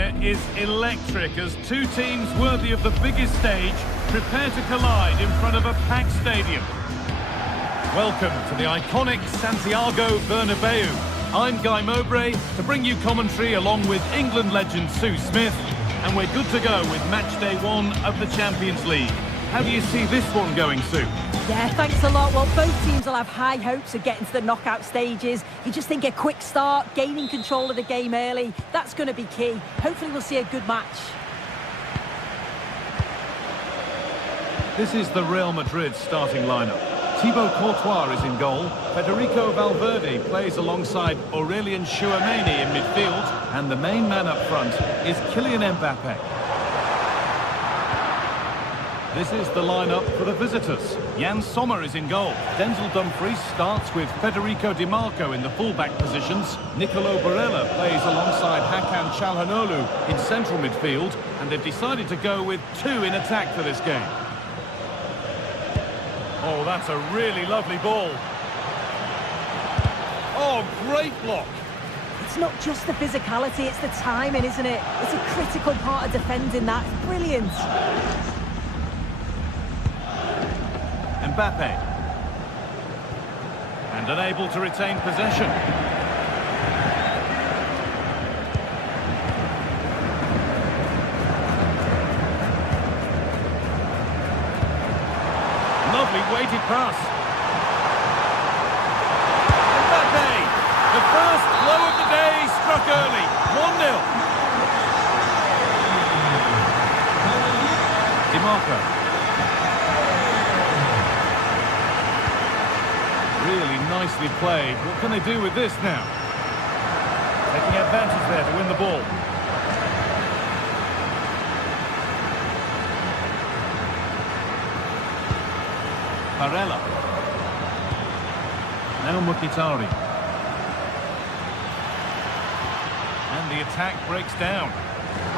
here is electric as two teams worthy of the biggest stage prepare to collide in front of a packed stadium. Welcome to the iconic Santiago Bernabeu. I'm Guy Mowbray to bring you commentary along with England legend Sue Smith, and we're good to go with match day 1 of the Champions League. How do you see this one going, Sue? Yeah, thanks a lot. Well, both teams will have high hopes of getting to the knockout stages. You just think a quick start, gaining control of the game early, that's going to be key. Hopefully we'll see a good match. This is the Real Madrid starting lineup. Thibaut Courtois is in goal. Federico Valverde plays alongside Aurelien Tchouameni in midfield. And the main man up front is Kylian Mbappe. This is the lineup for the visitors. Jan Sommer is in goal. Denzel Dumfries starts with Federico Di Marco in the fullback positions. Nicolo Barella plays alongside Hakan Çalhanoğlu in central midfield. And they've decided to go with 2 in attack for this game. Oh, that's a really lovely ball. Oh, great block. It's not just the physicality, it's the timing, isn't it? It's a critical part of defending that. It's brilliant. Mbappe. And unable to retain possession. Lovely weighted pass. Mbappe! The first blow of the day struck early. 1-0. Di Marco. Really nicely played. What can they do with this now? Taking advantage there to win the ball. Barella. Now Mkhitaryan. And the attack breaks down.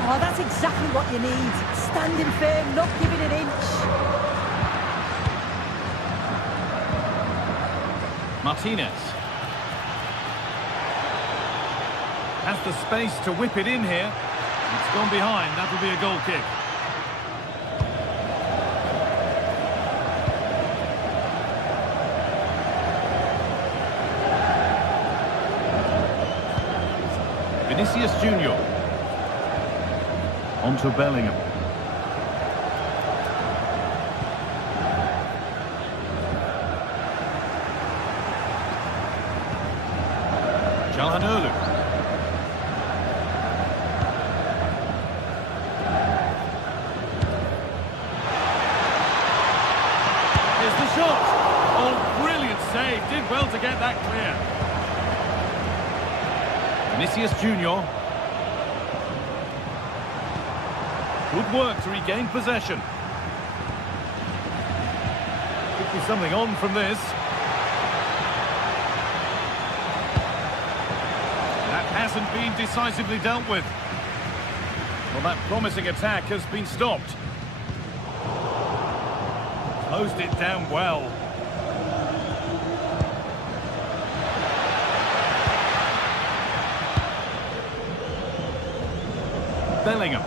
Oh, that's exactly what you need. Standing firm, not giving an inch. Martinez has the space to whip it in here. It's gone behind. That'll be a goal kick. Vinicius Junior onto Bellingham. Çalhanoğlu. Here's the shot. Oh, brilliant save. Did well to get that clear. Vinicius Junior. Good work to regain possession. Could be something on from this. Hasn't been decisively dealt with. Well, that promising attack has been stopped. Closed it down well. Bellingham.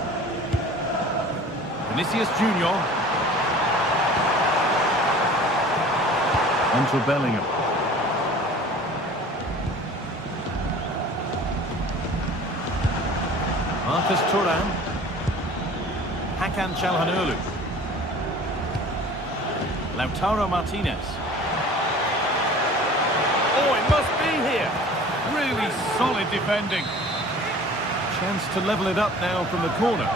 Vinicius Junior. Onto Bellingham. Marcus Thuram. Hakan Çalhanoğlu. Lautaro Martinez. Oh, it must be here. Really solid defending. Chance to level it up now from the corner.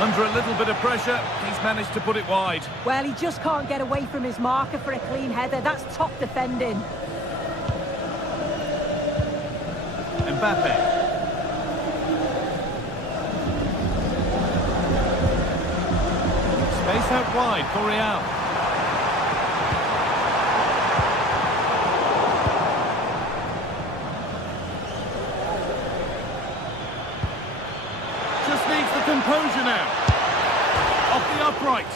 Under a little bit of pressure, he's managed to put it wide. Well, he just can't get away from his marker for a clean header. That's top defending. Mbappe. Space out wide for Real. Just needs the composure now. Off the upright.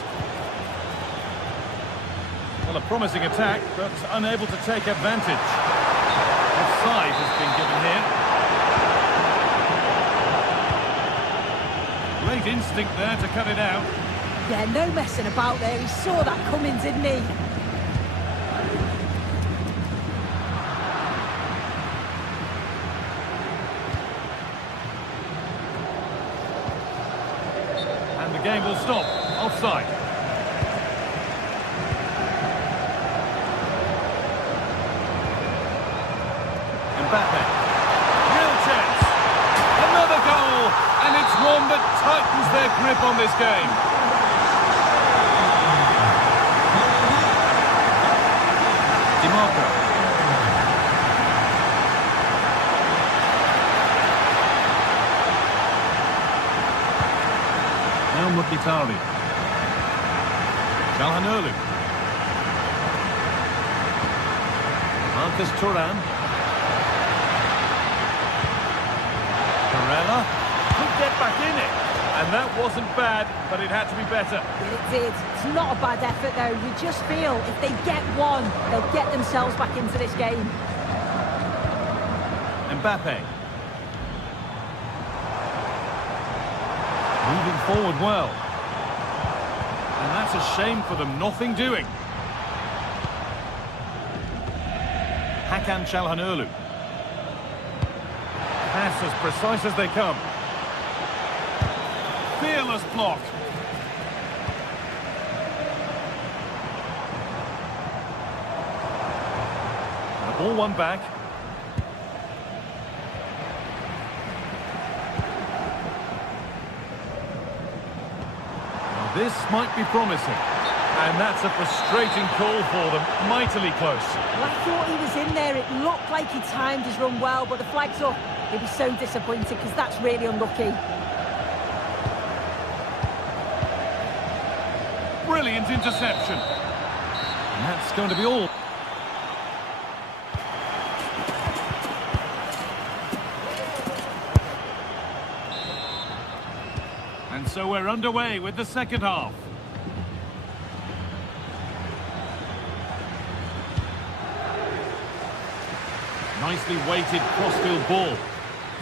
Well, a promising attack, but unable to take advantage. Offside has been given here. Great instinct there to cut it out. Yeah, no messing about there. He saw that coming, didn't he? And the game will stop. Offside. Mbappe. Real chance. Another goal. And it's one that tightens their grip on this game. DiMarco. Now Mkhitaryan. Calhanoglu. Marcus Thuram. Barella could get back in it. And that wasn't bad, but it had to be better. It did. It's not a bad effort, though. You just feel if they get one, they'll get themselves back into this game. Mbappe. Moving forward well. And that's a shame for them, nothing doing. Hakan Çalhanoğlu. Pass as precise as they come. Fearless block. The ball won back. Now this might be promising. And that's a frustrating call for them. Mightily close. Well, I thought he was in there. It looked like he timed his run well, but the flag's up. He'll be so disappointed because that's really unlucky. Brilliant interception. And that's going to be all. And so we're underway with the second half. Nicely weighted crossfield ball.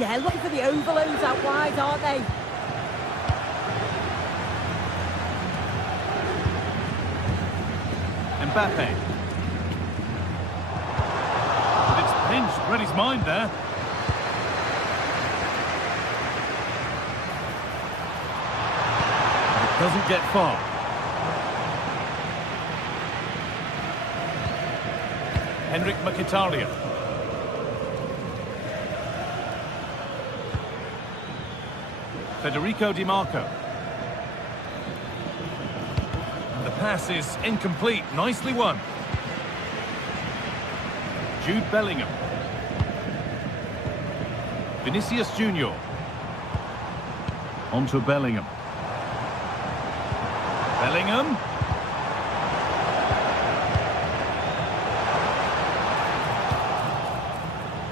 Yeah, looking for the overloads out wide, aren't they? Mbappe. But it's pinched, read his mind there. It doesn't get far. Henrik Mkhitaryan. Federico Di Marco. And the pass is incomplete. Nicely won. Jude Bellingham. Vinicius Junior. On to Bellingham. Bellingham.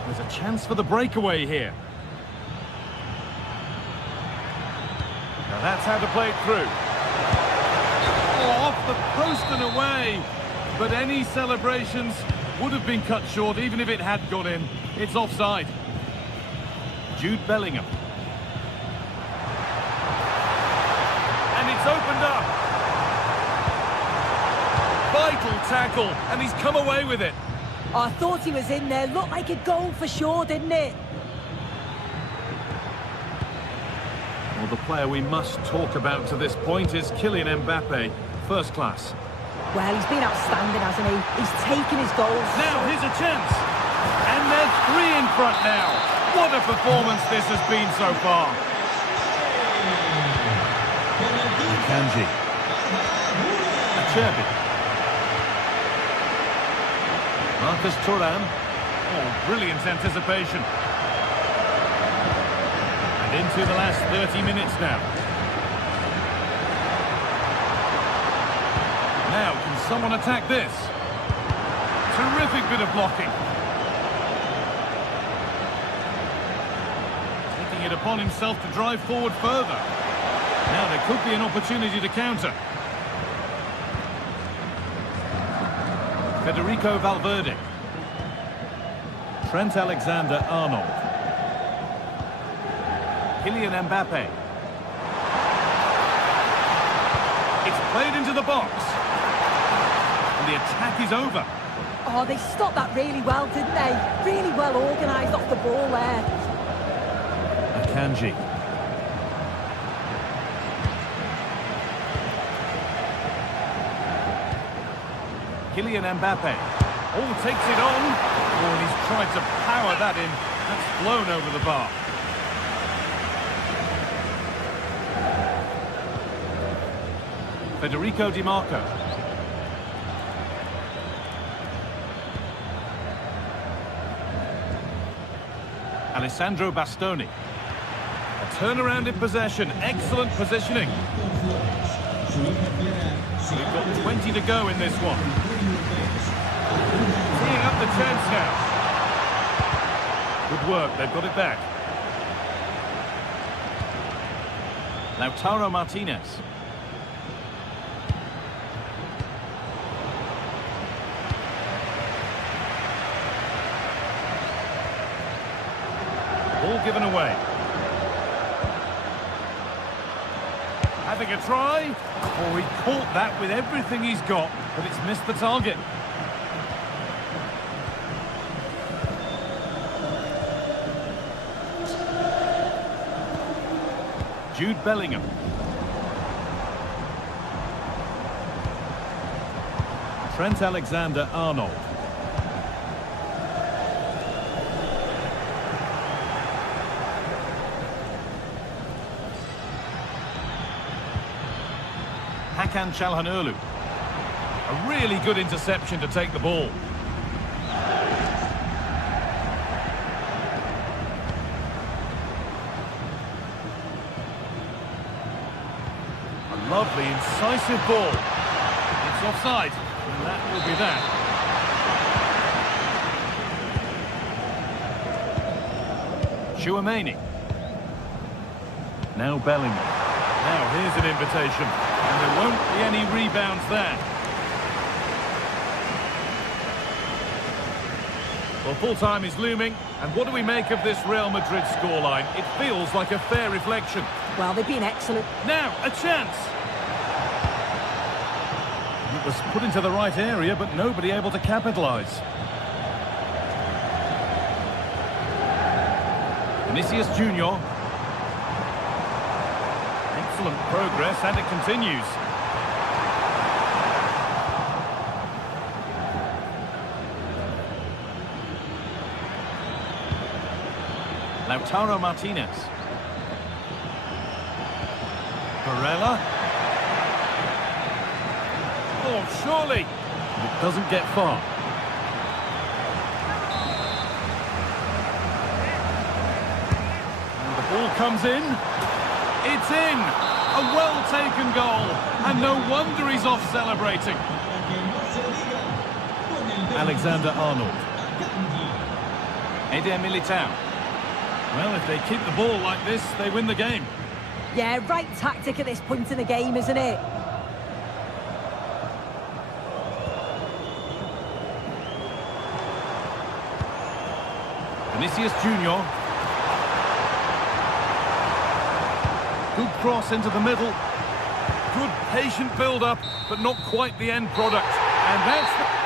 There's a chance for the breakaway here. Now that's how to play it through. Oh, off the post and away. But any celebrations would have been cut short even if it had gone in. It's offside. Jude Bellingham. And it's opened up. Vital tackle, and he's come away with it. Oh, I thought he was in there. Looked like a goal for sure, didn't it? Well, the player we must talk about to this point is Kylian Mbappe. First class. Well, he's been outstanding, hasn't he? He's taken his goals. Now, here's a chance. And they're three in front now. What a performance this has been so far. Kanji. Acerbi. Marcus Thuram. Oh, brilliant anticipation. And into the last 30 minutes now. Now, can someone attack this? Terrific bit of blocking. Taking it upon himself to drive forward further. Now there could be an opportunity to counter. Federico Valverde. Trent Alexander-Arnold. Kylian Mbappe. Played into the box. And the attack is over. Oh, they stopped that really well, didn't they? Really well organised off the ball there. Akanji. Kylian Mbappe. Oh, takes it on. Oh, and he's tried to power that in. That's blown over the bar. Federico Di Marco. Alessandro Bastoni. A turnaround in possession. Excellent positioning. We've got 20 to go in this one. Teeing up the chance now. Good work, they've got it back. Lautaro Martinez. Ball given away. Having a try. Oh, he caught that with everything he's got, but it's missed the target. Jude Bellingham. Trent Alexander-Arnold. Hakan Çalhanoğlu. A really good interception to take the ball. A lovely, incisive ball. It's offside, and that will be that. Tchouaméni. Now Bellingham. Now here's an invitation. And there won't be any rebounds there. Well, full-time is looming. And what do we make of this Real Madrid scoreline? It feels like a fair reflection. Well, they've been excellent. Now, a chance. It was put into the right area, but nobody able to capitalise. Vinicius Junior. Excellent progress, and it continues. Lautaro Martinez. Barella. Oh, surely. It doesn't get far. And the ball comes in. It's in! A well-taken goal, and no wonder he's off celebrating. Alexander-Arnold. Eder Militao. Well, if they keep the ball like this, they win the game. Yeah, right tactic at this point in the game, isn't it? Vinicius Junior. Good cross into the middle. Good patient build-up, but not quite the end product. And that's the...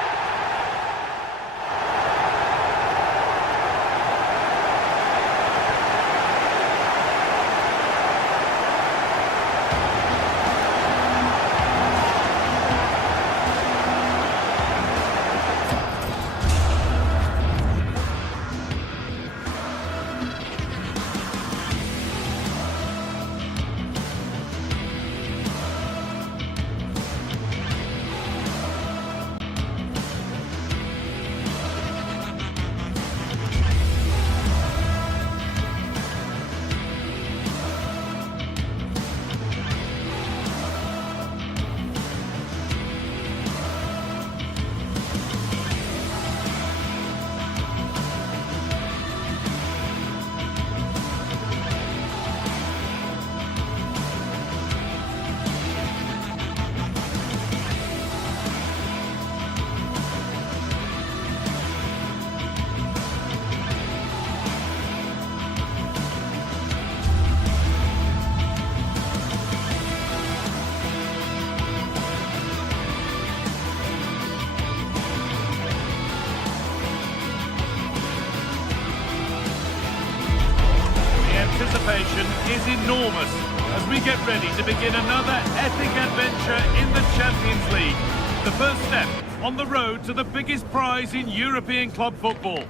anticipation is enormous as we get ready to begin another epic adventure in the Champions League. The first step on the road to the biggest prize in European club football.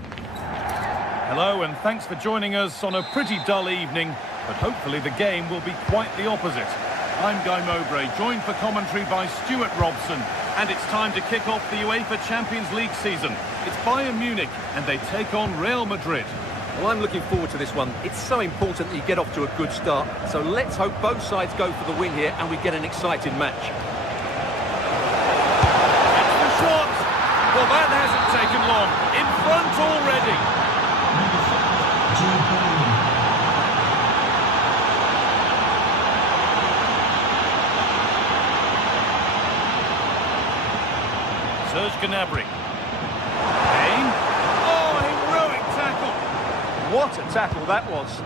Hello and thanks for joining us on a pretty dull evening, but hopefully the game will be quite the opposite. I'm Guy Mowbray, joined for commentary by Stuart Robson, and it's time to kick off the UEFA Champions League season. It's Bayern Munich and they take on Real Madrid. Well, I'm looking forward to this one. It's so important that you get off to a good start. So let's hope both sides go for the win here and we get an exciting match. It's the shot! Well, that hasn't taken long. In front already. Serge Gnabry. Kane. Oh, heroic tackle. What a tackle that was.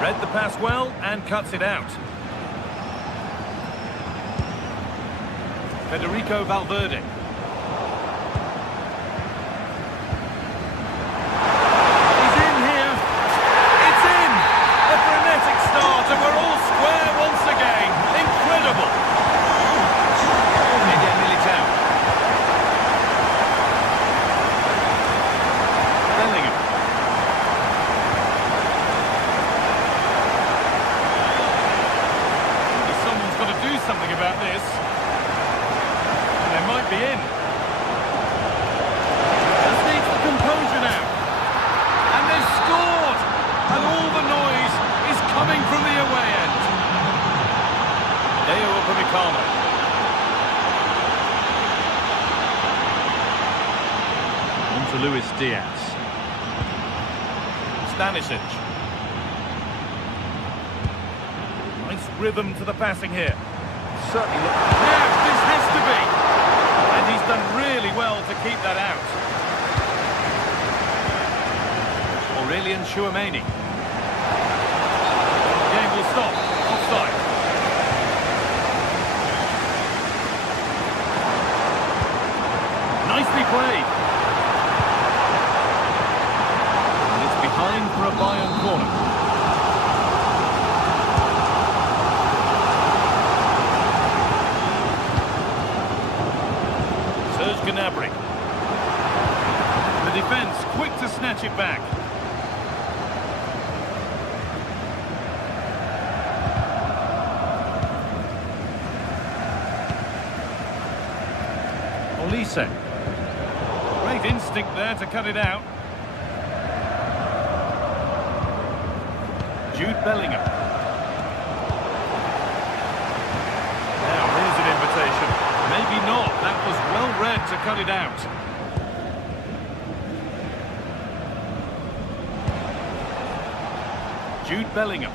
Read the pass well and cuts it out. Federico Valverde. Something about this. They might be in. Just needs the composure now. And they've scored! And all the noise is coming from the away end. Deo Upamecano. On to Luis Diaz. Stanisic. Nice rhythm to the passing here. Certainly look. Now, this has to be. And he's done really well to keep that out. Aurelien Tchouameni. Game will stop. Offside. Nicely played. And it's behind for a Bayern corner. Gnabry. The defence quick to snatch it back. Olise. Great instinct there to cut it out. Jude Bellingham. Now here's an invitation. Maybe not. That was well read to cut it out. Jude Bellingham.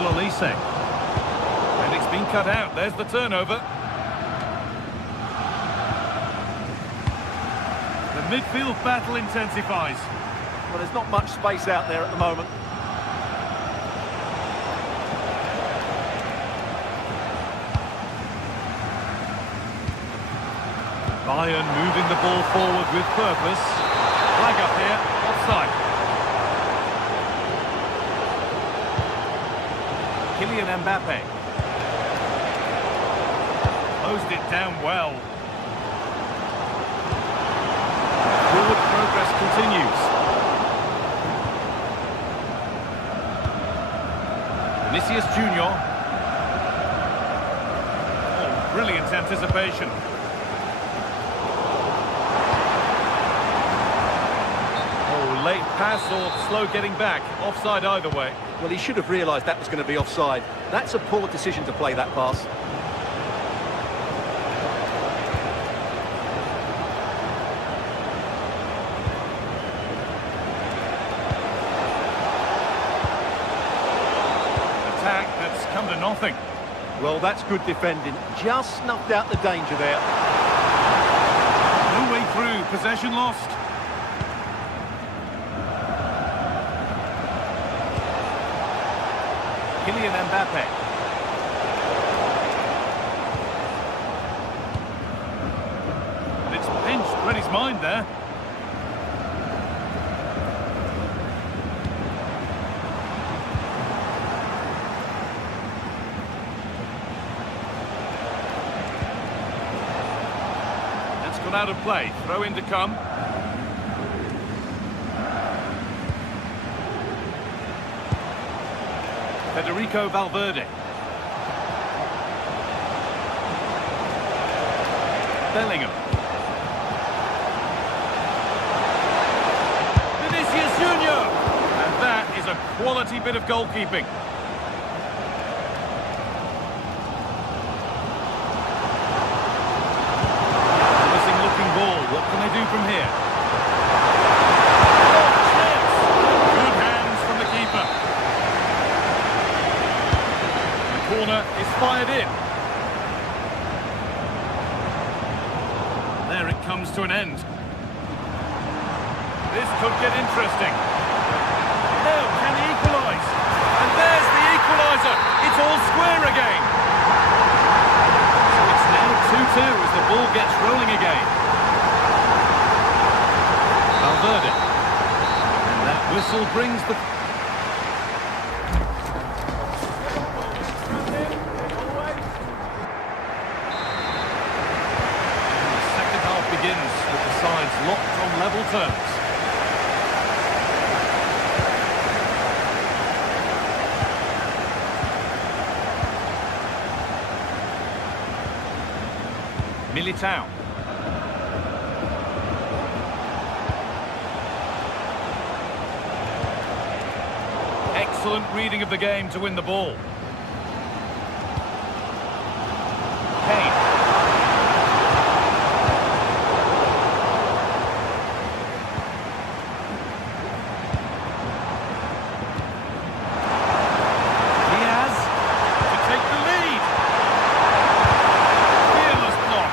Olise. And it's been cut out. There's the turnover. The midfield battle intensifies. Well, there's not much space out there at the moment. Bayern moving the ball forward with purpose. Flag up here. Offside. Kylian Mbappe. Closed it down well. Forward progress continues. Vinicius Junior. Oh, brilliant anticipation. Oh, late pass or slow getting back. Offside either way. Well, he should have realised that was going to be offside. That's a poor decision to play that pass. nothing. Well, that's good defending. Just snuffed out the danger there. No way through, possession lost. Kylian Mbappe. And it's pinched, read his mind there. Out of play, throw in to come. Federico Valverde. Bellingham. Vinicius Junior. And that is a quality bit of goalkeeping. What can they do from here? Good hands from the keeper. The corner is fired in. There it comes to an end. This could get interesting. Now, can he equalise? And there's the equaliser. It's all square again. So it's now 2-2 as the ball gets rolling again. Valverde. And that whistle brings the... And the second half begins with the sides locked on level terms. Militao. Excellent reading of the game to win the ball. Kane. Diaz to take the lead. Fearless block.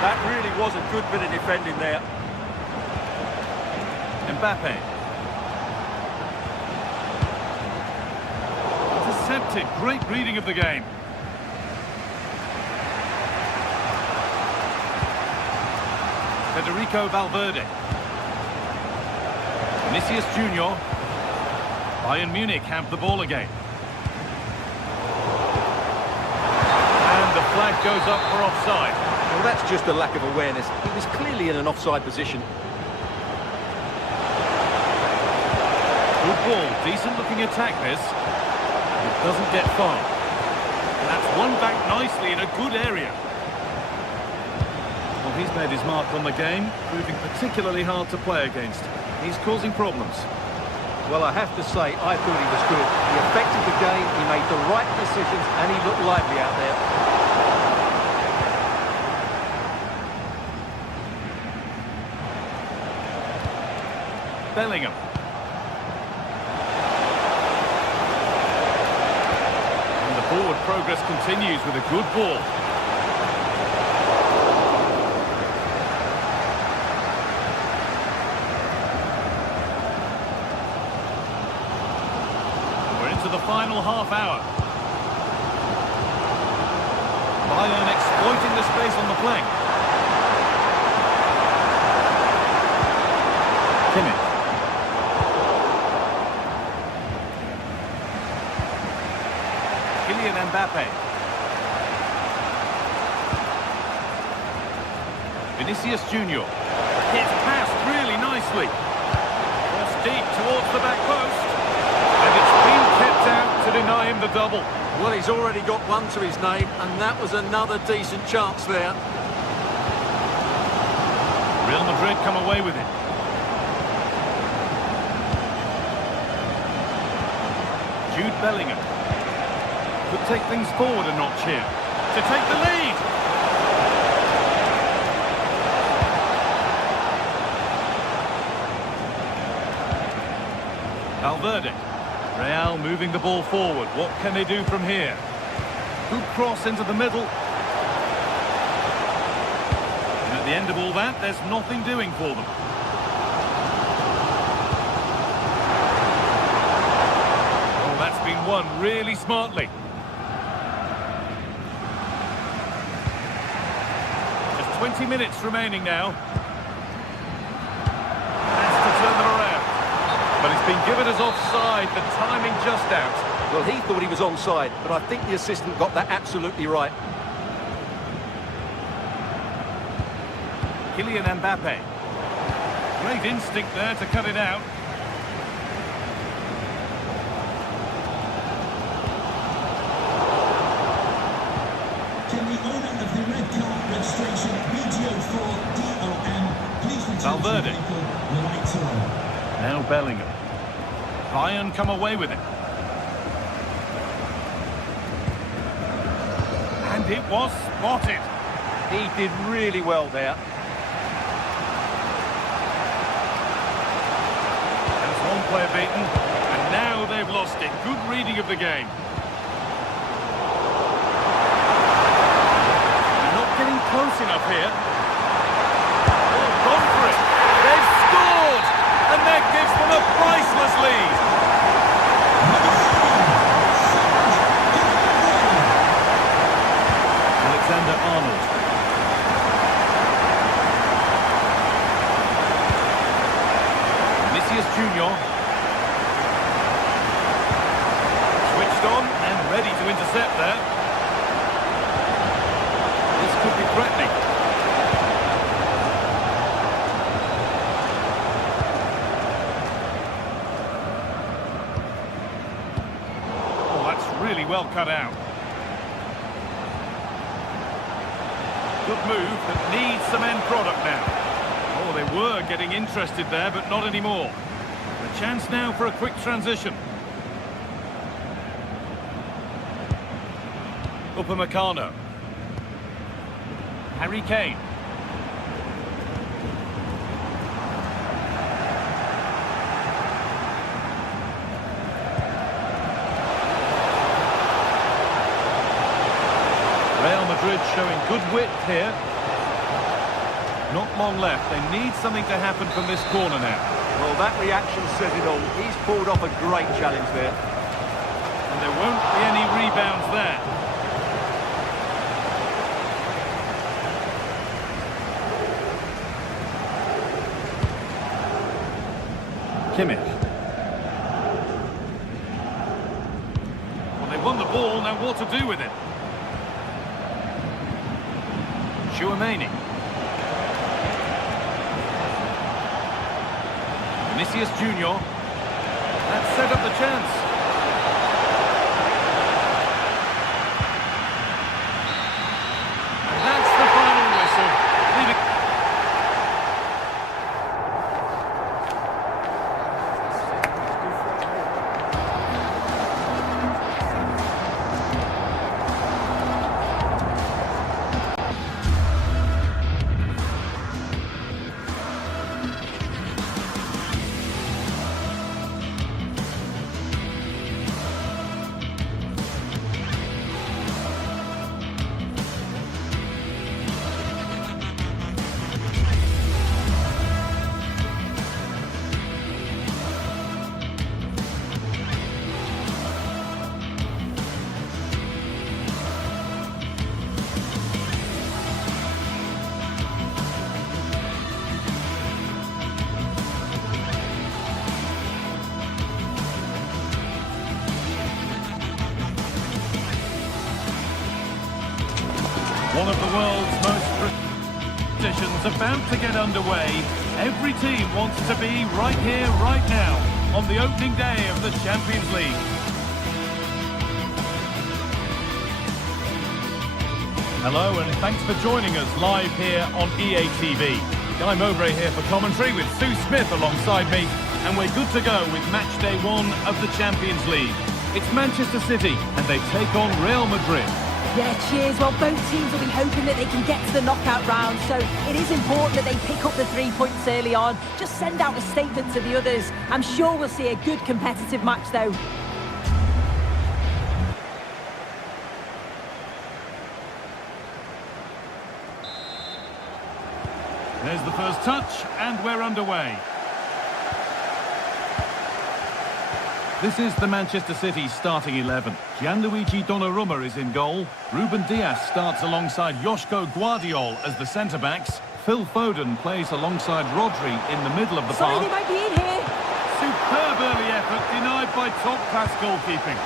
That really was a good bit of defending there. Mbappe. Great reading of the game. Federico Valverde. Vinicius Junior. Bayern Munich have the ball again. And the flag goes up for offside. Well, that's just a lack of awareness. He was clearly in an offside position. Good ball, decent looking attack this. It doesn't get far. And that's won back nicely in a good area. Well, he's made his mark on the game, proving particularly hard to play against. He's causing problems. Well, I have to say, I thought he was good. He affected the game, he made the right decisions, and he looked lively out there. Bellingham. Forward progress continues with a good ball. We're into the final half hour. Bayern exploiting the space on the flank. Kimmich. Kylian Mbappe. Vinicius Junior. Gets passed really nicely. Cross deep towards the back post. And it's been kept out to deny him the double. Well, he's already got one to his name, and that was another decent chance there. Real Madrid come away with it. Jude Bellingham. Could take things forward a notch here to take the lead. Valverde. Real moving the ball forward. What can they do from here? Good cross into the middle. And at the end of all that, there's nothing doing for them. Oh, that's been won really smartly. Just 20 minutes remaining now. Has to turn them around. But it's been given as offside, the timing just out. Well, he thought he was onside, but I think the assistant got that absolutely right. Kylian Mbappe. Great instinct there to cut it out. Can the owner of the red car registration BGO4DOM please return Valverde. to the vehicle? The lights are on. Now Bellingham. Bayern come away with it. And it was spotted. He did really well there. There's one player beaten, and now they've lost it. Good reading of the game. They're not getting close enough here. Oh, gone for it. They've scored! And that gives them a priceless lead. Alexander-Arnold. Vinicius Junior. Switched on and ready to intercept there. This could be threatening. Oh, that's really well cut out. Good move that needs some end product now. Oh, they were getting interested there, but not anymore. A chance now for a quick transition. Upamecano. Harry Kane. Real Madrid showing good width here. Not long left. They need something to happen from this corner now. Well, that reaction says it all. He's pulled off a great challenge there. And there won't be any rebounds there. Kimmich. Well, they won the ball. Now what to do with it? Chouameni. Vinicius Junior. That set up the chance. And that's the final whistle. Leaving... One of the world's most competitions about to get underway. Every team wants to be right here, right now, on the opening day of the Champions League. Hello and thanks for joining us live here on EA TV. Guy Mowbray here for commentary with Sue Smith alongside me, and we're good to go with match day 1 of the Champions League. It's Manchester City and they take on Real Madrid. Yeah, cheers. Well, both teams will be hoping that they can get to the knockout round, so it is important that they pick up the 3 points early on. Just send out a statement to the others. I'm sure we'll see a good competitive match, though. There's the first touch, and we're underway. This is the Manchester City starting 11. Gianluigi Donnarumma is in goal. Ruben Dias starts alongside Joško Guardiol as the centre-backs. Phil Foden plays alongside Rodri in the middle of the Sorry, park. they might be in here. Superb early effort, denied by top-class goalkeeping.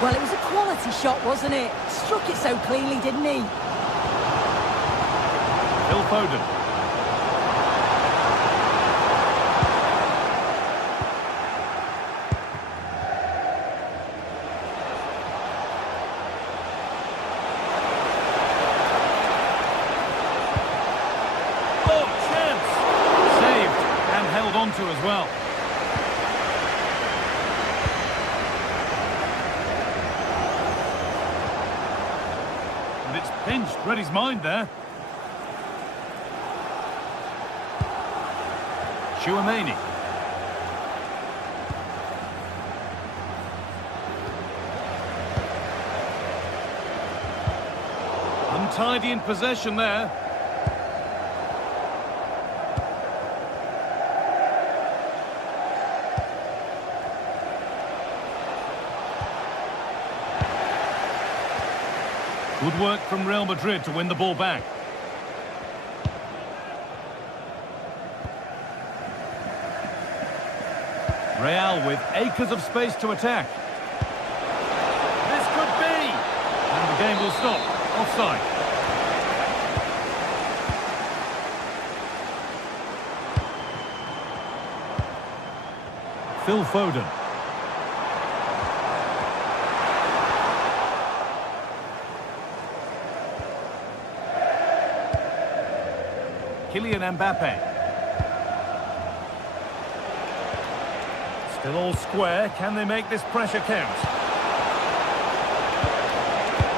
Well, it was a quality shot, wasn't it? Struck it so cleanly, didn't he? Phil Foden. Onto as well. And it's pinched, read his mind there. Chouameni. Untidy in possession there. Good work from Real Madrid to win the ball back. Real with acres of space to attack. This could be! And the game will stop. Offside. Phil Foden. Kylian Mbappe. Still all square. Can they make this pressure count?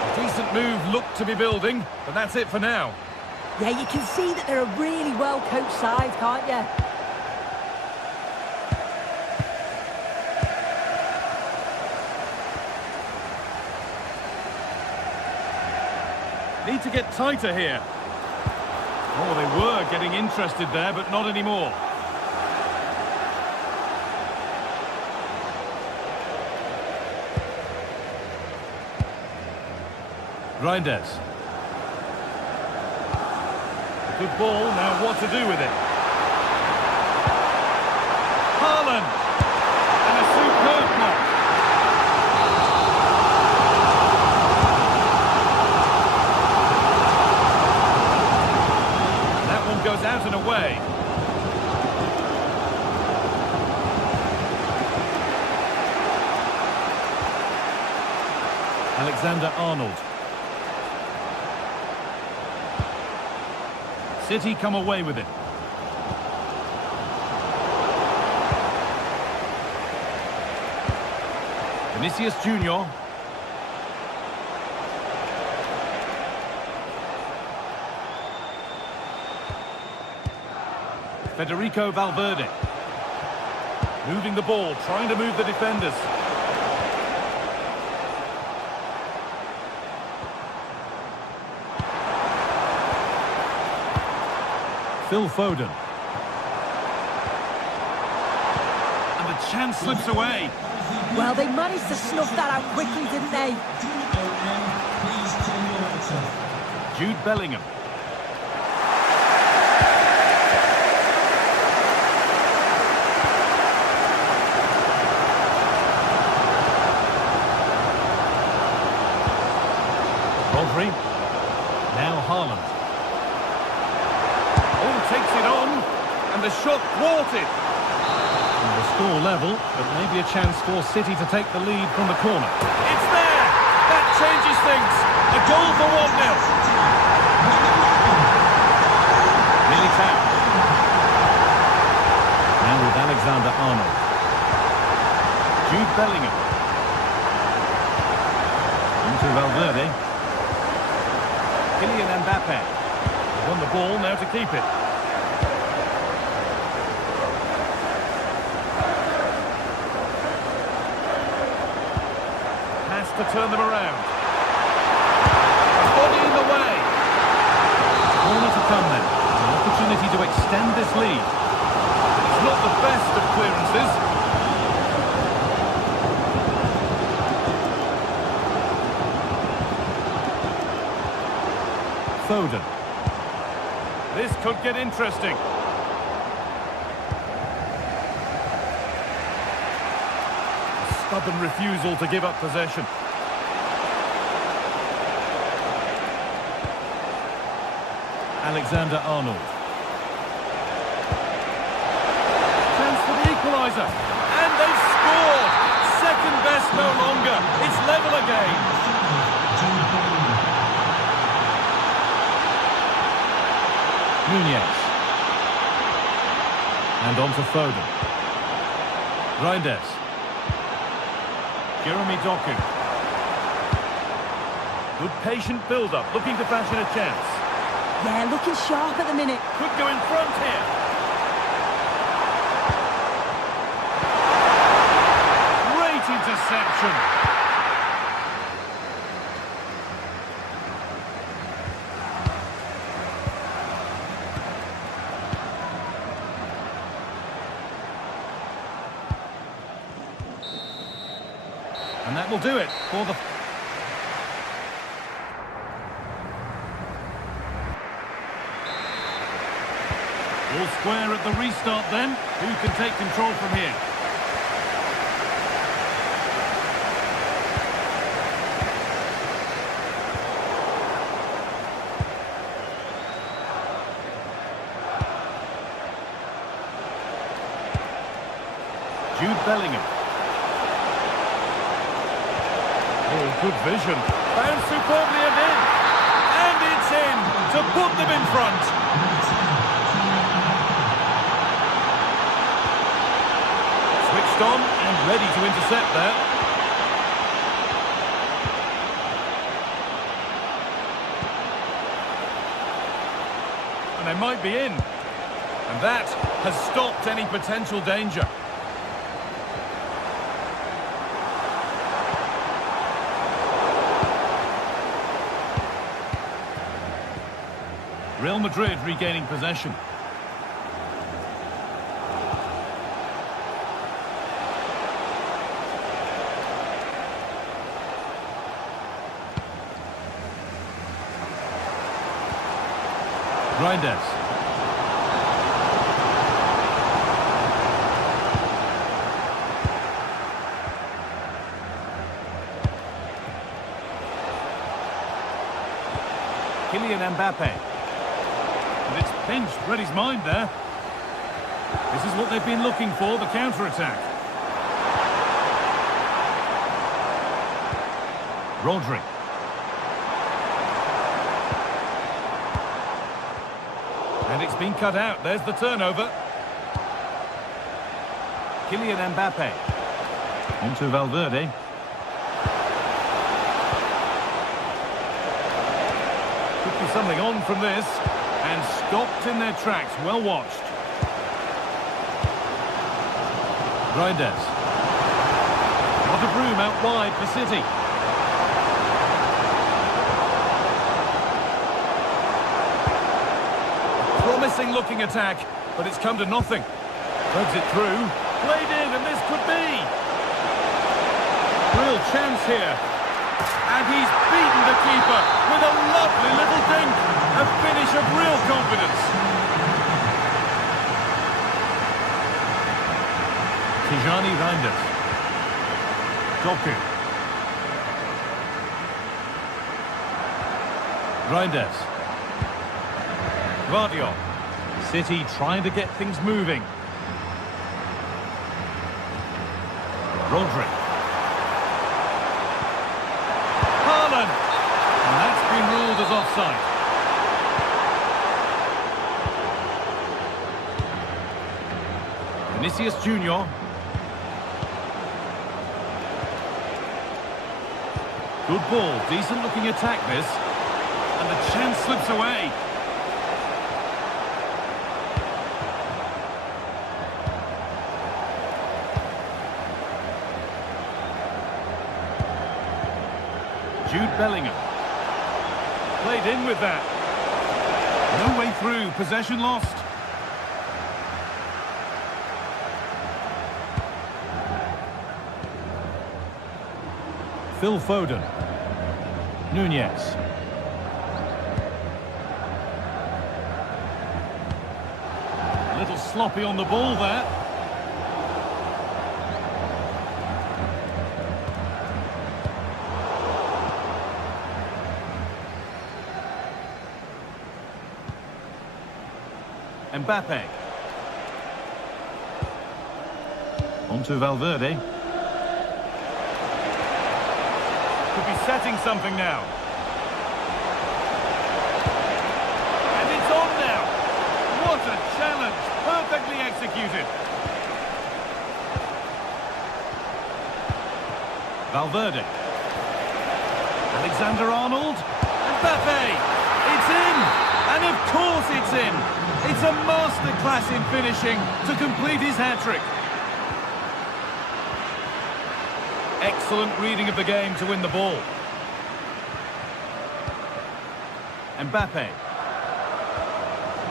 A decent move looked to be building, but that's it for now. Yeah, you can see that they're a really well-coached side, can't you? Need to get tighter here. Oh, they were getting interested there, but not anymore. Reinders. Good ball, now what to do with it? Haaland! And a superb block. Goes out and away. Alexander-Arnold. City come away with it. Vinicius Junior. Federico Valverde. Moving the ball, trying to move the defenders. Phil Foden. And the chance slips away. Well, they managed to snuff that out quickly, didn't they? Jude Bellingham. Rodri. Now Haaland. Oh, takes it on. And the shot thwarted. And the score level, but maybe a chance for City to take the lead from the corner. It's there! That changes things. A goal for 1-0. Militao. Now with Alexander-Arnold. Jude Bellingham. Into Valverde. Kylian Mbappe. Won the ball, now to keep it. Has to turn them around. Body in the way. Corner to come then. An opportunity to extend. extend this lead. It's not the best of clearances. Foden. This could get interesting. A stubborn refusal to give up possession. Alexander-Arnold. Chance for the equaliser. And they've scored! Second best no longer. It's level again. Nunez. And on to Foden. Reinders. Jeremy Doku. Good patient build-up, looking to fashion a chance. Yeah, looking sharp at the minute. Could go in front here. Great interception. And that will do it for the... All square at the restart then. Who can take control from here? Jude Bellingham. Oh, good vision. Found superbly and in. And it's in to put them in front. Switched on and ready to intercept there. And they might be in. And that has stopped any potential danger. Real Madrid regaining possession. Reinders. Kylian Mbappe. And it's pinched, read his mind there. This is what they've been looking for, the counter-attack. Rodri. And it's been cut out. There's the turnover. Kylian Mbappe. Onto Valverde. Could be something on from this. And stopped in their tracks. Well watched. Reinders. Not a broom out wide for City. Promising looking attack, but it's come to nothing. Threads it through. Played in, and this could be. Real chance here. And he's beaten the keeper with a lovely little dink. A finish of real confidence. Tijani Reinders. Doku. Reinders. Guardiola. City trying to get things moving. Rodri. Haaland. And that's been ruled as offside. Vinicius Junior. Good ball, decent looking attack this. And the chance slips away. Jude Bellingham. Played in with that. No way through, possession lost. Phil Foden. Nunez. A little sloppy on the ball there. Mbappe. On to Valverde. Could be setting something now. And it's on now. What a challenge. Perfectly executed. Valverde. Alexander-Arnold. Mbappe. It's in. And of course it's in. It's a masterclass in finishing to complete his hat-trick. Excellent reading of the game to win the ball. Mbappe.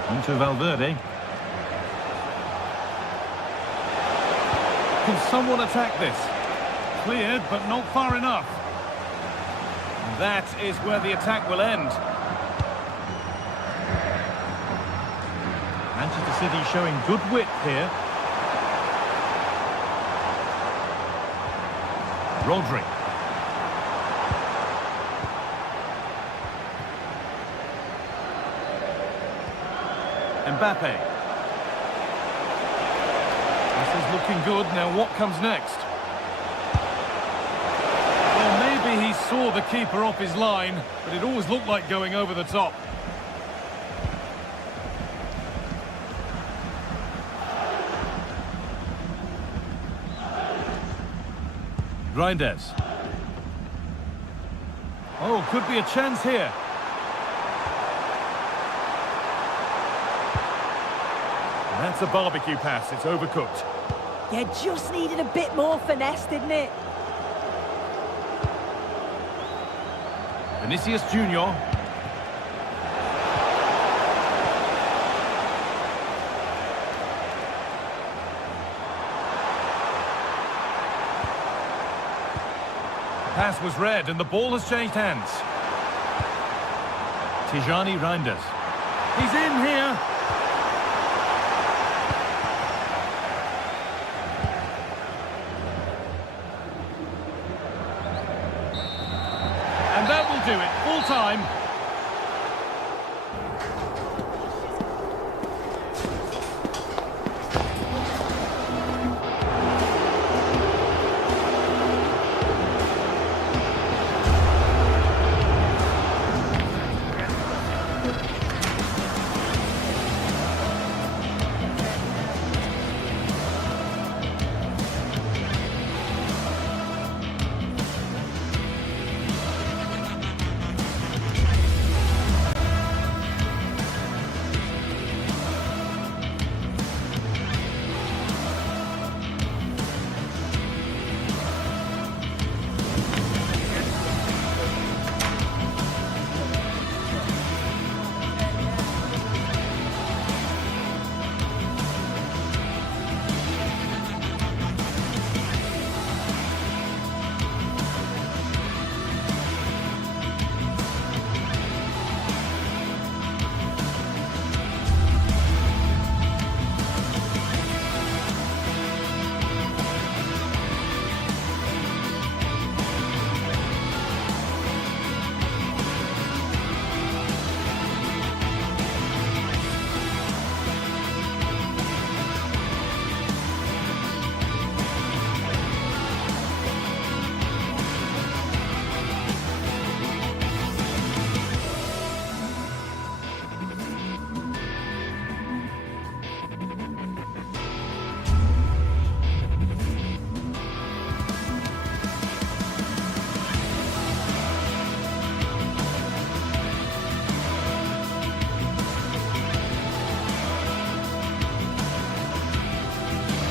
Into Valverde. Can someone attack this? Cleared, but not far enough. That is where the attack will end. Manchester City showing good width here. Rodri. Mbappe. This is looking good. Now what comes next? Well, maybe he saw the keeper off his line, but it always looked like going over the top. Reinders. Oh, could be a chance here. That's a barbecue pass. It's overcooked. Yeah, just needed a bit more finesse, didn't it? Vinicius Junior. Pass was read and the ball has changed hands. Tijani Reinders. He's in here. And that will do it. Full time.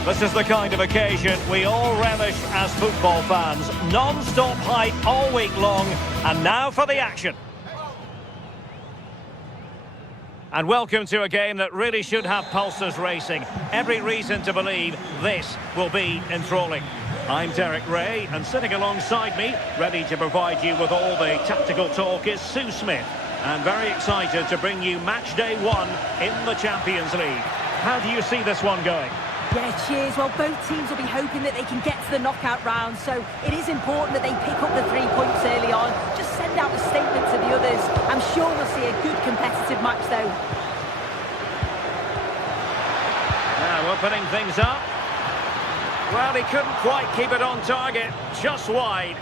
This is the kind of occasion we all relish as football fans. Non-stop hype all week long, and now for the action. And welcome to a game that really should have pulses racing. Every reason to believe this will be enthralling. I'm Derek Ray, and sitting alongside me, ready to provide you with all the tactical talk, is Sue Smith. And very excited to bring you match day 1 in the Champions League. How do you see this one going? Yeah, cheers. Well, both teams will be hoping that they can get to the knockout round, so it is important that they pick up the 3 points early on. Just send out a statement to the others. I'm sure we'll see a good competitive match, though. Now, opening things up. Well, he couldn't quite keep it on target, just wide.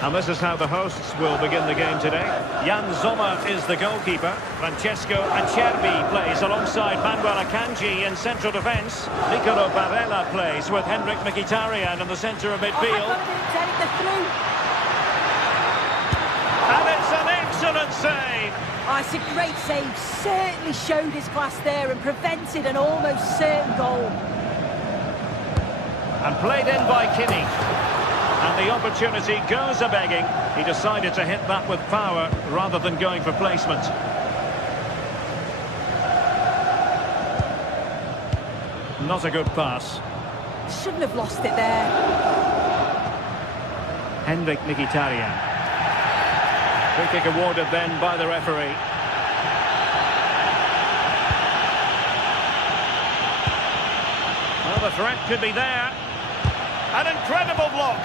And this is how the hosts will begin the game today. Jan Sommer is the goalkeeper. Francesco Acerbi plays alongside Manuel Akanji in central defence. Nicolo Barella plays with Henrik Mkhitaryan in the centre of midfield. And it's an excellent save. Oh, it's a great save. Certainly showed his class there and prevented an almost certain goal. And played in by Kinney. And the opportunity goes a-begging. He decided to hit that with power rather than going for placement. Not a good pass. Shouldn't have lost it there. Henrik Mkhitaryan. Free kick awarded then by the referee. Well, the threat could be there. An incredible block.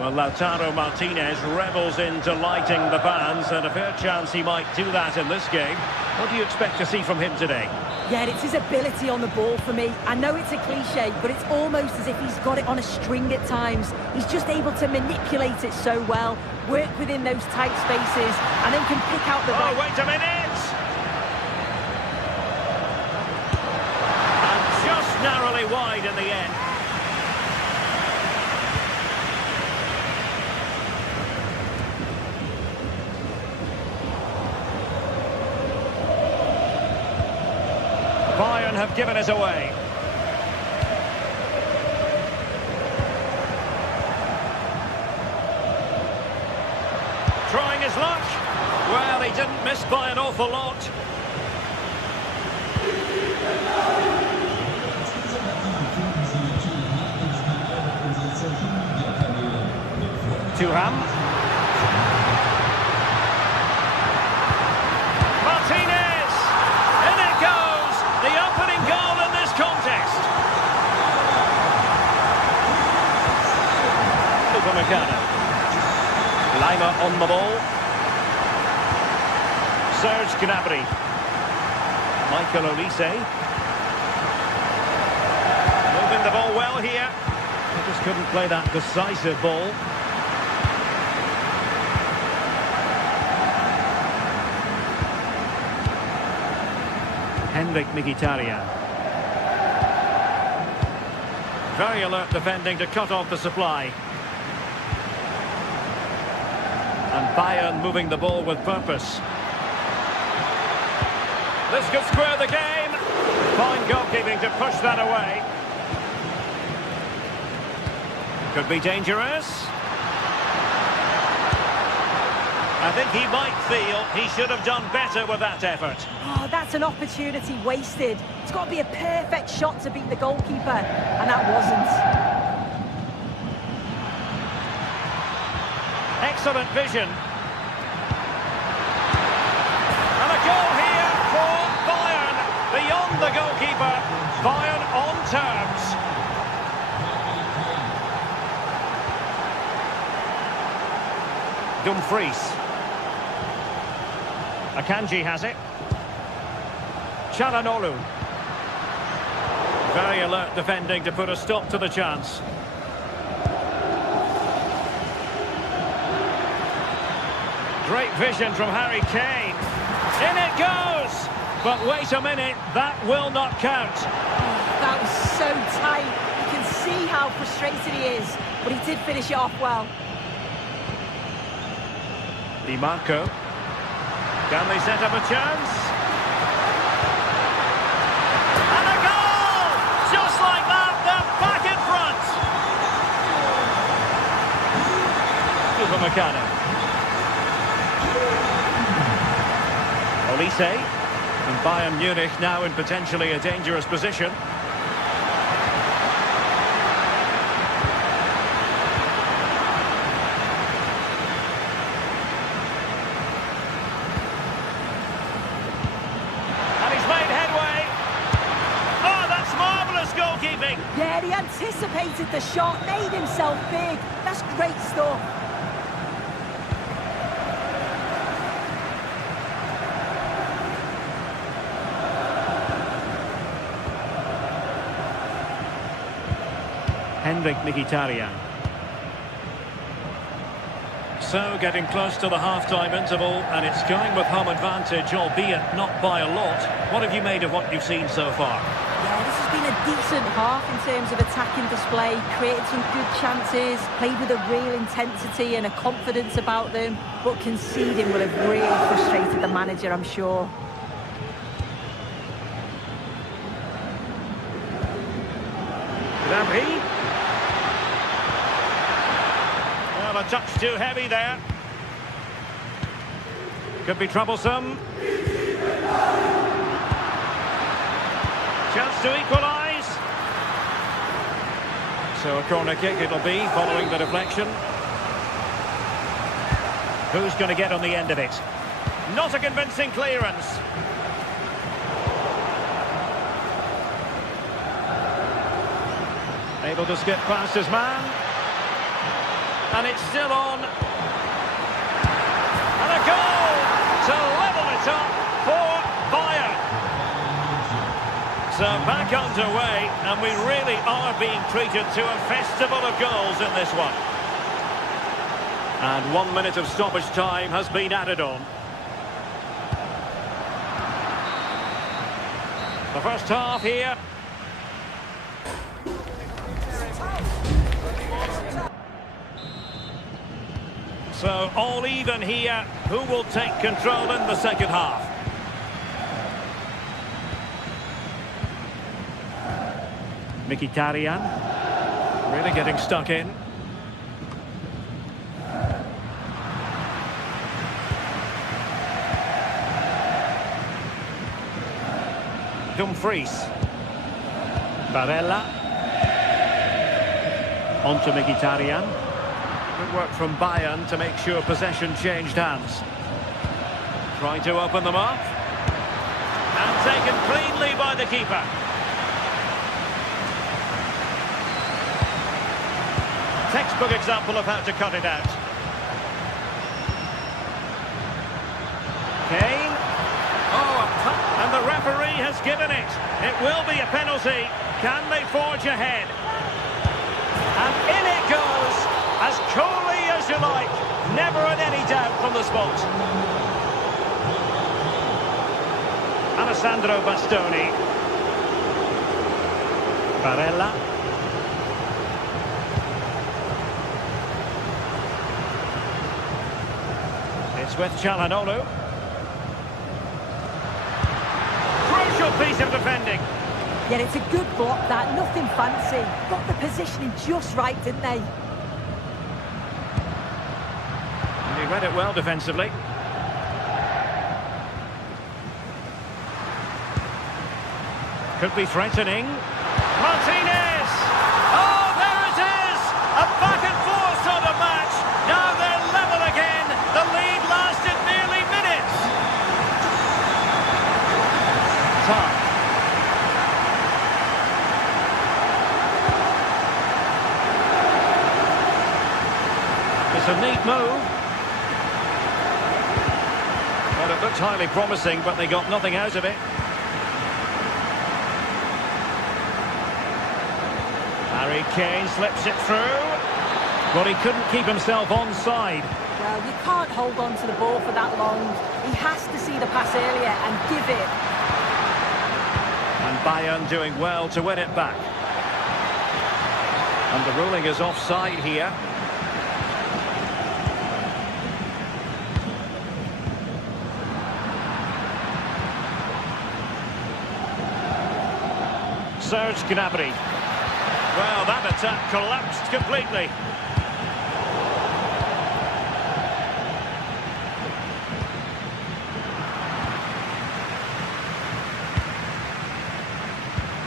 Well, Lautaro Martinez revels in delighting the fans, and a fair chance he might do that in this game. What do you expect to see from him today? Yeah, it's his ability on the ball for me. I know it's a cliche, but it's almost as if he's got it on a string at times. He's just able to manipulate it so well, work within those tight spaces, and then can pick out the right... Oh, wait a minute! And just narrowly wide in the end. Bayern have given it away. Trying his luck. Well, he didn't miss by an awful lot. Thuram. Lima on the ball. Serge Gnabry. Michael Olise. Moving the ball well here. He just couldn't play that decisive ball. Henrik Mkhitaryan. Very alert defending to cut off the supply. And Bayern moving the ball with purpose. This could square the game. Fine goalkeeping to push that away. Could be dangerous. I think he might feel he should have done better with that effort. Oh, that's an opportunity wasted. It's got to be a perfect shot to beat the goalkeeper, and that wasn't. Excellent vision. And a goal here for Bayern. Beyond the goalkeeper. Bayern on terms. Dumfries. Akanji has it. Çalhanoğlu. Very alert defending to put a stop to the chance. Great vision from Harry Kane. In it goes! But wait a minute, that will not count. That was so tight. You can see how frustrated he is, but he did finish it off well. Di Marco. Can they set up a chance? And a goal! Just like that, they're back in front. Upamecano. Olise. And Bayern Munich now in potentially a dangerous position. Yeah, he anticipated the shot, made himself big. That's great stuff. Henrik Mkhitaryan. So getting close to the half-time interval, and it's going with home advantage, albeit not by a lot. What have you made of what you've seen so far? Yeah, this has been a decent half in terms of attacking display, created some good chances, played with a real intensity and a confidence about them, but conceding will have really frustrated the manager, I'm sure. Gnabry. Well, a touch too heavy there. Could be troublesome. Chance to equalise. So a corner kick it'll be, following the deflection. Who's going to get on the end of it? Not a convincing clearance. Able to skip past his man. And it's still on. And a goal to level it up for Bayern. So back underway, and we really are being treated to a festival of goals in this one. And 1 minute of stoppage time has been added on. The first half here. So all even here. Who will take control in the second half? Mkhitaryan, really getting stuck in. Dumfries. Barella. On to Mkhitaryan. Good work from Bayern to make sure possession changed hands. Trying to open them up. And taken cleanly by the keeper. Textbook example of how to cut it out. Kane. Oh, and the referee has given it. It will be a penalty. Can they forge ahead? And in it goes, as coolly as you like. Never in any doubt from the spot. Alessandro Bastoni. Barella. It's with Çalhanoğlu. Crucial piece of defending. Yeah, it's a good block, that. Nothing fancy. Got the positioning just right, didn't they? And he read it well defensively. Could be threatening. Martinez! Oh, there it is! A back and forth sort of match. Now they're level again. The lead lasted nearly minutes. Time. It's a neat move. Well, it looked highly promising, but they got nothing out of it. Harry Kane slips it through. But he couldn't keep himself onside. Well, you can't hold on to the ball for that long. He has to see the pass earlier and give it. And Bayern doing well to win it back. And the ruling is offside here. Serge Gnabry. Well, that attack collapsed completely.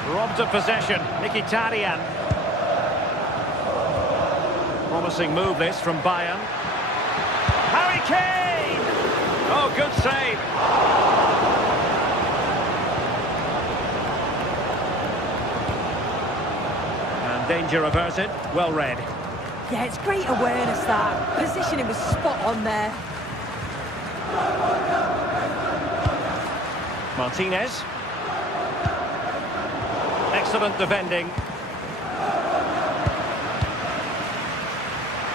Robbed of possession, Mkhitaryan. Promising move this from Bayern. Harry Kane! Oh, good save. And danger averted, well read. Yeah, it's great awareness, that. Positioning was spot on there. Martinez. Excellent defending.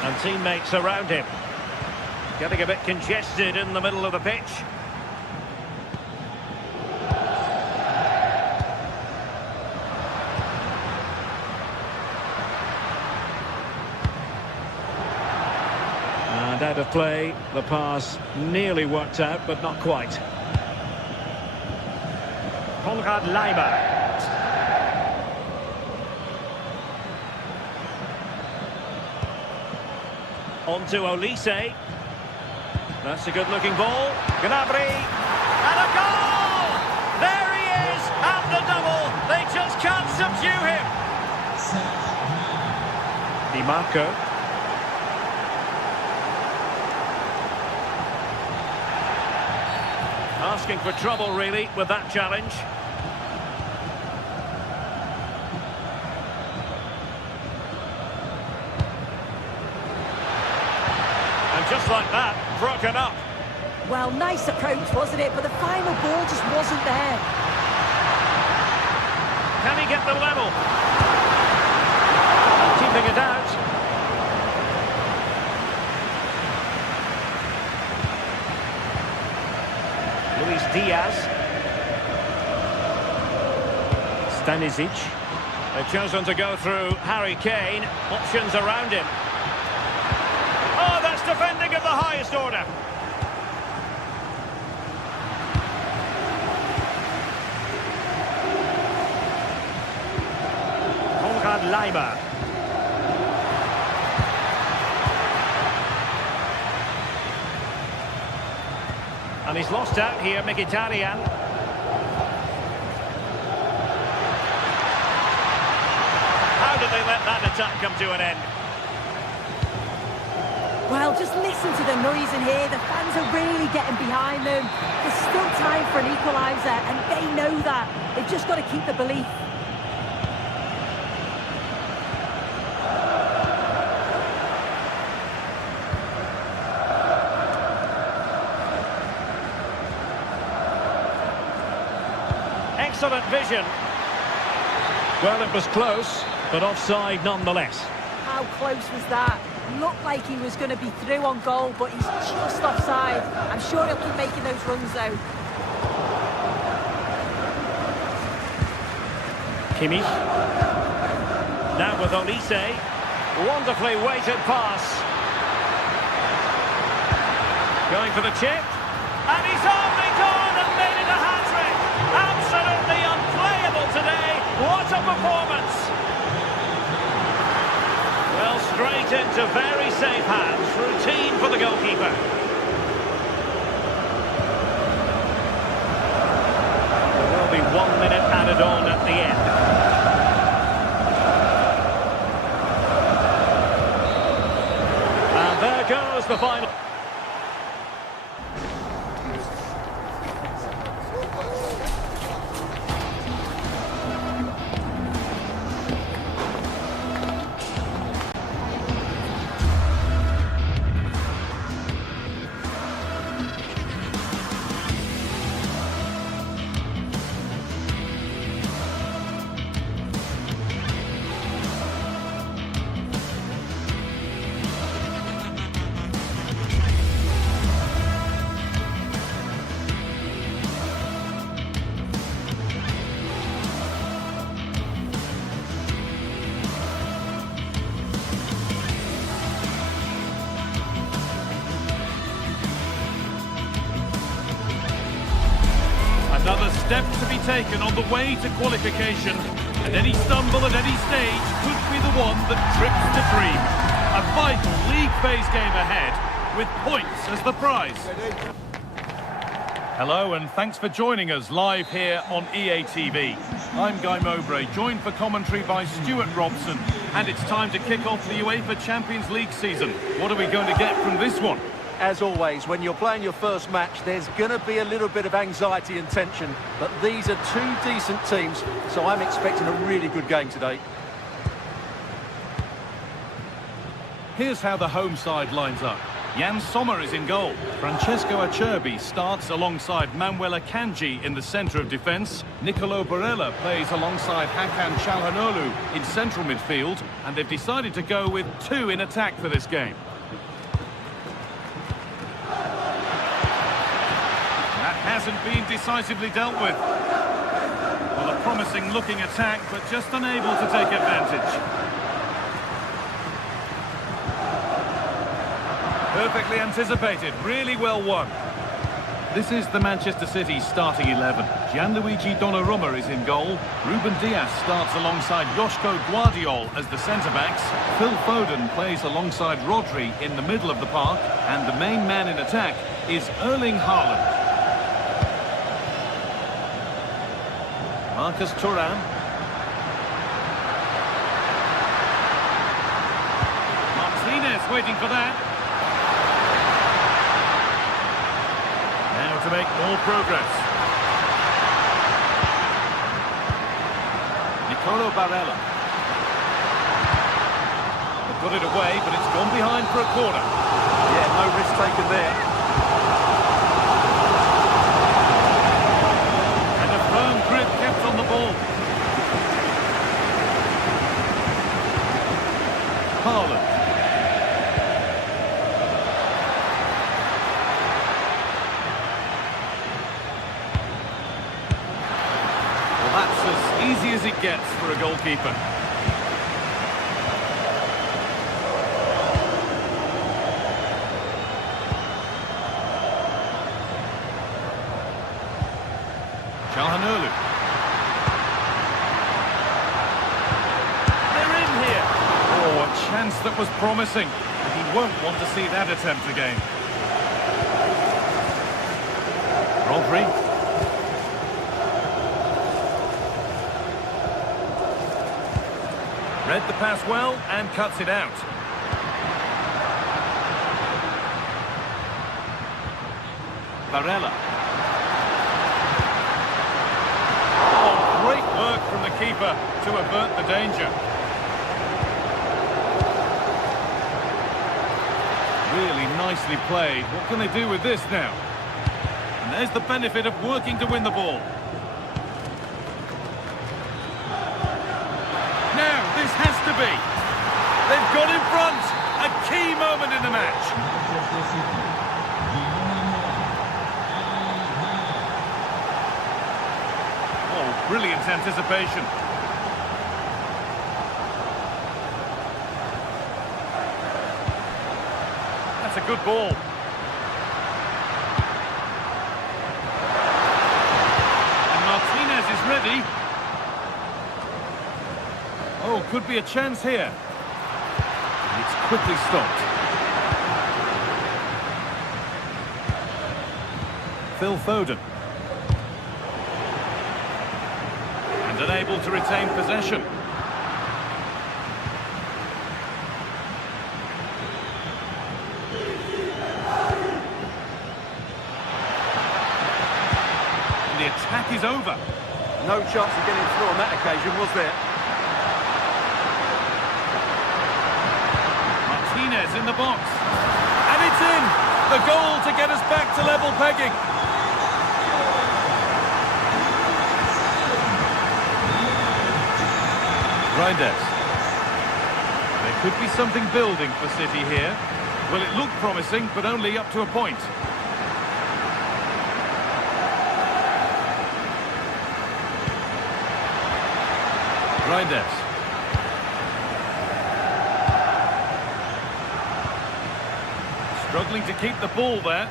And teammates around him. Getting a bit congested in the middle of the pitch. And out of play, the pass nearly worked out, but not quite. Konrad Leiber. On to Olise. That's a good-looking ball. Gnabry. And a goal! There he is! And the double! They just can't subdue him! Di Marco. Asking for trouble, really, with that challenge. And just like that, broken up. Well, nice approach, wasn't it? But the final ball just wasn't there. Can he get the level? Keeping it out. Luis Diaz. Stanisic. They've chosen to go through Harry Kane. Options around him. Oh, that's defending of the highest order. Konrad Leiber. And he's lost out here, Mkhitaryan. How did they let that attack come to an end? Well, just listen to the noise in here. The fans are really getting behind them. There's still time for an equaliser, and they know that. They've just got to keep the belief. Excellent vision. Well, it was close, but offside nonetheless. How close was that? Looked like he was going to be through on goal, but he's just offside. I'm sure he'll keep making those runs, though. Kimmich. Now with Olise. Wonderfully weighted pass. Going for the chip. And he's only gone and made it a hat-trick. Absolutely unplayable today. What a performance. Well, straight into very safe hands. Routine for the goalkeeper. There will be 1 minute added on at the end. And there goes the final. Another step to be taken on the way to qualification, and any stumble at any stage could be the one that trips the dream. A vital league phase game ahead, with points as the prize. Hello and thanks for joining us live here on EA TV. I'm Guy Mowbray, joined for commentary by Stuart Robson. And it's time to kick off the UEFA Champions League season. What are we going to get from this one? As always, when you're playing your first match, there's going to be a little bit of anxiety and tension. But these are two decent teams, so I'm expecting a really good game today. Here's how the home side lines up. Jan Sommer is in goal. Francesco Acerbi starts alongside Manuel Akanji in the centre of defence. Nicolo Barella plays alongside Hakan Çalhanoğlu in central midfield. And they've decided to go with two in attack for this game. That hasn't been decisively dealt with. Well, a promising looking attack, but just unable to take advantage. Perfectly anticipated, really well won. This is the Manchester City starting 11. Gianluigi Donnarumma is in goal. Ruben Dias starts alongside Joško Guardiol as the centre-backs. Phil Foden plays alongside Rodri in the middle of the park. And the main man in attack is Erling Haaland. Marcus Thuram. Martinez waiting for that. To make more progress. Nicolo Barella. They put it away, but it's gone behind for a corner. Yeah, no risk taken there. And a firm grip kept on the ball. Haaland. That's as easy as it gets for a goalkeeper. Çalhanoğlu. They're in here. Oh, a chance that was promising. And he won't want to see that attempt again. Rodri. Read the pass well and cuts it out. Barella. Oh, great work from the keeper to avert the danger. Really nicely played. What can they do with this now? And there's the benefit of working to win the ball. This has to be. They've got in front. A key moment in the match. Oh, brilliant anticipation. That's a good ball. And Martinez is ready. Oh, could be a chance here. It's quickly stopped. Phil Foden. And unable to retain possession. And the attack is over. No chance of getting through on that occasion, was there? Martinez in the box. And it's in! The goal to get us back to level pegging. Reinders. There could be something building for City here. Well, it looked promising, but only up to a point. Reinders. Struggling to keep the ball there.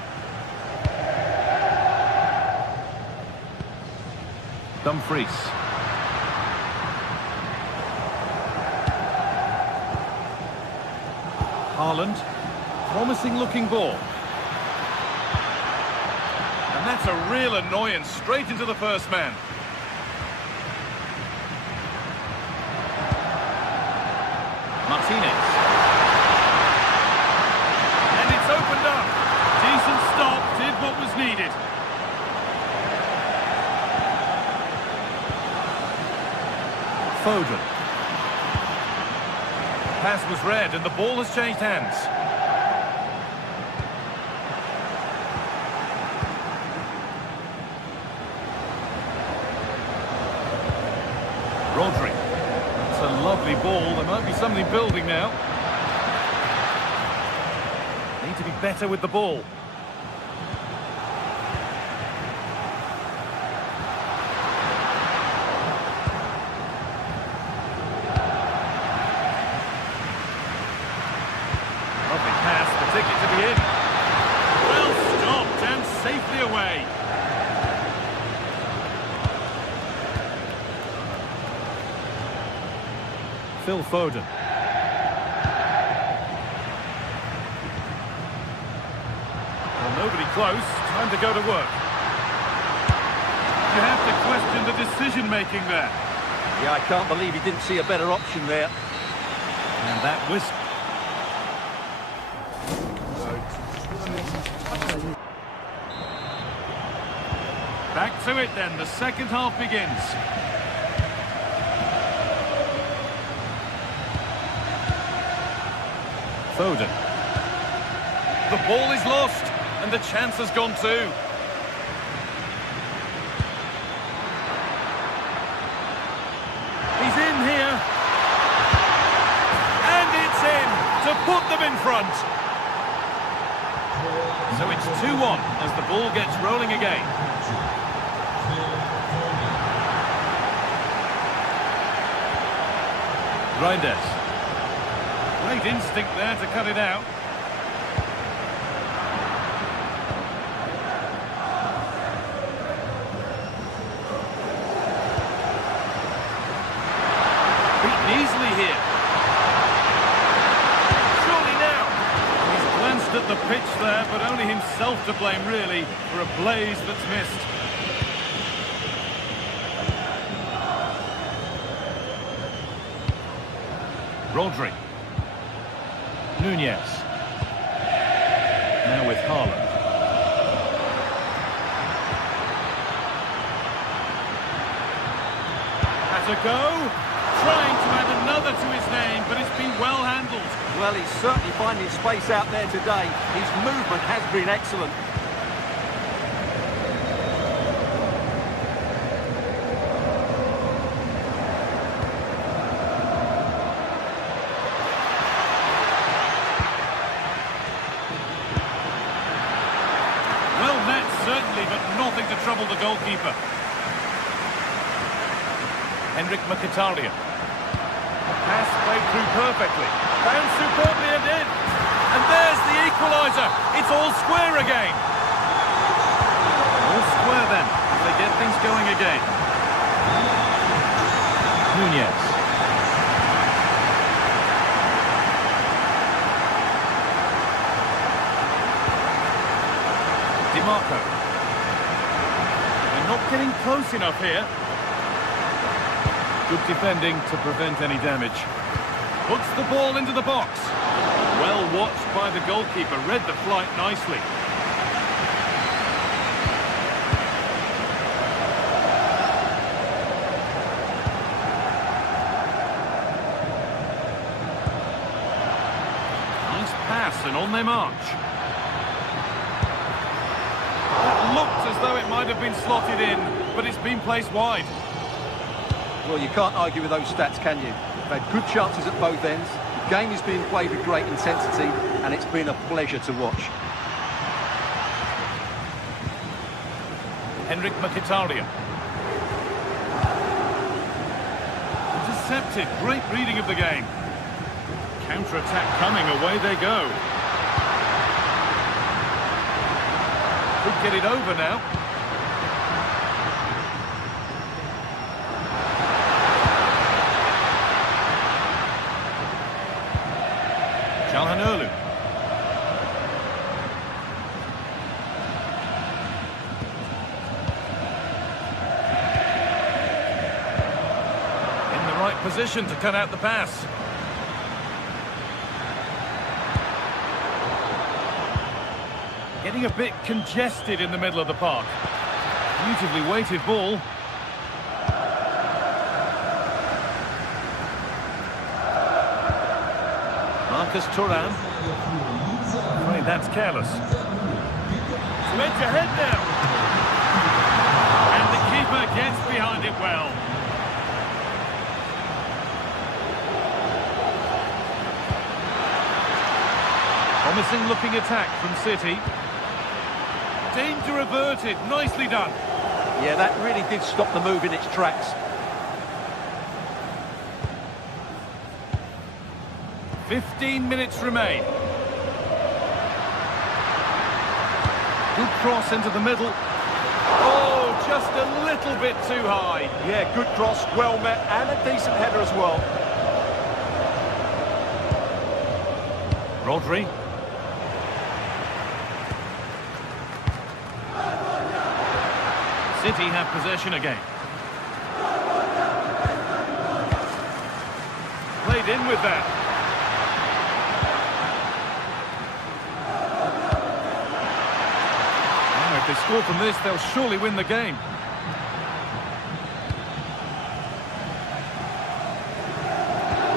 Dumfries. Haaland. Promising looking ball. And that's a real annoyance straight into the first man. Foden. Pass was read and the ball has changed hands. Rodri. It's a lovely ball. There might be something building now. Need to be better with the ball. Lovely pass, the ticket to be in. Well stopped and safely away. Phil Foden. Well, nobody close. Time to go to work. You have to question the decision-making there. Yeah, I can't believe he didn't see a better option there. And that whisk. Back to it then. The second half begins. Foden. The ball is lost, and the chance has gone too. He's in here. And it's in to put them in front. So it's 2-1 as the ball gets rolling again. Reinders. Great instinct there to cut it out. Beaten easily here. Surely now. He's glanced at the pitch there, but only himself to blame, really, for a blaze that's missed. Rodri. Nunez. Now with Haaland. Had to go. Trying to add another to his name, but it's been well handled. Well, he's certainly finding space out there today. His movement has been excellent. Certainly, but nothing to trouble the goalkeeper. Mkhitaryan. Pass played through perfectly. Found superbly and in. And there's the equaliser. It's all square again. All square then, as they get things going again. Nunez. Marco. They're not getting close enough here. Good defending to prevent any damage. Puts the ball into the box. Well watched by the goalkeeper. Read the flight nicely. Nice pass and on they march. Looked as though it might have been slotted in, but it's been placed wide. Well, you can't argue with those stats, can you? They've had good chances at both ends. The game is being played with great intensity, and it's been a pleasure to watch. Mkhitaryan. Intercepted. Great reading of the game. Counter-attack coming. Away they go. Could get it over now. Calhanoglu. In the right position to cut out the pass. Getting a bit congested in the middle of the park. Beautifully weighted ball. Marcus Thuram. Afraid that's careless. It's edge ahead now. And the keeper gets behind it well. Promising looking attack from City. Danger averted, nicely done. Yeah, that really did stop the move in its tracks. "15 minutes remain. Good cross into the middle. Oh, just a little bit too high. Yeah, good cross, well met, and a decent header as well. Rodri. City have possession again. Played in with that. Now, if they score from this, they'll surely win the game.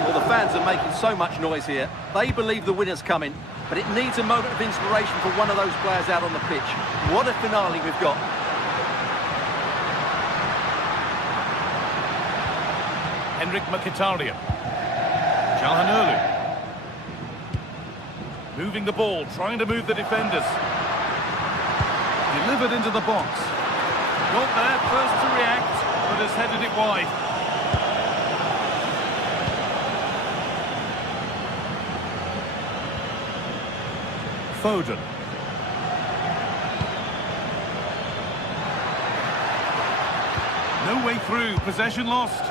Well, the fans are making so much noise here. They believe the winner's coming, but it needs a moment of inspiration for one of those players out on the pitch. What a finale we've got. Henrik Mkhitaryan. Calhanoglu. Moving the ball, trying to move the defenders. Delivered into the box. Got there first to react, but has headed it wide. Foden. No way through, possession lost.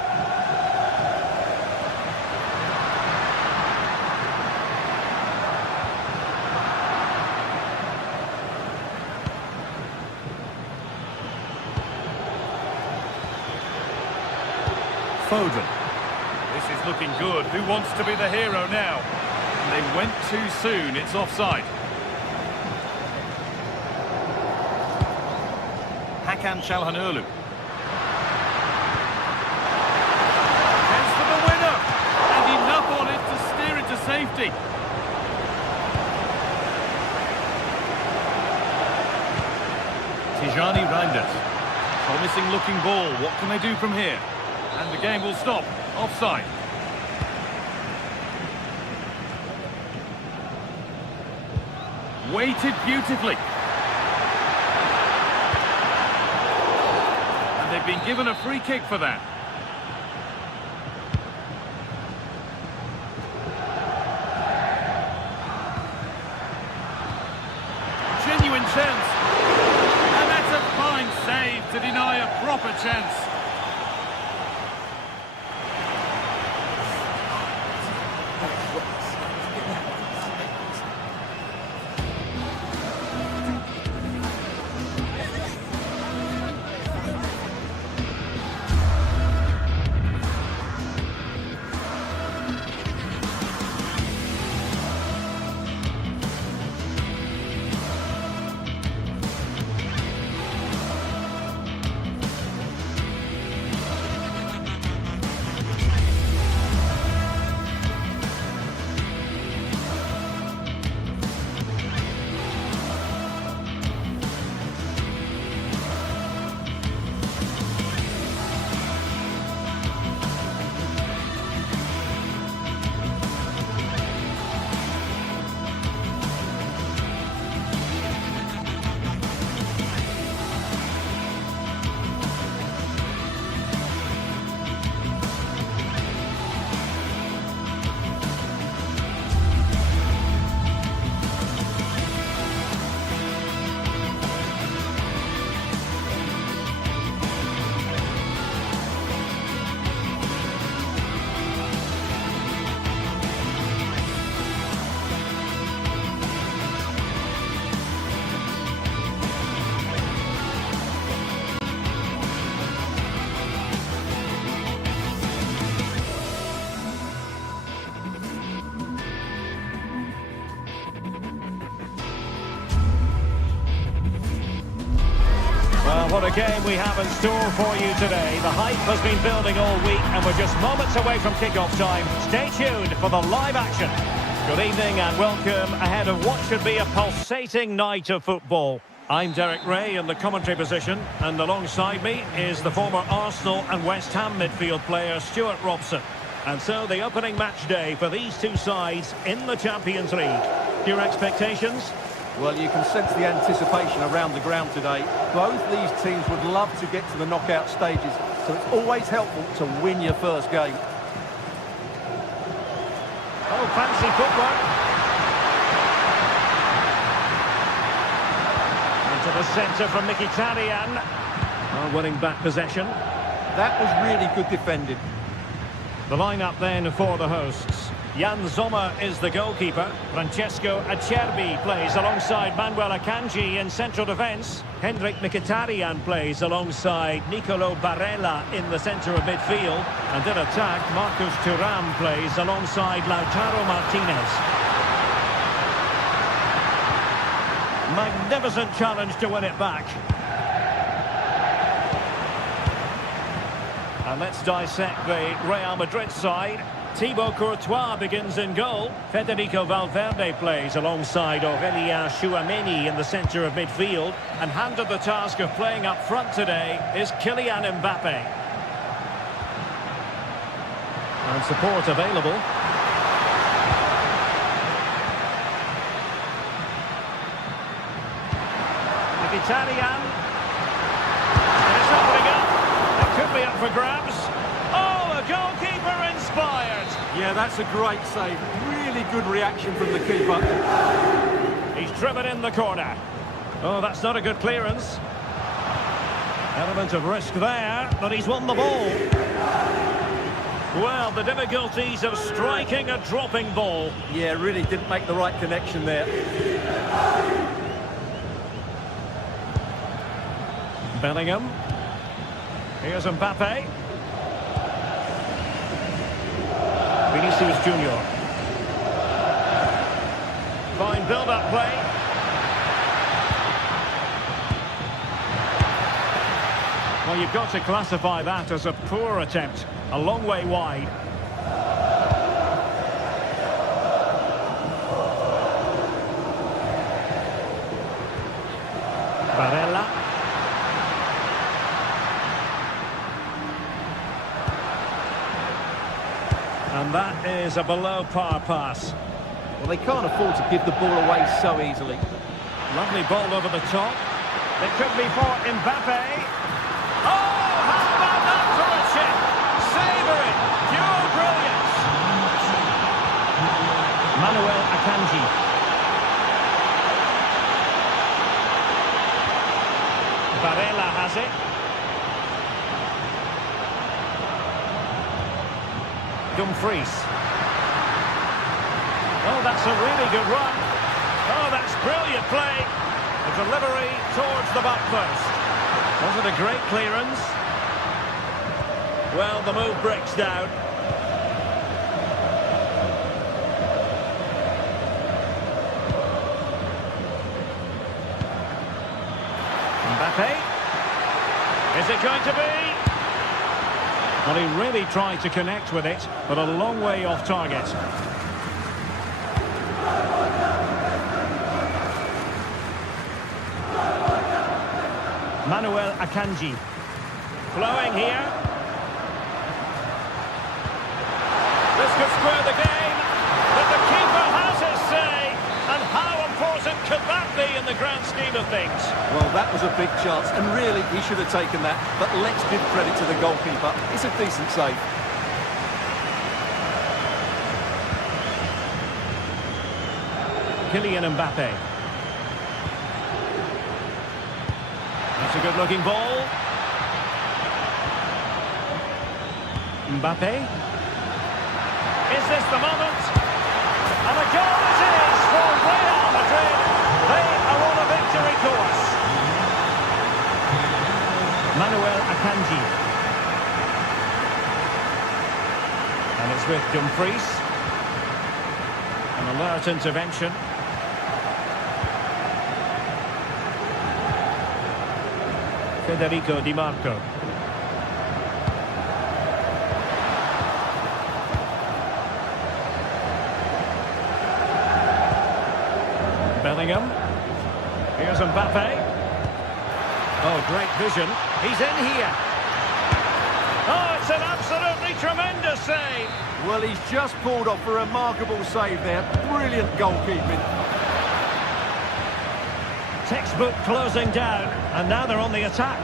Foden. This is looking good. Who wants to be the hero now? And they went too soon. It's offside. Hakan Calhanoglu. Chance for the winner. And enough on it to steer it to safety. Tijani Reinders. Promising looking ball. What can they do from here? And the game will stop. Offside. Weighted beautifully. And they've been given a free kick for that. Genuine chance. And that's a fine save to deny a proper chance. What a game we have in store for you today. The hype has been building all week and we're just moments away from kick-off time. Stay tuned for the live action. Good evening and welcome ahead of what should be a pulsating night of football. I'm Derek Ray in the commentary position, and alongside me is the former Arsenal and West Ham midfield player Stuart Robson. And so the opening match day for these two sides in the Champions League. Your expectations? Well, you can sense the anticipation around the ground today. Both these teams would love to get to the knockout stages, so it's always helpful to win your first game. Oh, fancy footwork. Into the centre from Mkhitaryan. Oh, winning back possession. That was really good defending. The lineup then for the hosts. Jan Sommer is the goalkeeper. Francesco Acerbi plays alongside Manuel Akanji in central defence. Henrik Mkhitaryan plays alongside Nicolo Barella in the centre of midfield. And in attack, Marcus Thuram plays alongside Lautaro Martinez. Magnificent challenge to win it back. And let's dissect the Real Madrid side. Thibaut Courtois begins in goal. Federico Valverde plays alongside Aurélien Tchouaméni in the centre of midfield. And handed the task of playing up front today is Kylian Mbappe. And support available. Mkhitaryan. And it's opening up. It could be up for grabs. Oh, a goalkeeper inspired. Yeah, that's a great save. Really good reaction from the keeper. He's driven in the corner. Oh, that's not a good clearance. Element of risk there, but he's won the ball. Well, the difficulties of striking a dropping ball. Yeah, really didn't make the right connection there. Bellingham. Here's Mbappe. Vinicius Junior. Fine build-up play. Well, you've got to classify that as a poor attempt. A long way wide. Barella. And that is a below-par pass. Well, they can't afford to give the ball away so easily. Lovely ball over the top. It could be for Mbappe. Oh, how about that for a chip? Savouring, pure brilliance. Manuel Akanji. Barella has it. Dumfries. Oh, that's a really good run. Oh, that's brilliant play. The delivery towards the back post. Was it a great clearance? Well, the move breaks down. Mbappe. Is it going to be? Well, he really tried to connect with it, but a long way off target. Manuel Akanji. Flowing here. This could square the game, but the keeper has his say. And how important could that be in the grand scheme of things? Well, that was a big chance, and really, he should have taken that. But let's give credit to the goalkeeper. It's a decent save. Kylian Mbappe. That's a good-looking ball. Mbappe. Is this the moment? And a goal it is for Real Madrid. They are on a victory course. Manuel Akanji. And it's with Dumfries. An alert intervention. Federico Di Marco. Bellingham. Here's Mbappe. Oh, great vision. He's in here. Oh, it's an absolutely tremendous save. Well, he's just pulled off a remarkable save there. Brilliant goalkeeping. Textbook closing down, and now they're on the attack.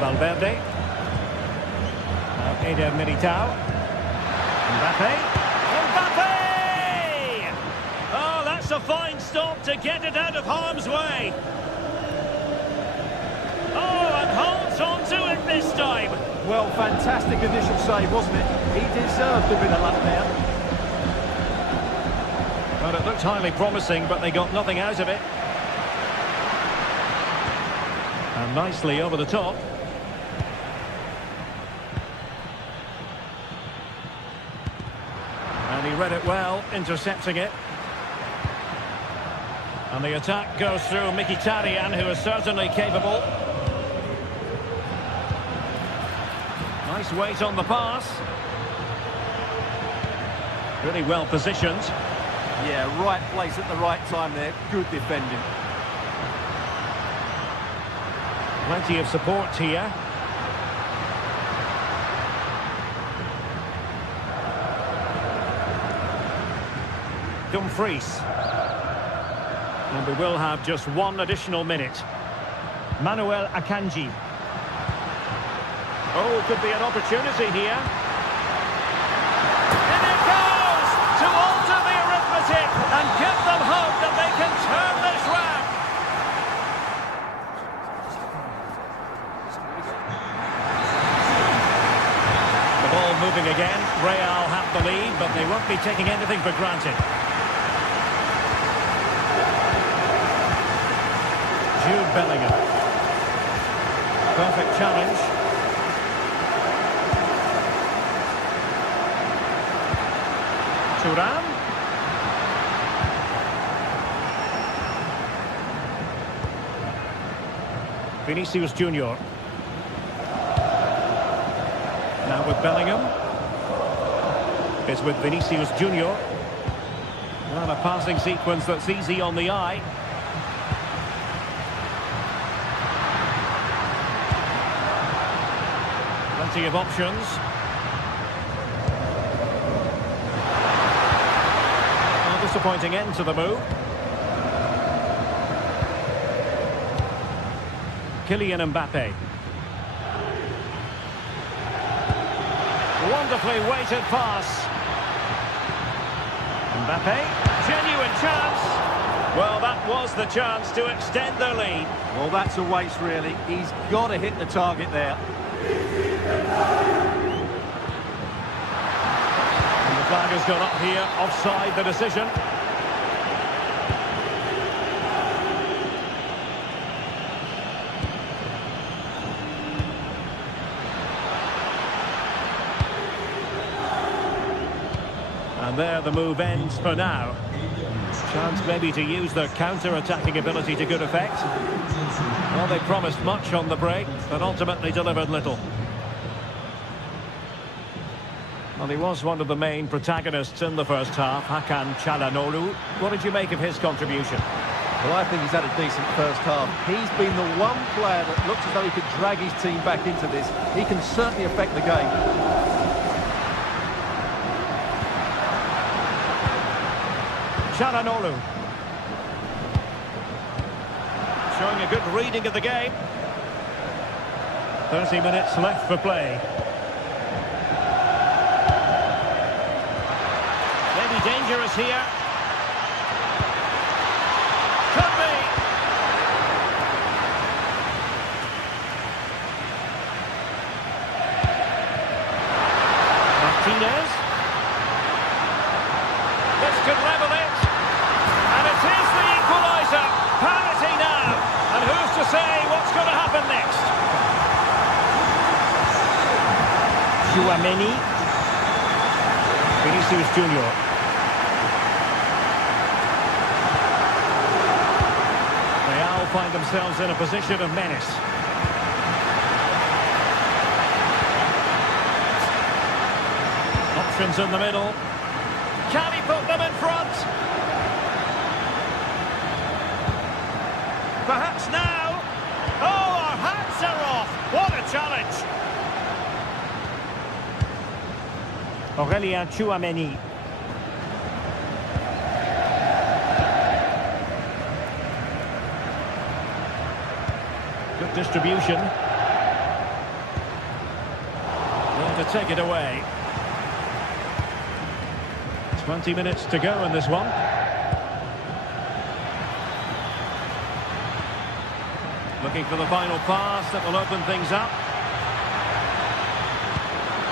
Valverde. Now Eder Militao. Mbappe. Mbappe! Oh, that's a fine stop to get it out of harm's way. Oh, and holds on to it this time. Well, fantastic initial save, wasn't it? He deserved a bit of luck there. Well, it looked highly promising, but they got nothing out of it. And nicely over the top. And he read it well, intercepting it. And the attack goes through Mkhitaryan, who is certainly capable. Nice weight on the pass. Really well positioned. Yeah, right place at the right time there. Good defending. Plenty of support here. Dumfries. And we will have just one additional minute. Manuel Akanji. Oh, could be an opportunity here. And it goes to alter the arithmetic and give them hope that they can turn this round. The ball moving again. Real have the lead, but they won't be taking anything for granted. Jude Bellingham. Perfect challenge. Thuram. Vinicius Junior. Now with Bellingham. It's with Vinicius Junior. And a passing sequence that's easy on the eye. Plenty of options. A disappointing end to the move. Kylian Mbappe. Wonderfully weighted pass. Mbappe, genuine chance. Well, that was the chance to extend their lead. Well, that's a waste, really. He's got to hit the target there. And the flag has gone up here, offside the decision. And there the move ends for now. Chance maybe to use their counter-attacking ability to good effect. Well, they promised much on the break, but ultimately delivered little. Well, he was one of the main protagonists in the first half, Hakan Çalhanoğlu. What did you make of his contribution? Well, I think he's had a decent first half. He's been the one player that looks as though he could drag his team back into this. He can certainly affect the game. Çalhanoğlu. Showing a good reading of the game. 30 minutes left for play. Maybe dangerous here. Could be. Martinez. This could level it. And it is the equaliser. Parity now. And who's to say what's going to happen next? Tchouaméni. Vinicius Junior. Real find themselves in a position of menace. Up Options in the middle. Can he put them in front? Perhaps now. Oh, our hats are off. What a challenge. Aurélien Tchouaméni. Good distribution. Well, to take it away. 20 minutes to go in this one. Looking for the final pass that will open things up.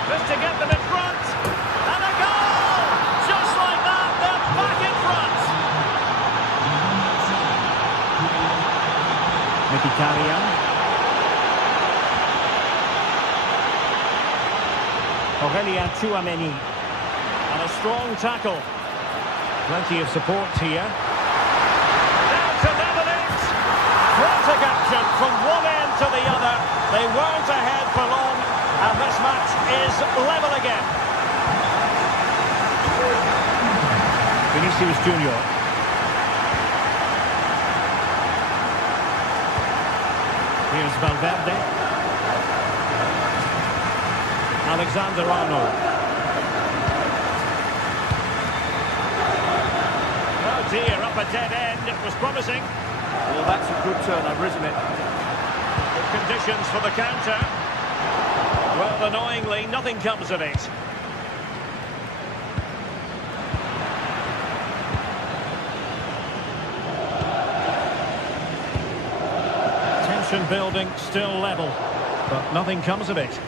Just to get them in front. And a goal! Just like that, they're back in front. Mkhitaryan. Aurélien Tchouaméni. And a strong tackle. Plenty of support here. Now to level it. Frantic action from one end to the other. They weren't ahead for long, and this match is level again. Vinicius Junior. Here's Valverde. Alexander-Arnold. Oh dear, up a dead end. It was promising. Well, that's a good turnover, isn't it? Good conditions for the counter. Well, annoyingly, nothing comes of it. Tension building, still level, but nothing comes of it.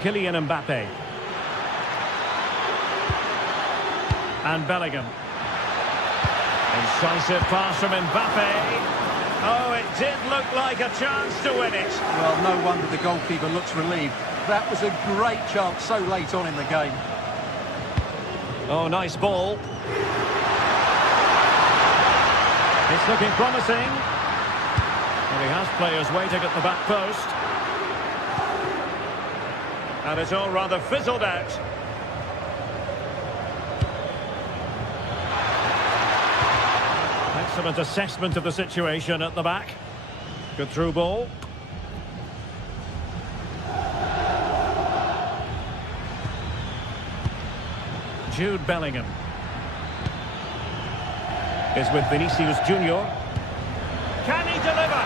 Kylian Mbappe. And Bellingham. Incisive pass from Mbappe. Oh, it did look like a chance to win it. Well, no wonder the goalkeeper looks relieved. That was a great chance so late on in the game. Oh, nice ball. It's looking promising. Well, he has players waiting at the back post. And it's all rather fizzled out. Excellent assessment of the situation at the back. Good through ball. Jude Bellingham is with Vinicius Junior. Can he deliver?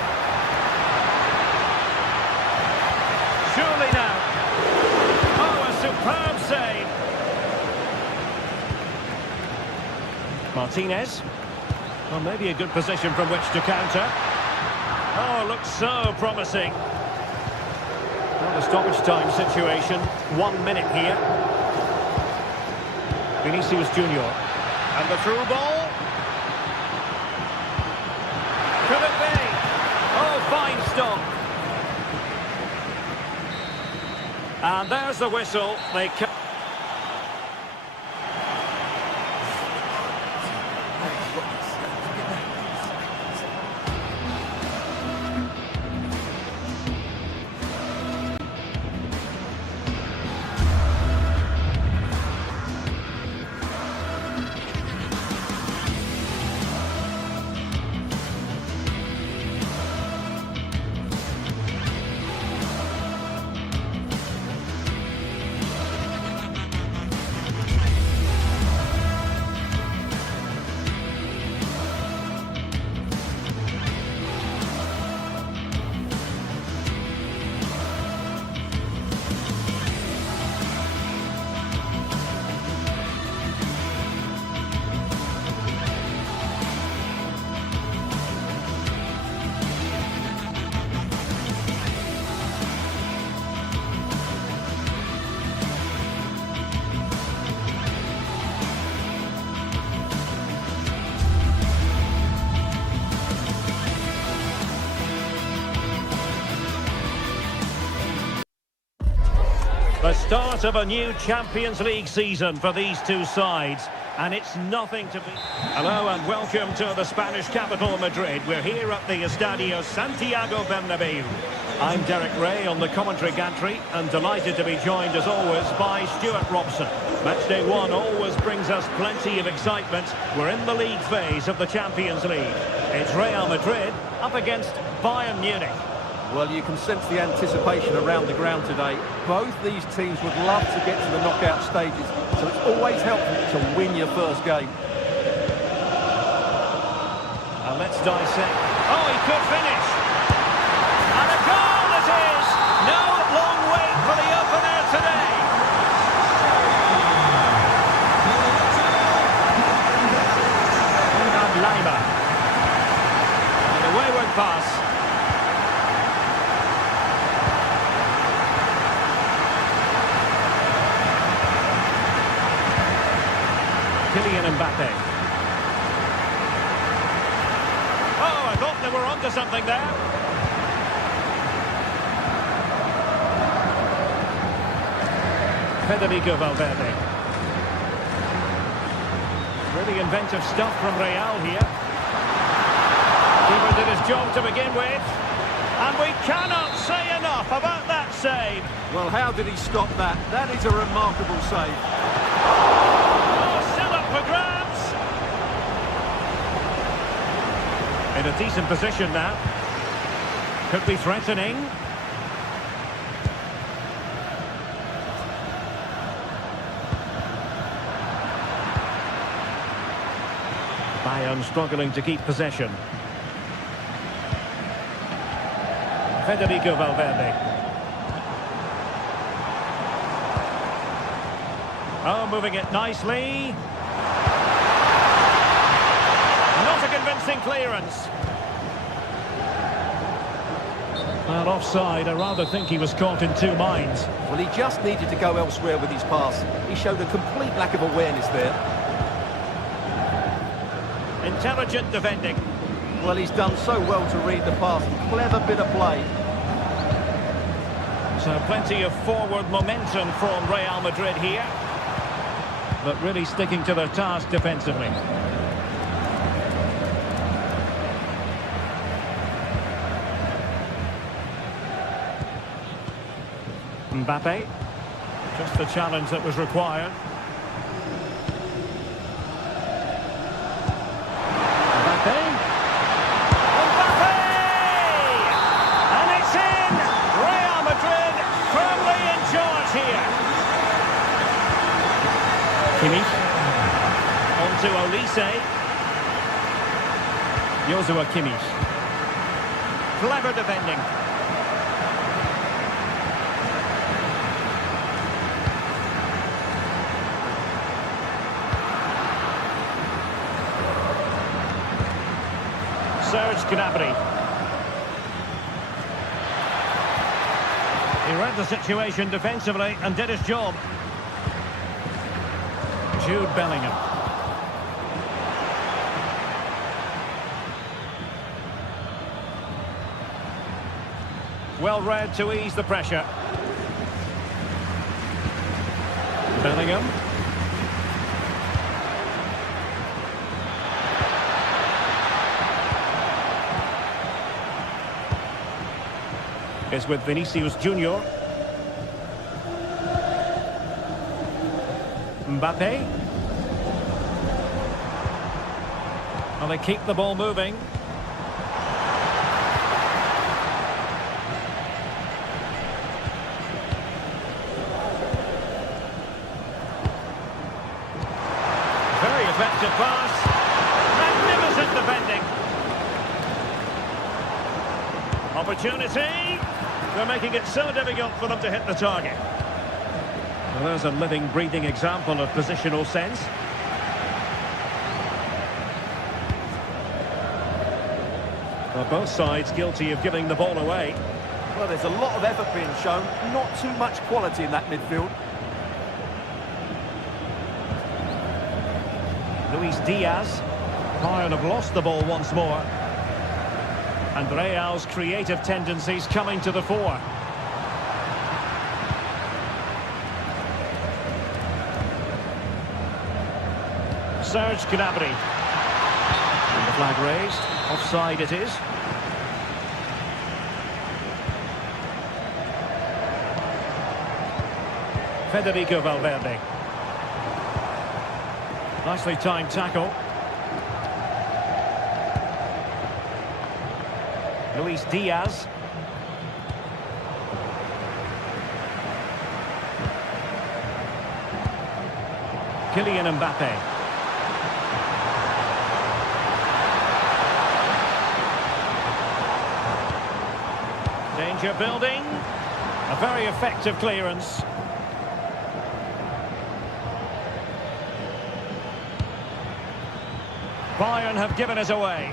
Surely now. Oh, a superb save. Martinez. Well, maybe a good position from which to counter. Oh, looks so promising. Well, the stoppage time situation. 1 minute here. Vinicius Junior. And the through ball. Could it be? Oh, fine stop. And there's the whistle. They The start of a new Champions League season for these two sides, and it's nothing to be... Hello and welcome to the Spanish capital, Madrid. We're here at the Estadio Santiago Bernabéu. I'm Derek Ray on the commentary gantry and delighted to be joined as always by Stuart Robson. Matchday 1 always brings us plenty of excitement. We're in the league phase of the Champions League. It's Real Madrid up against Bayern Munich. Well, you can sense the anticipation around the ground today. Both these teams would love to get to the knockout stages, so it's always helpful to win your first game. And let's dissect. Oh, he could finish. And a goal it is! No long wait for the opener today. Lima. And a wayward pass. Kylian Mbappe. Oh, I thought they were onto something there. Federico Valverde. Really inventive stuff from Real here. Keeper did his job to begin with. And we cannot say enough about that save. Well, how did he stop that? That is a remarkable save. For grabs. In a decent position now. Could be threatening. Bayern struggling to keep possession. Federico Valverde. Oh, moving it nicely. Not a convincing clearance. Well, offside. I rather think he was caught in two minds. Well, he just needed to go elsewhere with his pass. He showed a complete lack of awareness there. Intelligent defending. Well, he's done so well to read the pass. Clever bit of play. So plenty of forward momentum from Real Madrid here. But really sticking to their task defensively. Mbappe, just the challenge that was required. Mbappe! Mbappe! And it's in! Real Madrid firmly in charge here. Kimmich. On to Olise. Joshua Kimmich. Clever defending. Serge Gnabry. He read the situation defensively and did his job. Jude Bellingham. Well read to ease the pressure. Bellingham. Is with Vinicius Junior. Mbappe. Well, they keep the ball moving. Very effective pass. Magnificent defending. Opportunity. They're making it so difficult for them to hit the target. Well, there's a living, breathing example of positional sense. Well, both sides guilty of giving the ball away. Well, there's a lot of effort being shown, not too much quality in that midfield. Luis Diaz. Bayern have lost the ball once more. And Real's creative tendencies coming to the fore. Serge Gnabry. And the flag raised. Offside it is. Federico Valverde. Nicely timed tackle. Luis Diaz. Kylian Mbappe. Danger building. A very effective clearance. Bayern have given us away.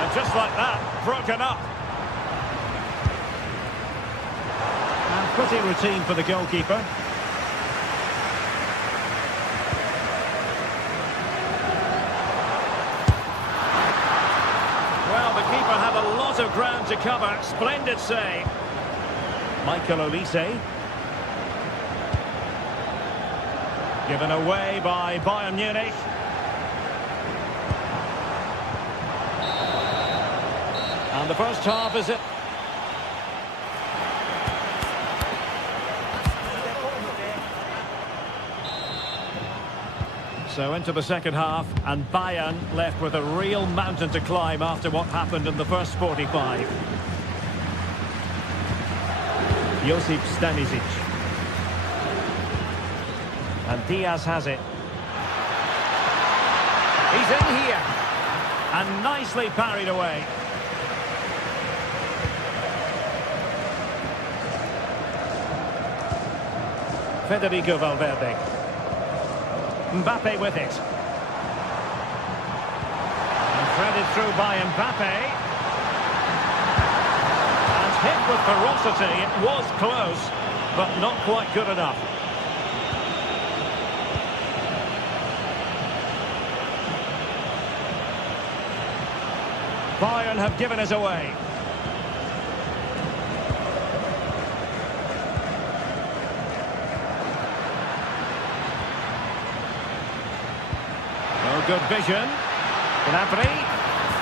And just like that, broken up. And pretty routine for the goalkeeper. Well, the keeper had a lot of ground to cover. Splendid save. Michael Olise. Given away by Bayern Munich. And the first half is it. So into the second half, and Bayern left with a real mountain to climb after what happened in the first 45. Josip Stanisic. And Diaz has it. He's in here. And nicely parried away. Federico Valverde. Mbappe with it. And threaded through by Mbappe. And hit with ferocity. It was close, but not quite good enough. Bayern have given us away. Oh, good vision. Gnabry.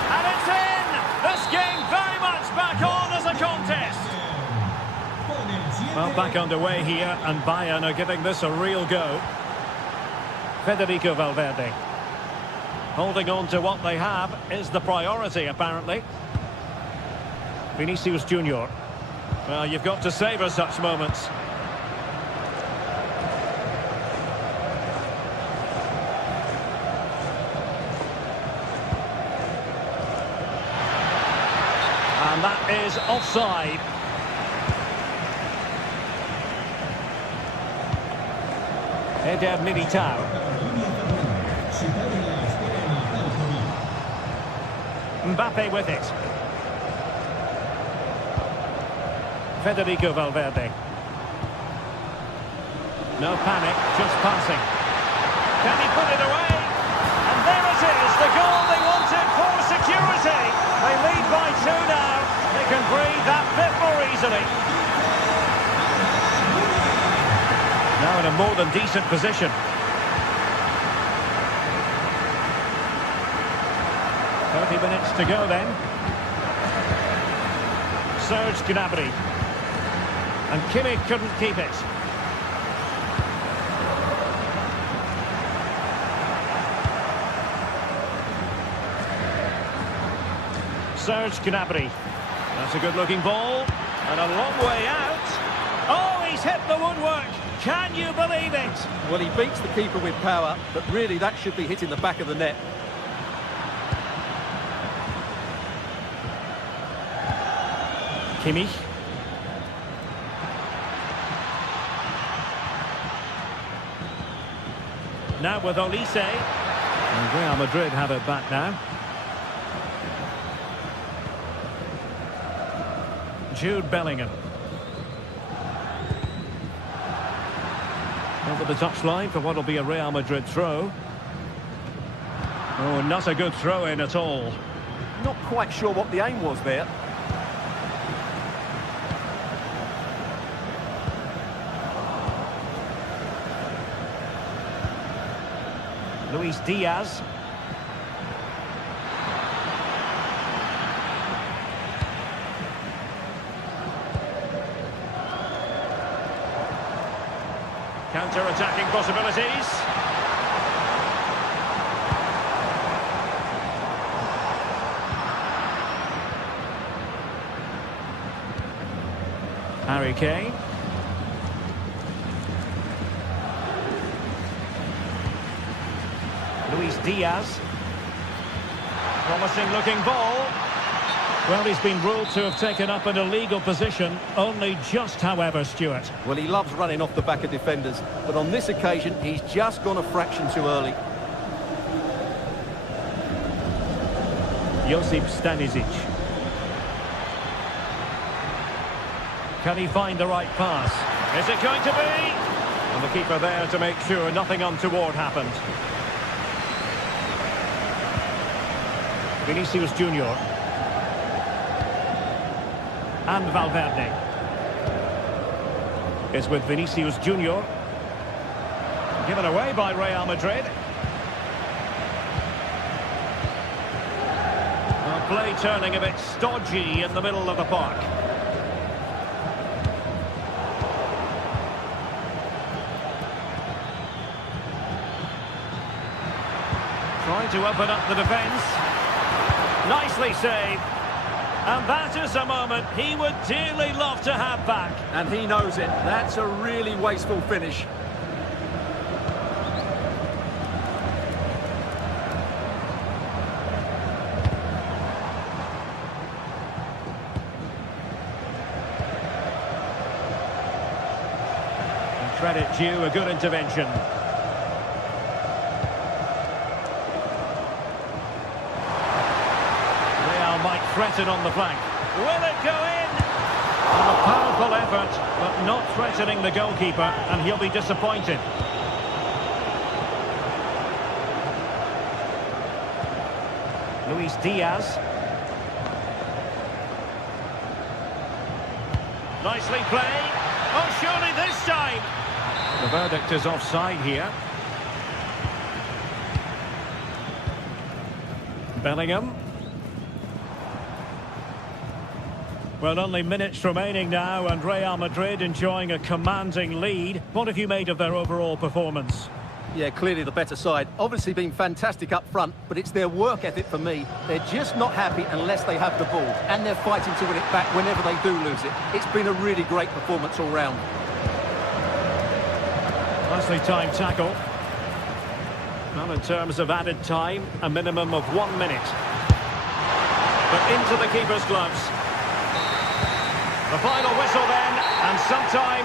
And it's in! This game very much back on as a contest. Well, back underway here, and Bayern are giving this a real go. Federico Valverde. Holding on to what they have is the priority, apparently. Vinicius Junior. Well, you've got to savour such moments. And that is offside. Eder Militao. Mbappe with it. Federico Valverde. No panic, just passing. Can he put it away? And there it is, the goal they wanted for security. They lead by 2 now. They can breathe that bit more easily. Now in a more than decent position. 30 minutes to go then. Serge Gnabry. And Kimmich couldn't keep it. Serge Gnabry. That's a good-looking ball. And a long way out. Oh, he's hit the woodwork. Can you believe it? Well, he beats the keeper with power, but really that should be hitting the back of the net. Kimmich. Now with Olise. And Real Madrid have it back now. Jude Bellingham. Over the touchline for what will be a Real Madrid throw. Oh, not a good throw-in at all. Not quite sure what the aim was there. Luis Diaz. Counter-attacking possibilities. Harry Kane. Luis Diaz. Promising looking ball. Well, he's been ruled to have taken up an illegal position, only just, however, Stuart. Well, he loves running off the back of defenders, but on this occasion, he's just gone a fraction too early. Josip Stanisic. Can he find the right pass? Is it going to be? And the keeper there to make sure nothing untoward happened. Vinicius Junior. And Valverde. It's with Vinicius Junior. Given away by Real Madrid. Well, play turning a bit stodgy in the middle of the park. Trying to open up the defence. Nicely saved. And that is a moment he would dearly love to have back. And he knows it. That's a really wasteful finish. And credit due, a good intervention. Might threaten on the flank. Will it go in? A powerful effort, but not threatening the goalkeeper, and he'll be disappointed. Luis Diaz. Nicely played. Oh, surely this time. The verdict is offside here. Bellingham. Well, only minutes remaining now, and Real Madrid enjoying a commanding lead. What have you made of their overall performance? Yeah, clearly the better side. Obviously been fantastic up front, but it's their work ethic for me. They're just not happy unless they have the ball, and they're fighting to win it back whenever they do lose it. It's been a really great performance all round. Nicely timed tackle. Well, in terms of added time, a minimum of 1 minute. But into the keeper's gloves. The final whistle then, and sometime...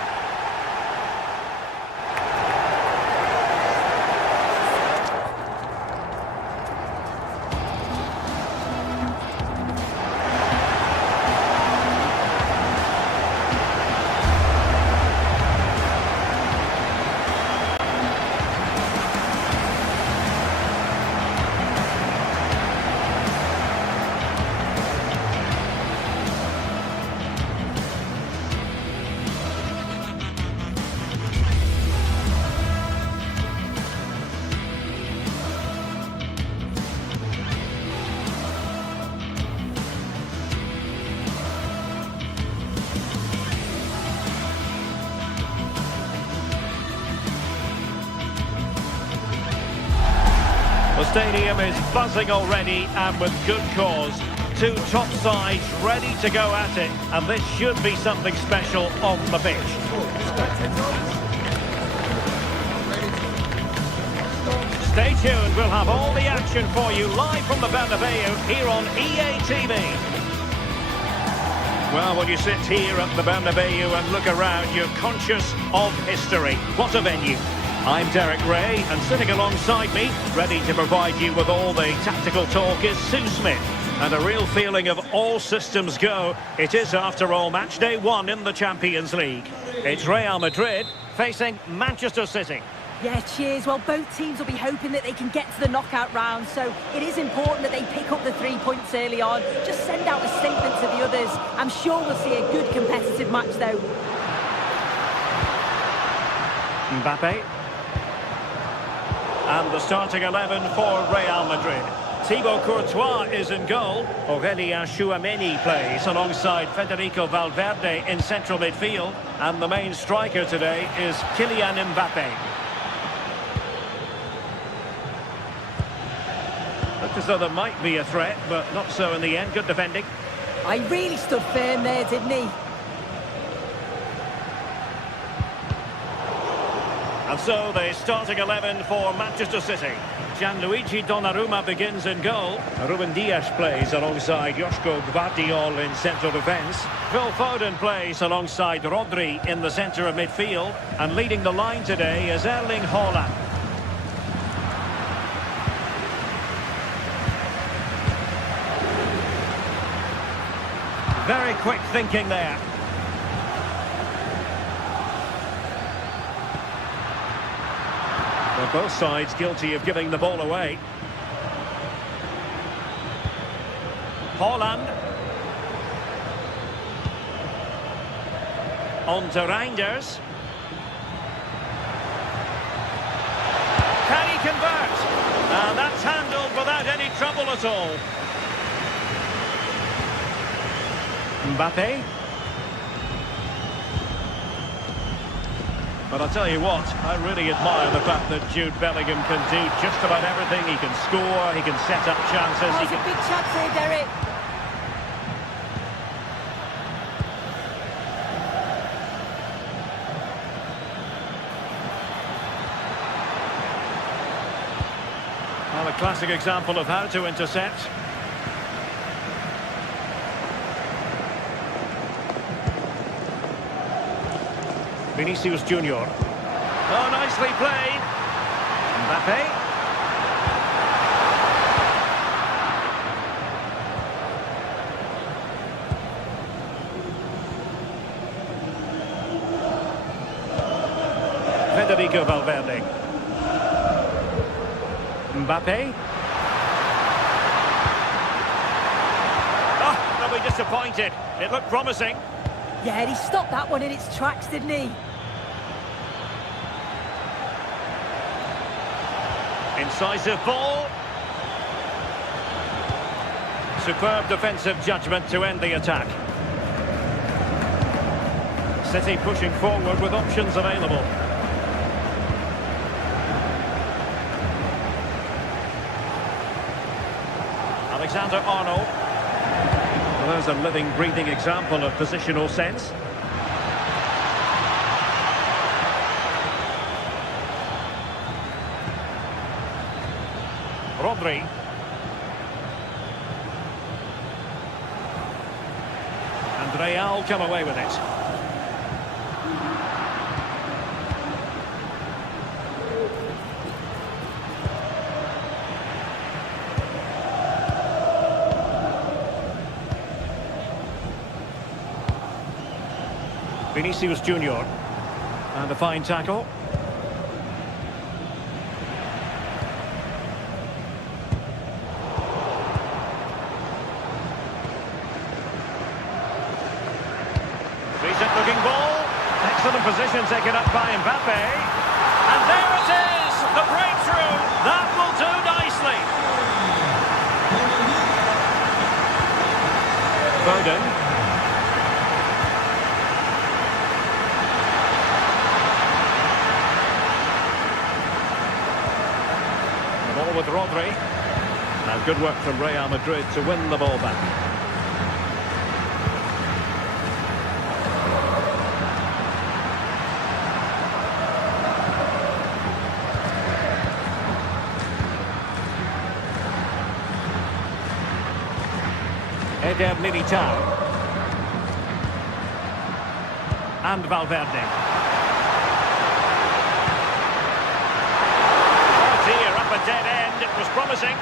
The stadium is buzzing already, and with good cause. Two top sides ready to go at it, and this should be something special on the pitch. Stay tuned, we'll have all the action for you live from the Bernabeu here on EA TV. Well, when you sit here at the Bernabeu and look around, you're conscious of history. What a venue. I'm Derek Ray, and sitting alongside me, ready to provide you with all the tactical talk, is Sue Smith. And a real feeling of all systems go. It is, after all, match day 1 in the Champions League. It's Real Madrid facing Manchester City. Yeah, cheers. Well, both teams will be hoping that they can get to the knockout round, so it is important that they pick up the 3 points early on. Just send out a statement to the others. I'm sure we'll see a good competitive match, though. Mbappe. And the starting 11 for Real Madrid. Thibaut Courtois is in goal. Aurélien Tchouameni plays alongside Federico Valverde in central midfield. And the main striker today is Kylian Mbappe. Looked as though there might be a threat, but not so in the end. Good defending. He really stood firm there, didn't he? And so the starting 11 for Manchester City. Gianluigi Donnarumma begins in goal. Ruben Dias plays alongside Joško Gvardiol in central defence. Phil Foden plays alongside Rodri in the centre of midfield. And leading the line today is Erling Haaland. Very quick thinking there. Well, both sides guilty of giving the ball away. Haaland. On to Reinders. Can he convert? And that's handled without any trouble at all. Mbappe. But I'll tell you what, I really admire the fact that Jude Bellingham can do just about everything. He can score, he can set up chances. Oh, He it's can... a big chance here, Derek. Well, a classic example of how to intercept. Vinicius Junior. Oh, nicely played. Mbappe. Federico Valverde. Mbappe. Oh, they'll be disappointed. It looked promising. Yeah, he stopped that one in its tracks, didn't he? Incisive ball. Superb defensive judgment to end the attack. City pushing forward with options available. Alexander-Arnold. Well, there's a living, breathing example of positional sense. Rodri. And Real come away with it. Vinicius Junior. And a fine tackle. Decent looking ball. Excellent position taken up by Mbappe. And there it is! The breakthrough! That will do nicely. Foden. With Rodri. And good work from Real Madrid to win the ball back. Eder Militao. And Valverde. A dead end, it was promising.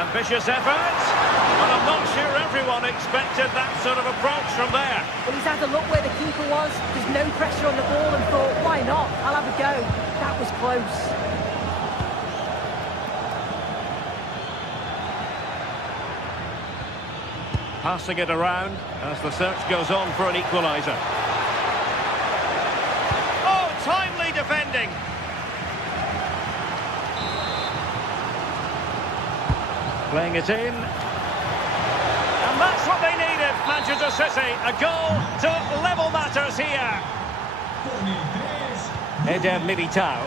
Ambitious effort, but I'm not sure everyone expected that sort of approach from there. Well, he's had a look where the keeper was. There's no pressure on the ball and thought, why not? I'll have a go. That was close. Passing it around as the search goes on for an equaliser. Timely defending. Playing it in. And that's what they needed, Manchester City. A goal to level matters here. Eder Militao.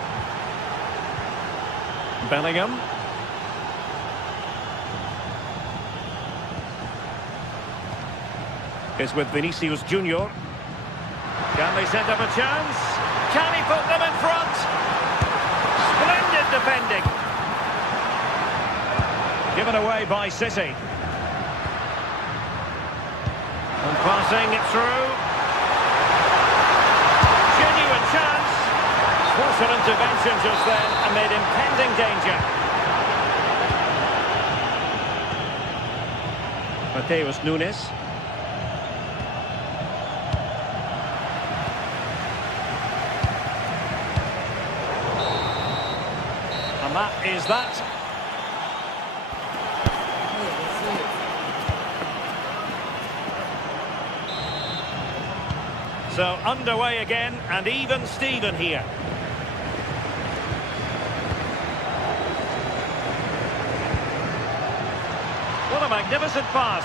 Bellingham. Is with Vinicius Junior. Can they set up a chance? Can he put them in front? Splendid defending. Given away by City. And passing it through. Genuine chance. Forceful intervention just then amid impending danger. Mateus Nunes. And that is that. So underway again, and even Steven here. What a magnificent pass.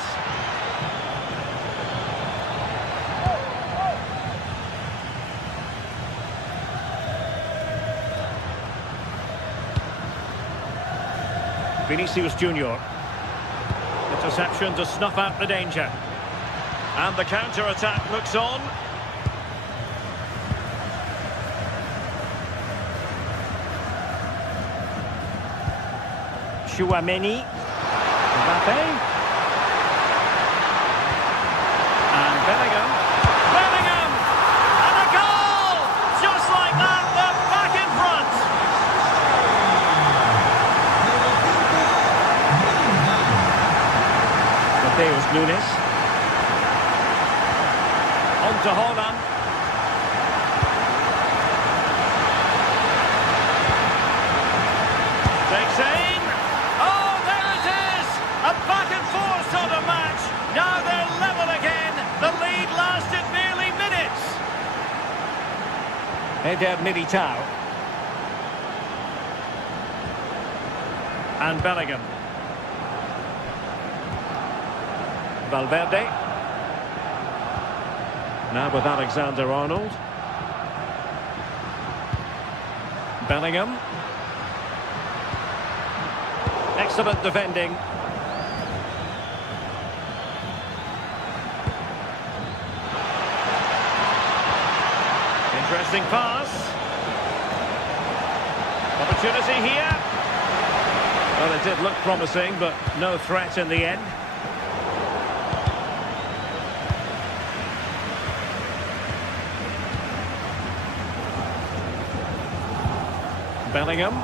Vinicius Junior. Interception to snuff out the danger. And the counter-attack looks on. Chouameni. Mbappe. And Bellingham. Bellingham! And a goal! Just like that, they're back in front. Mateus Nunes. On to Haaland. Takes aim. Oh, there it is! A back-and-forth sort of match. Now they're level again. The lead lasted nearly minutes. Eder Militao. And Bellingham. Valverde. Now with Alexander-Arnold. Bellingham. Excellent defending. Interesting pass. Opportunity here. Well, it did look promising, but no threat in the end. Bellingham.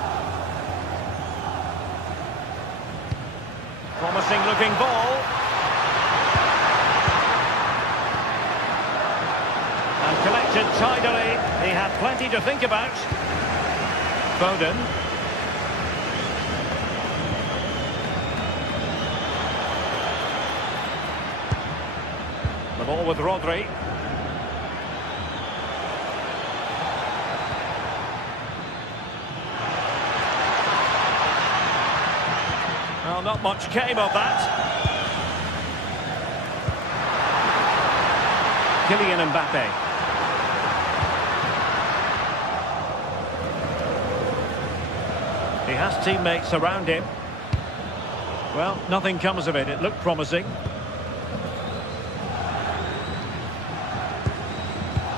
Promising looking ball. And collected tidily. He had plenty to think about. Foden. The ball with Rodri. Well, not much came of that. Kylian Mbappe. He has teammates around him. Well, nothing comes of it. It looked promising.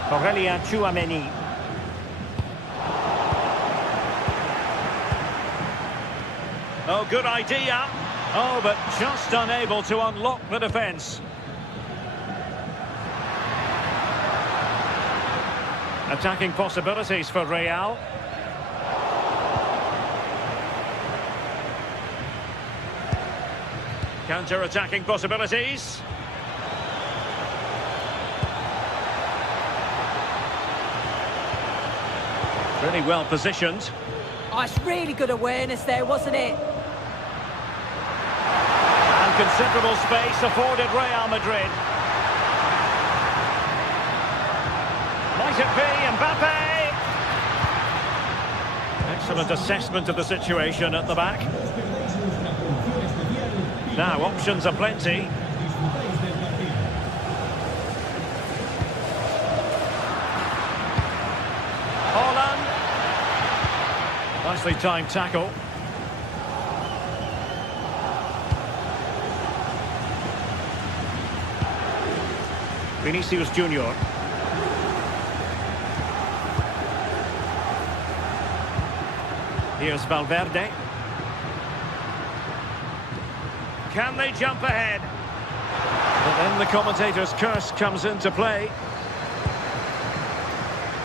Chouameni. Oh, good idea. Oh, but just unable to unlock the defence. Attacking possibilities for Real. Counter-attacking possibilities. Really well positioned. Oh, it's really good awareness there, wasn't it? And considerable space afforded Real Madrid. Might it be Mbappe? Excellent assessment of the situation at the back. Now, options are plenty. Holland. Nicely timed tackle. Vinicius Junior. Here's Valverde. Can they jump ahead? But then the commentator's curse comes into play.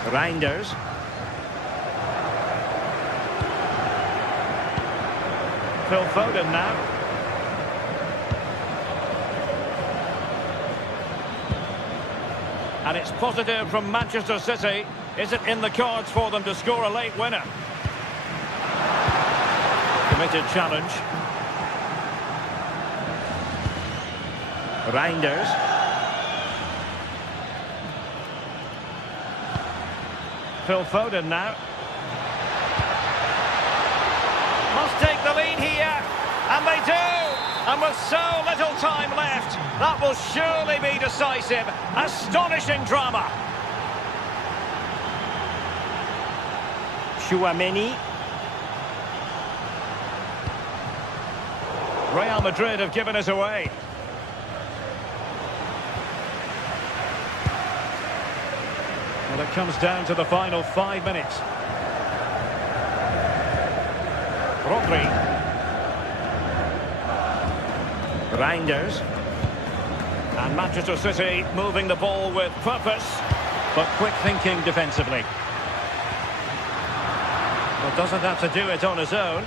Reinders. Phil Foden now. And it's positive from Manchester City. Is it in the cards for them to score a late winner? Committed challenge. Reinders. Phil Foden now. Must take the lead here. And they do. And with so little time left, that will surely be decisive. Astonishing drama. Tchouaméni. Real Madrid have given us away. Well, it comes down to the final 5 minutes. Rodri. Reinders. And Manchester City moving the ball with purpose, but quick thinking defensively. Well, doesn't have to do it on his own.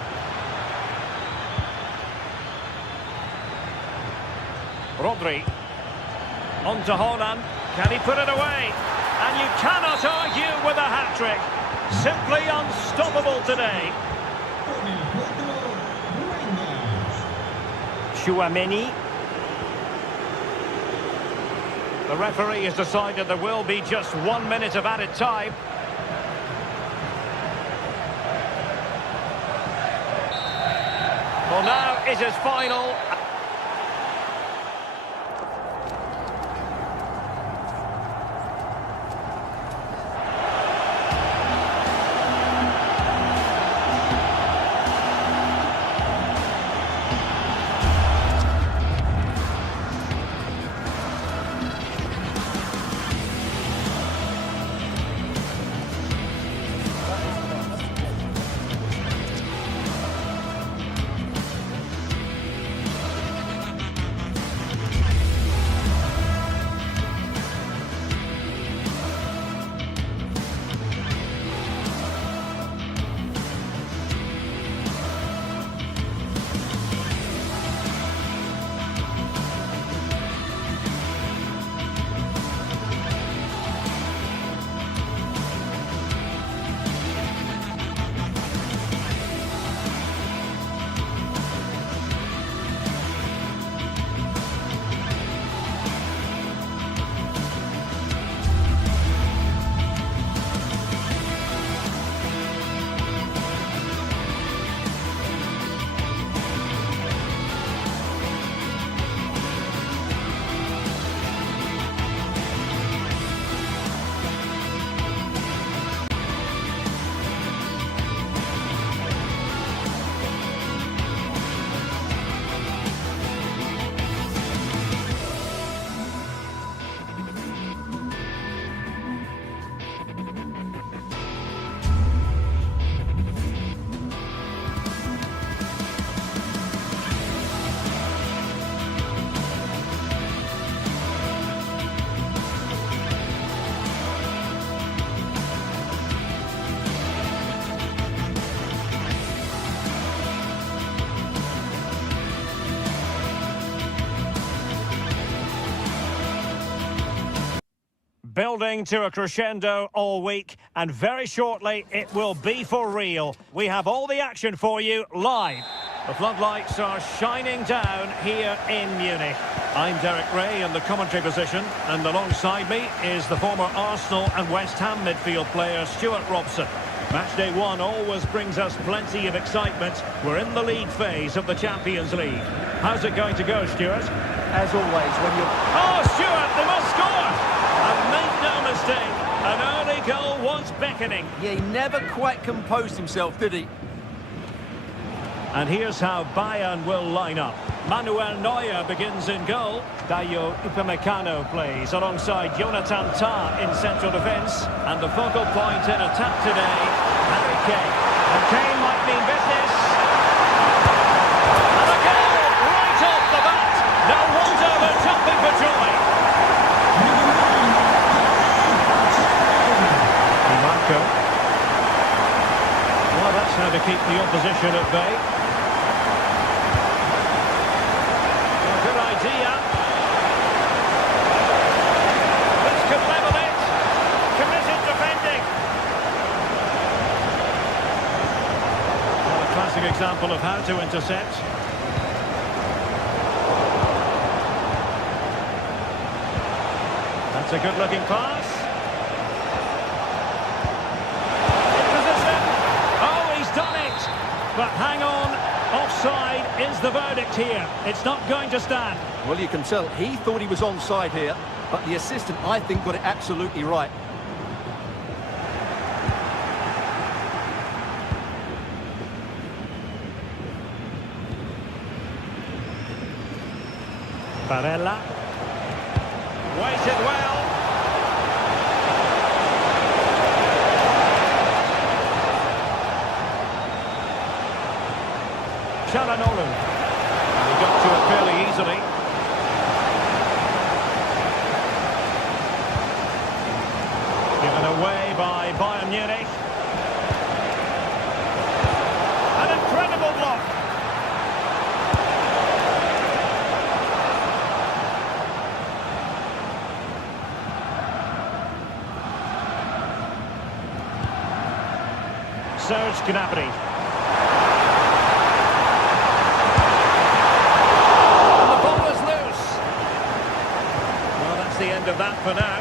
Rodri. On to Holland. Can he put it away? And you cannot argue with a hat-trick. Simply unstoppable today. Tchouaméni. The referee has decided there will be just 1 minute of added time. Well, now it is final. Building to a crescendo all week, and very shortly it will be for real. We have all the action for you live. The floodlights are shining down here in Munich. I'm Derek Ray in the commentary position, and alongside me is the former Arsenal and West Ham midfield player Stuart Robson. Matchday 1 always brings us plenty of excitement. We're in the league phase of the Champions League. How's it going to go, Stuart? As always, when you're... Oh, Stuart, they must score! And make no mistake, an early goal was beckoning. Yeah, he never quite composed himself, did he? And here's how Bayern will line up. Manuel Neuer begins in goal. Dayo Upamecano plays alongside Jonathan Tah in central defence. And the focal point in attack today, Harry Kane. And Kane might mean business. And a goal right off the bat. No wonder they're jumping for joy. Marco. Well, that's how to keep the opposition at bay. Good idea. This could level it. Committed defending. Well, a classic example of how to intercept. That's a good-looking pass. In position. Oh, he's done it. But hang on. Offside is the verdict here. It's not going to stand. Well, you can tell he thought he was onside here, but the assistant, I think, got it absolutely right. Barella. Waited well. Çalhanoğlu. He got to it fairly easily. Given away by Bayern Munich. An incredible block. Serge Gnabry. The end of that for now.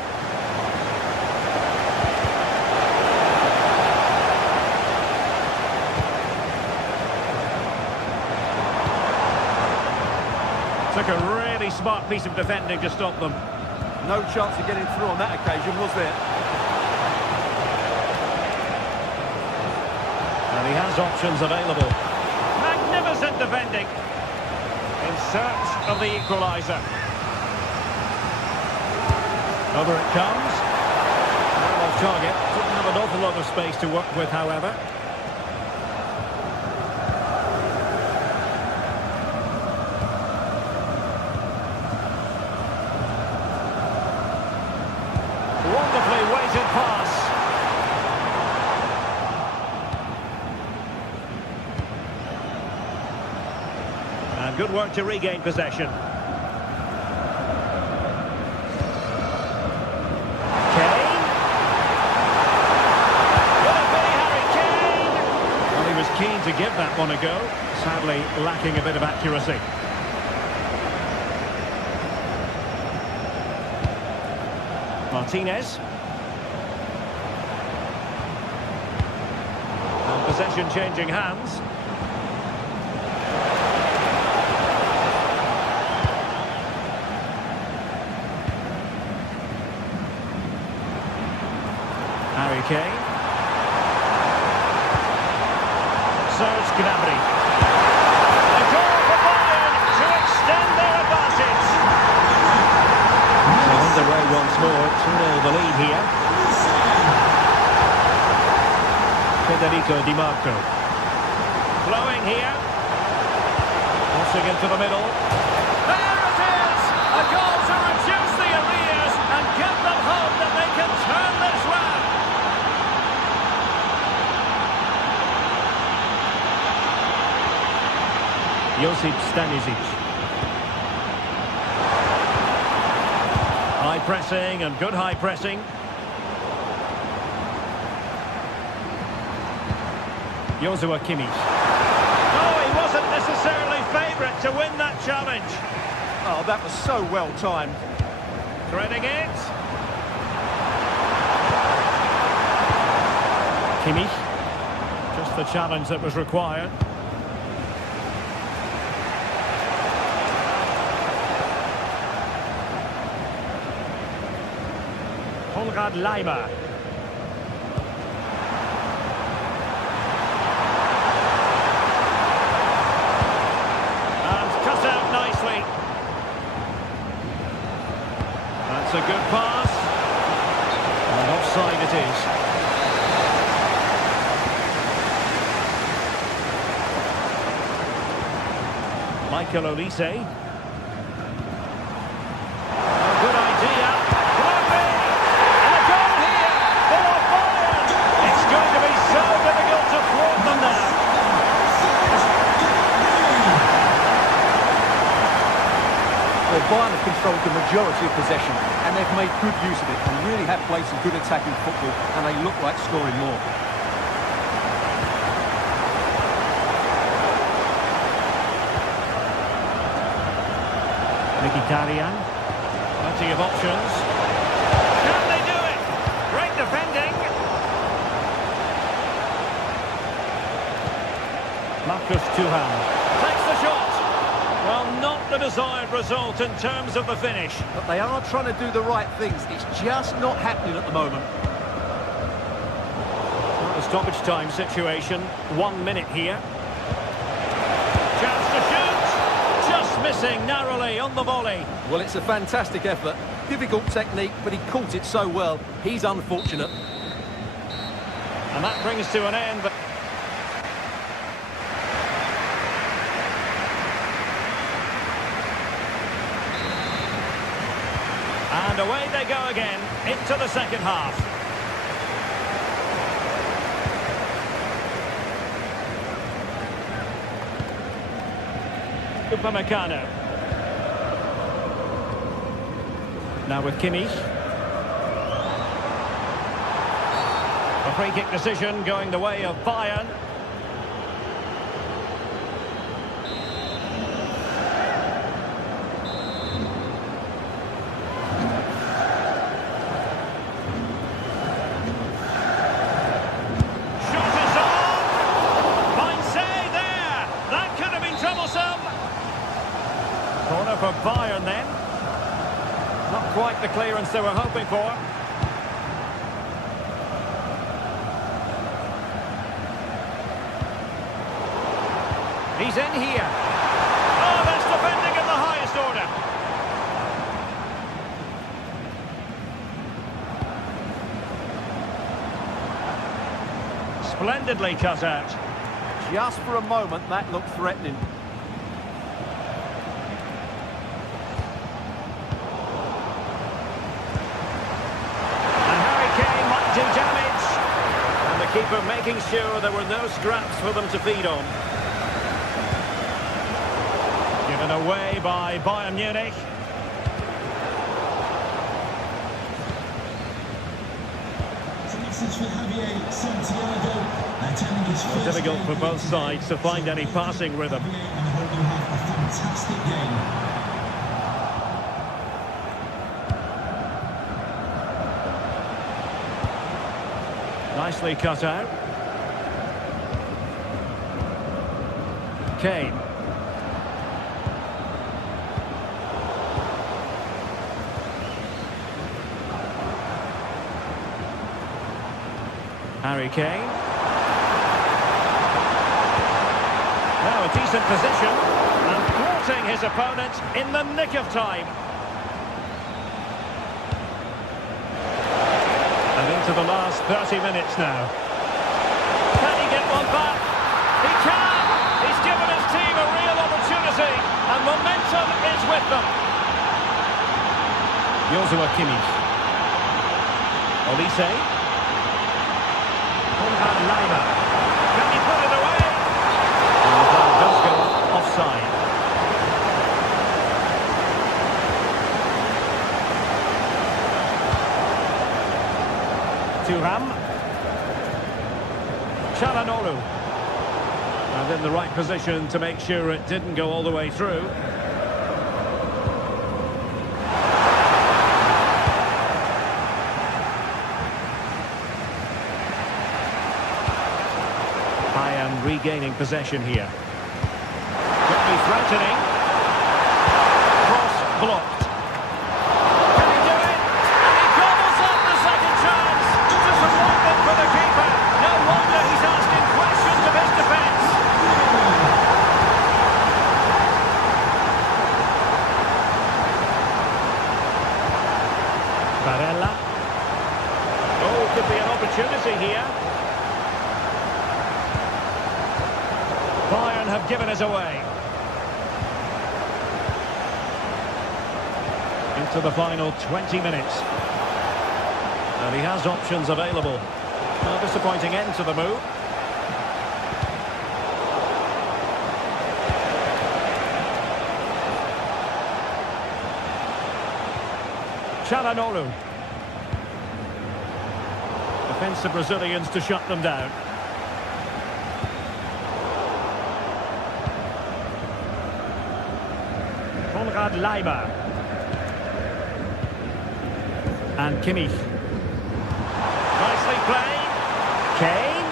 Took a really smart piece of defending to stop them. No chance of getting through on that occasion, was there? And he has options available. Magnificent defending. In search of the equaliser. Over it comes. Well off target. Didn't have an awful lot of space to work with, however. Wonderfully weighted pass. And good work to regain possession. Keen to give that one a go, sadly lacking a bit of accuracy. Martinez. And possession changing hands. Harry Kane. Serge Gnabry. A goal for Bayern to extend their advantage. So underway once more, 2-0 the lead here. Federico Di Marco. Flowing here. Crossing into the middle. There it is! A goal to reduce the arrears and give them hope that they can turn this round. Josip Stanisic. High pressing and good high pressing. Joshua Kimmich. Oh, he wasn't necessarily favourite to win that challenge. Oh, that was so well timed. Threading it. Kimmich. Just the challenge that was required. Leimer. And cut out nicely. That's a good pass. And offside it is. Michael Olise. A good idea. Could be. And a goal here for Bayern. It's going to be so difficult to thwart them now. Well, Bayern have controlled the majority of possession, and they've made good use of it and really have played some good attacking football, and they look like scoring more. Mkhitaryan. Plenty of options. Can they do it? Great defending. Marcus Thuram takes the shot. Well, not the desired result in terms of the finish. But they are trying to do the right things. It's just not happening at the moment. Not a stoppage time situation. 1 minute here. Chance to shoot. Just missing narrowly on the volley. Well, it's a fantastic effort. Difficult technique, but he caught it so well. He's unfortunate. And that brings to an end. And away they go again into the second half. Upamecano. Now with Kimmich. A free kick decision going the way of Bayern. Shot is on! Fine save there! That could have been troublesome! Corner for Bayern then. Not quite the clearance they were hoping for. He's in here. Oh, that's defending at the highest order. Splendidly cut out. Just for a moment, that looked threatening. Damage, and the keeper making sure there were no scraps for them to feed on. Given away by Bayern Munich. Difficult for both sides to find any passing rhythm. And I hope you have a fantastic game. Nicely cut out. Kane. Harry Kane. Now a decent position and thwarting his opponent in the nick of time. And into the last 30 minutes now. Can he get one back? He can! He's given his team a real opportunity, and momentum is with them. Joshua Kimmich. Olise. Leimer. Can he put it away? And the ball does go offside. Thuram. Çalhanoğlu. And in the right position to make sure it didn't go all the way through. Bayern regaining possession here. Could be threatening. Cross blocked. Can he do it? And he gobbles up the second opportunity here. Bayern have given it away. Into the final 20 minutes. And he has options available. A disappointing end to the move. Çalhanoğlu. Defensive Brazilians to shut them down. Leimer. And Kimmich. Nicely played. Kane.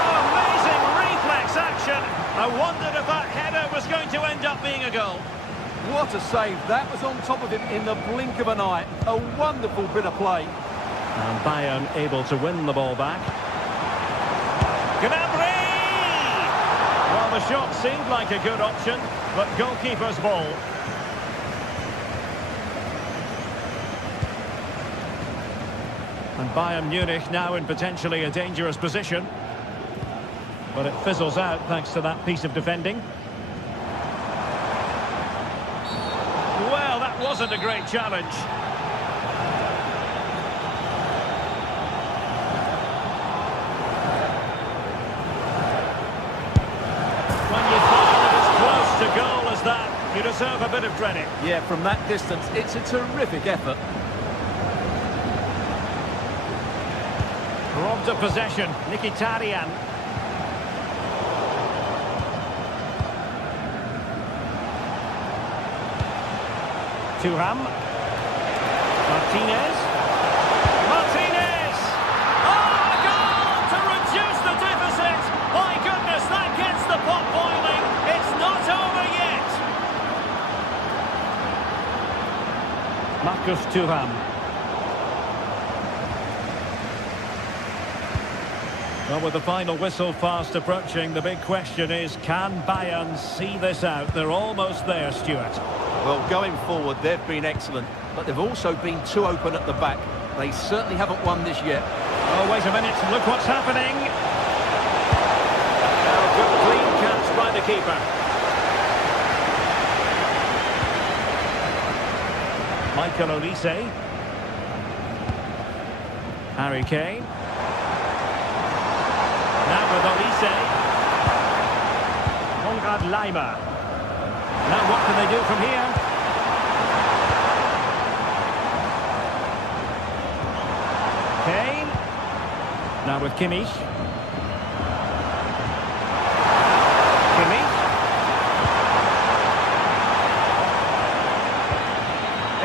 Oh, amazing reflex action. I wondered if that header was going to end up being a goal. What a save. That was on top of him in the blink of an eye. A wonderful bit of play. And Bayern able to win the ball back. Gnabry! Well, the shot seemed like a good option, but goalkeeper's ball. And Bayern Munich now in potentially a dangerous position. But it fizzles out thanks to that piece of defending. Well, that wasn't a great challenge. When you fire it as close to goal as that, you deserve a bit of credit. Yeah, from that distance, it's a terrific effort. Robbed of possession, Mkhitaryan. Thuram. Martinez. Martinez! Oh, a goal to reduce the deficit! My goodness, that gets the pot boiling. It's not over yet. Marcus Thuram. Well, with the final whistle fast approaching, the big question is, can Bayern see this out? They're almost there, Stuart. Well, going forward, they've been excellent, but they've also been too open at the back. They certainly haven't won this yet. Oh, wait a minute, look what's happening. Now, good clean catch by the keeper. Michael Olise. Harry Kane. Now with Olise. Leimer. Now what can they do from here? Kane. Now with Kimmich. Kimmich.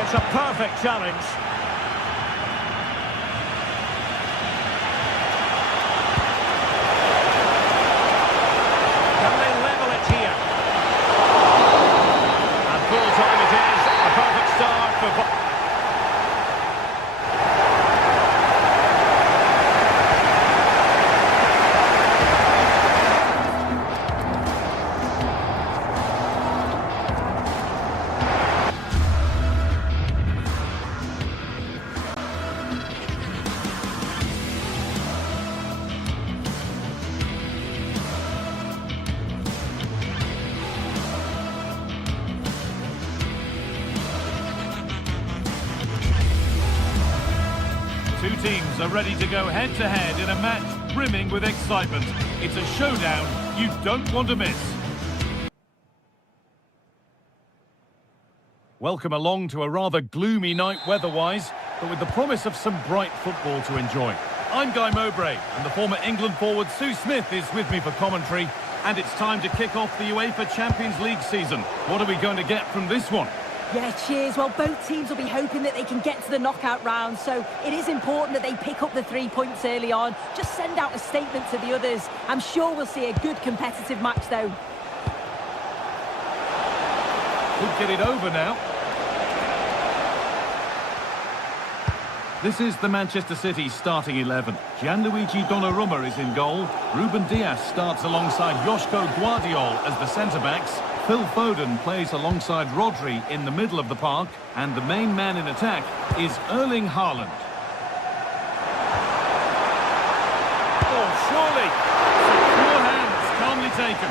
It's a perfect challenge. Can they level it here? And full time it is. A perfect start for... Two teams are ready to go head-to-head in a match brimming with excitement. It's a showdown you don't want to miss. Welcome along to a rather gloomy night weather-wise, but with the promise of some bright football to enjoy. I'm Guy Mowbray, and the former England forward Sue Smith is with me for commentary, and it's time to kick off the UEFA Champions League season. What are we going to get from this one? Yeah, cheers. Well, both teams will be hoping that they can get to the knockout round, so it is important that they pick up the 3 points early on. Just send out a statement to the others. I'm sure we'll see a good competitive match, though. Could get it over now. This is the Manchester City starting 11. Gianluigi Donnarumma is in goal. Ruben Dias starts alongside Joško Guardiol as the centre-backs. Phil Foden plays alongside Rodri in the middle of the park, and the main man in attack is Erling Haaland. Oh, surely! Secure hands, calmly taken.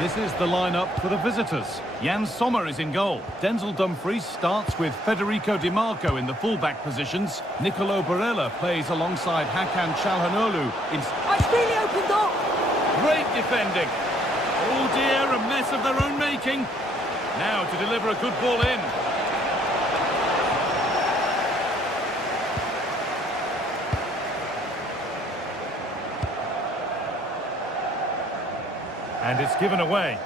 This is the lineup for the visitors. Jan Sommer is in goal. Denzel Dumfries starts with Federico Di Marco in the full-back positions. Nicolo Barella plays alongside Hakan Çalhanoğlu. It's really opened up. Great defending. Oh dear, a mess of their own making. Now to deliver a good ball in. And it's given away.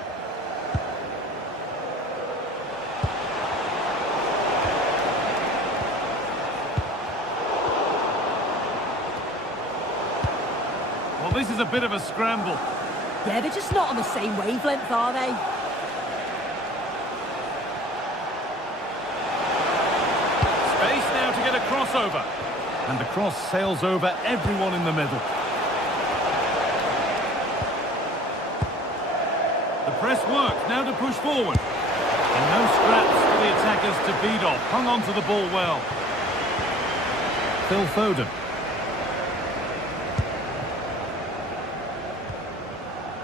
Well, this is a bit of a scramble. Yeah, they're just not on the same wavelength, are they? Space now to get a crossover. And the cross sails over everyone in the middle. The press works, now to push forward. And no scraps for the attackers to beat off. Hung on to the ball well. Phil Foden.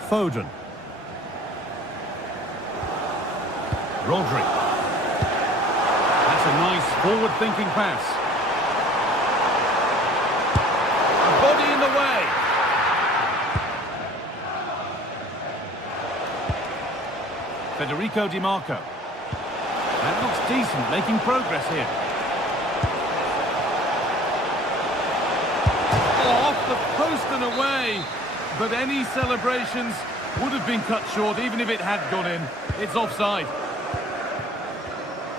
Foden. Rodri. That's a nice forward-thinking pass. A body in the way. Federico Di Marco. That looks decent, making progress here. Oh, off the post and away. But any celebrations would have been cut short, even if it had gone in. It's offside.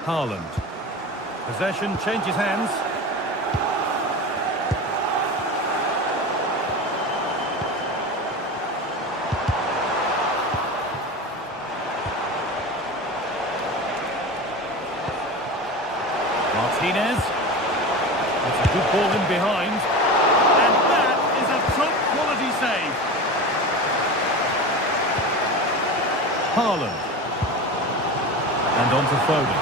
Haaland. Possession changes hands. Martinez. That's a good ball in behind. And that is a top-quality save. Haaland. And on to Foden.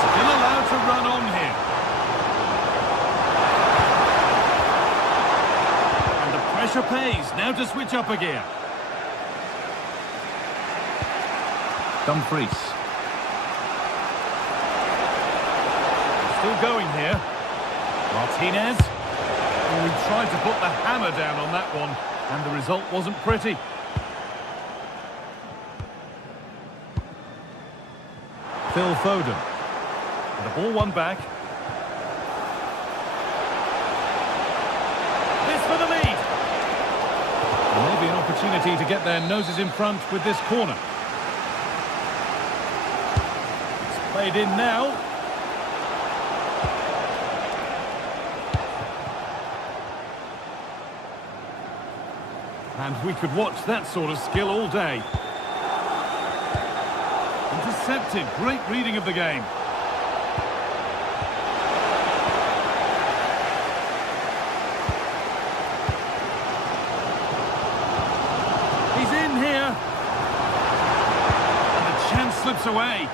Still allowed to run on here. And the pressure pays. Now to switch up a gear. Dumfries. Still going here. Martinez. Oh, he tried to put the hammer down on that one, and the result wasn't pretty. Phil Foden. And the ball won back. This for the lead. And maybe an opportunity to get their noses in front with this corner. It's played in now. And we could watch that sort of skill all day. Intercepted, great reading of the game. He's in here. And the chance slips away.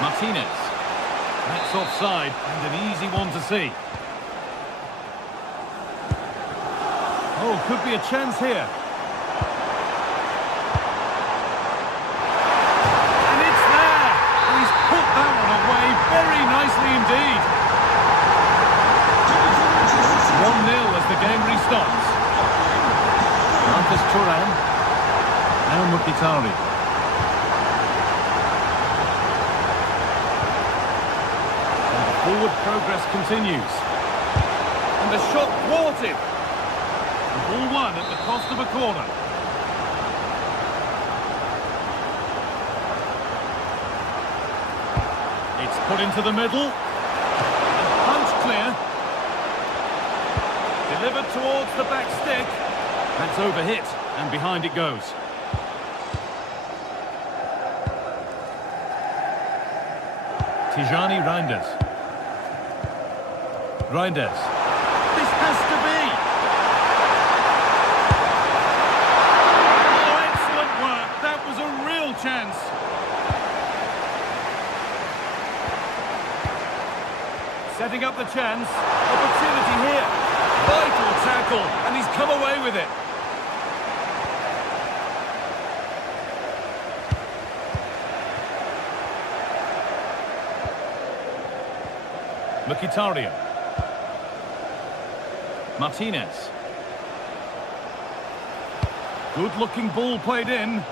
Martinez. That's offside and an easy one to see. Oh, could be a chance here. And it's there! He's put that one away very nicely indeed. 1-0 as the game restarts. Marcus Thuram. Now Mkhitaryan. And the forward progress continues. And the shot thwarted. Ball won at the cost of a corner. It's put into the middle. And punch clear. Delivered towards the back stick. That's overhit, and behind it goes. Tijani Reinders. Reinders. This has to be. Oh, excellent work. That was a real chance. Setting up the chance. Opportunity here. Vital tackle, and he's come away with it. Mkhitaryan. Martinez. Good-looking ball played in.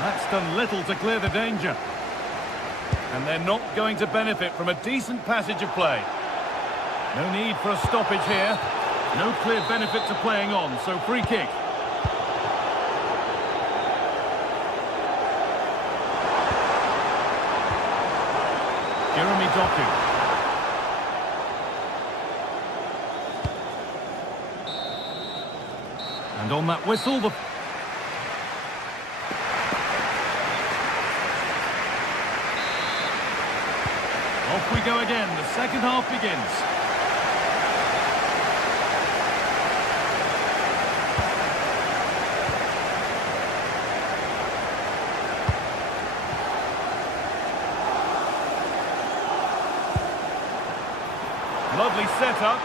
That's done little to clear the danger. And they're not going to benefit from a decent passage of play. No need for a stoppage here. No clear benefit to playing on, so free kick. Jeremy Doku. And on that whistle, the... Off we go again. The second half begins. Lovely setup.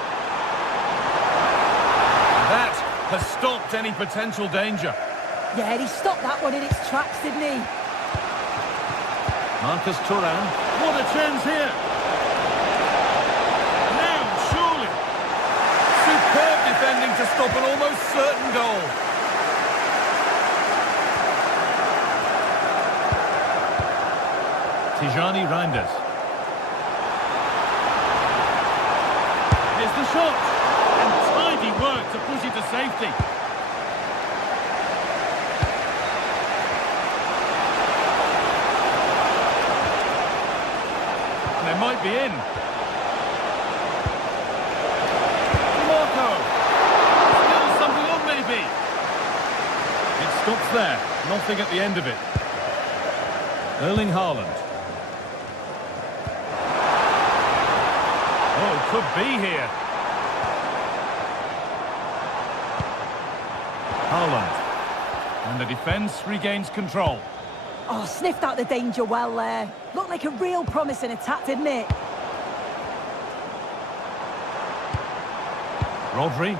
That has stopped any potential danger. Yeah, he stopped that one in its tracks, didn't he? Marcus Thuram. What a chance here. Now, surely. Superb defending to stop an almost certain goal. Tijani Reinders. Here's the shot. And tidy work to push it to safety. They might be in. Marco. Still something on, maybe. It stops there. Nothing at the end of it. Erling Haaland. Oh, could be here. Haaland. And the defence regains control. Oh, sniffed out the danger well there. Looked like a real promising attack, didn't it? Rodri.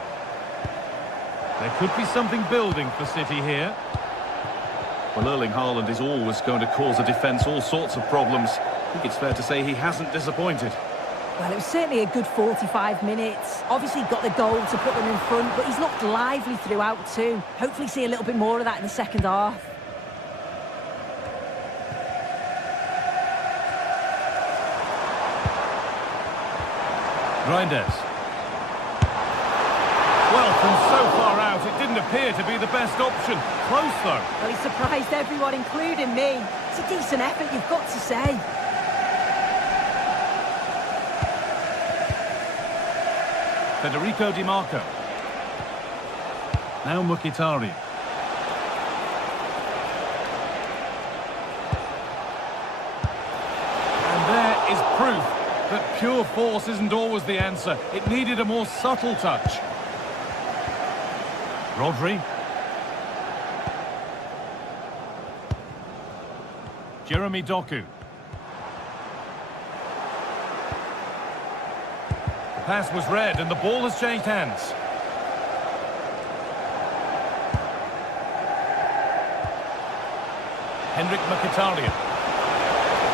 There could be something building for City here. Well, Erling Haaland is always going to cause a defence all sorts of problems. I think it's fair to say he hasn't disappointed. Well, it was certainly a good 45 minutes. Obviously got the goal to put them in front, but he's looked lively throughout too. Hopefully see a little bit more of that in the second half. Reinders. Well, from so far out, it didn't appear to be the best option. Close, though. Well, he surprised everyone, including me. It's a decent effort, you've got to say. Federico Di Marco. Now Mkhitaryan. And there is proof that pure force isn't always the answer. It needed a more subtle touch. Rodri. Jeremy Doku. The pass was read and the ball has changed hands. Henrik Mkhitaryan.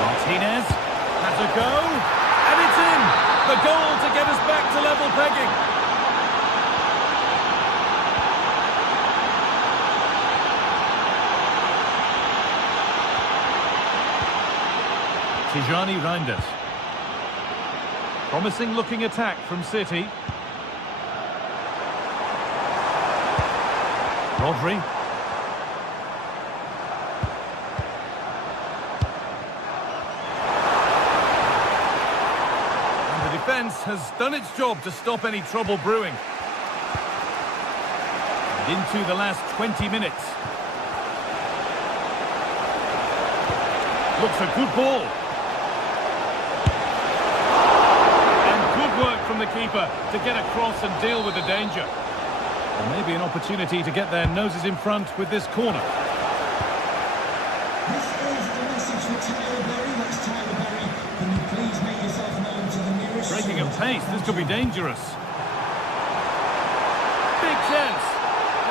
Martinez has a go. And it's in! The goal to get us back to level pegging. Tijani Reinders. Promising looking attack from City. Rodri. Defence has done its job to stop any trouble brewing. And into the last 20 minutes. Looks a good ball. And good work from from the keeper to get across and deal with the danger. And maybe an opportunity to get their noses in front with this corner. This is the message for Tyler Berry. That's Tyler Berry. Can you please make yourself known to the nearest... Breaking of pace, this could be dangerous. Big chance.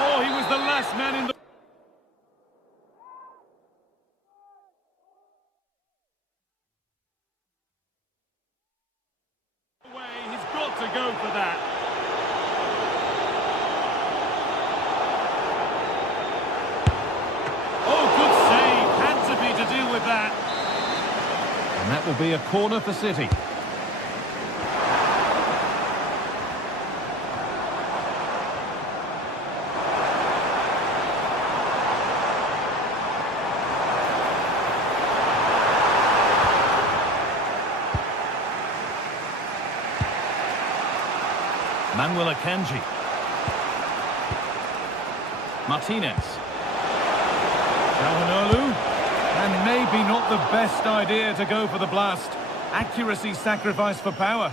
Oh, he was the last man in the... He's got to go for that. Oh, good save. Had to be to deal with that. And that will be a corner for City. Manuel Akanji. Martinez. Calhanoglu. And maybe not the best idea to go for the blast. Accuracy sacrificed for power.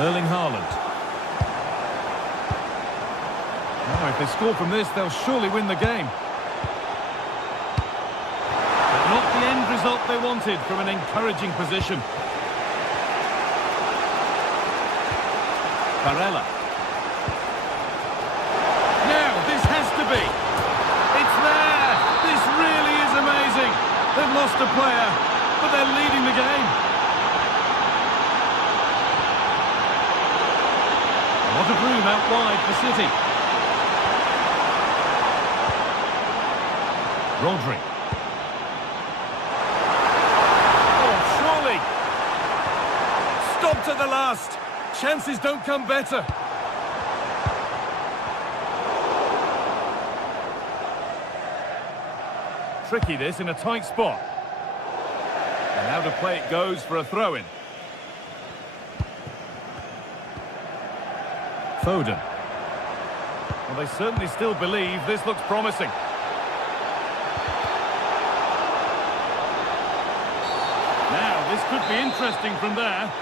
Erling Haaland. Now, if they score from this, they'll surely win the game. Not the end result they wanted from an encouraging position. Barella. Now, this has to be. It's there! This really is amazing. They've lost a player, but they're leading the game. A lot of room out wide for City. Rodri. Stopped at the last. Chances don't come better. Tricky this in a tight spot. And out of play it goes for a throw-in. Foden. Well, they certainly still believe this looks promising. Now, this could be interesting from there.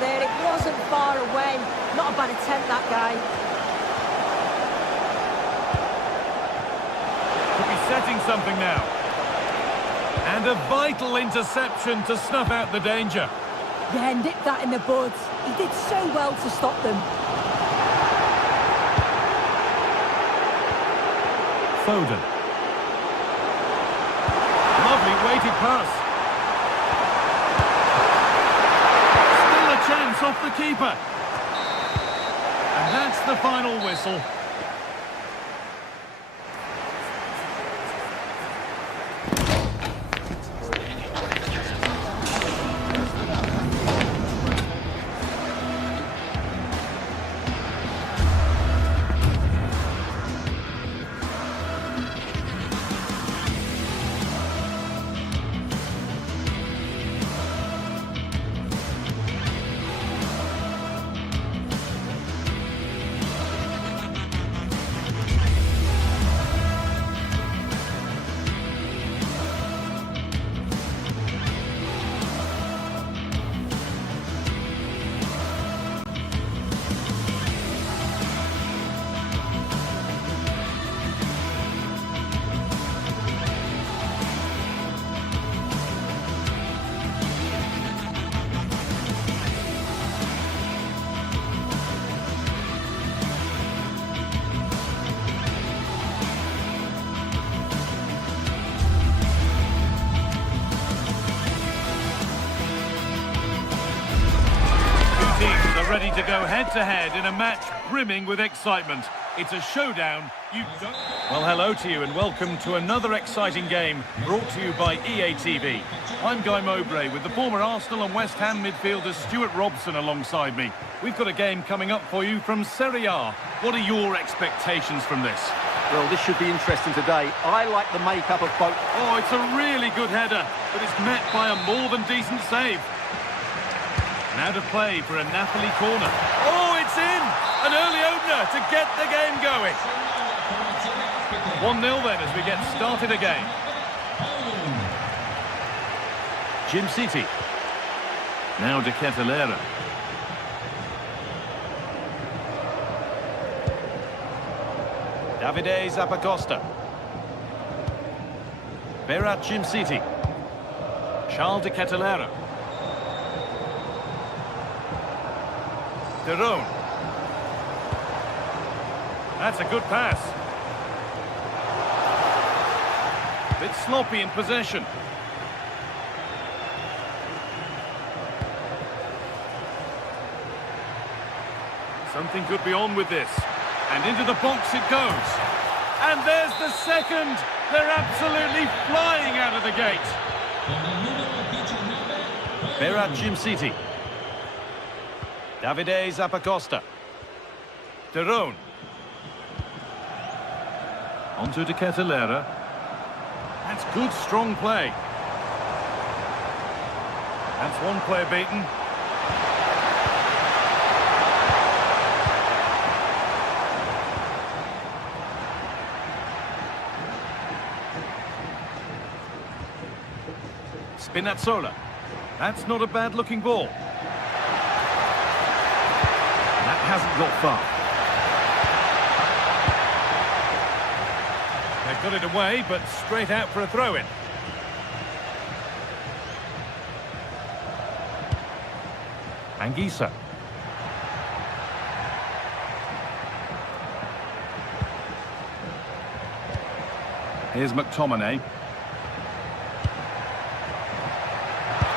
There, it wasn't far away. Not a bad attempt, that guy. Could be setting something now. And a vital interception to snuff out the danger. Yeah, nipped that in the bud. He did so well to stop them. Foden. Lovely weighted pass. Chance off the keeper. And that's the final whistle. Ready to go head-to-head in a match brimming with excitement. It's a showdown you don't... Well, hello to you and welcome to another exciting game brought to you by EA TV. I'm Guy Mowbray with the former Arsenal and West Ham midfielder Stuart Robson alongside me. We've got a game coming up for you from Serie A. What are your expectations from this? Well, this should be interesting today. I like the makeup of both. Oh, it's a really good header, but it's met by a more than decent save. Now to play for a Napoli corner. Oh, it's in! An early opener to get the game going. 1-0 then as we get started again. Jim City. Now De Ketelaere. Davide Zappacosta. Berat Jim City. Charles De Ketelaere. De Roon. That's a good pass. Bit sloppy in possession. Something could be on with this. And into the box it goes. And there's the second. They're absolutely flying out of the gate. Berat Jim City. Davide Zappacosta. De Roon. Onto De Ketelaere. That's good, strong play. That's one player beaten. Spinazzola. That's not a bad-looking ball. That hasn't got far. They've got it away, but straight out for a throw-in. Anguissa. Here's McTominay.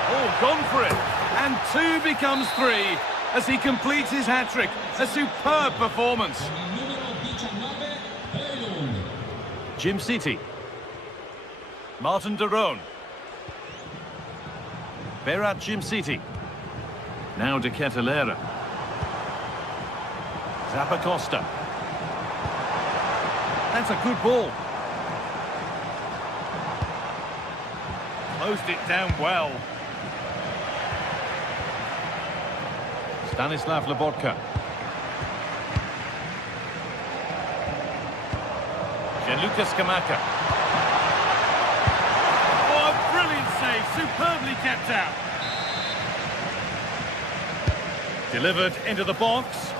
Oh, gone for it. And 2 becomes 3 as he completes his hat-trick. A superb performance. Jim City. Martin De Roon. Berat Jim City. Now De Ketelaere. Zappacosta. That's a good ball. Closed it down well. Stanislav Lobotka. Gianluca Scamacca. Oh, a brilliant save, superbly kept out. Delivered into the box.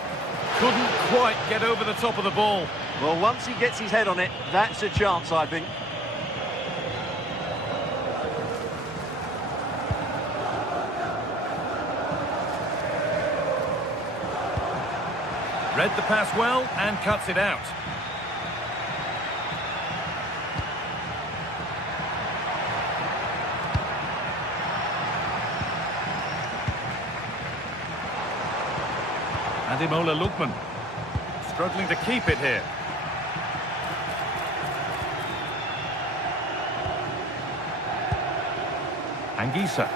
Couldn't quite get over the top of the ball. Well, once he gets his head on it, that's a chance, I think. Read the pass well and cuts it out. Ademola Lookman struggling to keep it here. Anguissa.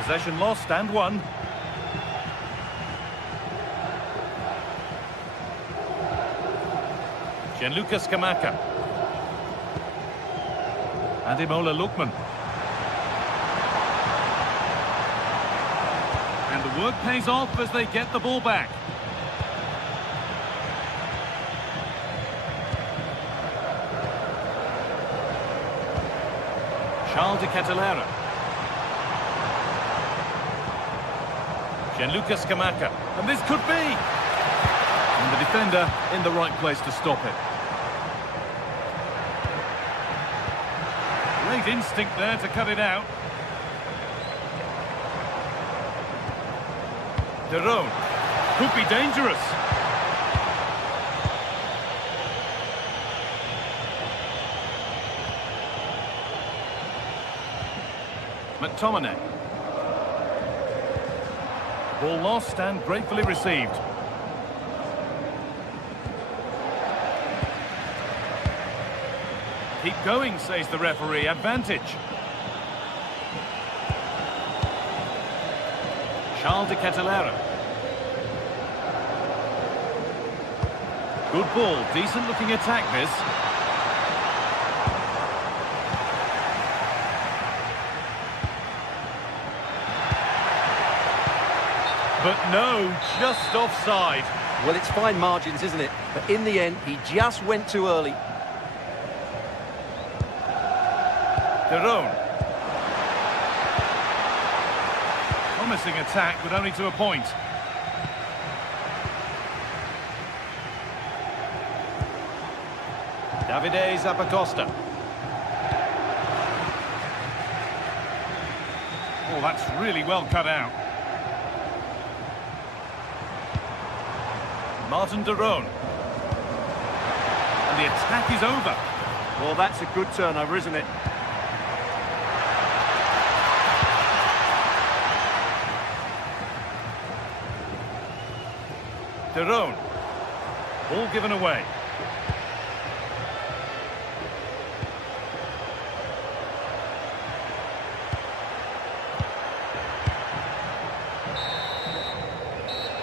Possession lost and won. Gianluca Scamacca. Ademola Lookman. And the work pays off as they get the ball back. Charles De Ketelaere. Gianluca Scamacca. And this could be. And the defender in the right place to stop it. Great instinct there to cut it out. De Roon. Could be dangerous. McTominay. Ball lost and gratefully received. Keep going, says the referee. Advantage. Charles De Ketelaere. Good ball, decent looking attack this. But no, just offside. Well, it's fine margins, isn't it? But in the end, he just went too early. Derone. Promising attack, but only to a point. Davide Zappacosta. Oh, that's really well cut out. Martin Derone. And the attack is over. Well, that's a good turnover, isn't it? Derone. Ball given away.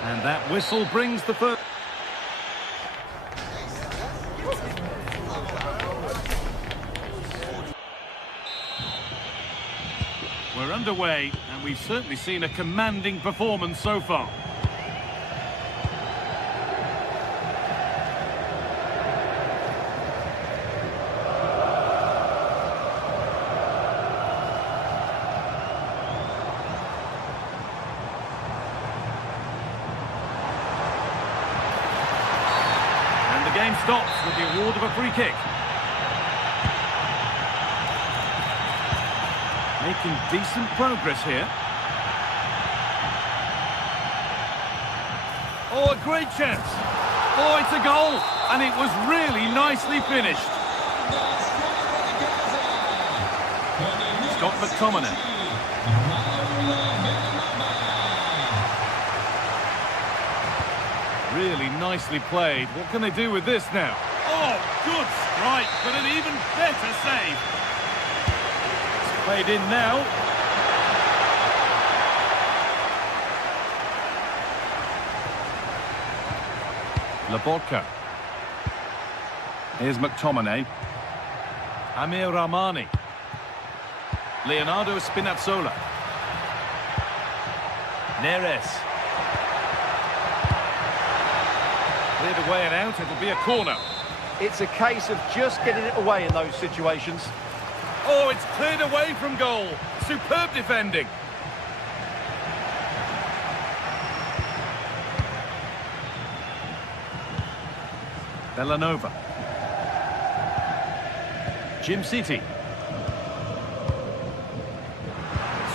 And that whistle brings the first. We're underway, and we've certainly seen a commanding performance so far. And the game stops with the award of a free kick. Making decent progress here. Oh, a great chance. Oh, it's a goal. And it was really nicely finished. Scott McTominay. Really nicely played. What can they do with this now? Oh, good strike, but an even better save. Played in now. Laborca. Here's McTominay. Amir Rahmani. Leonardo Spinazzola. Neres. Cleared away and out. It'll be a corner. It's a case of just getting it away in those situations. Oh, it's cleared away from goal. Superb defending. Bellanova. Jim City.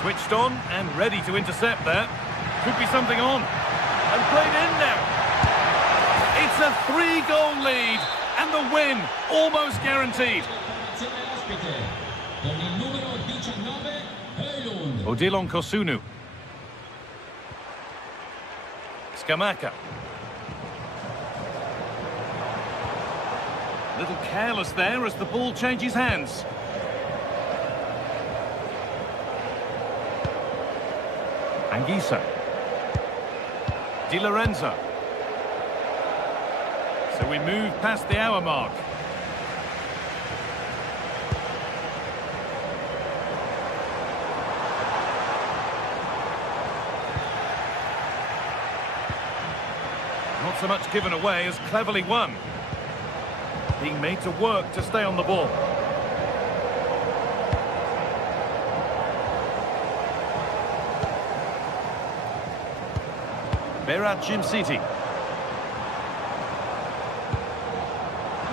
Switched on and ready to intercept there. Could be something on. And played in now. It's a 3-goal lead. And the win almost guaranteed. Odilon Kosunu. Scamacca. Little careless there as the ball changes hands. Anguissa. Di Lorenzo. So we move past the hour mark. Not so much given away as cleverly won. Being made to work to stay on the ball. Berat Jim City.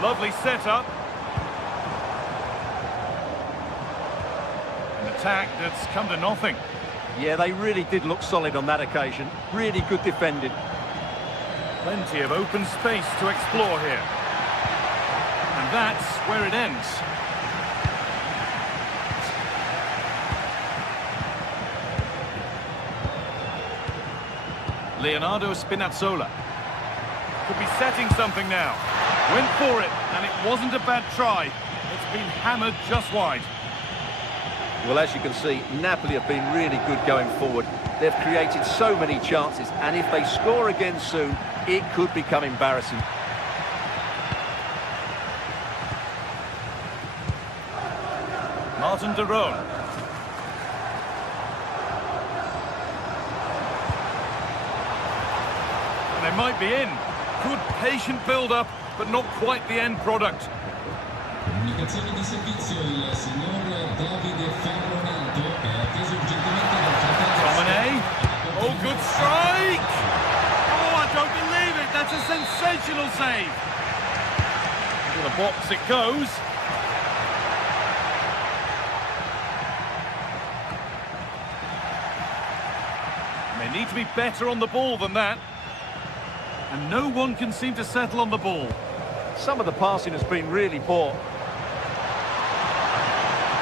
Lovely setup. An attack that's come to nothing. Yeah, they really did look solid on that occasion. Really good defending. Plenty of open space to explore here. And that's where it ends. Leonardo Spinazzola. Could be setting something now. Went for it, and it wasn't a bad try. It's been hammered just wide. Well, as you can see, Napoli have been really good going forward. They've created so many chances, and if they score again soon, it could become embarrassing. Martin de Roon. And they might be in. Good patient build-up, but not quite the end product. Comunicazione di servizio, il signor Davide Ferronato è atteso urgentemente dal fratello. Domine. Oh, good strike! Oh, I don't believe it! That's a sensational save! Into the box it goes. They need to be better on the ball than that. And no one can seem to settle on the ball. Some of the passing has been really poor.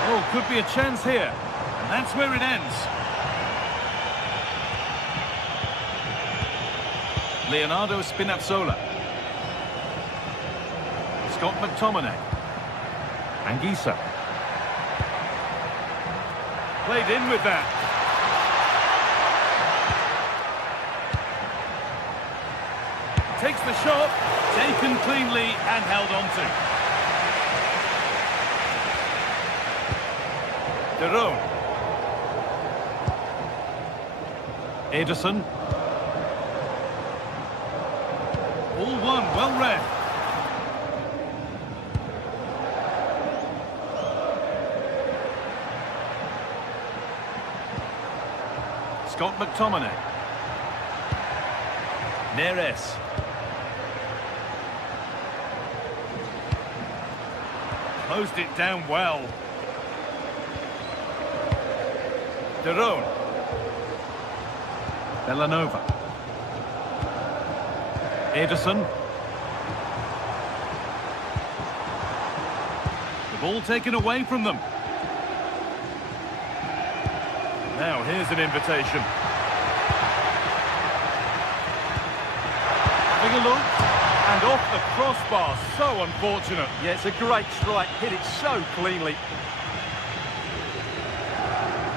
Oh, could be a chance here. And that's where it ends. Leonardo Spinazzola. Scott McTominay. Anguissa. Played in with that. Takes the shot, taken cleanly and held on to. De Roon. Ederson. All one, well read. Scott McTominay. Neres. Closed it down well. De Roon. Bellanova. Ederson. The ball taken away from them. Now here's an invitation. Having a look. And off the crossbar, so unfortunate. Yeah, it's a great strike, hit it so cleanly.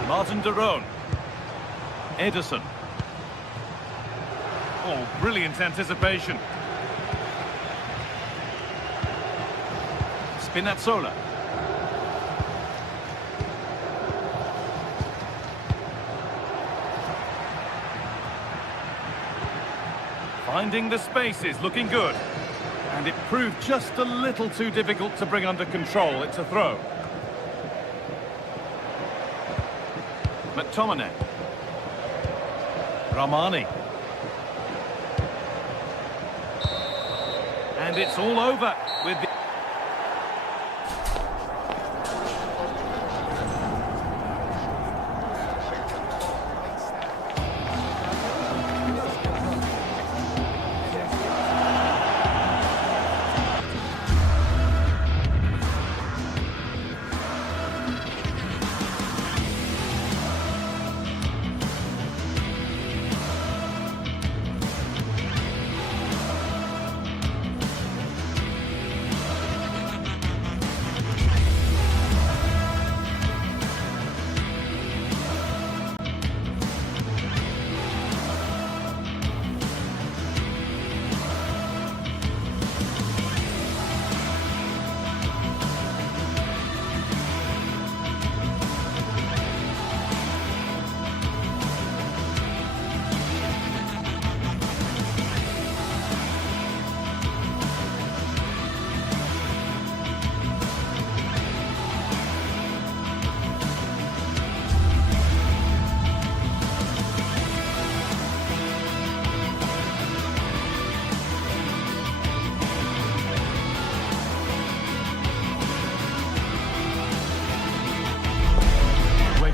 Martin de Roon. Ederson. Oh, brilliant anticipation. Spinazzola. Finding the spaces, looking good. And it proved just a little too difficult to bring under control. It's a throw. McTominay. Ramani. And it's all over with the...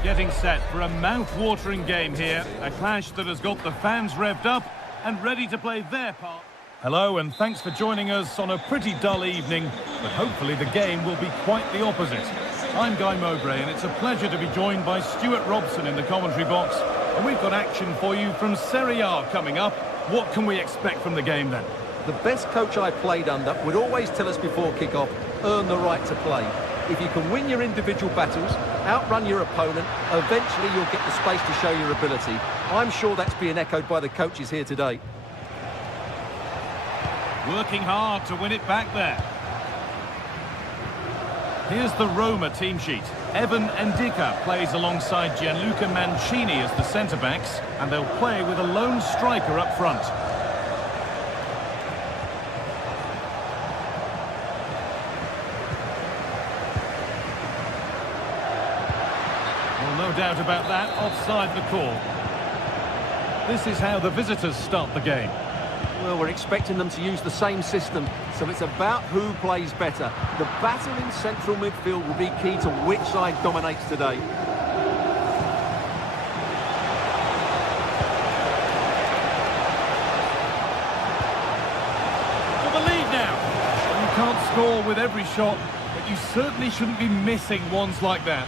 Getting set for a mouth-watering game here, a clash that has got the fans revved up and ready to play their part. Hello and thanks for joining us on a pretty dull evening, but hopefully the game will be quite the opposite. I'm Guy Mowbray and it's a pleasure to be joined by Stuart Robson in the commentary box, and we've got action for you from Serie A coming up. What can we expect from the game then? The best coach I played under would always tell us before kick-off, earn the right to play. If you can win your individual battles, outrun your opponent, eventually you'll get the space to show your ability. I'm sure that's being echoed by the coaches here today. Working hard to win it back there. Here's the Roma team sheet. Evan Ndika plays alongside Gianluca Mancini as the centre-backs, and they'll play with a lone striker up front. Well, no doubt about that, offside the call. This is how the visitors start the game. Well, we're expecting them to use the same system, so it's about who plays better. The battle in central midfield will be key to which side dominates today. For the lead now. You can't score with every shot, but you certainly shouldn't be missing ones like that.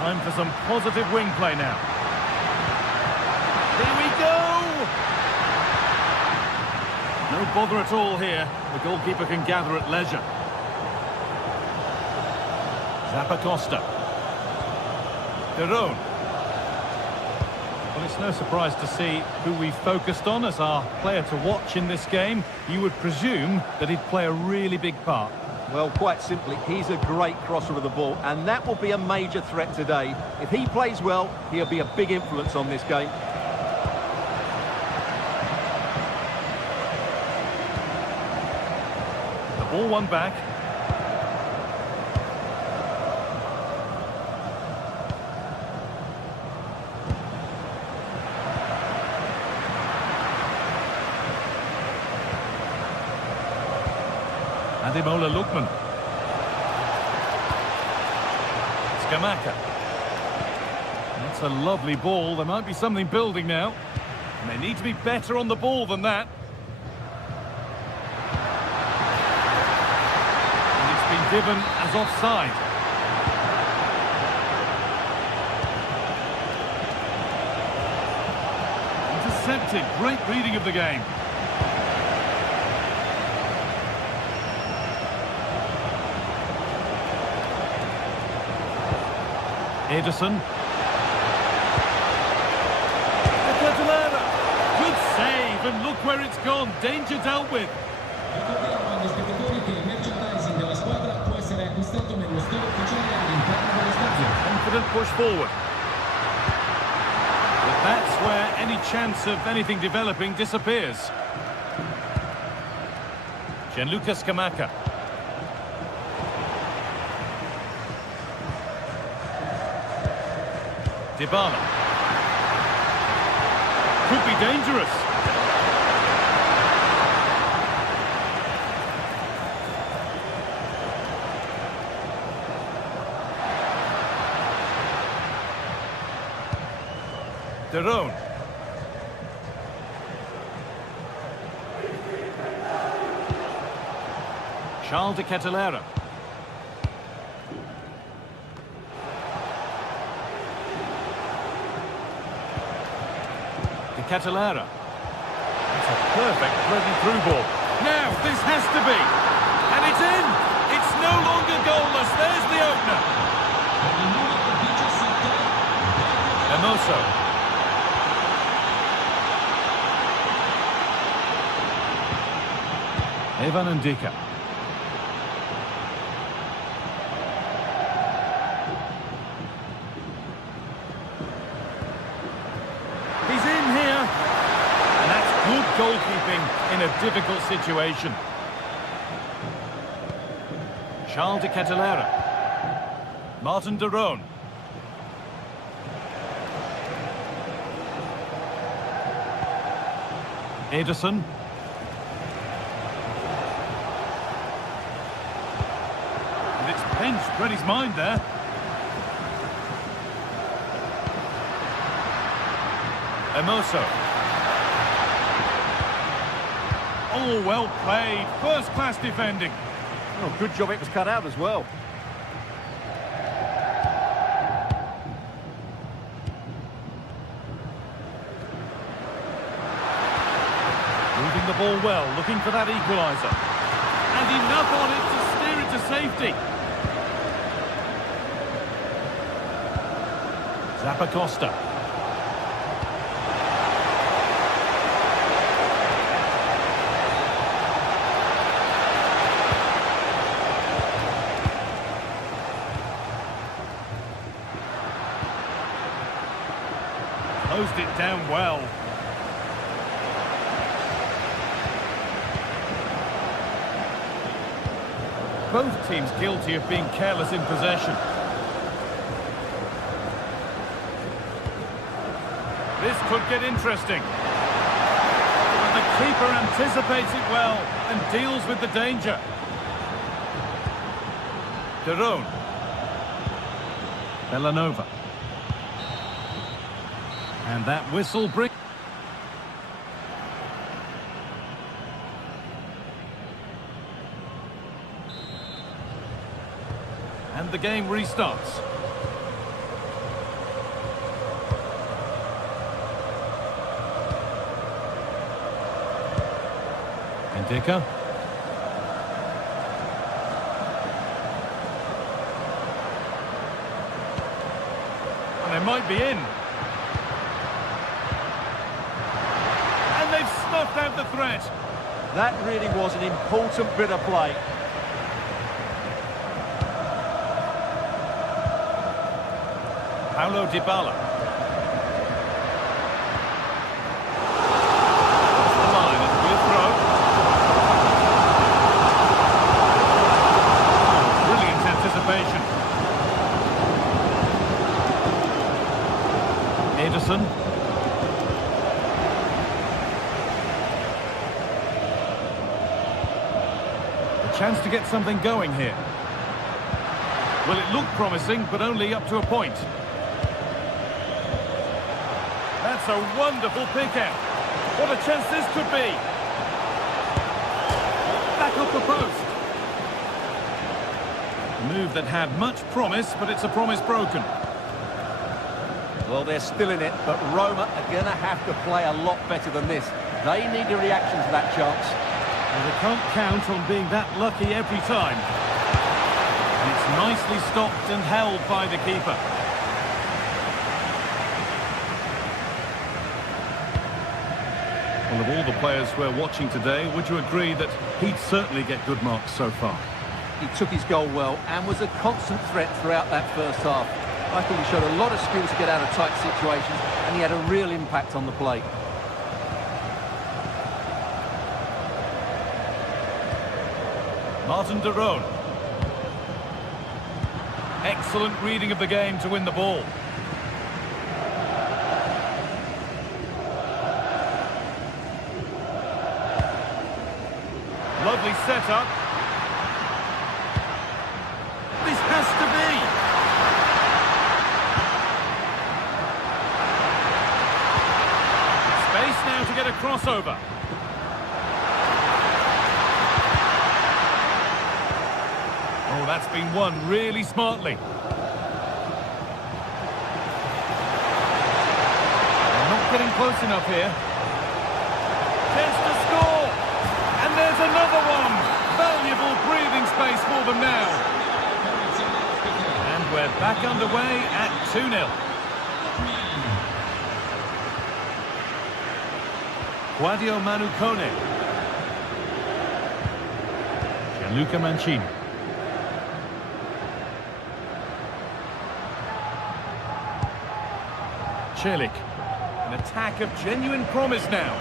Time for some positive wing play now. Here we go! No bother at all here. The goalkeeper can gather at leisure. Zappacosta. Derone. Well, it's no surprise to see who we focused on as our player to watch in this game. You would presume that he'd play a really big part. Well, quite simply, he's a great crosser of the ball, and that will be a major threat today. If he plays well, he'll be a big influence on this game. The ball won back. Ademola Lookman. Scamacca. That's a lovely ball. There might be something building now. And they need to be better on the ball than that. And it's been given as offside. Intercepted. Great reading of the game. Ederson. Good save, and look where it's gone. Danger dealt with. Ricordiamo agli spettatori che il merchandising della squadra può essere acquistato nello store ufficiale all'interno dello stadio. Confident push forward. But that's where any chance of anything developing disappears. Gianluca Scamacca. Dybala. Could be dangerous. Derone. Charles de Ketelaere. Ketelaere. It's a perfect threading-through ball. Now, this has to be. And it's in! It's no longer goalless. There's the opener. Hermoso. Evan Ndika. Good goalkeeping in a difficult situation. Charles de Ketelaere. Martin Derone. Ederson. And it's pinched, read his mind there. Hermoso. Oh, well played. First-class defending. Oh, good job it was cut out as well. Moving the ball well, looking for that equaliser. And enough on it to steer it to safety. Zappacosta. Closed it down well. Both teams guilty of being careless in possession. This could get interesting. But the keeper anticipates it well and deals with the danger. De Roon. Bellanova. And that whistle brings... And the game restarts. Indika. And they might be in. And they've snuffed out the threat. That really was an important bit of play. Paulo Dybala. Across the line and we'll throw. Brilliant anticipation. Ederson. A chance to get something going here. Well, it looked promising, but only up to a point. That's a wonderful pick-out. What a chance this could be. Back up the post. A move that had much promise, but it's a promise broken. Well, they're still in it, but Roma are going to have to play a lot better than this. They need a reaction to that chance. Well, they can't count on being that lucky every time. And it's nicely stopped and held by the keeper. Well, of all the players we're watching today, would you agree that he'd certainly get good marks so far? He took his goal well and was a constant threat throughout that first half. I thought he showed a lot of skill to get out of tight situations, and he had a real impact on the play. Martin de Roon. Excellent reading of the game to win the ball. Lovely setup. This has to be. Space now to get a crossover. Oh, that's been won really smartly. They're not getting close enough here. Chance to score. And there's another one. Valuable breathing space for them now. And we're back underway at 2-0. Claudio Manucone. Gianluca Mancini. Celik. An attack of genuine promise now.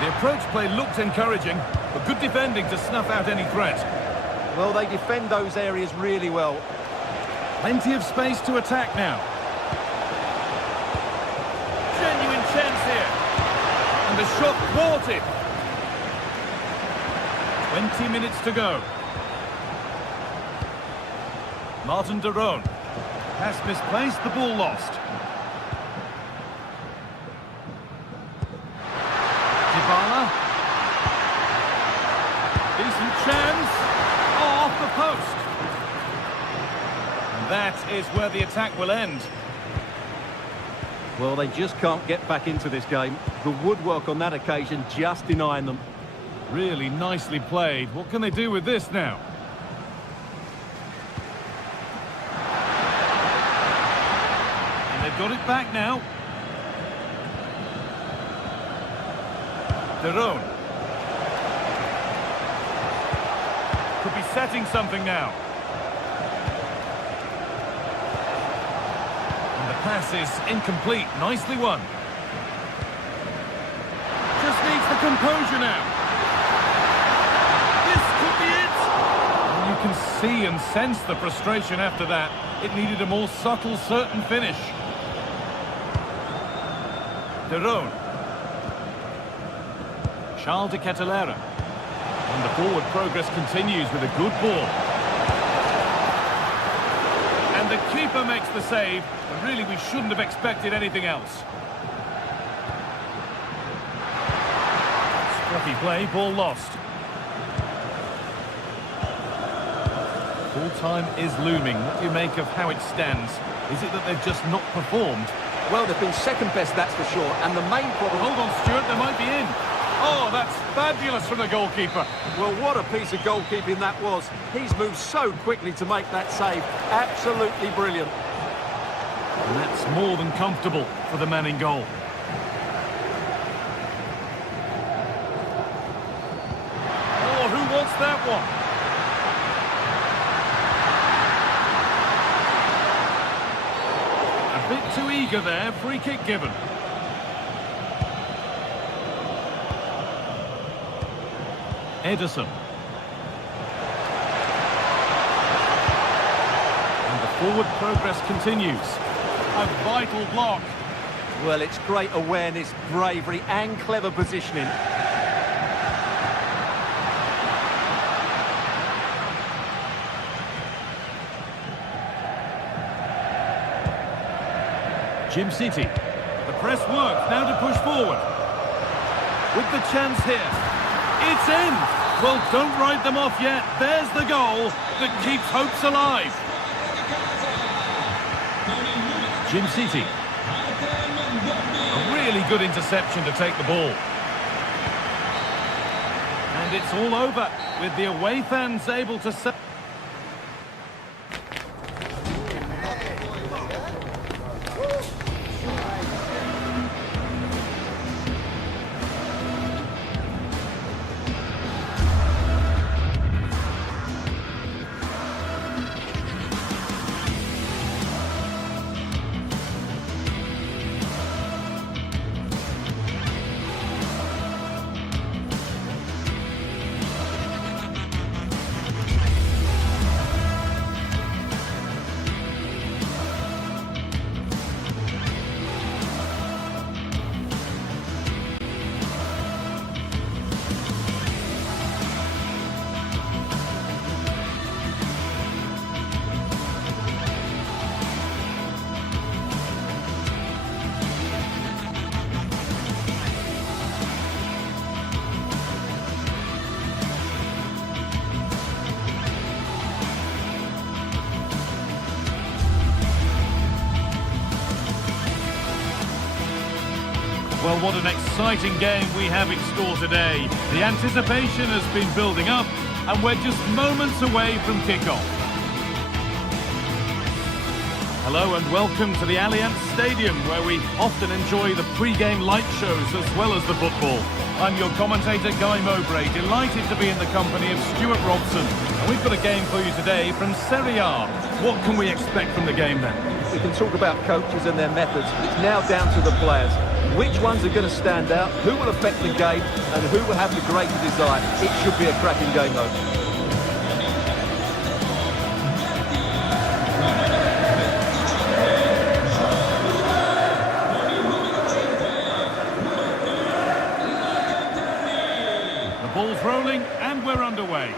The approach play looked encouraging, but good defending to snuff out any threat. Well, they defend those areas really well. Plenty of space to attack now. Genuine chance here. And the shot thwarted. 20 minutes to go. Martin de Roon. Pass misplaced, the ball lost. Dybala. Decent chance. Off the post. And that is where the attack will end. Well, they just can't get back into this game. The woodwork on that occasion just denying them. Really nicely played. What can they do with this now? And they've got it back now. De Roon. Could be setting something now. pass is incomplete. Nicely won. Just needs the composure now. This could be it. And you can see and sense the frustration after that. It needed a more subtle, certain finish. De Roon. Charles de Ketelera. And the forward progress continues with a good ball. And the keeper makes the save, but really we shouldn't have expected anything else. Scruffy play, ball lost. Full time is looming. What do you make of how it stands? Is it that they've just not performed? Well, they've been second best, that's for sure. And the main problem... Hold on, Stuart, they might be in. Oh, that's fabulous from the goalkeeper. Well, what a piece of goalkeeping that was. He's moved so quickly to make that save. Absolutely brilliant. And that's more than comfortable for the man in goal. Oh, who wants that one? A bit too eager there. Free kick given. Edison. And the forward progress continues. A vital block. Well, it's great awareness, bravery and clever positioning. Jim City. The press works, now to push forward. With the chance here. It's in! Well, don't write them off yet. There's the goal that keeps hopes alive. Jim City. A really good interception to take the ball. And it's all over with the away fans able to... Well, what an exciting game we have in store today. The anticipation has been building up, and we're just moments away from kickoff. Hello and welcome to the Allianz Stadium, where we often enjoy the pre-game light shows as well as the football. I'm your commentator, Guy Mowbray, delighted to be in the company of Stuart Robson. And we've got a game for you today from Serie A. What can we expect from the game then? We can talk about coaches and their methods. It's now down to the players. Which ones are going to stand out, who will affect the game, and who will have the greater desire. It should be a cracking game, though. The ball's rolling, and we're underway.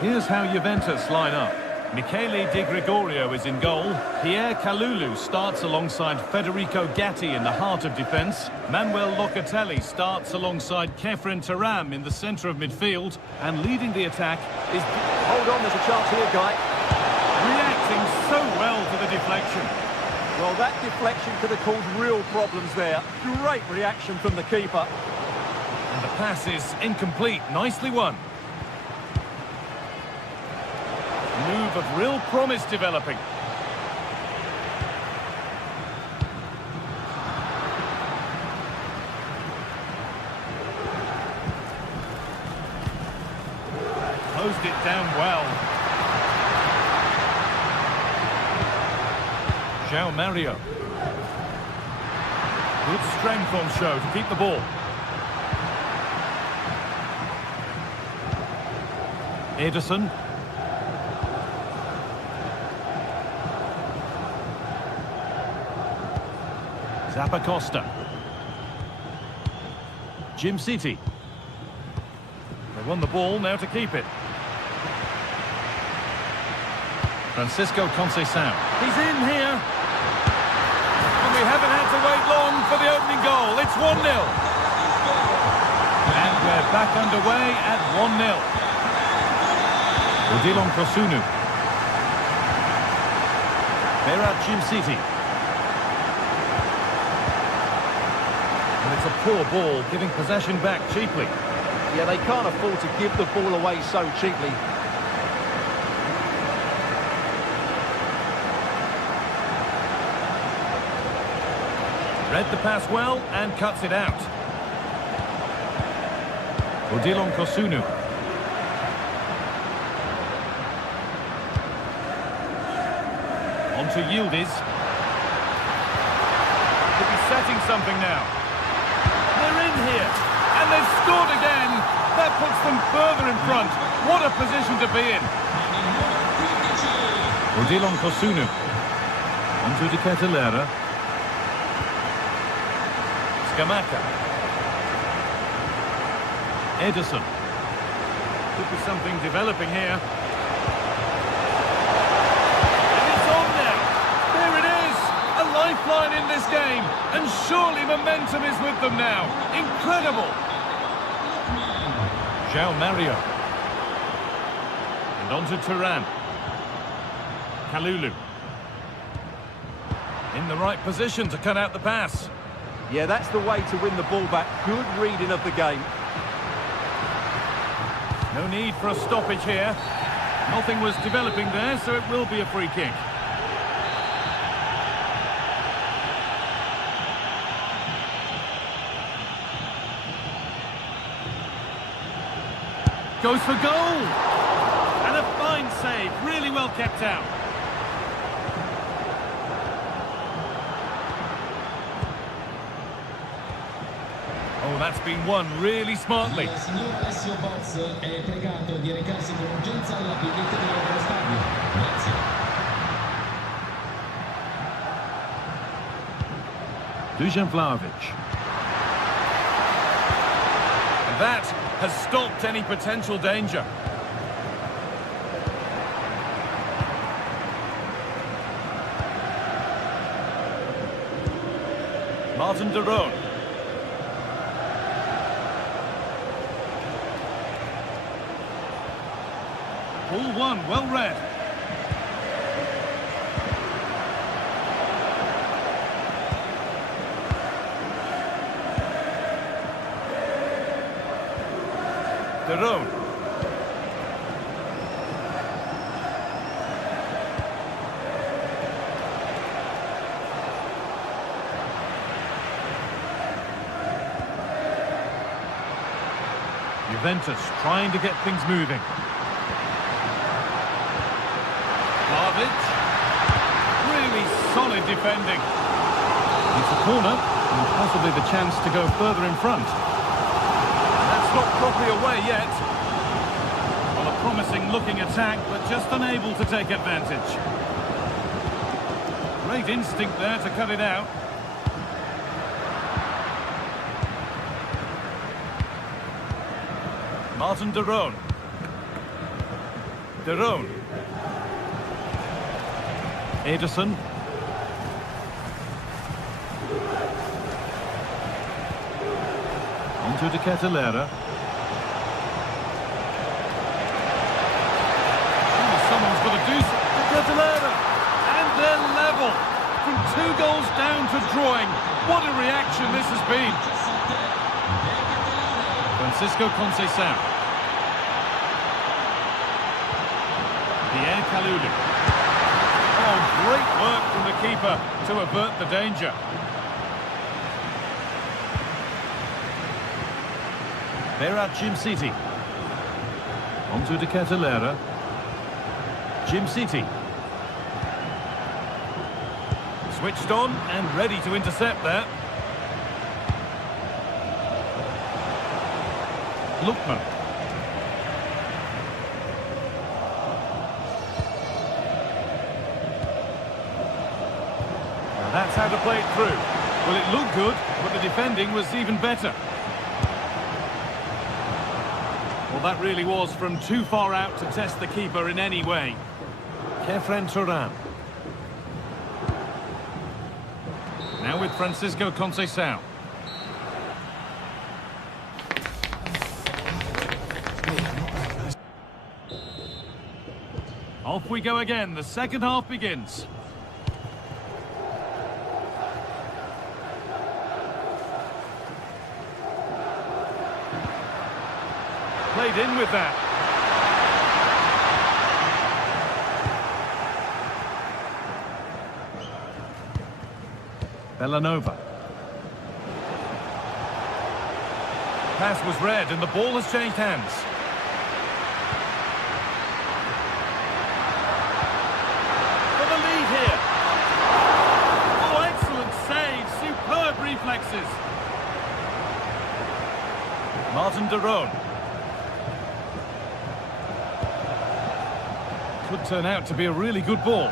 Here's how Juventus line up. Michele Di Gregorio is in goal. Pierre Kalulu starts alongside Federico Gatti in the heart of defence. Manuel Locatelli starts alongside Kefren Turam in the centre of midfield. And leading the attack is... Hold on, there's a chance here, Guy. Reacting so well to the deflection. Well, that deflection could have caused real problems there. Great reaction from the keeper. And the pass is incomplete. Nicely won. Move of real promise developing. Closed it down well. João Mario. Good strength on show to keep the ball. Ederson. Zappacosta. Jim City. They won the ball, now to keep it. Francisco Conceição. He's in here. And we haven't had to wait long for the opening goal. It's 1-0. And we're back underway at 1-0. Odilon Kosunu. Berat Jim City. And it's a poor ball, giving possession back cheaply. Yeah, they can't afford to give the ball away so cheaply. Read the pass well and cuts it out. Odilon Kosunu. On to Yildiz. Could be setting something now. They're in here, and they've scored again. That puts them further in front. What a position to be in. Odilon Kosunu. On to De Ketelaere. Scamacca. Ederson. Could be something developing here. And it's on now. There it is. A lifeline in this game. And surely momentum is with them now. Incredible. João Mario. And on to Turan. Kalulu. In the right position to cut out the pass. Yeah, that's the way to win the ball back. Good reading of the game. No need for a stoppage here. Nothing was developing there, so it will be a free kick. Goes for goal! And a fine save, really well kept out. Oh, that's been won really smartly. Il signor Alessio Boz è pregato di recarsi con urgenza alla biglietteria dello stadio. Grazie. Dusan Vlahovic. And that has stopped any potential danger. Martin de Roon. Ball one, well read. De Roon. Juventus trying to get things moving. Vlahovic. Really solid defending. It's a corner and possibly the chance to go further in front. That's not properly away yet. Well, a promising looking attack, but just unable to take advantage. Great instinct there to cut it out. Martin de Roon. De Roon. Ederson. On to De Ketelaere. Someone's got to do something. De Ketelaere. And they're level. From 2 goals down to drawing. What a reaction this has been. Francisco Conceição. Pierre Kalulu. Oh, great work from the keeper to avert the danger. Berat Jim City. On to De Ketelaere. Jim City. Switched on and ready to intercept there. Lookman. Well, that's how to play it through. Well, it looked good, but the defending was even better. Well, that really was from too far out to test the keeper in any way. Kefren Turan. Now with Francisco Conceição. Off we go again. The second half begins. Played in with that. Bellanova. Pass was read and the ball has changed hands. For the lead here. Oh, excellent save. Superb reflexes. Martin de Roon. Could turn out to be a really good ball.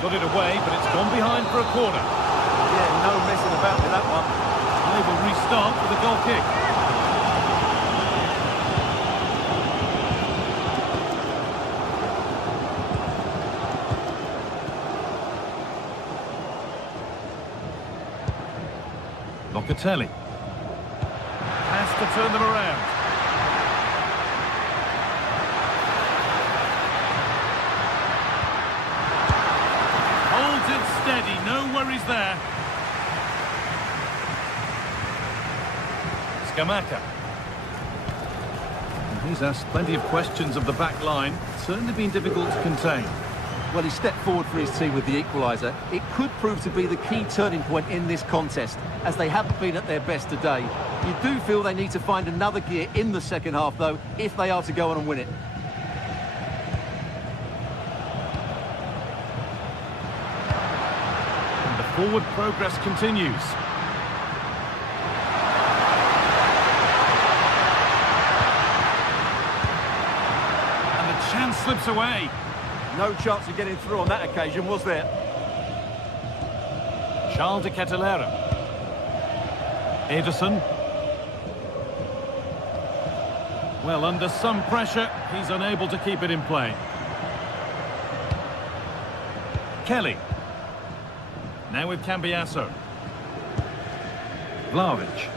Got it away, but it's gone behind for a corner. Yeah, no messing about with that one. They will restart with a goal kick. Locatelli. Has to turn them around. Holds it steady, no worries there. Scamacca. He's asked plenty of questions of the back line. It's certainly been difficult to contain. Well, he stepped forward for his team with the equaliser. It could prove to be the key turning point in this contest, as they haven't been at their best today. You do feel they need to find another gear in the second half, though, if they are to go on and win it. And the forward progress continues. And the chance slips away. No chance of getting through on that occasion, was there? Charles de Ketelaere. Ederson. Well, under some pressure, he's unable to keep it in play. Kelly. Now with Cambiasso. Vlahovic.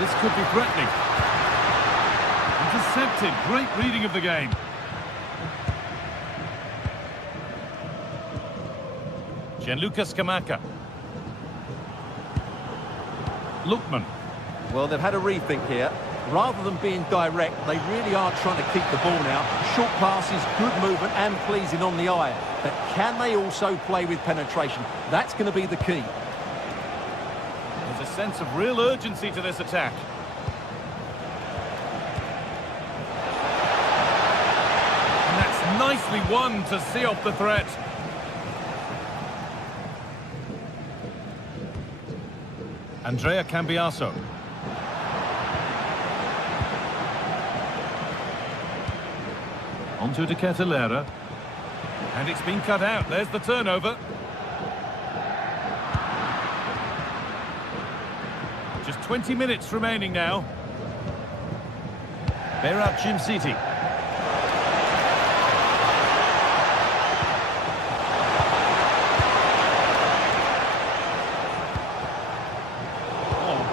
This could be threatening. Intercepted. Great reading of the game. Gianluca Scamacca. Lookman. Well, they've had a rethink here. Rather than being direct, they really are trying to keep the ball now. Short passes, good movement and pleasing on the eye. But can they also play with penetration? That's going to be the key. There's a sense of real urgency to this attack. And that's nicely won to see off the threat. Andrea Cambiasso. Onto de Ketelaere. And it's been cut out. There's the turnover. Just 20 minutes remaining now. Berat Jimsiti.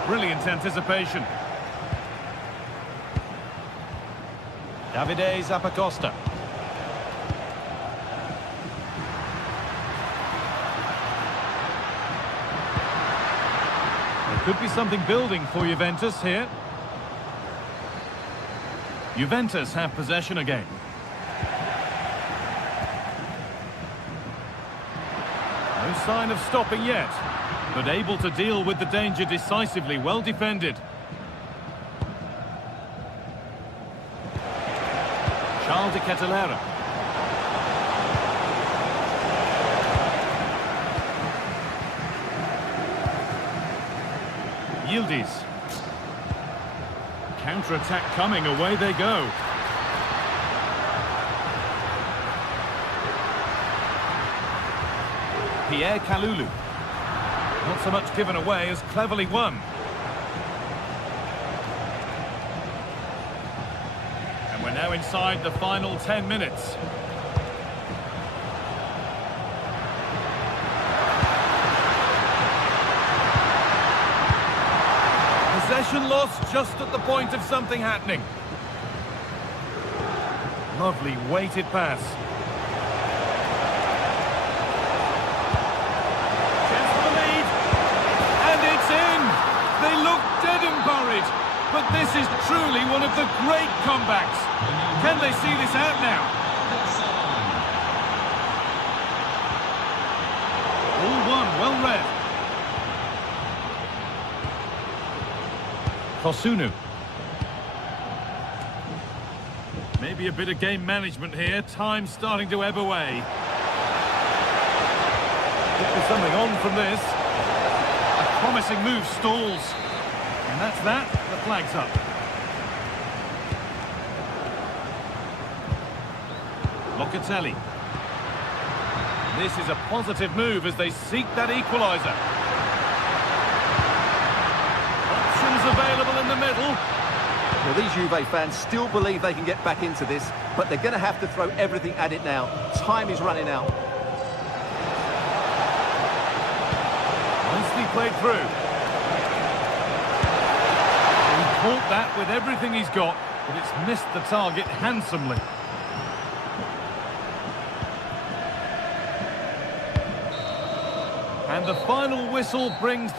Brilliant anticipation. Davide Zappacosta. There could be something building for Juventus here. Juventus have possession again. No sign of stopping yet, but able to deal with the danger decisively. Well defended. Charles de Ketelera. Yildiz. Counter-attack coming, away they go. Pierre Kalulu. Not so much given away as cleverly won. And we're now inside the final 10 minutes. Possession lost just at the point of something happening. Lovely weighted pass. Chance for the lead. And it's in. They look dead and buried. But this is truly one of the great comebacks. Can they see this out now? All one, well read. Kosunu. Maybe a bit of game management here. Time starting to ebb away. Could be something on from this. A promising move stalls. And that's that. The flag's up. Locatelli. This is a positive move as they seek that equaliser. Available in the middle. Well, these Juve fans still believe they can get back into this, but they're going to have to throw everything at it now. Time is running out. Nicely played through. He caught that with everything he's got, but it's missed the target handsomely. And the final whistle brings...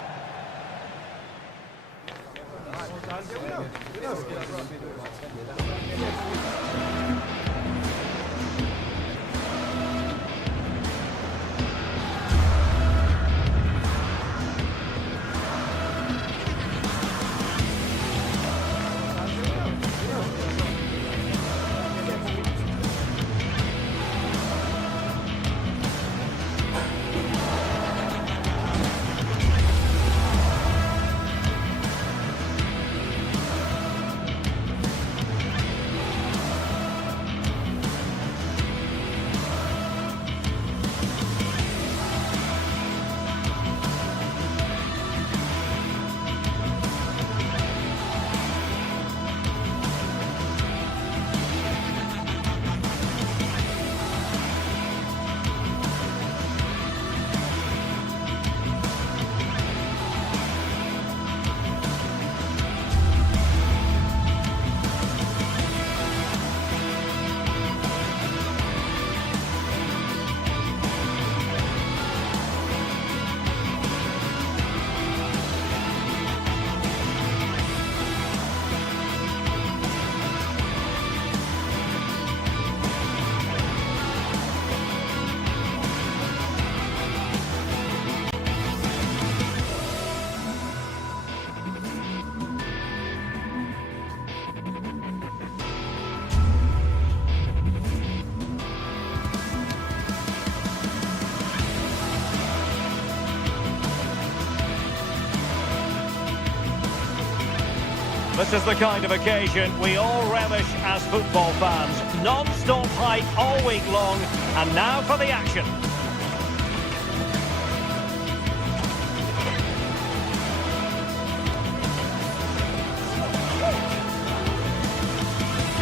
This is the kind of occasion we all relish as football fans. Non-stop hype all week long, and now for the action.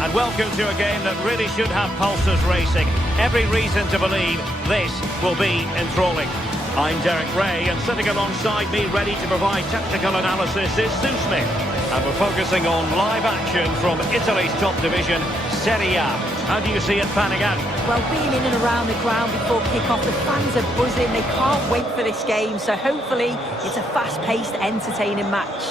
And welcome to a game that really should have pulses racing. Every reason to believe this will be enthralling. I'm Derek Ray, and sitting alongside me ready to provide tactical analysis is Sue Smith. And we're focusing on live action from Italy's top division, Serie A. How do you see it panning out? Well, being in and around the ground before kick-off, the fans are buzzing. They can't wait for this game, so hopefully it's a fast-paced, entertaining match.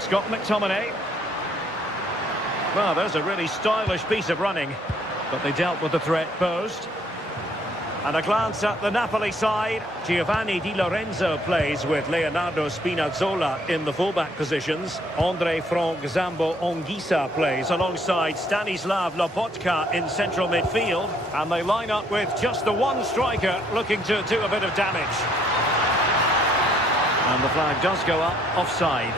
Scott McTominay. Well, there's a really stylish piece of running, but they dealt with the threat posed. And a glance at the Napoli side. Giovanni Di Lorenzo plays with Leonardo Spinazzola in the fullback positions. Andre Frank Zambo Anguissa plays alongside Stanislav Lobotka in central midfield. And they line up with just the one striker looking to do a bit of damage. And the flag does go up, offside.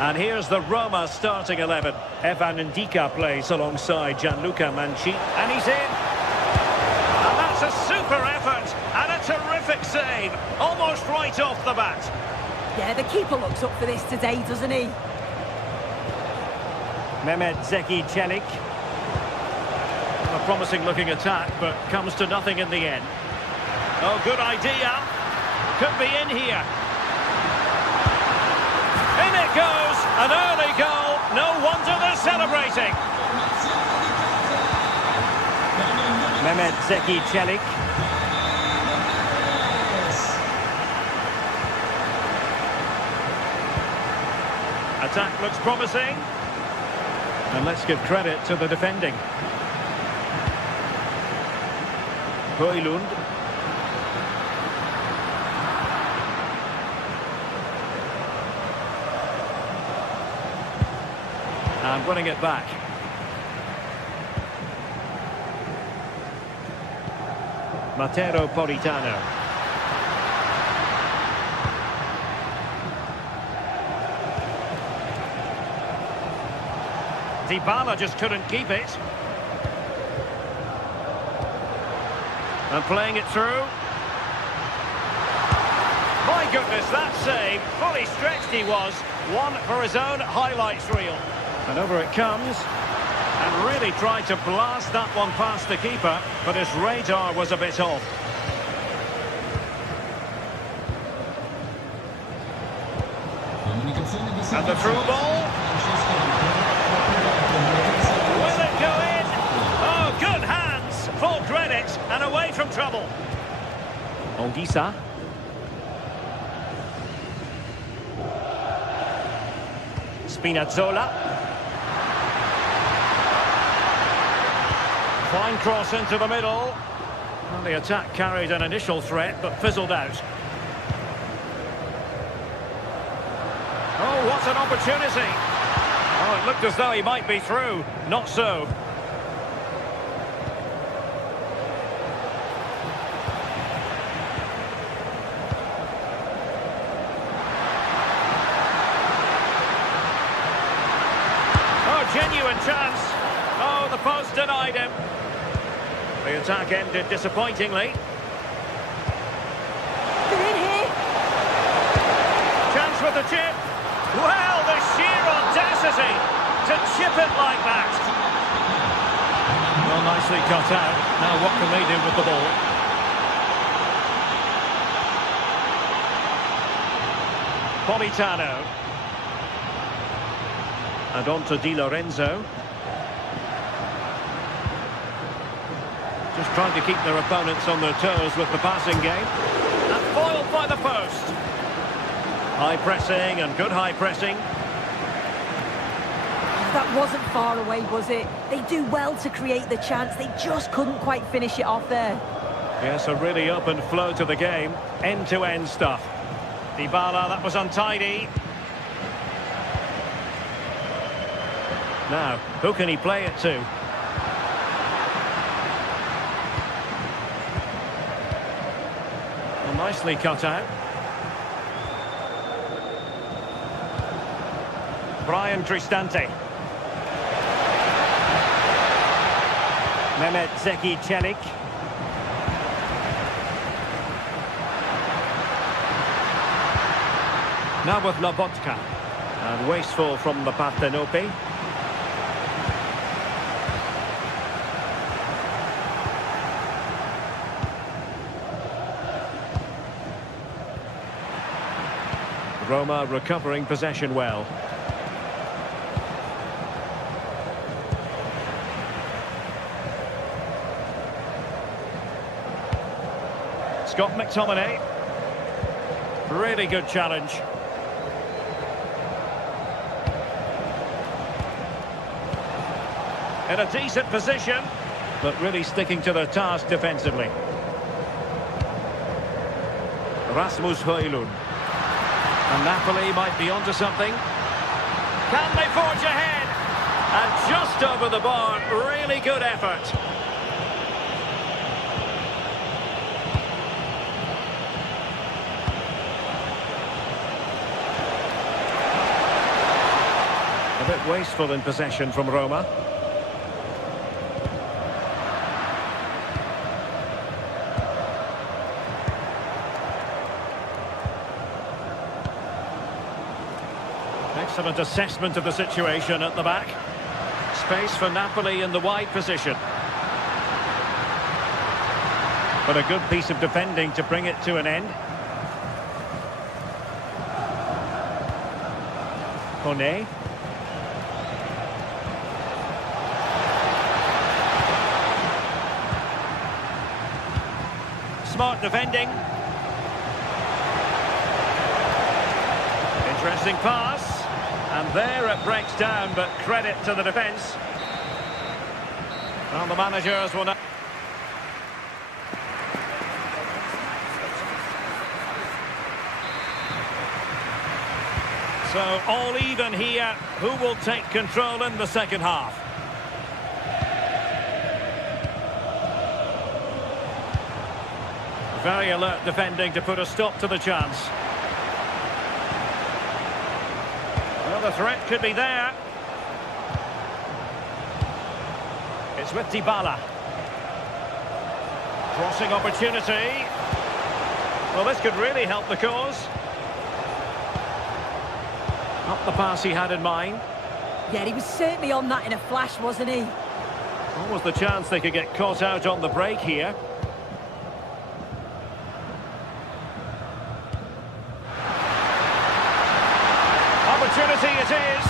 And here's the Roma starting 11. Evan Ndika plays alongside Gianluca Manci. And he's in. And that's a super effort and a terrific save. Almost right off the bat. Yeah, the keeper looks up for this today, doesn't he? Mehmet Zeki Çelik. A promising looking attack, but comes to nothing in the end. Oh, good idea. Could be in here. In it goes. An early goal. No wonder they're celebrating. Mehmet Zeki Çelik. Attack looks promising. And let's give credit to the defending. Højlund. And winning it back. Matteo Politano. Dybala just couldn't keep it. And playing it through. My goodness, that save. Fully stretched he was. One for his own highlights reel. And over it comes. And really tried to blast that one past the keeper, but his radar was a bit off. And the through ball. Will it go in? Oh, good hands. Full credit and away from trouble. Anguissa. Spinazzola. Fine cross into the middle. Well, the attack carried an initial threat, but fizzled out. Oh, what an opportunity. Oh, it looked as though he might be through. Not so. Oh, genuine chance. Oh, the post denied him. The attack ended disappointingly. They're in here. Chance with the chip. Well, the sheer audacity to chip it like that. Well, nicely cut out. Now what can they do with the ball? Politano. And on to Di Lorenzo. Just trying to keep their opponents on their toes with the passing game. And foiled by the post. High pressing and good high pressing. That wasn't far away, was it? They do well to create the chance. They just couldn't quite finish it off there. Yes, a really open flow to the game. End-to-end stuff. Dybala, that was untidy. Now, who can he play it to? Well, nicely cut out. Brian Cristante. Mehmet Zeki Çelik. Now with Lobotka. And wasteful from the Parthenope. Roma recovering possession well. Scott McTominay. Really good challenge. In a decent position. but really sticking to their task defensively. Rasmus Højlund. And Napoli might be onto something. Can they forge ahead? And just over the bar, really good effort. A bit wasteful in possession from Roma. Excellent assessment of the situation at the back. Space for Napoli in the wide position. But a good piece of defending to bring it to an end. Kone. Smart defending. Interesting pass. And there it breaks down, but credit to the defence. Well, the managers will now... So, all even here. Who will take control in the second half? Very alert defending to put a stop to the chance. Well, the threat could be there. It's with Dybala. Crossing opportunity. Well, this could really help the cause. Not the pass he had in mind. Yeah, he was certainly on that in a flash, wasn't he? What was the chance they could get caught out on the break here? Opportunity it is.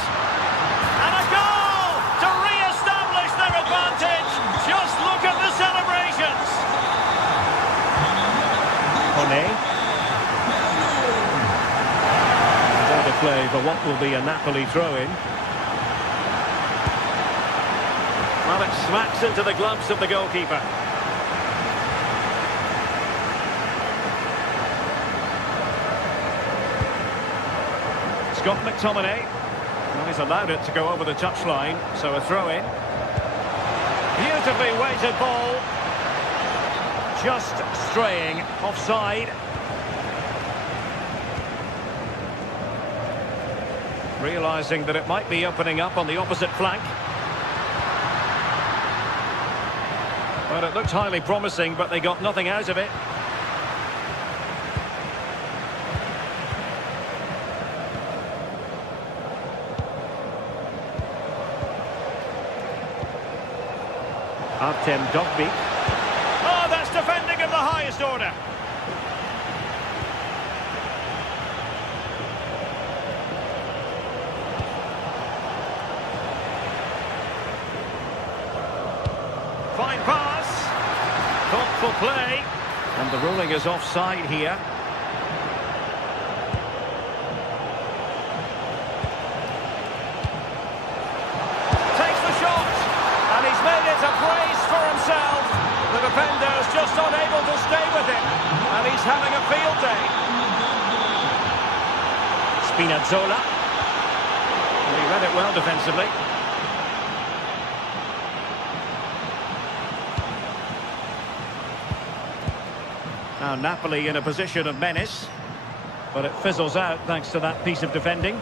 And a goal to re-establish their advantage. Just look at the celebrations. Kone. Another play for what will be a Napoli throw-in. Well, it smacks into the gloves of the goalkeeper. Scott McTominay. Well, he's allowed it to go over the touchline, so a throw-in. Beautifully weighted ball. Just straying offside. Realising that it might be opening up on the opposite flank. But it looked highly promising, but they got nothing out of it. Artem Dovbyk. Oh, that's defending of the highest order. Fine pass. Thoughtful play. And the ruling is offside here. Takes the shot. And he's made it a brace for himself. The defender's just unable to stay with him. And he's having a field day. Spinazzola. He read it well defensively. Now Napoli in a position of menace, but it fizzles out thanks to that piece of defending.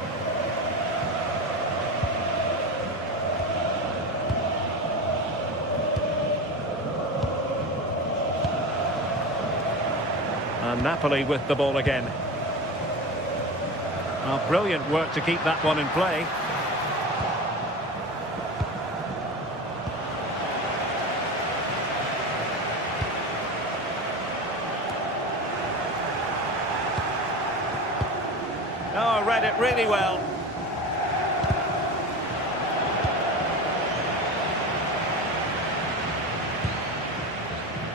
And Napoli with the ball again. Well, brilliant work to keep that one in play. Oh, read it really well.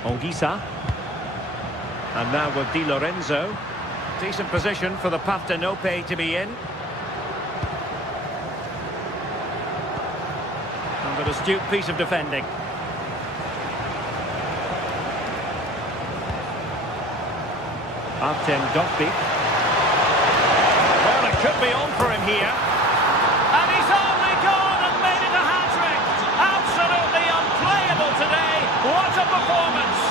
Ongisa. And now with Di Lorenzo. Decent position for the Partenope to be in. And an astute piece of defending. Artem Dovbyk. Well, it could be on for him here. And he's only gone and made it a hat-trick. Absolutely unplayable today. What a performance.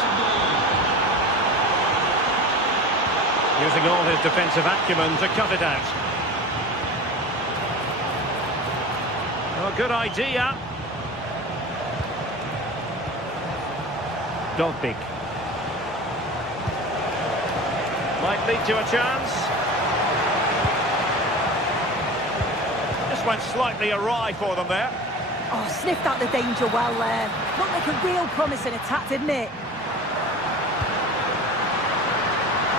Using all his defensive acumen to cut it out. Well, good idea. Dovbyk. Might lead to a chance. Just went slightly awry for them there. Oh, sniffed out the danger well there. Looked like a real promising attack, didn't it?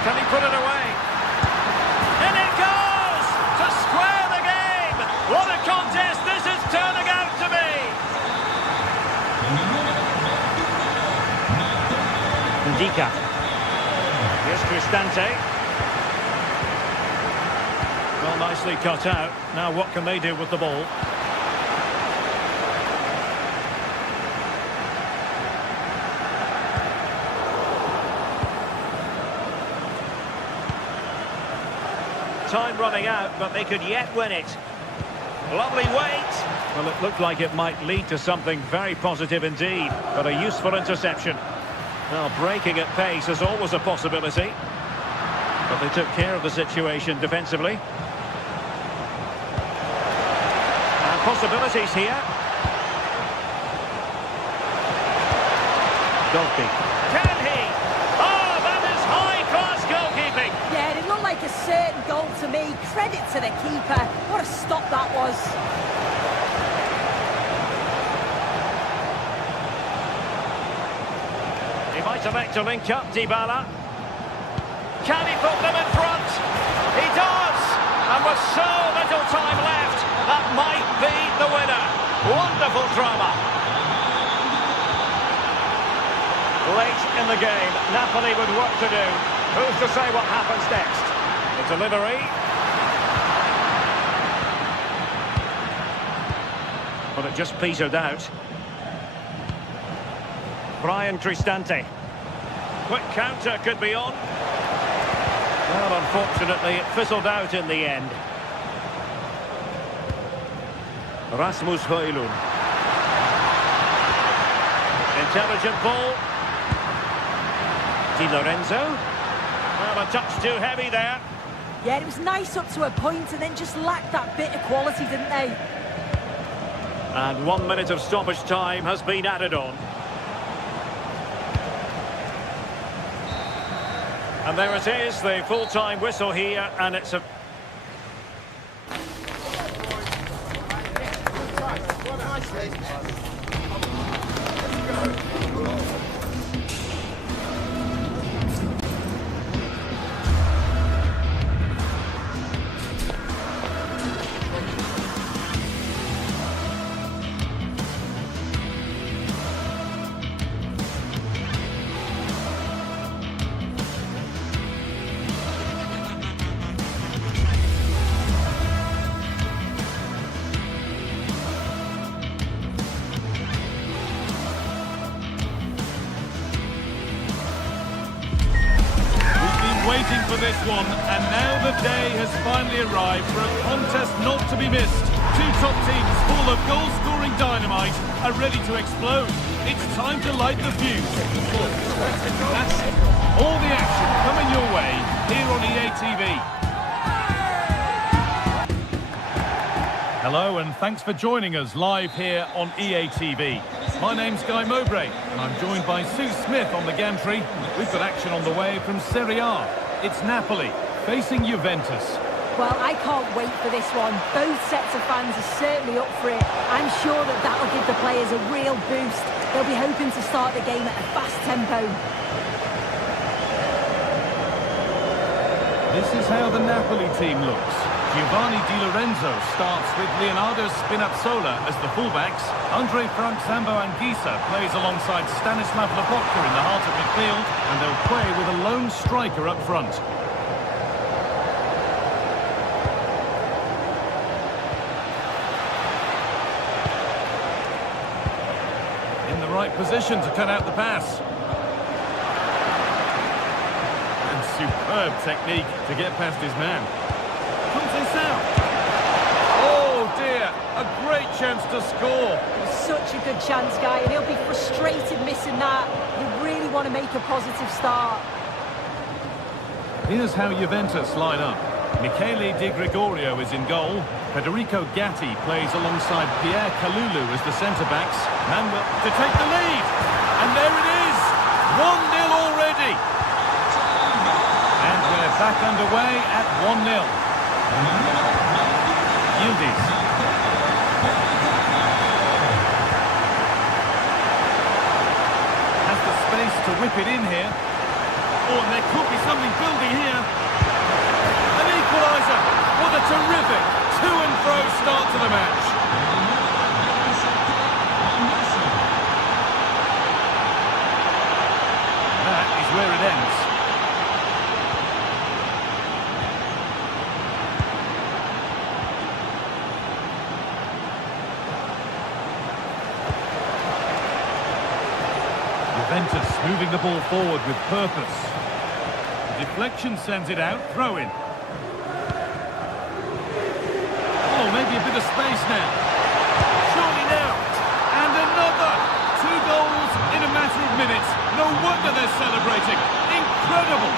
Can he put it away? And it goes to square the game. What a contest this is turning out to be. Ndika. Here's Cristante. Well, nicely cut out. Now what can they do with the ball? Time running out, but they could yet win it. Lovely wait. Well, it looked like it might lead to something very positive indeed, but a useful interception. Now, breaking at pace is always a possibility, but they took care of the situation defensively. And possibilities here. Dovbyk. Can he? Oh, that is high-class goalkeeping. Yeah, it looked like a certain goal to me. Credit to the keeper. What a stop that was. He might elect to link up, Dybala. Can he put them in front? He does! And with so little time left, that might be the winner. Wonderful drama. Late in the game, Napoli with work to do. Who's to say what happens next? The delivery. But it just petered out. Brian Cristante. Quick counter could be on. Well, unfortunately, it fizzled out in the end. Rasmus Højlund. Intelligent ball. Di Lorenzo. Well, a touch too heavy there. Yeah, it was nice up to a point and then just lacked that bit of quality, didn't they? And 1 minute of stoppage time has been added on. And there it is, the full-time whistle here, and it's a... Waiting for this one, and now the day has finally arrived for a contest not to be missed. Two top teams full of goal-scoring dynamite are ready to explode. It's time to light the fuse. That's it. All the action coming your way here on EA TV. Hello, and thanks for joining us live here on EA TV. My name's Guy Mowbray, and I'm joined by Sue Smith on the gantry. We've got action on the way from Serie A. It's Napoli facing Juventus. Well, I can't wait for this one. Both sets of fans are certainly up for it. I'm sure that that'll give the players a real boost. They'll be hoping to start the game at a fast tempo. This is how the Napoli team looks. Giovanni Di Lorenzo starts with Leonardo Spinazzola as the fullbacks. Andre Frank Zambo Anguissa plays alongside Stanislav Lobotka in the heart of midfield, and they'll play with a lone striker up front. In the right position to cut out the pass. And superb technique to get past his man. Comes this out. Oh dear, a great chance to score. Such a good chance, Guy, and he'll be frustrated missing that. You really want to make a positive start. Here's how Juventus line up. Michele Di Gregorio is in goal. Federico Gatti plays alongside Pierre Kalulu as the centre-backs. Manuel to take the lead. And there it is. 1-0 already. And we're back underway at 1-0. Yildiz. Has the space to whip it in here. Oh, and there could be something building here. An equaliser. What a terrific to-and-fro start to the match. That is where it ends. Juventus moving the ball forward with purpose. The deflection sends it out, throw in. Oh, maybe a bit of space now. Surely now. And another. 2 goals in a matter of minutes. No wonder they're celebrating. Incredible.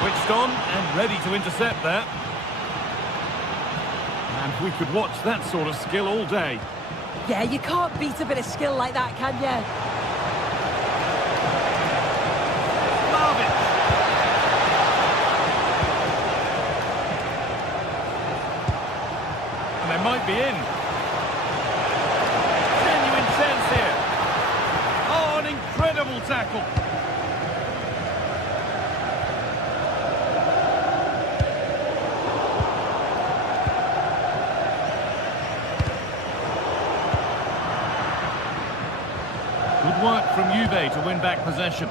Switched on and ready to intercept that. And we could watch that sort of skill all day. Yeah, you can't beat a bit of skill like that, can you? They might be in. Genuine chance here. Oh, an incredible tackle. Good work from Juve to win back possession.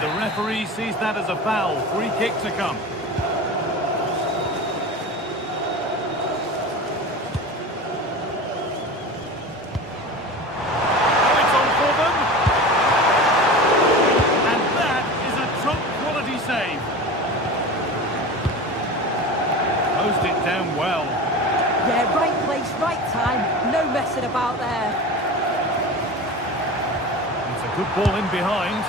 The referee sees that as a foul. Free kick to come. Oh, it's on for them. And that is a top quality save. Closed it down well. Yeah, right place, right time. No messing about there. It's a good ball in behind.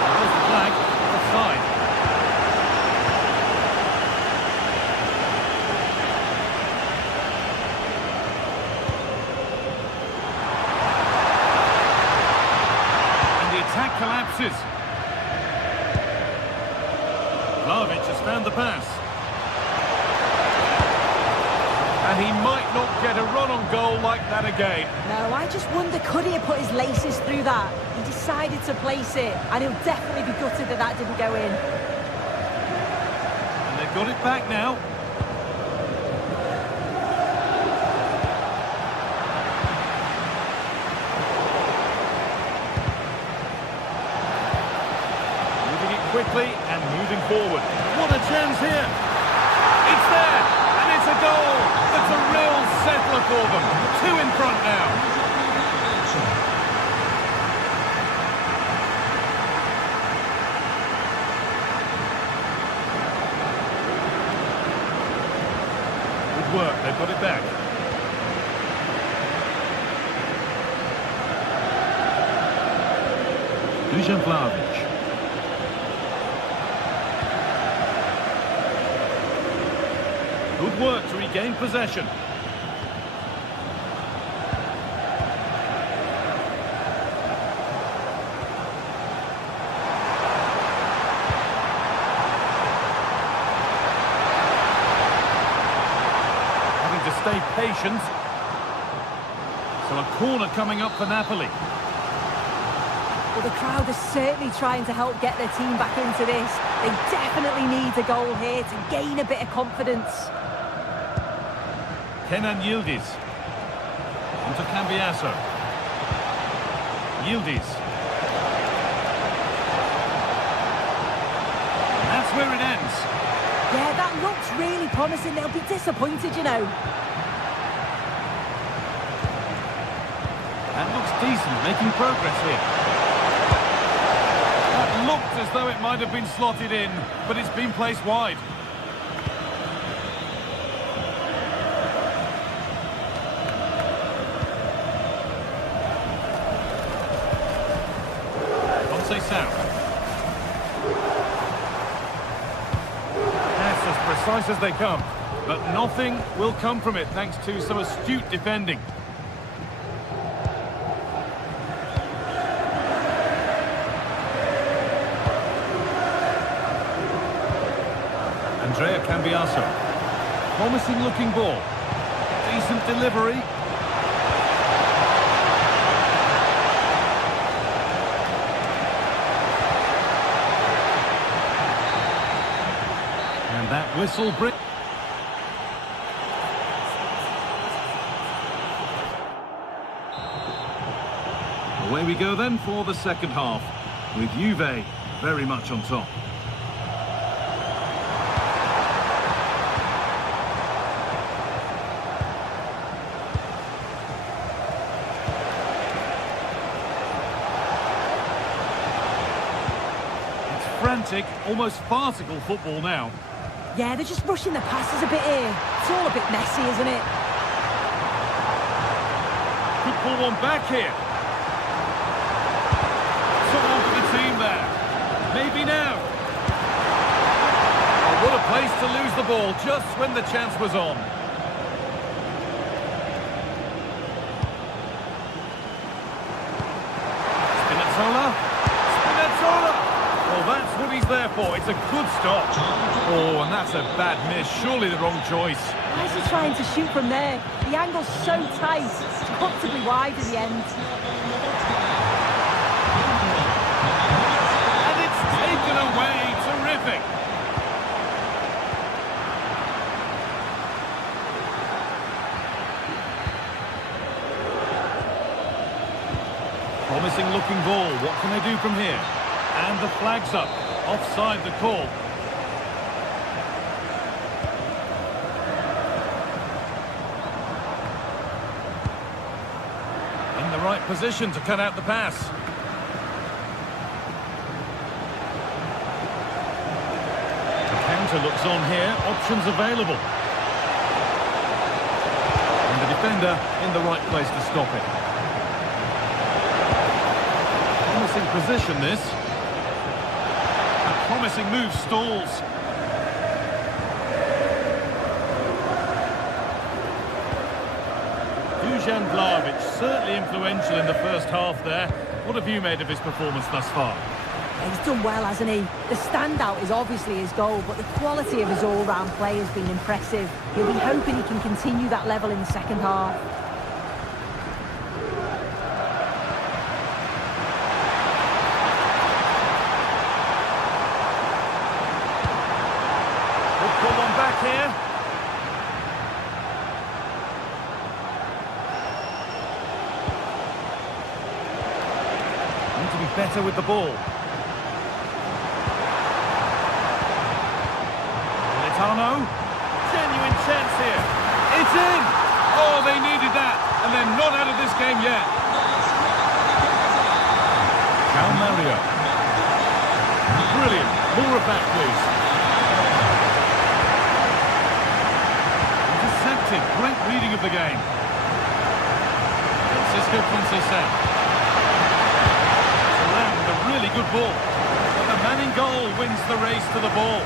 There's the flag, offside. And the attack collapses. Vlahovic has found the pass. And he might not get a run on goal like that again. No, I just wonder, could he have put his laces through that? He decided to place it, and he'll definitely be gutted that that didn't go in. And they've got it back now. Moving it quickly and moving forward. What a chance here. It's there, and it's a goal. That's a real settler for them. 2 in front now. Work, they've got it back. Dusan Vlahovic. Good work to regain possession. Stay patient. So a corner coming up for Napoli. Well, the crowd is certainly trying to help get their team back into this. They definitely need a goal here to gain a bit of confidence. Kenan Yildiz. Into Cambiasso. Yildiz. where it ends. Yeah, that looks really promising. They'll be disappointed, you know. That looks decent, making progress here. That looked as though it might have been slotted in, but it's been placed wide. South. That's as precise as they come, but nothing will come from it thanks to some astute defending. Andrea Cambiaso. Promising looking ball. Decent delivery. That whistle brings... Away we go then for the second half, with Juve very much on top. It's frantic, almost farcical football now. Yeah, they're just rushing the passes a bit here. It's all a bit messy, isn't it? Could pull one back here. Someone for the team there. Maybe now. Oh, what a place to lose the ball just when the chance was on. Spinazzola. Well, that's what he's there for. It's a good stop. Oh, and that's a bad miss. Surely the wrong choice. Why is he trying to shoot from there? The angle's so tight. It's comfortably wide at the end. And it's taken away. Terrific. Promising looking ball. What can they do from here? And the flag's up. Offside the call. In the right position to cut out the pass. The counter looks on here. Options available. And the defender in the right place to stop it. Promising position this. Promising move stalls. Dusan Vlahovic, certainly influential in the first half there. What have you made of his performance thus far? He's done well, hasn't he? The standout is obviously his goal, but the quality of his all-round play has been impressive. He'll be hoping he can continue that level in the second half. Here. Need to be better with the ball. Militano. Genuine chance here. It's in! Oh, they needed that. And they're not out of this game yet. Cal Mario. Brilliant. More of that, please. Great reading of the game. Francisco Conceição. To land a really good ball. But the man in goal wins the race to the ball.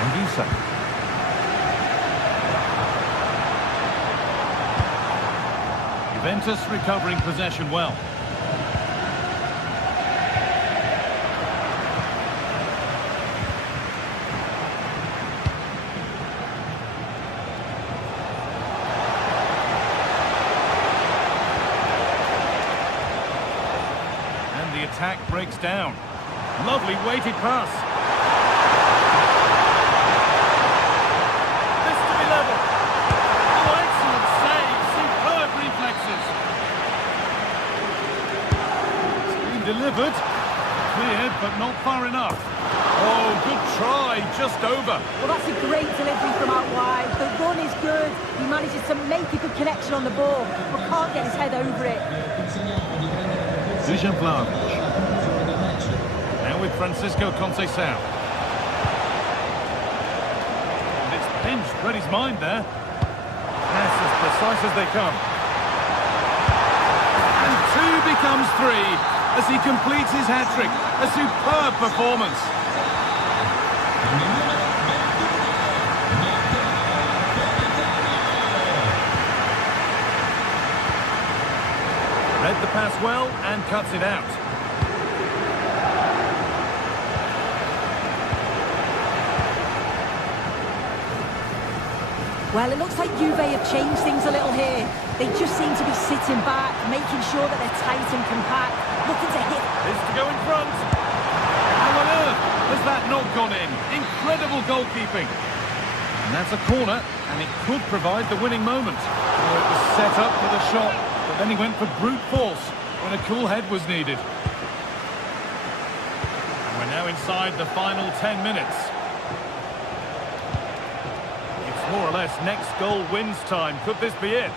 Anguissa. Juventus recovering possession well. Attack breaks down. Lovely weighted pass. This to be level. Oh, excellent save. Superb reflexes. It's been delivered. Cleared, but not far enough. Oh, good try, just over. Well, that's a great delivery from out wide. The run is good. He manages to make a good connection on the ball, but can't get his head over it. Dusan Vlahovic. Now with Francisco Conceição. And it's pinched, read his mind there. Pass as precise as they come. And 2 becomes 3 as he completes his hat-trick. A superb performance. Read the pass well and cuts it out. Well, it looks like Juve have changed things a little here. They just seem to be sitting back, making sure that they're tight and compact, looking to hit. Is to go in front. How on earth has that not gone in? Incredible goalkeeping. And that's a corner, and it could provide the winning moment. Oh, it was set up for the shot, but then he went for brute force when a cool head was needed. And we're now inside the final 10 minutes. It's more or less next goal wins time. Could this be it?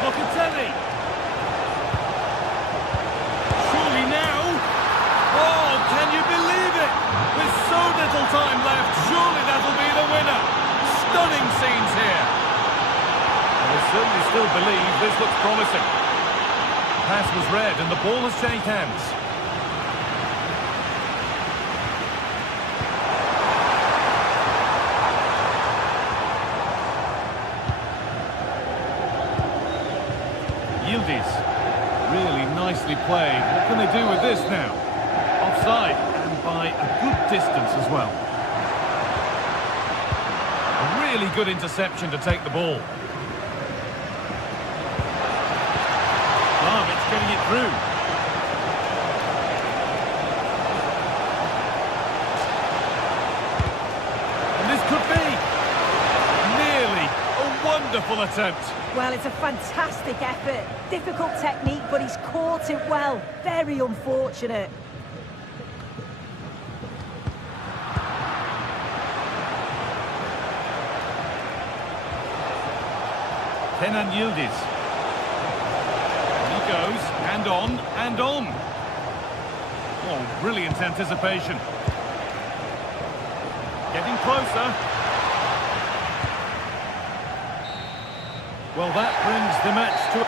Locatelli. Surely now. Oh, can you believe it? With so little time left, surely that'll be the winner. Stunning scenes here. And they certainly still believe this looks promising. The pass was read and the ball has changed hands. Yildiz, really nicely played. What can they do with this now? Offside, and by a good distance as well. A really good interception to take the ball. Vlahovic getting it through. And this could be nearly a wonderful attempt. Well, it's a fantastic effort. Difficult technique, but he's caught it well. Very unfortunate. Kenan Yildiz. He goes, and on, and on. Oh, brilliant anticipation. Getting closer. Well, that brings the match to...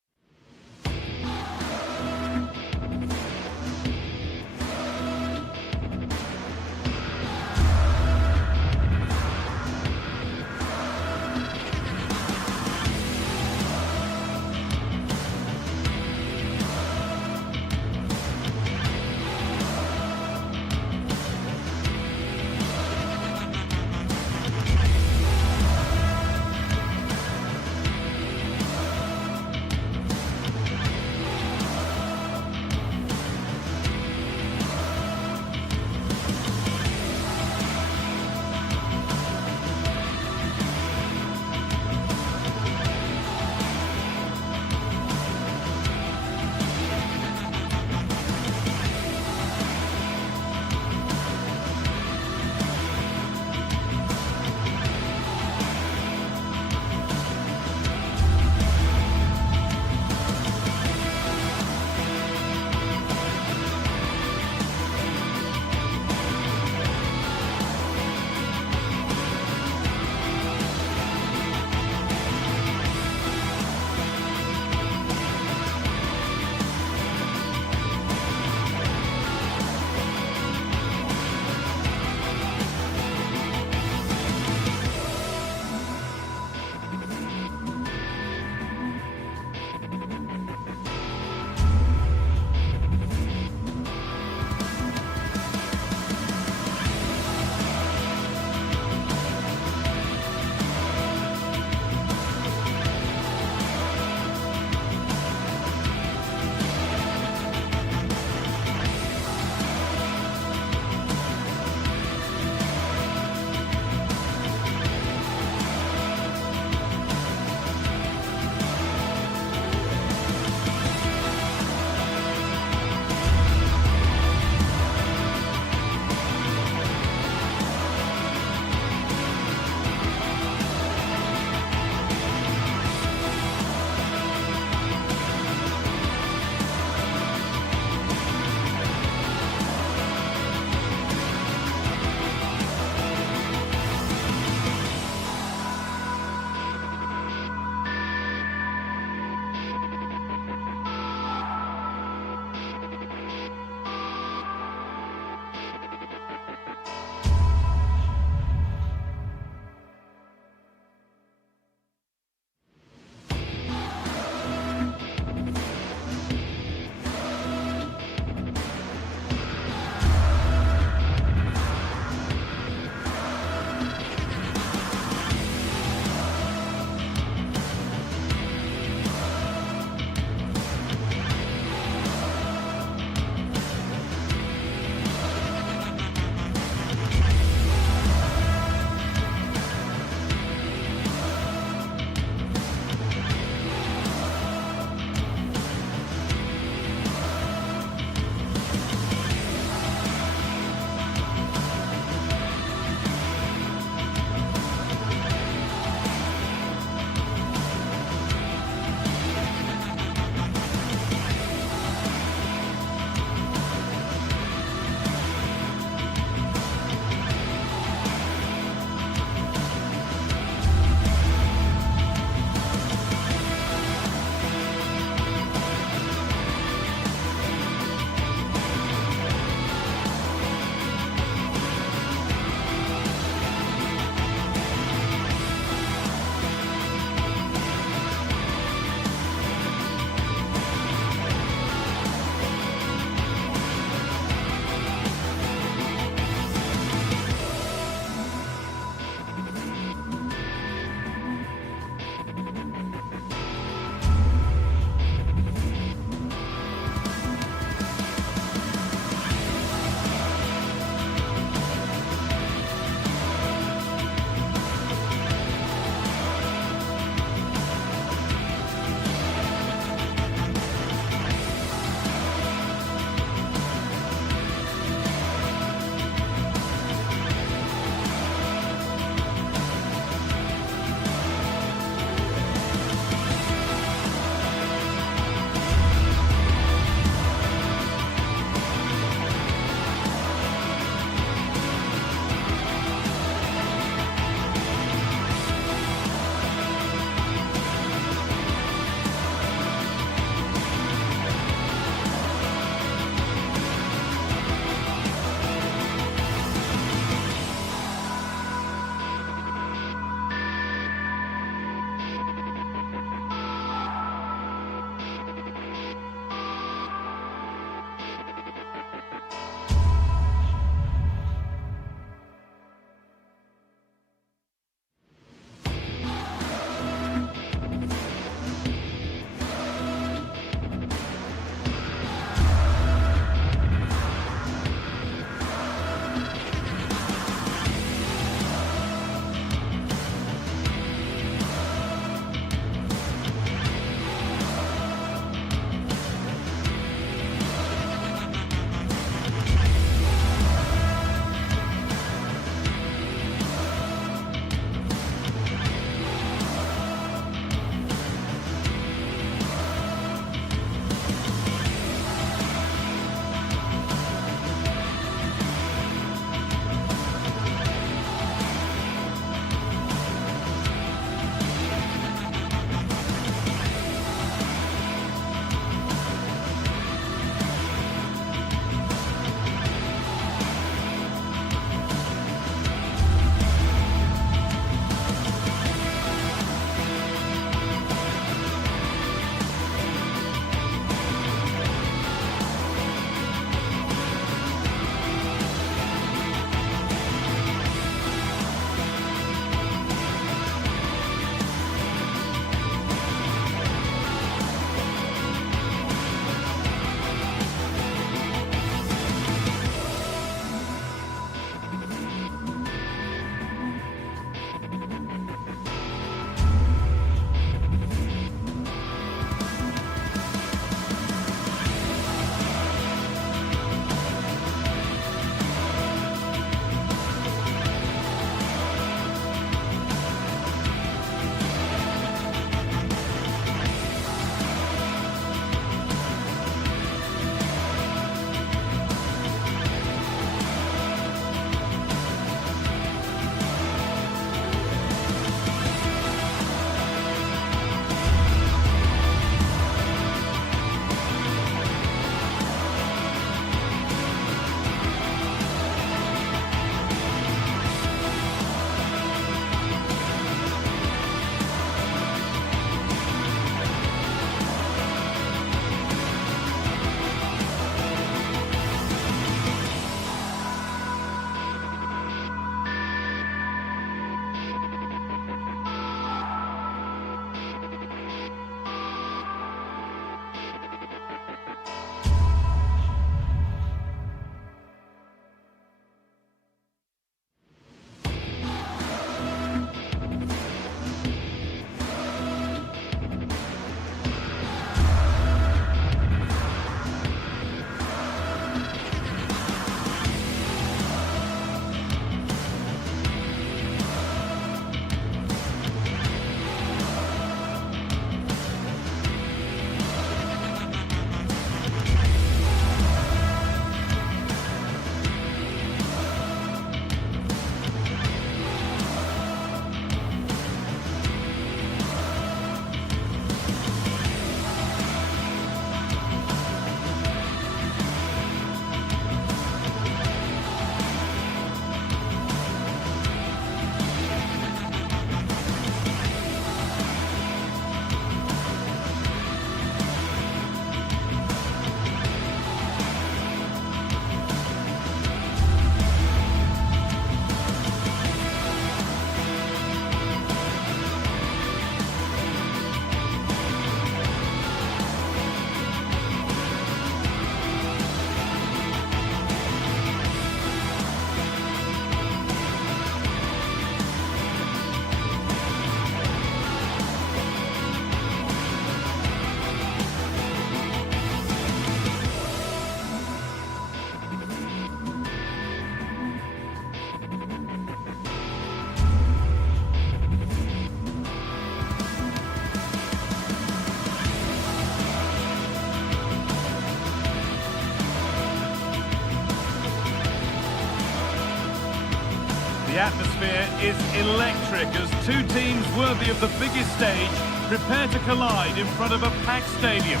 atmosphere is electric as two teams worthy of the biggest stage prepare to collide in front of a packed stadium.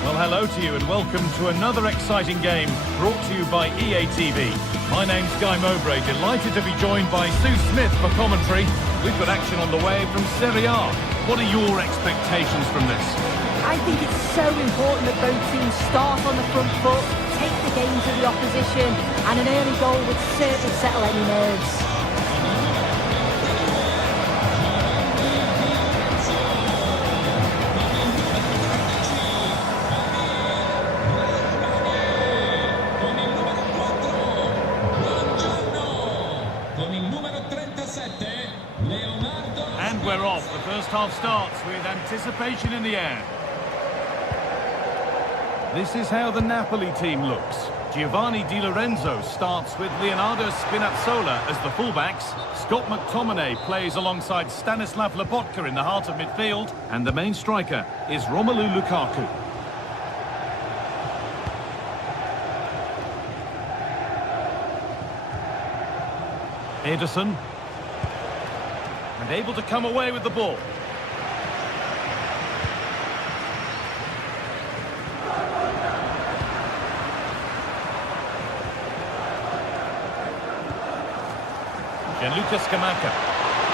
Well, hello to you and welcome to another exciting game brought to you by EA TV. My name's Guy Mowbray, delighted to be joined by Sue Smith for commentary. We've got action on the way from Serie A. What are your expectations from this? I think it's so important that both teams start on the front foot, take the game to the opposition, and an early goal would certainly settle any nerves. And we're off. The first half starts with anticipation in the air. This is how the Napoli team looks. Giovanni Di Lorenzo starts with Leonardo Spinazzola as the fullbacks. Scott McTominay plays alongside Stanislav Lobotka in the heart of midfield. And the main striker is Romelu Lukaku. Ederson. And able to come away with the ball. Gianluca Scamacca.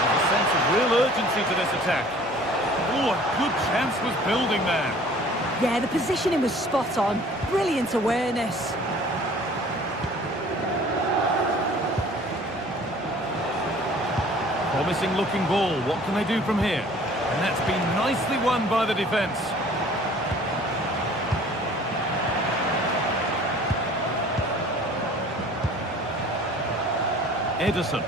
There's a sense of real urgency to this attack. Oh, a good chance was building there. Yeah, the positioning was spot on. Brilliant awareness. Promising looking ball. What can they do from here? And that's been nicely won by the defence. Ederson.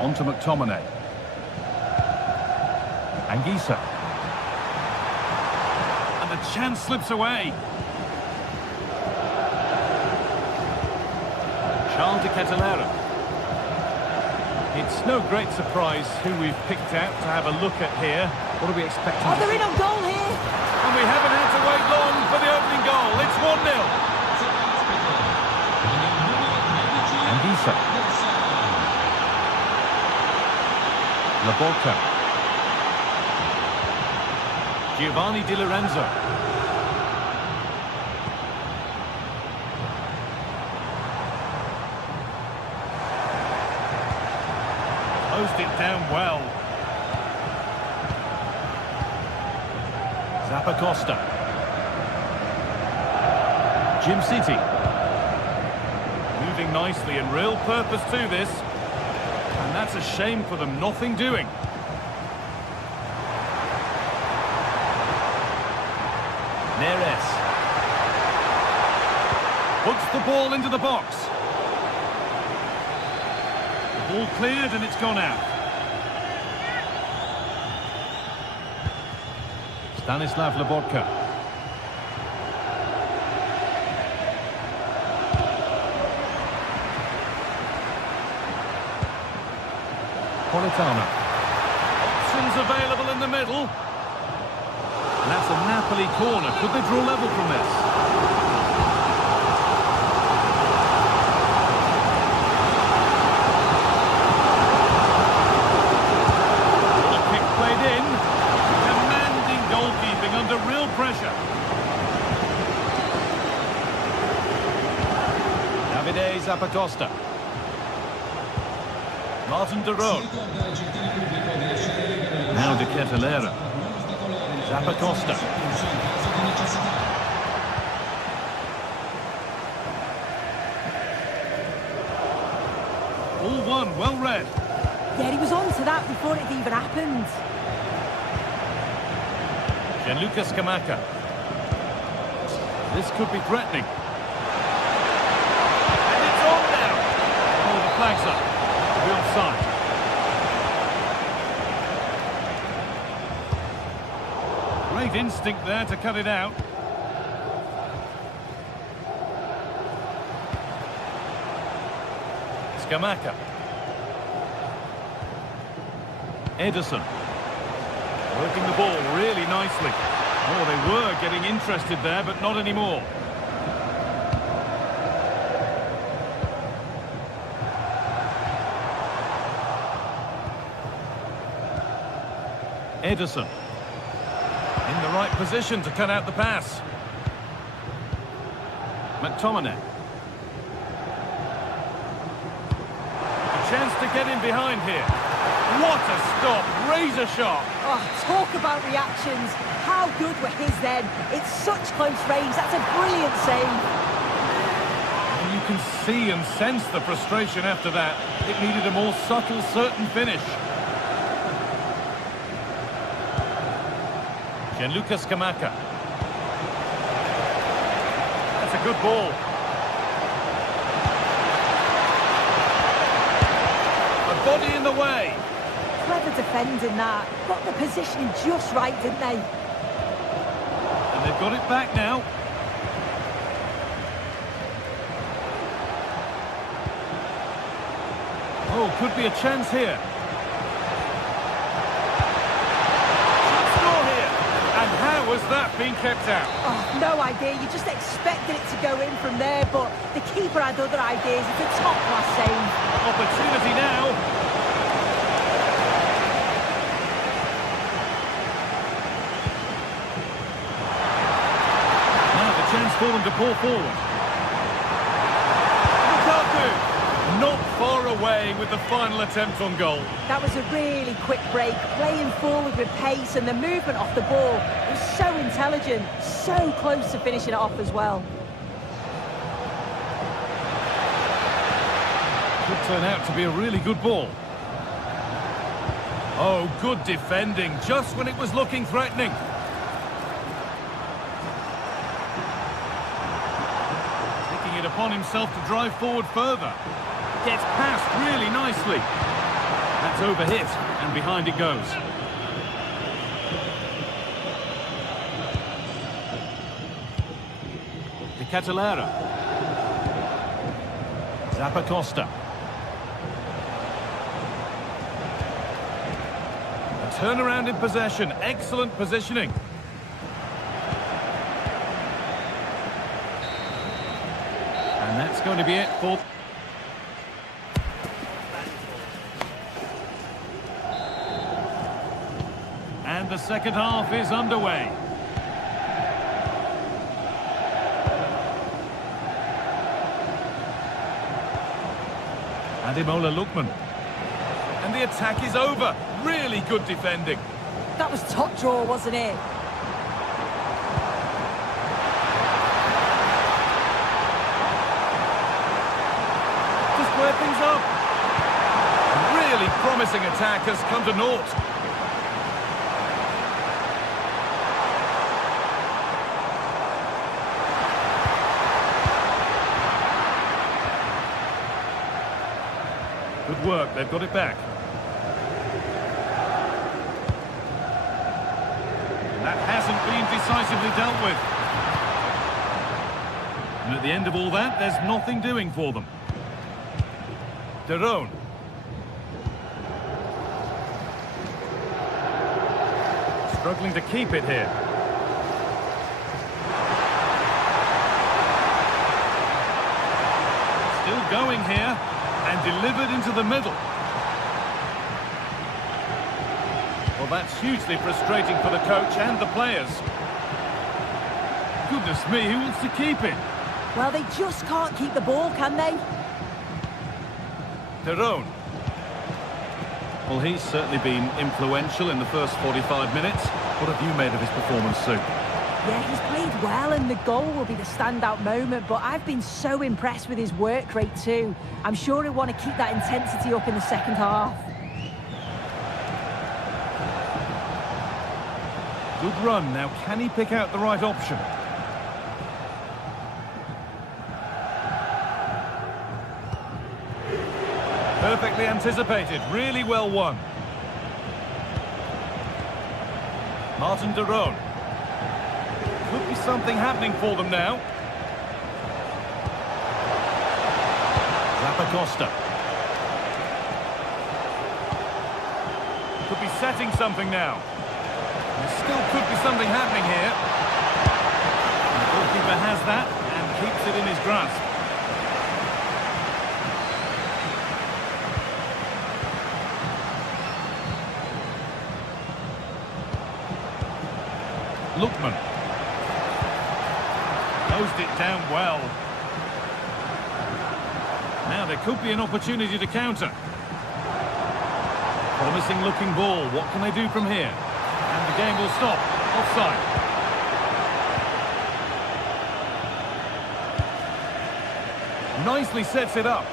On to McTominay. Anguissa. And the chance slips away. Charles de Ketelera. It's no great surprise who we've picked out to have a look at here. What are we expecting? Oh, they're in on goal here. And we haven't had to wait long for the opening goal. It's 1-0. Anguissa. Lobotka. Giovanni Di Lorenzo. Closed it down well. Zappacosta. Jim City. Moving nicely and real purpose to this. And that's a shame for them, nothing doing. Neres. Puts the ball into the box. The ball cleared and it's gone out. Stanislav Lobotka. Politano. Options available in the middle. And that's a Napoli corner. Could they draw level from this? The kick played in. Commanding goalkeeping under real pressure. Davide Zappacosta. Martin de Roon. Now de Ketelera. Zappacosta. All one, well read. Yeah, he was on to that before it even happened. Gianluca Scamacca. This could be threatening. And it's on now. Oh, the flag's up. The offside. Great instinct there to cut it out. Scamacca. Ederson. Working the ball really nicely. Oh, they were getting interested there, but not anymore. Ederson. In the right position to cut out the pass. McTominay. A chance to get in behind here. What a stop! Razor sharp! Oh, talk about reactions. How good were his then? It's such close range. That's a brilliant save. And you can see and sense the frustration after that. It needed a more subtle, certain finish. Gianluca Scamacca. That's a good ball. A body in the way. Clever defending that. Got the positioning just right, didn't they? And they've got it back now. Oh, could be a chance here. And how has that been kept out? Oh, no idea. You just expected it to go in from there, but the keeper had other ideas. It's a top-class save. Opportunity now. Now the chance for them to pull forward. Lukaku, not far away with the final attempt on goal. That was a really quick break, playing forward with pace, and the movement off the ball was so intelligent, so close to finishing it off as well. Could turn out to be a really good ball. Oh, good defending, just when it was looking threatening. Taking it upon himself to drive forward further. Gets past really nicely. That's overhit, and behind it goes. De Catalera. Zappacosta. A turnaround in possession. Excellent positioning. And that's going to be it for... And the second half is underway. Ademola Lookman. And the attack is over. Really good defending. That was top draw, wasn't it? To square things up. Really promising attack has come to naught. Good work, they've got it back. That hasn't been decisively dealt with. And at the end of all that, there's nothing doing for them. De Roon. Struggling to keep it here. Still going here. And delivered into the middle. Well, that's hugely frustrating for the coach and the players. Goodness me, who wants to keep it? Well, they just can't keep the ball, can they? De Roon. Well, he's certainly been influential in the first 45 minutes. What have you made of his performance, Sue? Yeah, he's played well, and the goal will be the standout moment, but I've been so impressed with his work rate too. I'm sure he'll want to keep that intensity up in the second half. Good run. Now, can he pick out the right option? Perfectly anticipated. Really well won. Martin de Roon. Could be something happening for them now. Zappacosta. Could be setting something now. He's Still could be something happening here. The goalkeeper has that and keeps it in his grasp. Lookman. Closed it down well. Now there could be an opportunity to counter. Promising looking ball. What can they do from here? And the game will stop. Offside. Nicely sets it up.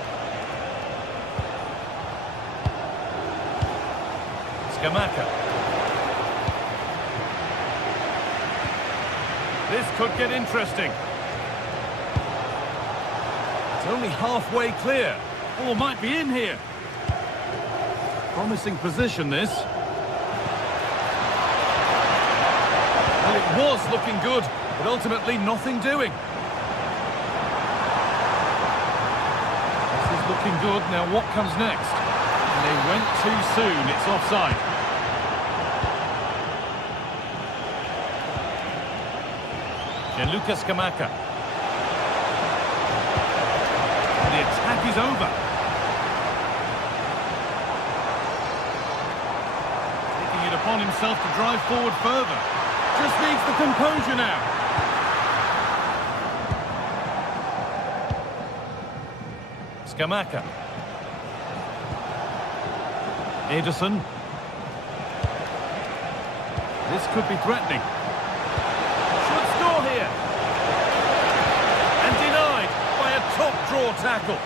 Scamacca. This could get interesting. It's only halfway clear. Oh, might be in here. Promising position, this. Well, it was looking good, but ultimately nothing doing. This is looking good. Now what comes next? And they went too soon. It's offside. Gianluca Scamacca. The attack is over. Taking it upon himself to drive forward further. Just needs the composure now. Scamacca. Ederson. This could be threatening. Should score here. And denied by a top draw tackle.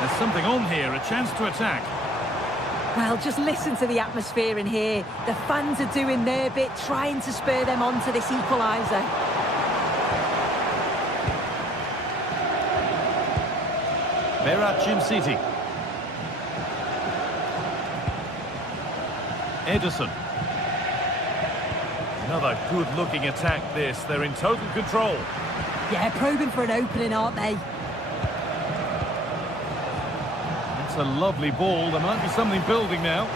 There's something on here, a chance to attack. Well, just listen to the atmosphere in here. The fans are doing their bit, trying to spur them on to this equaliser. Berat City. Ederson. Another good-looking attack, this. They're in total control. Yeah, probing for an opening, aren't they? It's a lovely ball. There might be something building now.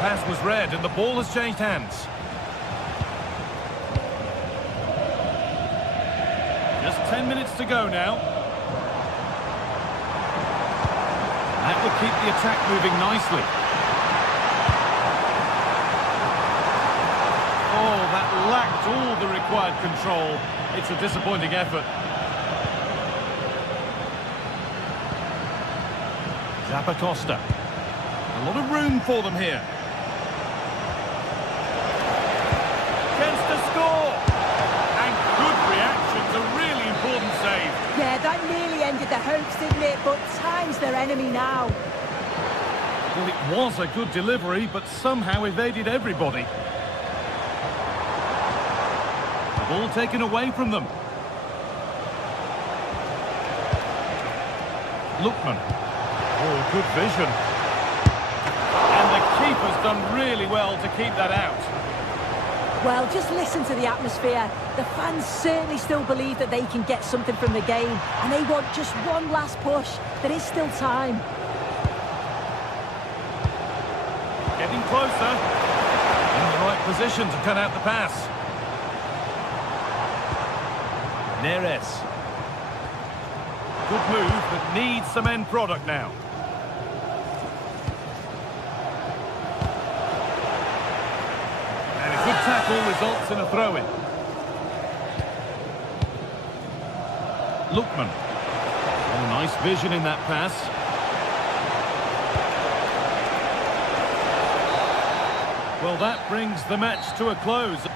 Pass was read and the ball has changed hands. Just 10 minutes to go now. That will keep the attack moving nicely. Oh, that lacked all the required control. It's a disappointing effort. Zappacosta. A lot of room for them here. Chance to score! And good reaction. A really important save. Yeah, that nearly ended the hopes, didn't it? But time's their enemy now. Well, it was a good delivery, but somehow evaded everybody. The ball taken away from them. Lookman. Oh, good vision. And the keeper's done really well to keep that out. Well, just listen to the atmosphere. The fans certainly still believe that they can get something from the game, and they want just one last push. There is still time. Getting closer. In the right position to cut out the pass. Neres. Good move, but needs some end product now. And a good tackle results in a throw-in. Lookman. Oh, nice vision in that pass. Well, that brings the match to a close.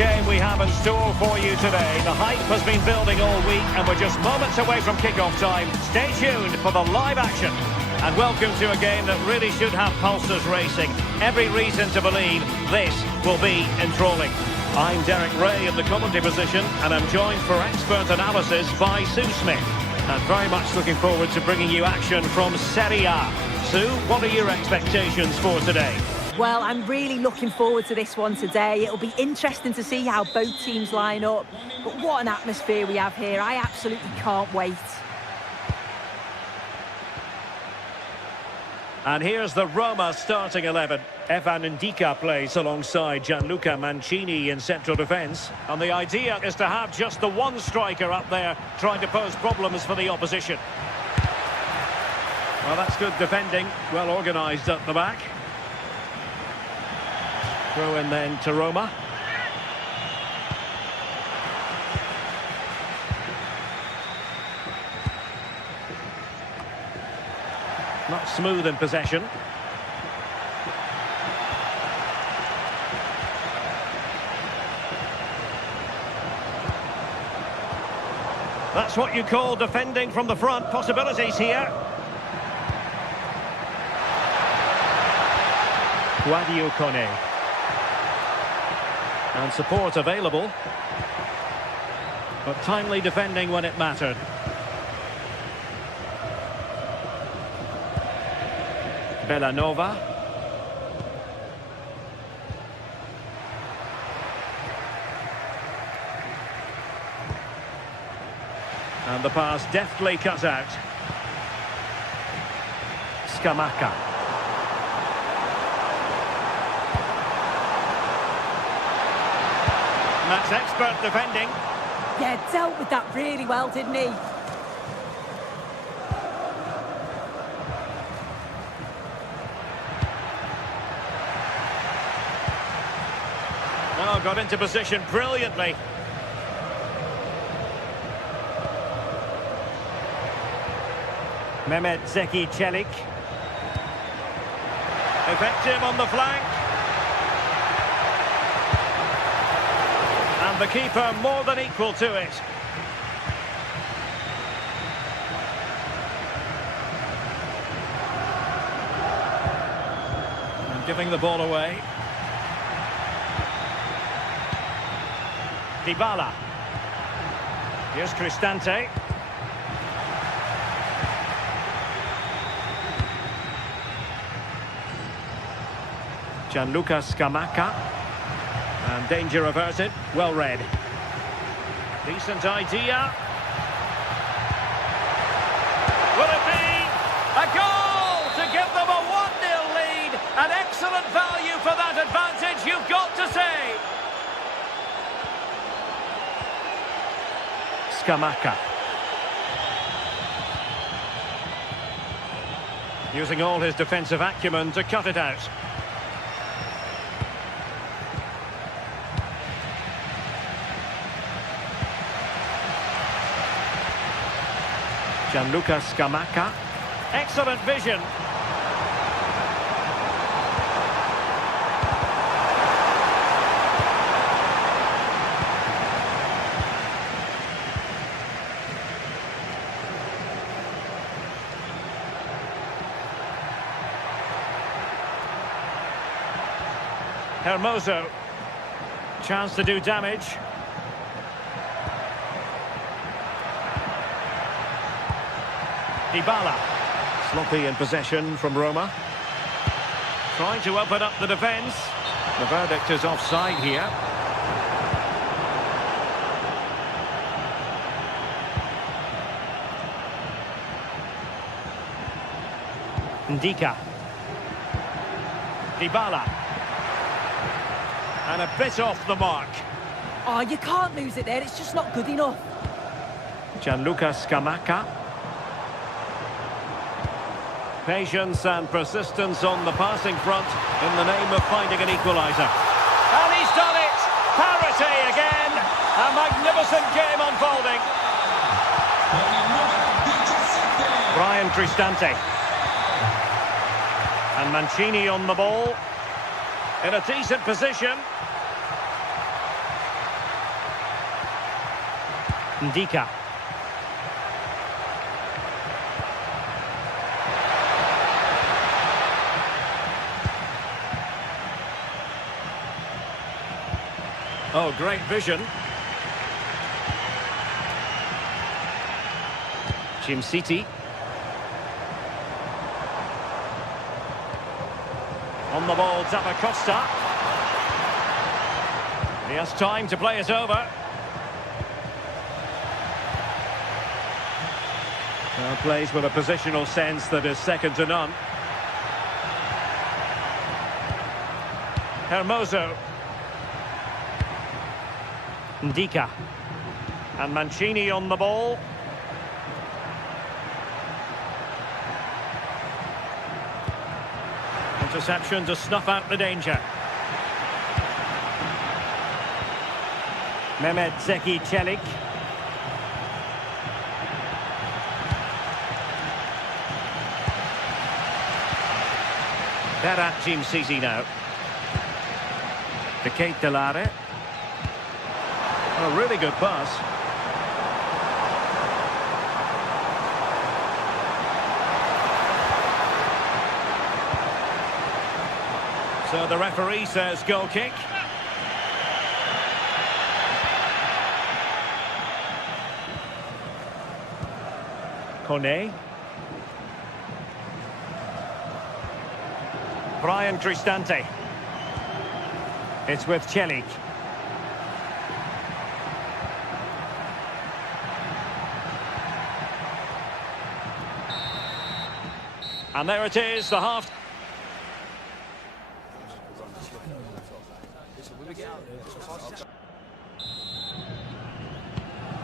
game we have in store for you today. The hype has been building all week and we're just moments away from kick-off time. Stay tuned for the live action. And welcome to a game that really should have pulses racing. Every reason to believe this will be enthralling. I'm Derek Ray in the commentary position and I'm joined for expert analysis by Sue Smith. And very much looking forward to bringing you action from Serie A. Sue, what are your expectations for today? Well, I'm really looking forward to this one today. It'll be interesting to see how both teams line up. But what an atmosphere we have here. I absolutely can't wait. And here's the Roma starting 11. Evan Ndika plays alongside Gianluca Mancini in central defence. And the idea is to have just the one striker up there trying to pose problems for the opposition. Well, that's good defending. Well organised at the back. Throw in then to Roma. Not smooth in possession. That's what you call defending from the front. Possibilities here. Guadio Kone. And support available. But timely defending when it mattered. Bellanova. And the pass deftly cut out. Scamacca. And that's expert defending. Yeah, dealt with that really well, didn't he? Oh, got into position brilliantly. Mehmet Zeki Çelik. Effective on the flank. And the keeper more than equal to it. And giving the ball away. Dybala. Here's Cristante. Gianluca Scamacca. And danger averted. Well read. Decent idea. Will it be a goal to give them a 1-0 lead? An excellent value for that advantage, you've got to say. Scamacca. Using all his defensive acumen to cut it out. Gianluca Scamacca. Excellent vision. Hermoso. Chance to do damage. Dybala. Sloppy in possession from Roma. Trying to open up the defence. The verdict is offside here. Ndika. Dybala. And a bit off the mark. Oh, you can't lose it there. It's just not good enough. Gianluca Scamacca. Patience and persistence on the passing front in the name of finding an equaliser. And he's done it! Parity again! A magnificent game unfolding. Brian Cristante. And Mancini on the ball. In a decent position. Ndika. Oh, great vision. City. On the ball, Zappacosta. He has time to play it over. Plays with a positional sense that is second to none. Hermoso. Ndika. And Mancini on the ball. Interception to snuff out the danger. Mehmet Zeki Çelik. Berat City now. The Kate Delare. A really good pass. So the referee says goal kick. Kone. Brian Cristante. It's with Çelik. And there it is, the half.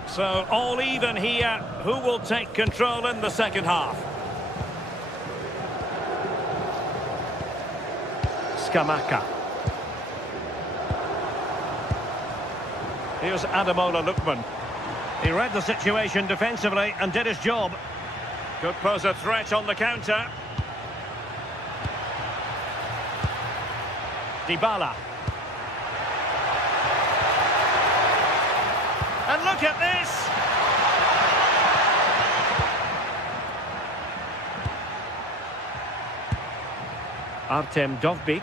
So all even here. Who will take control in the second half? Scamacca. Here's Ademola Lookman. He read the situation defensively and did his job. Could pose a threat on the counter. Dybala. And look at this! Artem Dovbyk.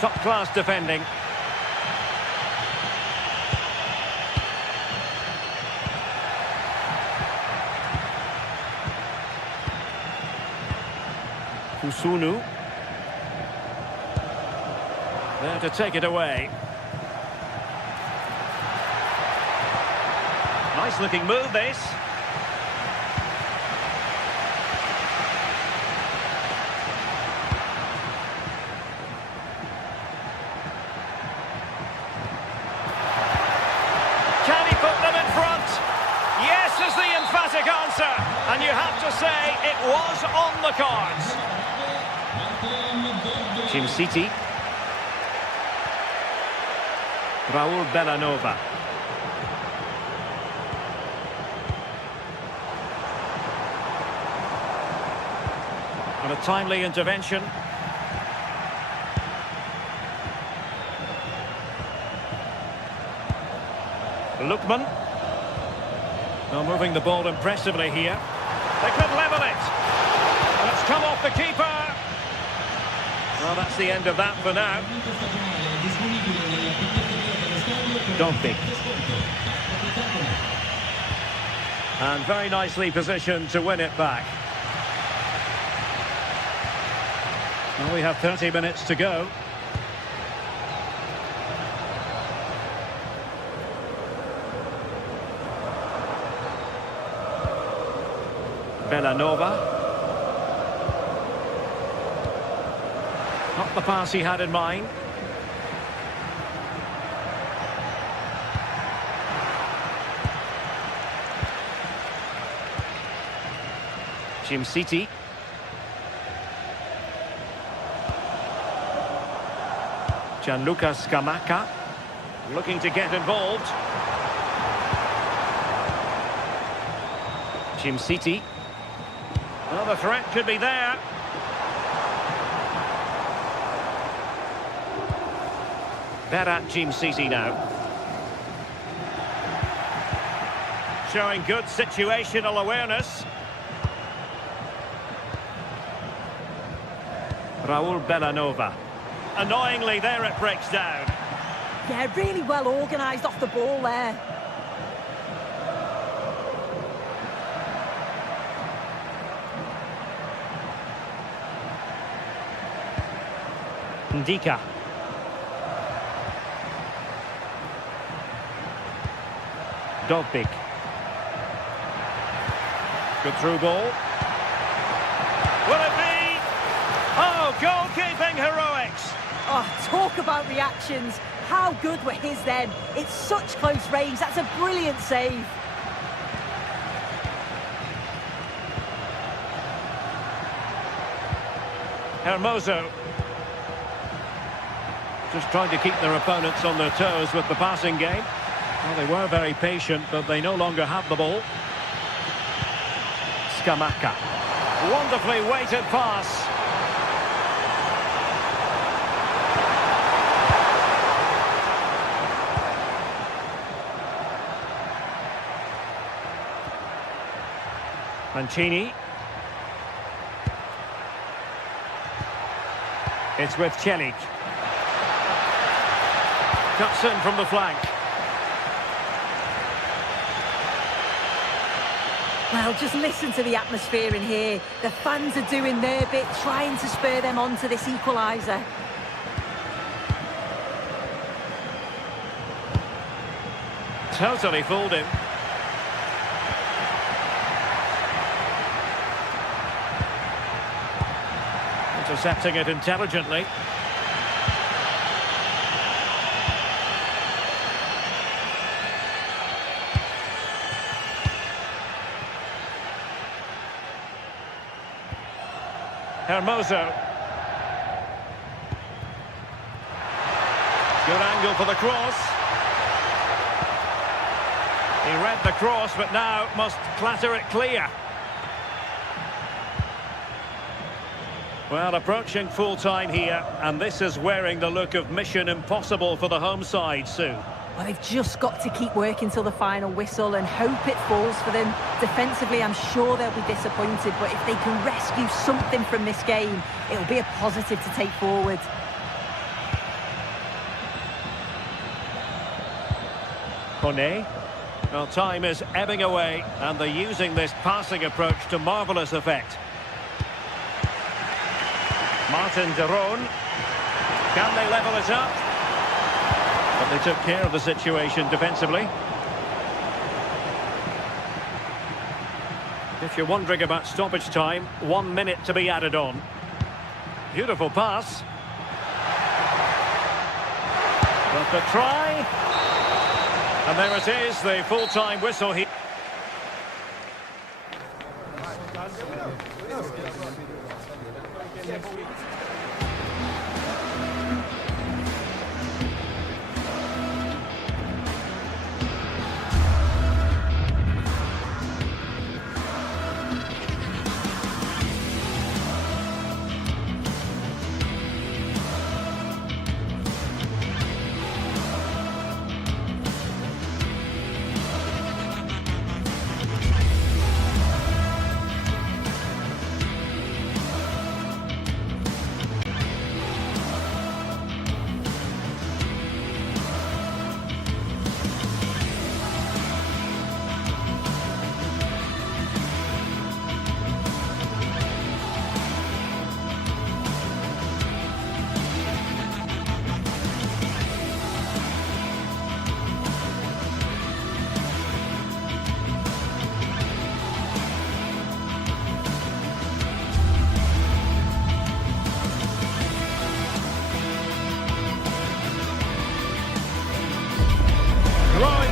Top-class defending. Kusunu. There to take it away. Nice looking move, this. Can he put them in front? Yes is the emphatic answer. And you have to say it was on the cards. City. Raul Bellanova. And a timely intervention. Lookman. Well, moving the ball impressively here. They could level it. And it's come off the keeper. Well, that's the end of that for now. Dovbyk. And very nicely positioned to win it back. Well, we have 30 minutes to go. Bellanova. Not the pass he had in mind. City. Gianluca Scamacca looking to get involved. City. Well, the threat could be there. Berat City now. showing good situational awareness. Raul Bellanova. Annoyingly, there it breaks down. Yeah, really well organised off the ball there. Ndika. Dovbik. Good through ball. Will it be? Oh, goalkeeping heroics. Oh, talk about reactions. How good were his then? It's such close range. That's a brilliant save. Hermoso. Just trying to keep their opponents on their toes with the passing game. Well, they were very patient, but they no longer have the ball. Scamacca. Wonderfully weighted pass. Mancini. It's with Celik. Cuts in from the flank. Well, just listen to the atmosphere in here. The fans are doing their bit, trying to spur them on to this equaliser. Totally fooled him. Intercepting it intelligently. Hermoso. Good angle for the cross. He read the cross, but now must clatter it clear. Well, approaching full-time here, and this is wearing the look of mission impossible for the home side, Sue. Well, they've just got to keep working till the final whistle and hope it falls for them. Defensively, I'm sure they'll be disappointed, but if they can rescue something from this game, it'll be a positive to take forward. Kone. Well, time is ebbing away, and they're using this passing approach to marvellous effect. Martin de Roon. Can they level it up? But they took care of the situation defensively. If you're wondering about stoppage time, 1 minute to be added on. Beautiful pass. But the try. And there it is, the full-time whistle here.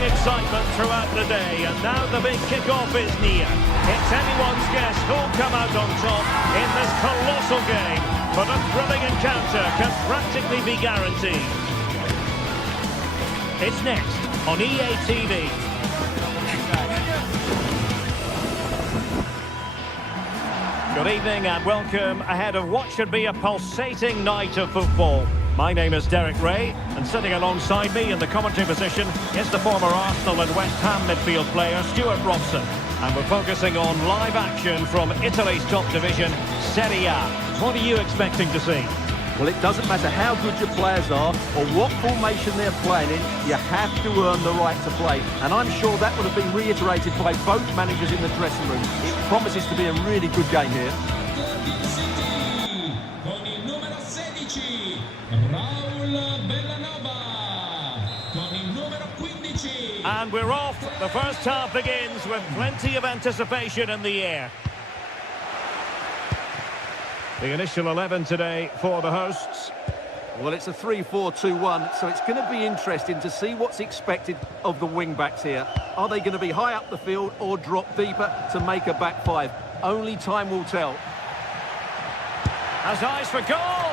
Excitement throughout the day, and now the big kick-off is near. It's anyone's guess who'll come out on top in this colossal game, but a thrilling encounter can practically be guaranteed. It's next on EA TV. Good evening and welcome ahead of what should be a pulsating night of football. My name is Derek Ray, and sitting alongside me in the commentary position is the former Arsenal and West Ham midfield player Stuart Robson. And we're focusing on live action from Italy's top division, Serie A. What are you expecting to see? Well, it doesn't matter how good your players are or what formation they're playing in, you have to earn the right to play. And I'm sure that would have been reiterated by both managers in the dressing room. It promises to be a really good game here. Con il numero 16, Raul Bellanova. Con il numero 15. And we're off. The first half begins with plenty of anticipation in the air. The initial 11 today for the hosts. Well, it's a 3-4-2-1, so it's going to be interesting to see what's expected of the wing-backs here. Are they going to be high up the field or drop deeper to make a back five? Only time will tell. Has eyes for goal!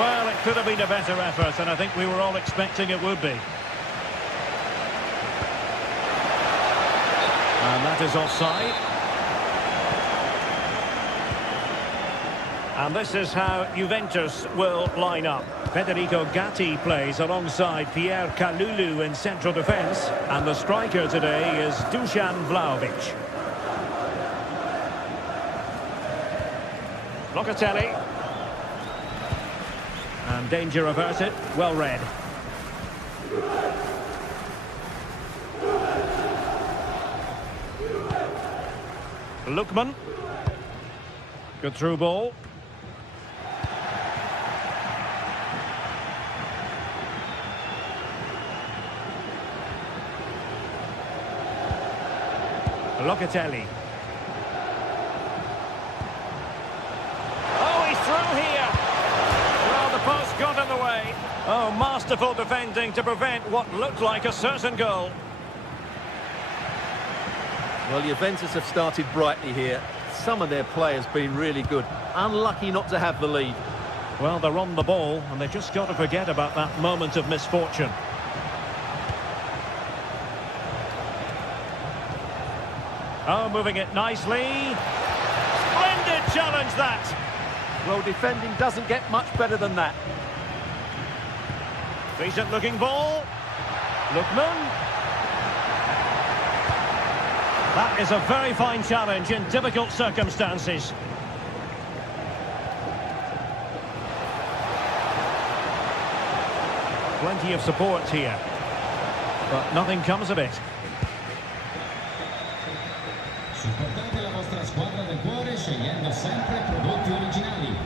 Well, it could have been a better effort, and I think we were all expecting it would be. And that is offside. And this is how Juventus will line up. Federico Gatti plays alongside Pierre Kalulu in central defence. And the striker today is Dusan Vlahovic. Locatelli. And danger averted. Well read. Lookman. Good through ball. Locatelli. Oh, he's through here. Well, the post got in the way. Oh, masterful defending to prevent what looked like a certain goal. Well, Juventus have started brightly here. Some of their players been really good. Unlucky not to have the lead. Well, they're on the ball, and they've just got to forget about that moment of misfortune. Oh, moving it nicely. Splendid challenge, that. Well, defending doesn't get much better than that. Decent looking ball. Lookman. That is a very fine challenge in difficult circumstances. Plenty of support here, but nothing comes of it. Supportate la vostra squadra del cuore scegliendo sempre prodotti originali.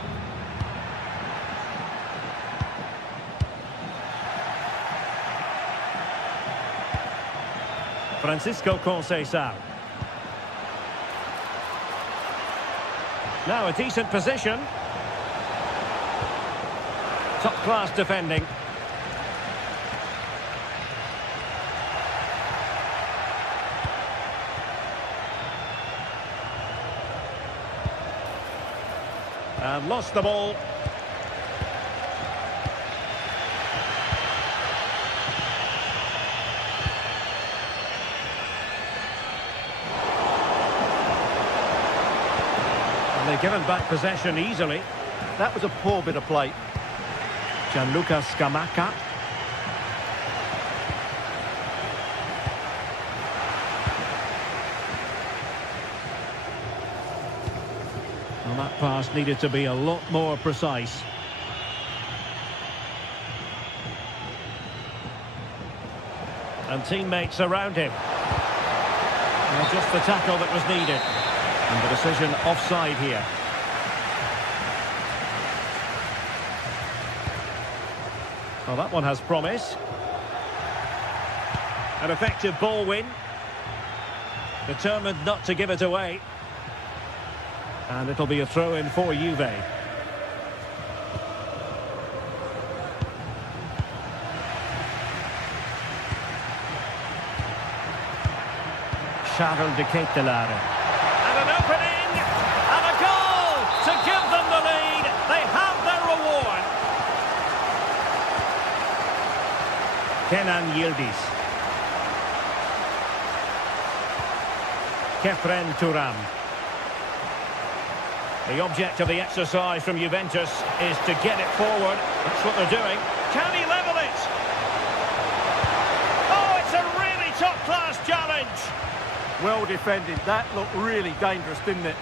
Francisco Conceição. Now a decent position. Top class defending. And lost the ball. And they've given back possession easily. That was a poor bit of play. Gianluca Scamacca. Well, that pass needed to be a lot more precise. And teammates around him. Well, just the tackle that was needed. And the decision offside here. Well, that one has promise. An effective ball win. Determined not to give it away. And it'll be a throw-in for Juve. Charles de Ketelaere. And an opening! And a goal to give them the lead. They have their reward. Kenan Yildiz. Kefren Turam. The object of the exercise from Juventus is to get it forward. That's what they're doing. Can he level it? Oh, it's a really top-class challenge. Well defended. That looked really dangerous, didn't it?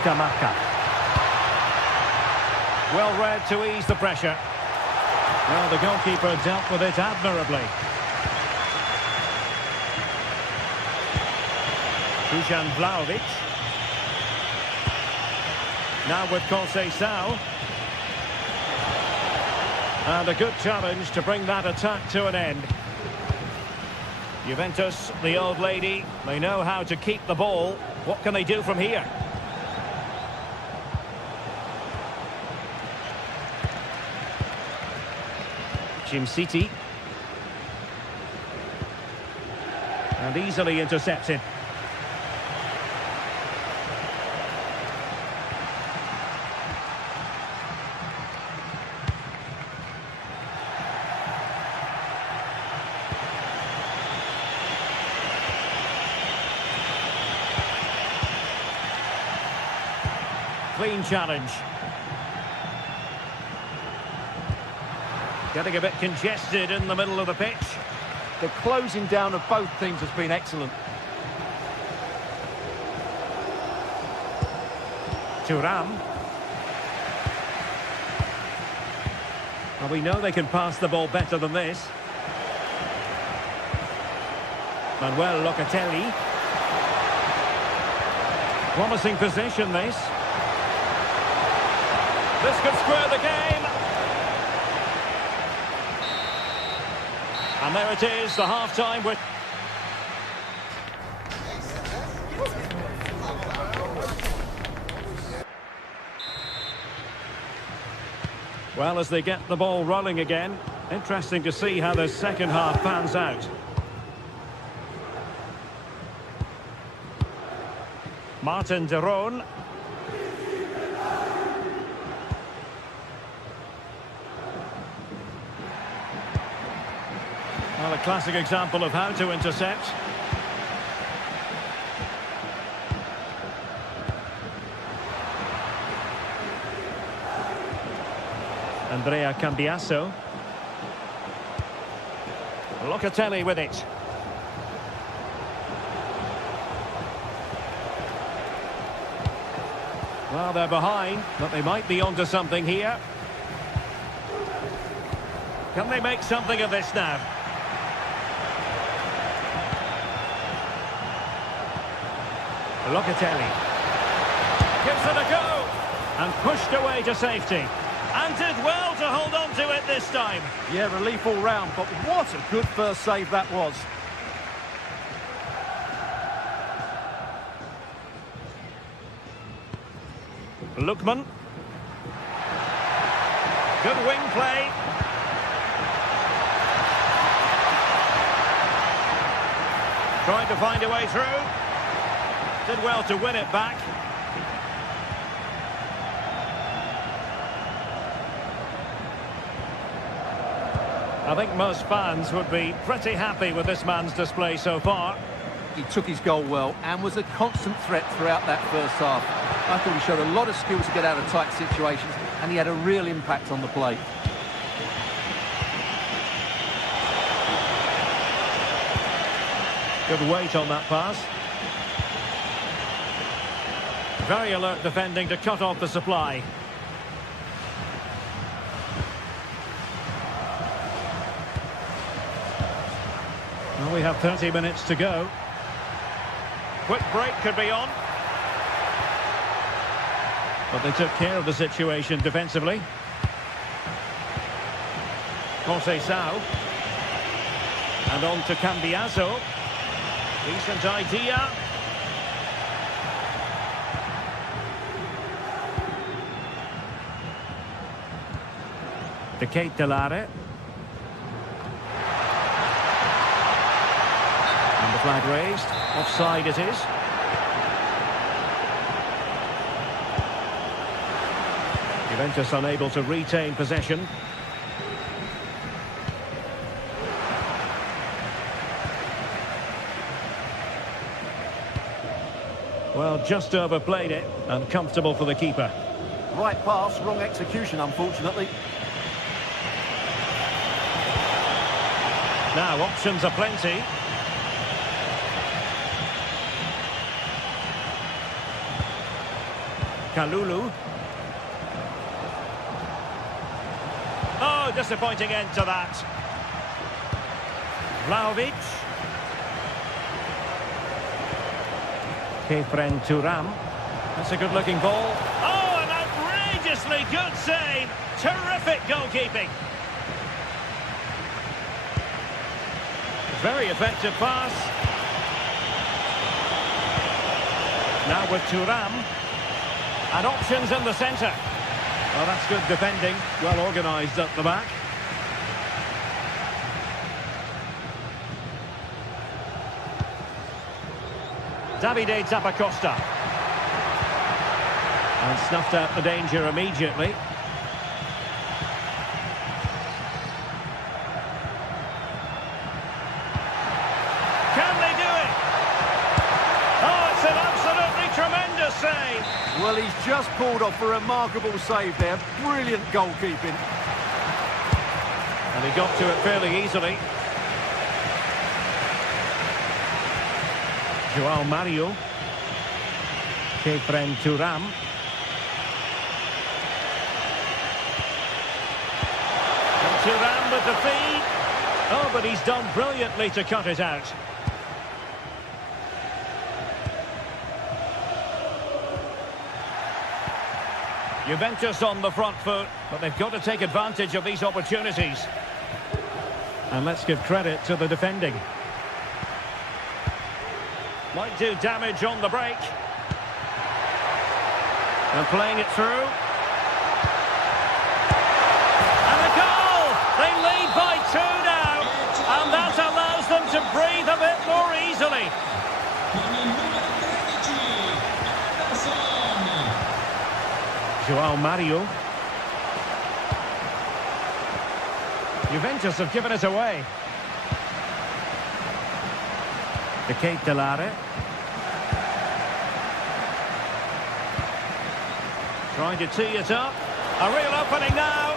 Scamacca. Well read to ease the pressure. Well, the goalkeeper dealt with it admirably. Dusan Vlahovic. Now with Conceição. And a good challenge to bring that attack to an end. Juventus, the old lady, they know how to keep the ball. What can they do from here? Jim City. And easily intercepted. Clean challenge. Getting a bit congested in the middle of the pitch. The closing down of both teams has been excellent. Thuram. Well, we know they can pass the ball better than this. Manuel Locatelli. Promising position, this. This could square the game. And there it is, the half-time with... Well, as they get the ball rolling again, interesting to see how the second half pans out. Martin de Roon. Well, a classic example of how to intercept. Andrea Cambiasso. Locatelli with it. Well, they're behind, but they might be onto something here. Can they make something of this now? Locatelli gives it a go and pushed away to safety, and did well to hold on to it this time. Yeah, relief all round, but what a good first save that was. Lookman. Good wing play. Trying to find a way through. Did well to win it back. I think most fans would be pretty happy with this man's display so far. He took his goal well and was a constant threat throughout that first half. I thought he showed a lot of skill to get out of tight situations, and he had a real impact on the play. Good weight on that pass. Very alert defending to cut off the supply. Well, we have 30 minutes to go. Quick break could be on. But they took care of the situation defensively. Conceição. And on to Cambiasso. Decent idea. De Ketelare. And the flag raised. Offside it is. Juventus unable to retain possession. Well, just overplayed it, and comfortable for the keeper. Right pass, wrong execution, unfortunately. Now, options are plenty. Kalulu. Oh, disappointing end to that. Vlahovic. Kefren Turam. That's a good-looking ball. Oh, an outrageously good save. Terrific goalkeeping. Very effective pass. Now with Turam. And options in the centre. Well, that's good defending. Well organised at the back. Davide Zappacosta. And snuffed out the danger immediately. Can they do it? Oh, it's an absolutely tremendous save. Well, he's just pulled off a remarkable save there. Brilliant goalkeeping. And he got to it fairly easily. João Mario. Kefren Turam. And Turam with the feed. Oh, but he's done brilliantly to cut it out. Juventus on the front foot, but they've got to take advantage of these opportunities. And let's give credit to the defending. Might do damage on the break. And playing it through. And a goal! They lead by 2 now. And that allows them to breathe a bit more easily. João Mario. Juventus have given it away. De Ketelare. Trying to tee it up. A real opening now.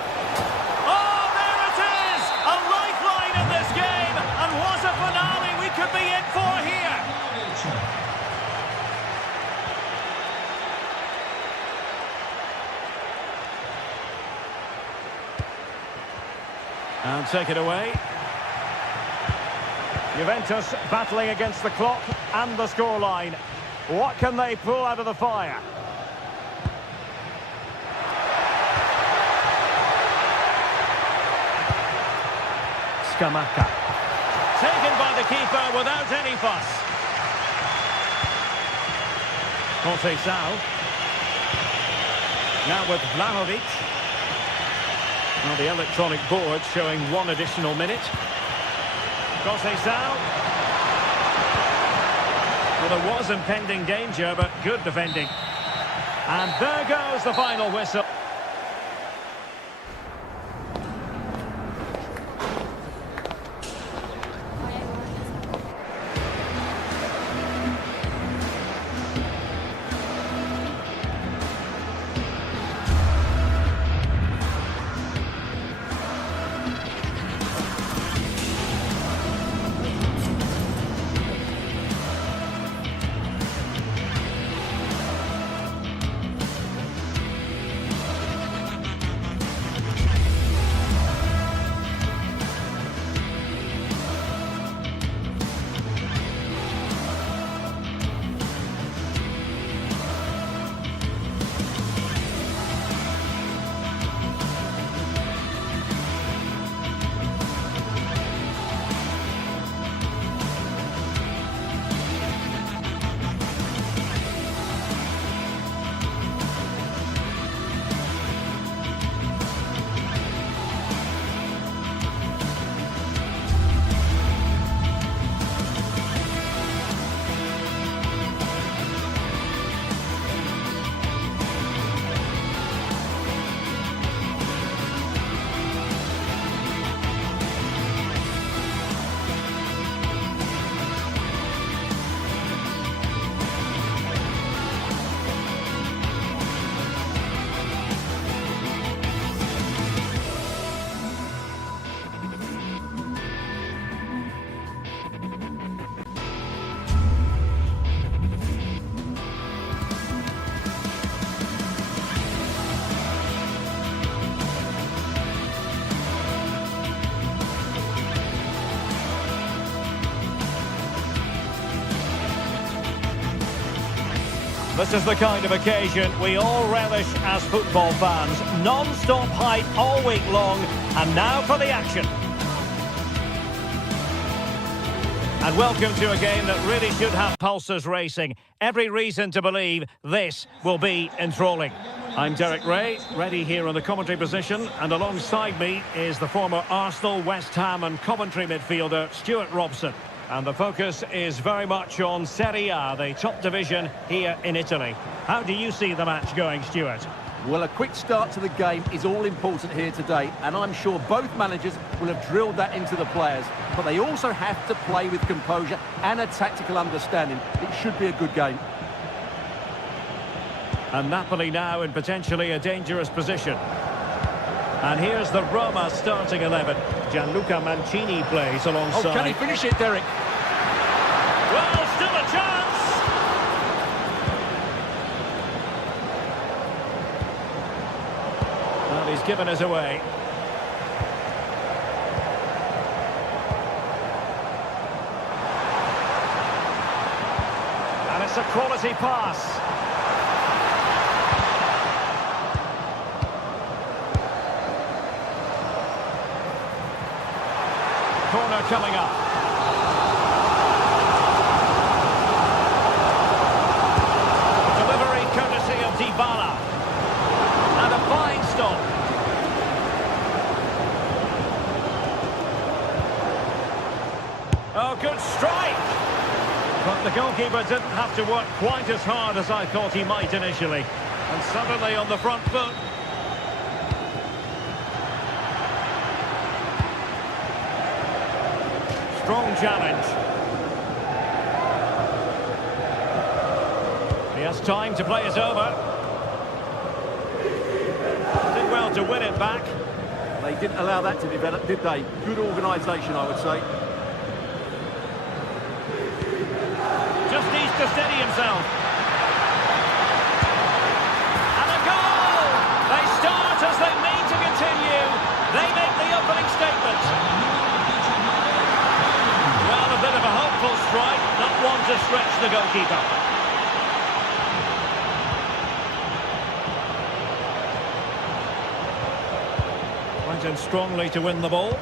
Oh, there it is! A lifeline in this game. And what a finale we could be in for here. And take it away. Juventus battling against the clock and the scoreline. What can they pull out of the fire? Scamacca. Taken by the keeper without any fuss. Conceição. Now with Vlahovic. Well, the electronic board showing 1 additional minute. Conceição. Well, there was impending danger, but good defending. And there goes the final whistle. This is the kind of occasion we all relish as football fans. Non-stop hype all week long, and now for the action. And welcome to a game that really should have pulses racing. Every reason to believe this will be enthralling. I'm Derek Ray, ready here on the commentary position, and alongside me is the former Arsenal, West Ham and Coventry midfielder Stuart Robson. And the focus is very much on Serie A, the top division here in Italy. How do you see the match going, Stuart? Well, a quick start to the game is all important here today, and I'm sure both managers will have drilled that into the players. But they also have to play with composure and a tactical understanding. It should be a good game. And Napoli now in potentially a dangerous position. And here's the Roma starting 11. Gianluca Mancini plays alongside. Oh, can he finish it, Derek? Well, still a chance! Well, he's given us away. And it's a quality pass. Corner coming up. Delivery courtesy of Dybala. And a fine stop. Oh, good strike. But the goalkeeper didn't have to work quite as hard as I thought he might initially. And suddenly on the front foot. Strong challenge. He has time to play it over. Did well to win it back. They didn't allow that to develop, did they? Good organisation, I would say. Just needs to steady himself. And a goal! They start as they mean to continue. They make the opening statement. A bit of a hopeful strike, not one to stretch the goalkeeper. Went in strongly to win the ball.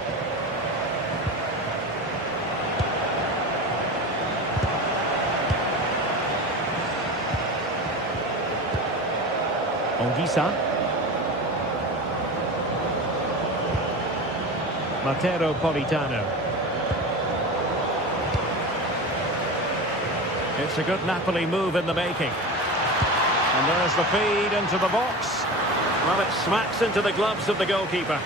Ongisa. Matteo Politano. It's a good Napoli move in the making. And there's the feed into the box. Well, it smacks into the gloves of the goalkeeper.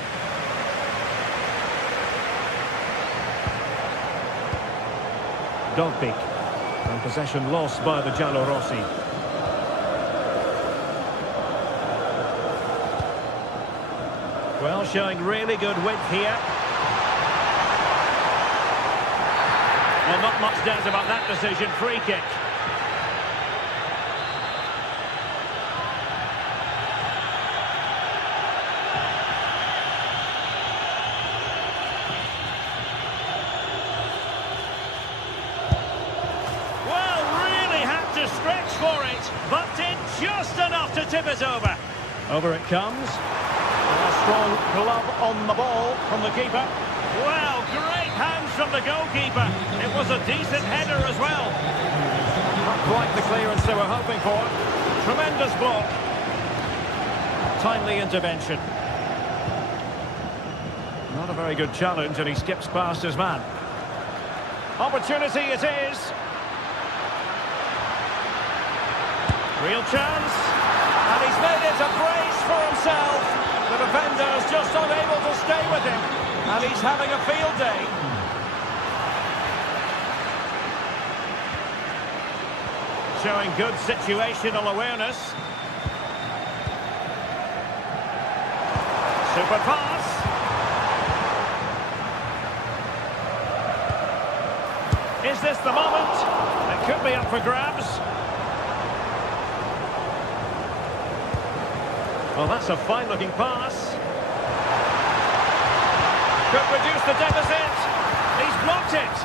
Dogbeak. And possession lost by the Giallorossi. Well, showing really good width here. Well, not much doubt about that decision. Free kick. Well, really had to stretch for it, but did just enough to tip it over. Over it comes. And a strong glove on the ball from the keeper. Well, great hands from the goalkeeper. It was a decent header as well. Not quite the clearance they were hoping for. Tremendous block. Timely intervention. Not a very good challenge, and he skips past his man. Opportunity it is. Real chance. And he's made it a brace for himself. The defender's just unable to stay with him. And he's having a field day. Showing good situational awareness. Super pass. Is this the moment? It could be up for grabs. Well, that's a fine-looking pass. Could reduce the deficit. He's blocked it.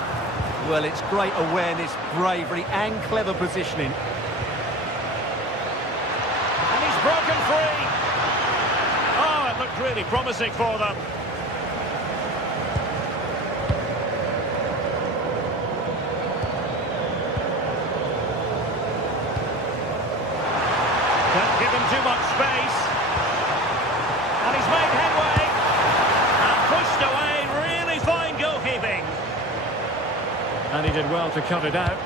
Well, it's great awareness, bravery and clever positioning. really promising for them. Can't give him too much space. And he's made headway. And pushed away. Really fine goalkeeping. And he did well to cut it out.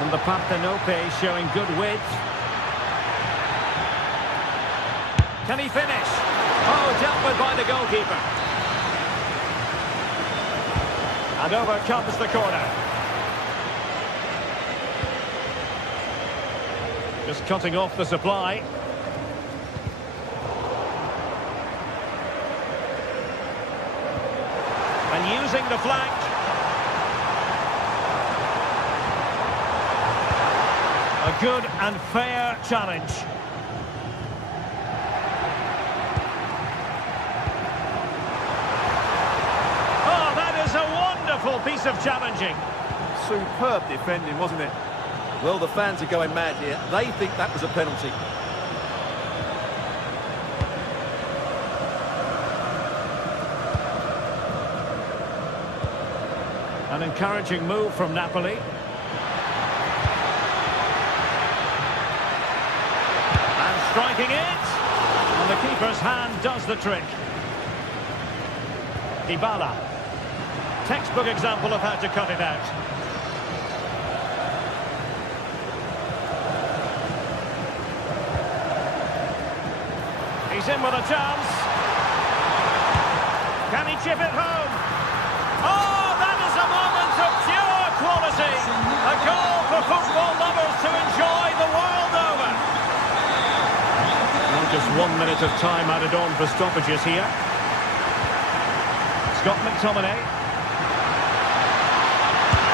And the Partenope showing good width. Can he finish? Oh, dealt with by the goalkeeper. And over comes the corner. Just cutting off the supply. And using the flank. A good and fair challenge. Oh, that is a wonderful piece of challenging. Superb defending, wasn't it? Well, the fans are going mad here. They think that was a penalty. An encouraging move from Napoli. And striking it. And the keeper's hand does the trick. Dybala. Textbook example of how to cut it out. He's in with a chance. Can he chip it home? Oh, that is a moment of pure quality. A goal for football lovers to enjoy the world over. Well, just 1 minute of time added on for stoppages here. Scott McTominay.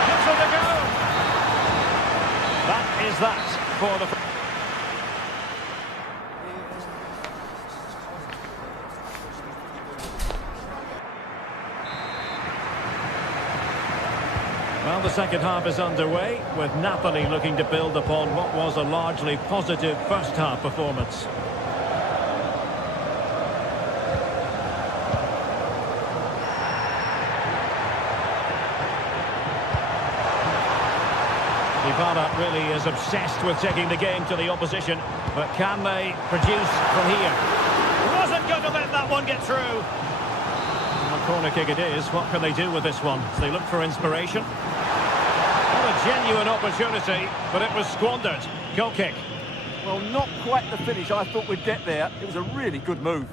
Gives it a go. That is that for the... Well, the second half is underway, with Napoli looking to build upon what was a largely positive first-half performance. Dybala really is obsessed with taking the game to the opposition, but can they produce from here? Wasn't going to let that one get through. A corner kick it is. What can they do with this one? They look for inspiration. What a genuine opportunity, but it was squandered. Goal kick. Well, not quite the finish I thought we'd get there. It was a really good move.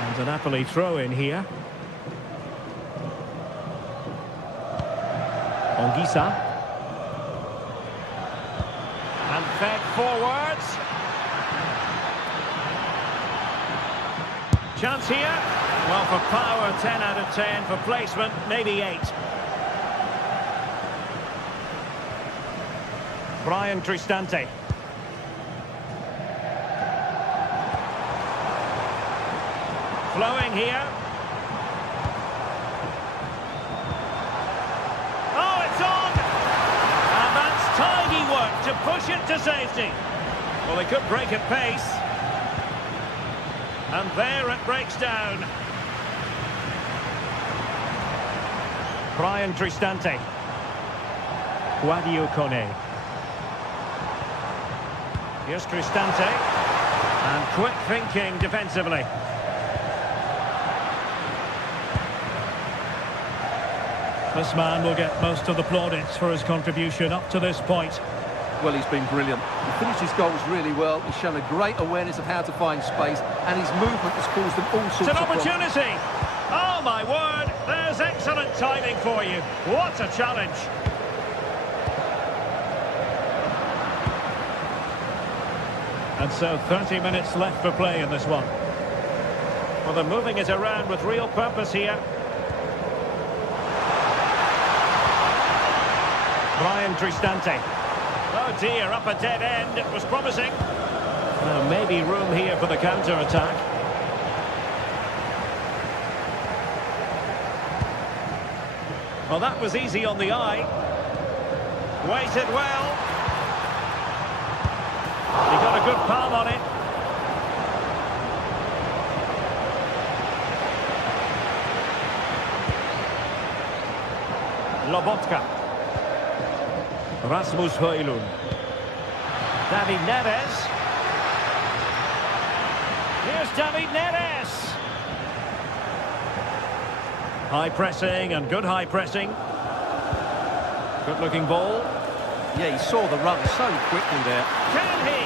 And a Napoli throw-in here. Onguisa. And fed forwards. Chance here. Well, for power, 10 out of 10. For placement, maybe 8. Brian Cristante. Flowing here. Oh, it's on! And that's tidy work to push it to safety. Well, they could break at pace. And there it breaks down. Brian Cristante. Guadio Kone. Here's Cristante. And quick thinking defensively. This man will get most of the plaudits for his contribution up to this point. Well, he's been brilliant. He finished his goals really well. He's shown a great awareness of how to find space, and his movement has caused them all sorts of problems. It's an opportunity! Oh, my word! There's excellent timing for you. What a challenge! And so 30 minutes left for play in this one. Well, they're moving it around with real purpose here. Brian Cristante. Oh dear, up a dead end. It was promising. Well, maybe room here for the counter-attack. Well, that was easy on the eye. Waited well. He got a good palm on it. Lobotka. Rasmus Højlund. David Neres. Here's David Neres. High pressing and good high pressing. Good looking ball. Yeah, he saw the run so quickly there. Can he?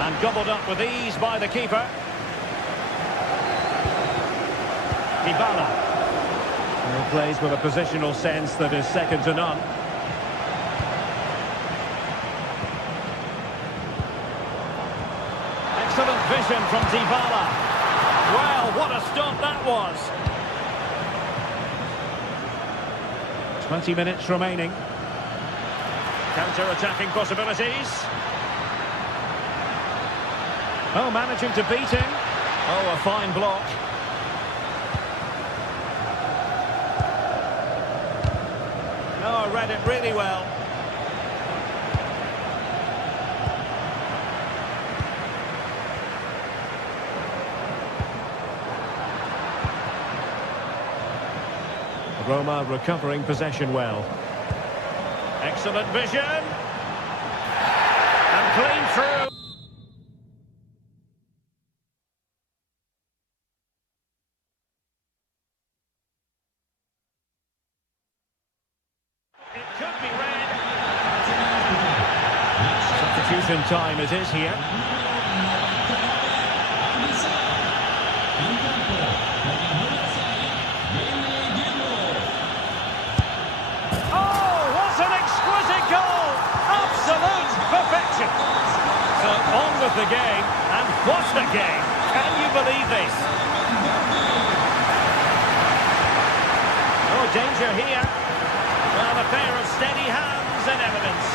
And gobbled up with ease by the keeper. Dybala. He plays with a positional sense that is second to none. Excellent vision from Dybala. Well, what a stop that was. 20 minutes remaining. Counter-attacking possibilities. Oh, managing to beat him. Oh, a fine block. Oh, read it really well. Roma recovering possession well. Excellent vision. And clean through. It could be red. Substitution time it is here. So on with the game, and what a game! Can you believe this? Oh, danger here. Well, a pair of steady hands in evidence.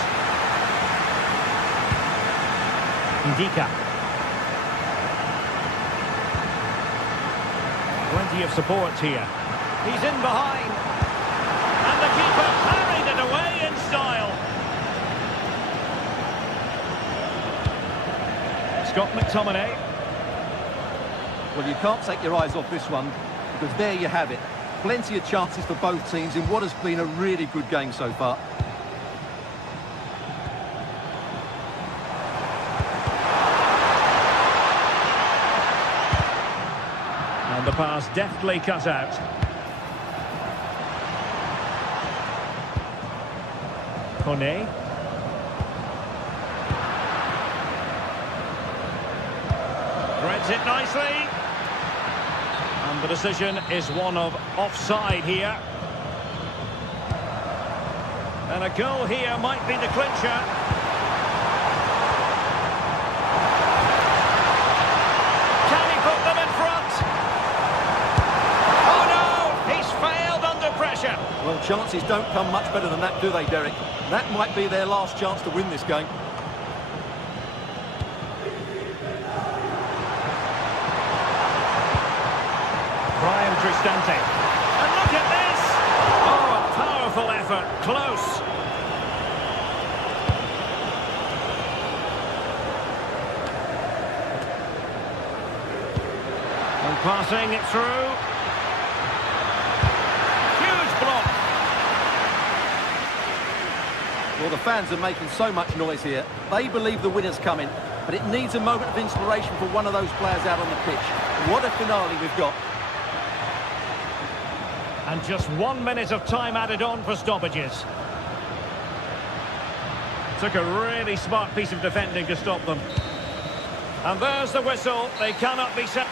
Ndika. Plenty of support here. He's in behind. And the keeper parried it away in style. Scott McTominay. Well, you can't take your eyes off this one, because there you have it. Plenty of chances for both teams in what has been a really good game so far. And the pass deftly cut out. Kone. Threads it nicely. And the decision is one of offside here. And a goal here might be the clincher. Can he put them in front? Oh no! He's failed under pressure. Well, chances don't come much better than that, do they, Derek? That might be their last chance to win this game. Cristante. And look at this! Oh, a powerful effort. Close. And passing it through. Huge block. Well, the fans are making so much noise here. They believe the winner's coming, but it needs a moment of inspiration for one of those players out on the pitch. What a finale we've got. And just 1 minute of time added on for stoppages. Took a really smart piece of defending to stop them. And there's the whistle. They cannot be set.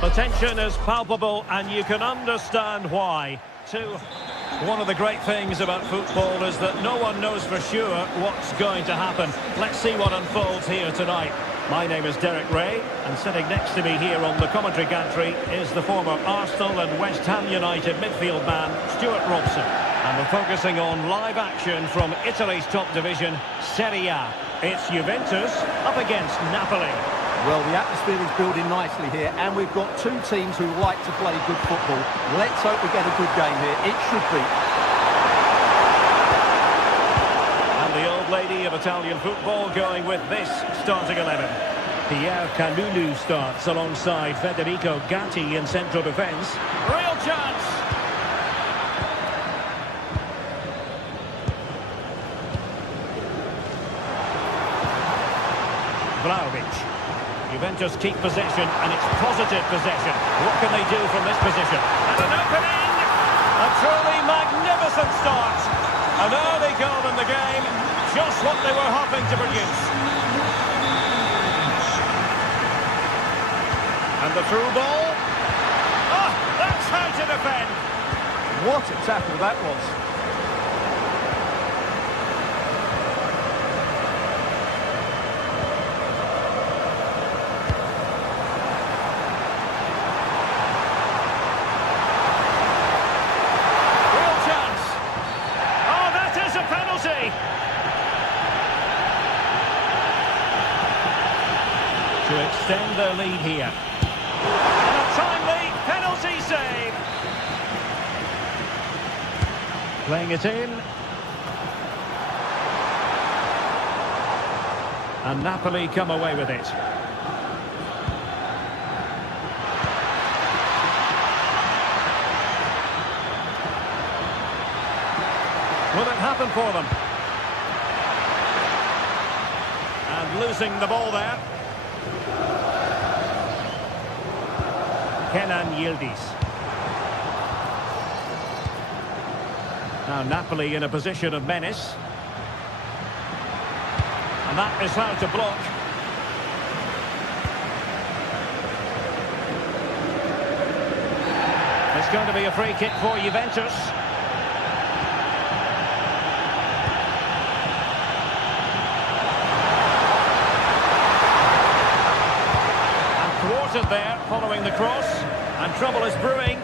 The tension is palpable, and you can understand why. 2. One of the great things about football is that no one knows for sure what's going to happen. Let's see what unfolds here tonight. My name is Derek Ray, and sitting next to me here on the commentary gantry is the former Arsenal and West Ham United midfield man, Stuart Robson. And we're focusing on live action from Italy's top division, Serie A. It's Juventus up against Napoli. Well, the atmosphere is building nicely here, and we've got two teams who like to play good football. Let's hope we get a good game here. It should be. And the old lady of Italian football going with this starting 11. Pierre Kalulu starts alongside Federico Gatti in central defence. Real chance! Vlahovic. Juventus keep possession, and it's positive possession. What can they do from this position? And an opening! A truly magnificent start. An early goal in the game, just what they were hoping to produce. And the through ball. Oh, that's how to defend. What a tackle that was. To extend their lead here. And a timely penalty save. Playing it in. And Napoli come away with it. Will it happen for them? And losing the ball there. Kenan Yildiz. Now Napoli in a position of menace. And that is how to block. It's going to be a free kick for Juventus. There following the cross, and trouble is brewing.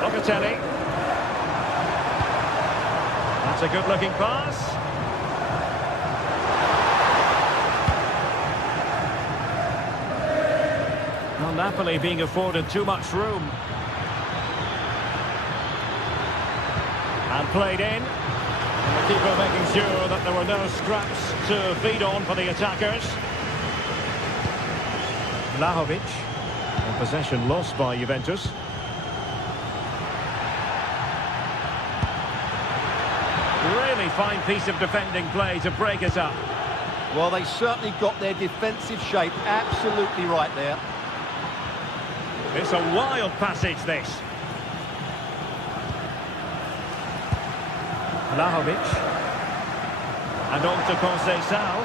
Locatelli. That's a good looking pass. Well, Napoli being afforded too much room. And played in. And the keeper making sure that there were no scraps to feed on for the attackers. Vlahovic. And possession lost by Juventus. Really fine piece of defending play to break it up. Well, they certainly got their defensive shape absolutely right there. It's a wild passage, this. Vlahovic. And on to Conceição.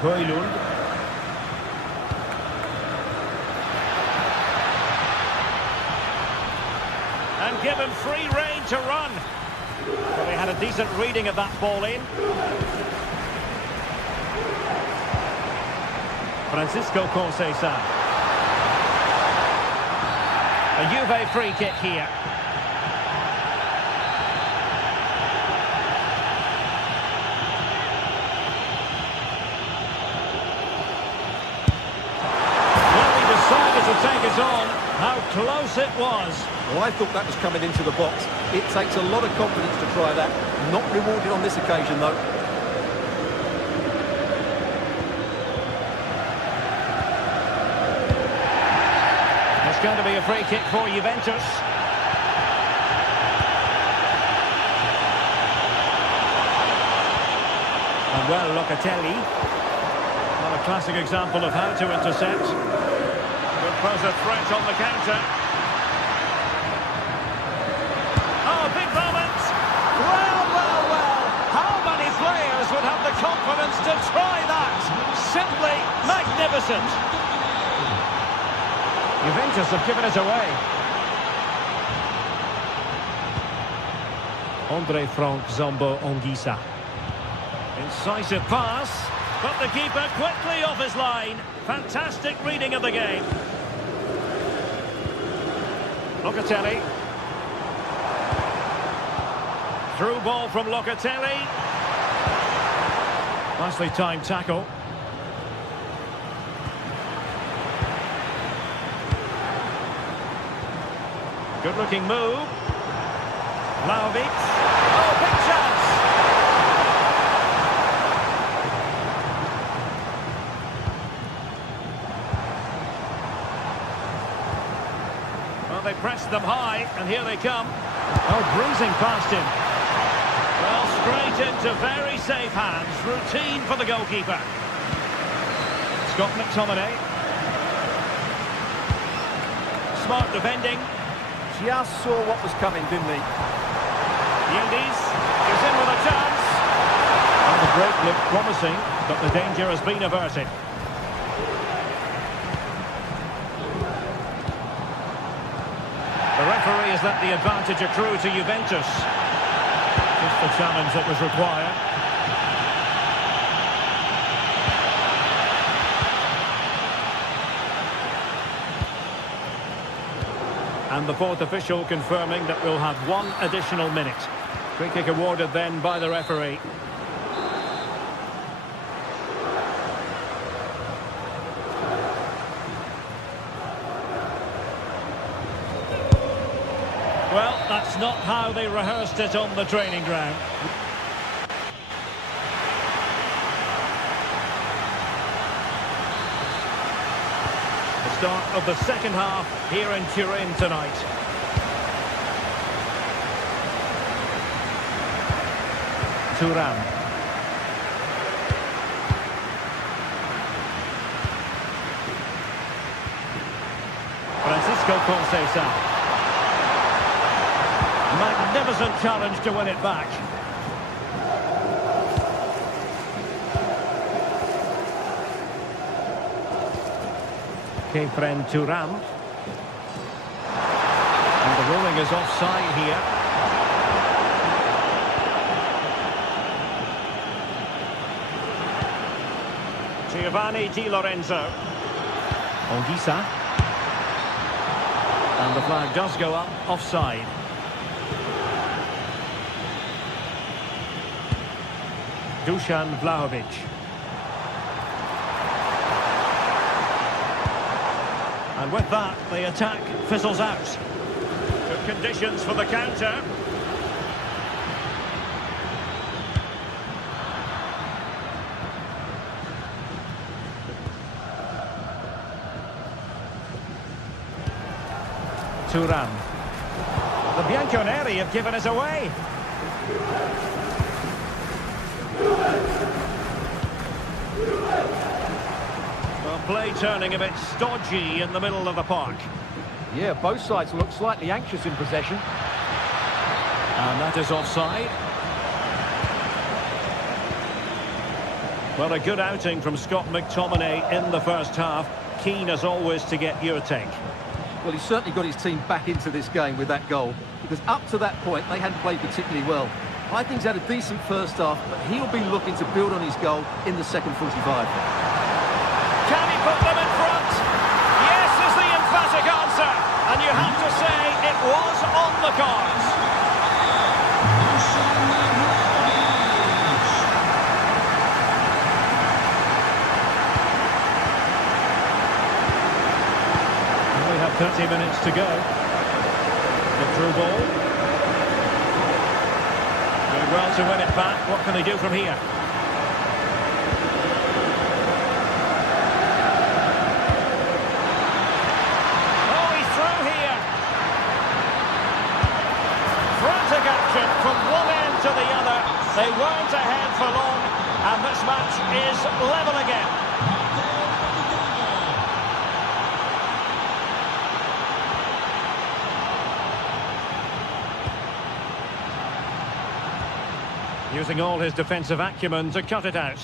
Højlund. And given free rein to run. Well, they had a decent reading of that ball in. Francisco Conceição. A Juve free kick here. Well, he decided to take it on. How close it was. Well, I thought that was coming into the box. It takes a lot of confidence to try that. Not rewarded on this occasion, though. It's going to be a free kick for Juventus. And well, Locatelli. Well, a classic example of how to intercept. Could pose a threat on the counter. to try that! Simply magnificent! Juventus have given it away. Andre Frank Zambo Anguissa. Incisive pass, but the keeper quickly off his line. Fantastic reading of the game. Locatelli. Through ball from Locatelli. Nicely timed tackle. Good looking move. Vlahovic. Oh, big chance! Well, they pressed them high, and here they come. Oh, bruising past him. Well, straight into very safe hands. Routine for the goalkeeper. Scott McTominay. Smart defending. Just saw what was coming, didn't he? Yildiz is in with a chance. And the break looked promising, but the danger has been averted. The referee has let the advantage accrue to Juventus. Just the challenge that was required. And the fourth official confirming that we'll have one additional minute. Free kick awarded then by the referee. Well, that's not how they rehearsed it on the training ground. Start of the second half here in Turin tonight. Thuram. Francisco Conceição. Magnificent challenge to win it back. Kefren Thuram. And the ruling is offside here. Giovanni Di Lorenzo. Anguissa. And the flag does go up, offside. Dusan Vlahovic. And with that, the attack fizzles out. Good conditions for the counter. Thuram. The Bianconeri have given us away. Well, play turning a bit stodgy in the middle of the park. Yeah, both sides look slightly anxious in possession. And that is offside. Well, a good outing from Scott McTominay in the first half. Keen as always to get your take. Well, he's certainly got his team back into this game with that goal, because up to that point they hadn't played particularly well. I think he's had a decent first half, but he'll be looking to build on his goal in the second 45. Can he put them in front? Yes is the emphatic answer, and you have to say it was on the cards. We have 30 minutes to go. The through ball. Doing well to win it back. What can they do from here? Oh, he's through here. Frantic action from one end to the other. They weren't ahead for long, and this match is level again. Using all his defensive acumen to cut it out.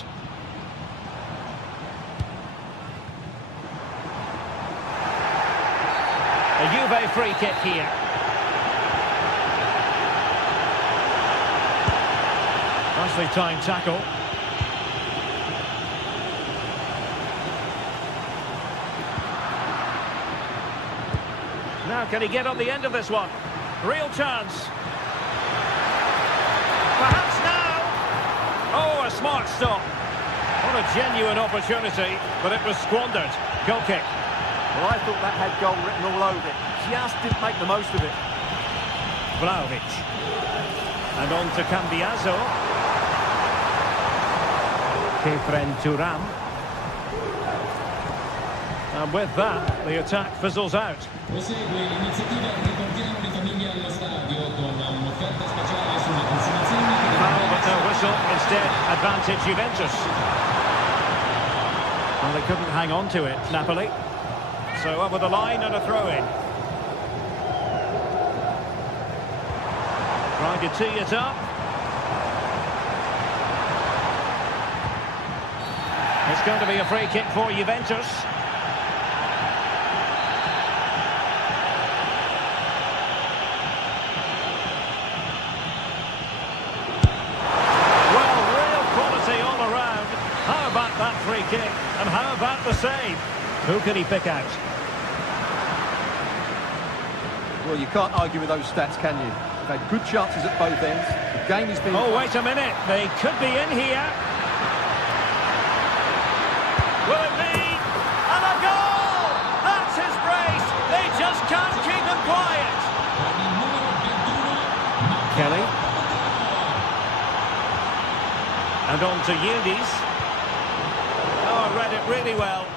away free kick here. Nicely timed tackle. Now can he get on the end of this one? Real chance. Perhaps now. Oh, a smart stop. What a genuine opportunity, but it was squandered. Goal kick. Well, I thought that had goal written all over it. Just didn't make the most of it. Vlahovic. And on to Cambiaso. Kefren Turam. And with that, the attack fizzles out. Prosegue l'iniziativa Riportiamo le famiglie allo stadio con un'offerta speciale sulle consumazioni. Foul but no whistle. Instead, advantage Juventus. Well, they couldn't hang on to it, Napoli. So over the line and a throw-in. Trying to tee it up. It's going to be a free kick for Juventus. Well, real quality all around. How about that free kick? And how about the save? Who can he pick out? Well, you can't argue with those stats, can you? They've had good chances at both ends. The game has been... Oh, wait a minute. They could be in here. Will it be? And a goal! That's his brace. They just can't keep him quiet. Kelly. And on to Yildiz. Oh, I read it really well.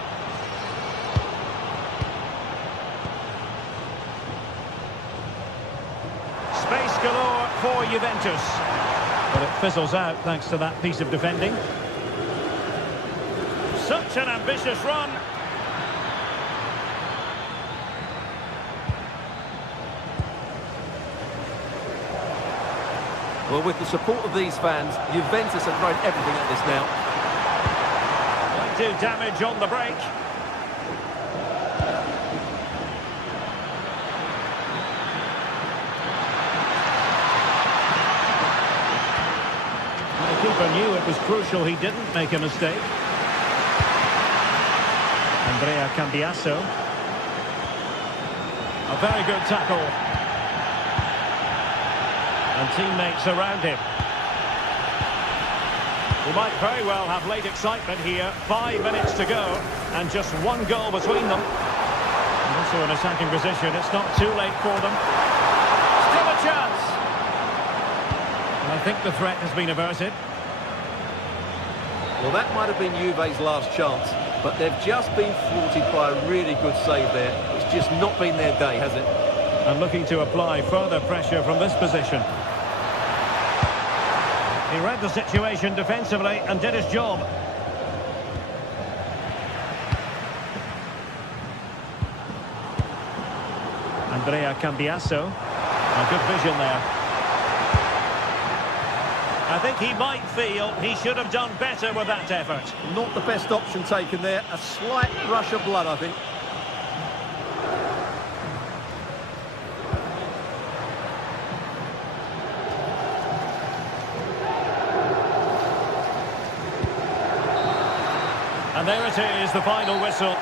Space galore for Juventus. But it fizzles out thanks to that piece of defending. Such an ambitious run. Well, with the support of these fans, Juventus have thrown everything at this now. Might do damage on the break. The keeper knew it was crucial he didn't make a mistake. Andrea Cambiaso. A very good tackle. And teammates around him. We might very well have late excitement here. 5 minutes to go, and just one goal between them. And also an attacking position. It's not too late for them. Still a chance. And I think the threat has been averted. Well, that might have been Juve's last chance, but they've just been thwarted by a really good save there. It's just not been their day, has it? And looking to apply further pressure from this position. He read the situation defensively and did his job. Andrea Cambiaso. A good vision there. I think he might feel he should have done better with that effort. Not the best option taken there. A slight rush of blood, I think. And there it is, the final whistle.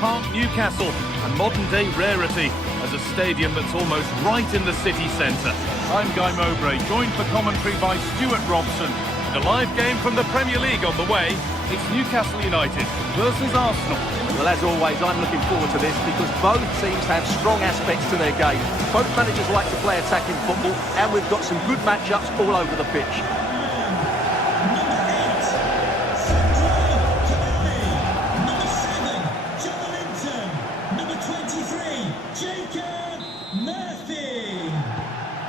Park, Newcastle, a modern-day rarity as a stadium that's almost right in the city centre. I'm Guy Mowbray, joined for commentary by Stuart Robson. The live game from the Premier League on the way. It's Newcastle United versus Arsenal. Well, as always, I'm looking forward to this because both teams have strong aspects to their game. Both managers like to play attacking football, and we've got some good matchups all over the pitch.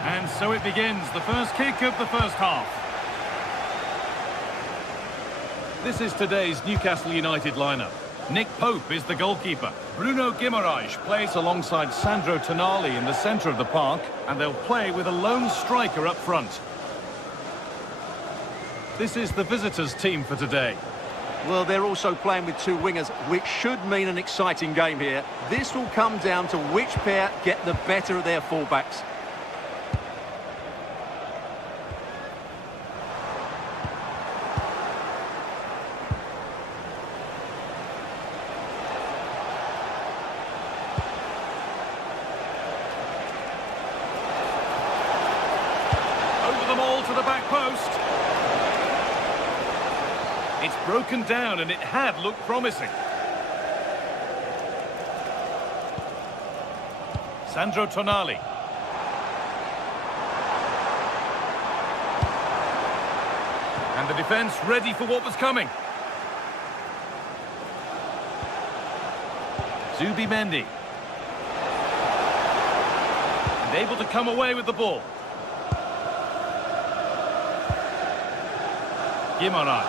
And so it begins, the first kick of the first half. This is today's Newcastle United lineup. Nick Pope is the goalkeeper. Bruno Guimaraes plays alongside Sandro Tonali in the centre of the park, and they'll play with a lone striker up front. This is the visitors' team for today. Well, they're also playing with two wingers, which should mean an exciting game here. This will come down to which pair get the better of their fullbacks. To the back post. It's broken down and it had looked promising. Sandro Tonali. And the defence ready for what was coming. Zubimendi. And able to come away with the ball. Guimaraes.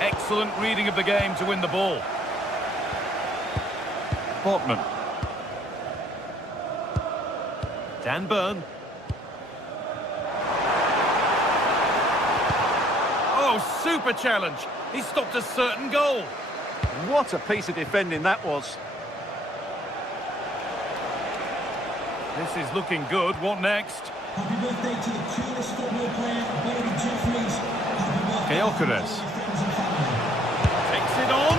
Excellent reading of the game to win the ball. Portman. Dan Burn. Oh, super challenge. He stopped a certain goal. What a piece of defending that was. This is looking good. What next? Happy birthday to the coolest football player, Bobby Jeffries. Gyökeres. Takes it on.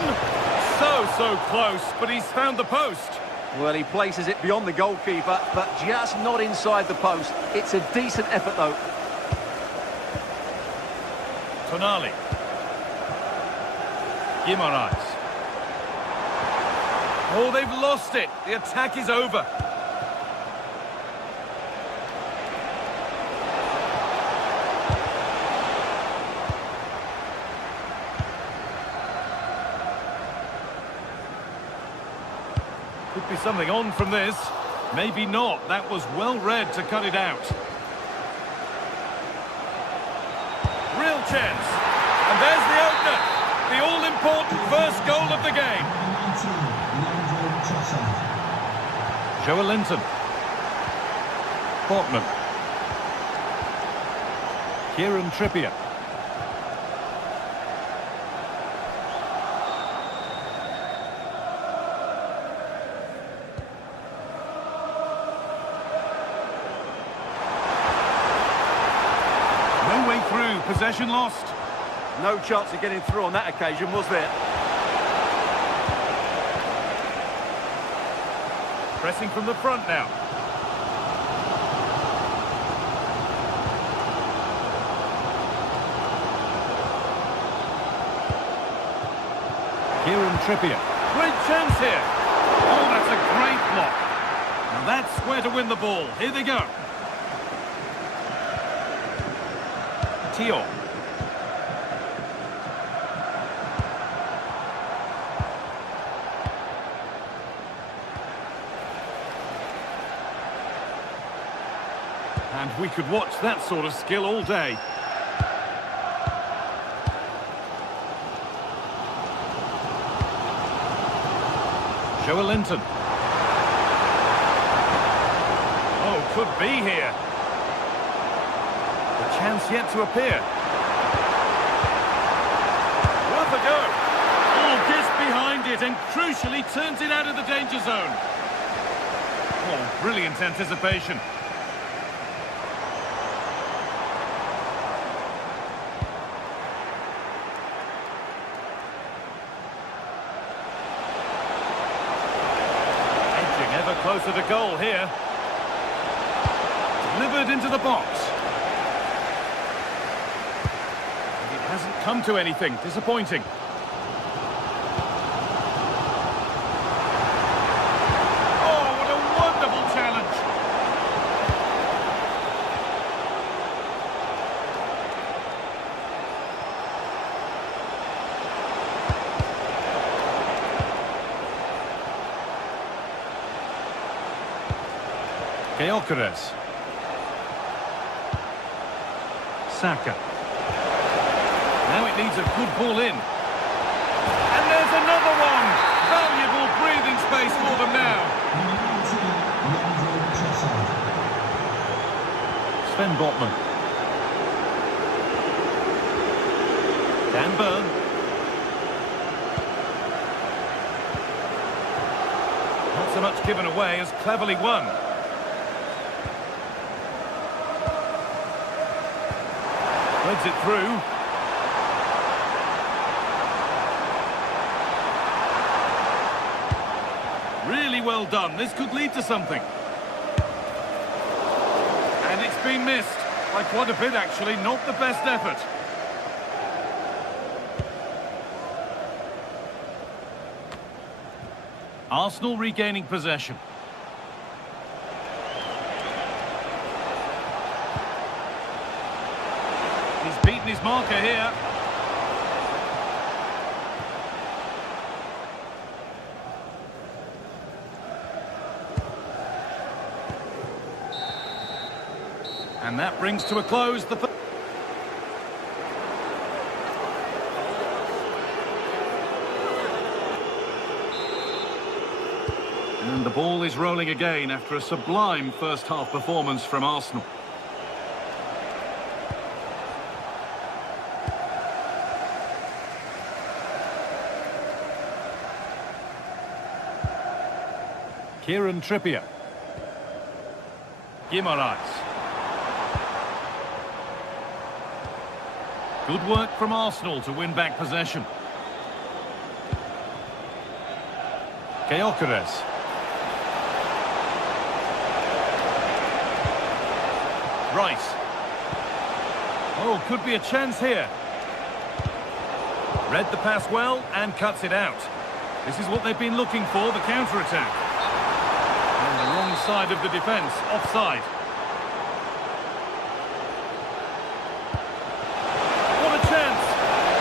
So close, but he's found the post. Well, he places it beyond the goalkeeper, but just not inside the post. It's a decent effort, though. Tonali. Guimaraes. Oh, they've lost it. The attack is over. Could be something on from this. Maybe not. That was well read to cut it out. Real chance. And there's the opener. The all-important first goal of the game. Joe Linton. Portman. Kieran Trippier. Possession lost. No chance of getting through on that occasion, was there? Pressing from the front now. Kieran Trippier. Great chance here. Oh, that's a great block. Now that's where to win the ball. Here they go. Tio. And we could watch that sort of skill all day. Joe Linton. Oh, could be here. Chance yet to appear. Worth a go. Oh, gets behind it and crucially turns it out of the danger zone. Oh, brilliant anticipation. closer to goal here. Delivered into the box. It hasn't come to anything. Disappointing. Oh, what a wonderful challenge. Gyökeres. Saka. Now it needs a good ball in. And there's another one! Valuable breathing space for them now. Sven Botman. Dan Burn. Not so much given away as cleverly won. Threads it through. Really well done. This could lead to something. And it's been missed. By quite a bit, actually. Not the best effort. Arsenal regaining possession. He's beaten his marker here. And that brings to a close the... And the ball is rolling again after a sublime first-half performance from Arsenal. Kieran Trippier. Guimaraes. Good work from Arsenal to win back possession. Gyökeres. Rice. Oh, could be a chance here. Read the pass well and cuts it out. This is what they've been looking for, the counter-attack. On the wrong side of the defence, offside. What a chance!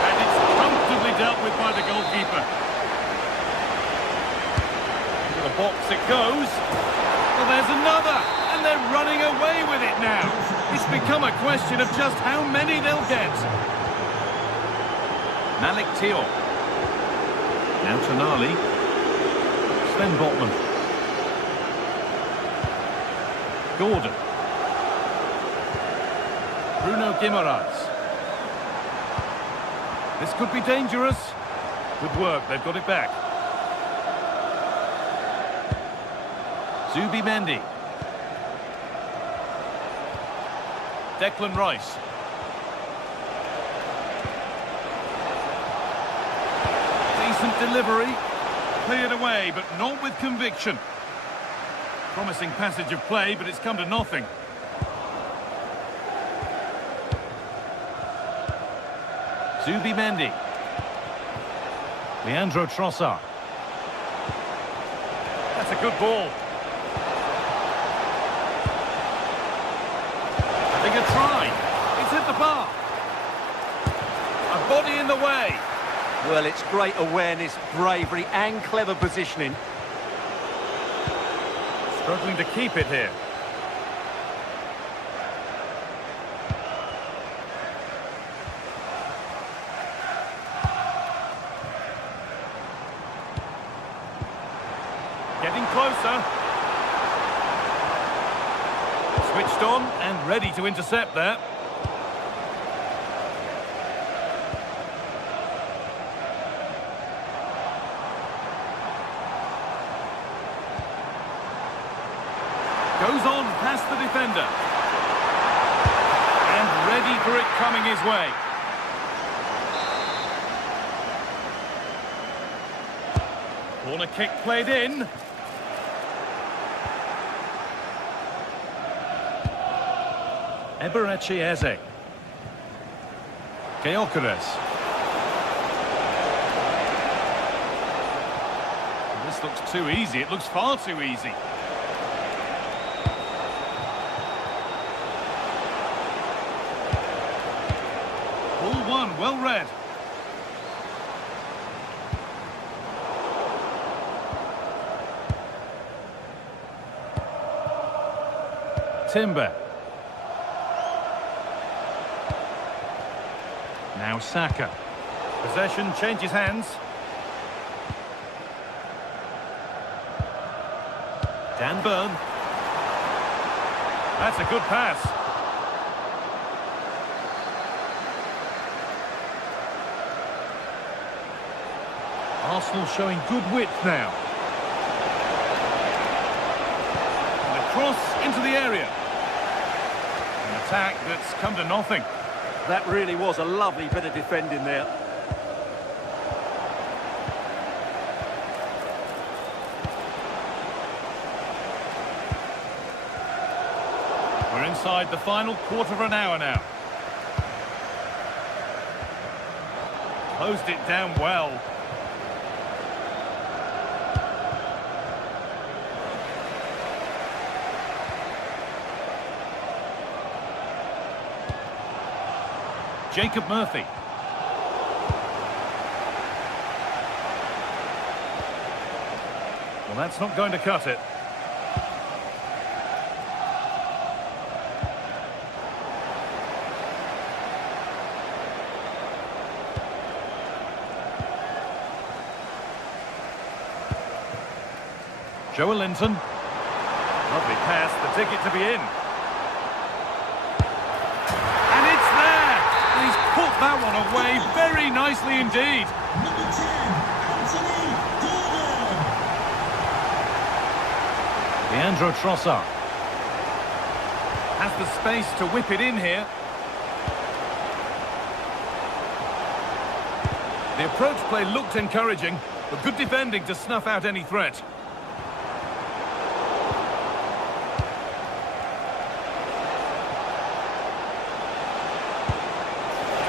And it's comfortably dealt with by the goalkeeper. Into the box it goes. Well, there's another! And they're running away with it now. It's become a question of just how many they'll get. Malik Thiaw. Now Tonali. Sven Botman. Gordon. Bruno Guimaraes. This could be dangerous. Good work, they've got it back. Zubimendi. Declan Rice. Decent delivery. Cleared away, but not with conviction. Promising passage of play, but it's come to nothing. Zubimendi. Leandro Trossard. That's a good ball. Having a try. It's hit the bar. A body in the way. Well, it's great awareness, bravery and clever positioning. Struggling to keep it here. Getting closer. Switched on and ready to intercept there. Goes on past the defender. And ready for it coming his way. Corner kick played in. Eberechi Eze. Gyökeres. This looks too easy. It looks far too easy. Ball one, well read. Timber. Now Saka. Possession changes hands. Dan Burn. That's a good pass. Arsenal showing good width now. And a cross into the area. An attack that's come to nothing. That really was a lovely bit of defending there. We're inside the final quarter of an hour now. Closed it down well. Jacob Murphy. Well, that's not going to cut it. Joe Linton. Lovely pass, the ticket to be in. And it's there! He's put that one away very nicely indeed. Number 10, Anthony Gordon. Leandro Trossard. Has the space to whip it in here. The approach play looked encouraging, but good defending to snuff out any threat.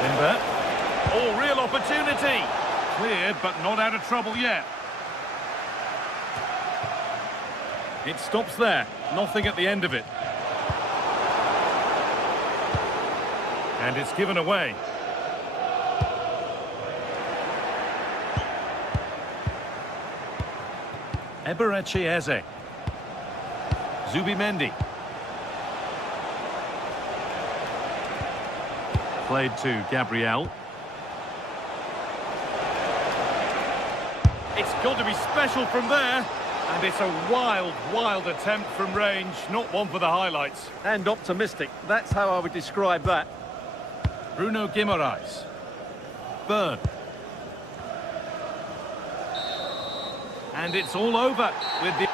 Timber. Oh, real opportunity. Cleared, but not out of trouble yet. It stops there. Nothing at the end of it. And it's given away. Eberechi Eze. Zubimendi. Played to Gabriel. It's got to be special from there. And it's a wild, wild attempt from range. Not one for the highlights. And optimistic. That's how I would describe that. Bruno Guimaraes. Burn. And it's all over with the...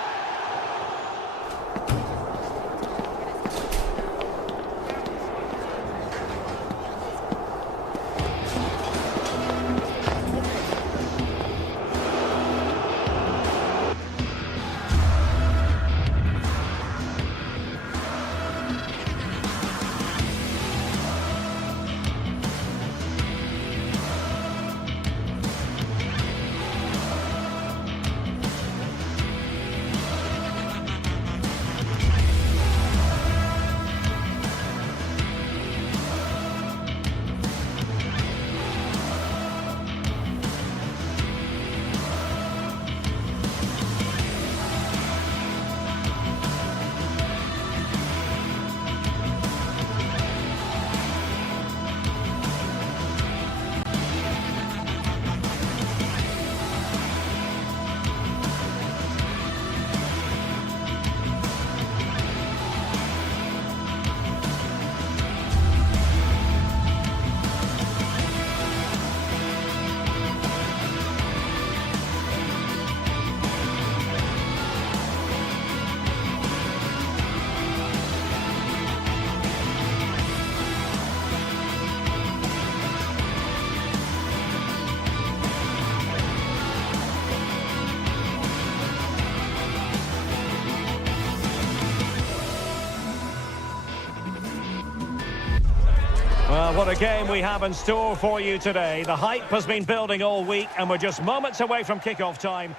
Well, what a game we have in store for you today. The hype has been building all week, and we're just moments away from kick-off time.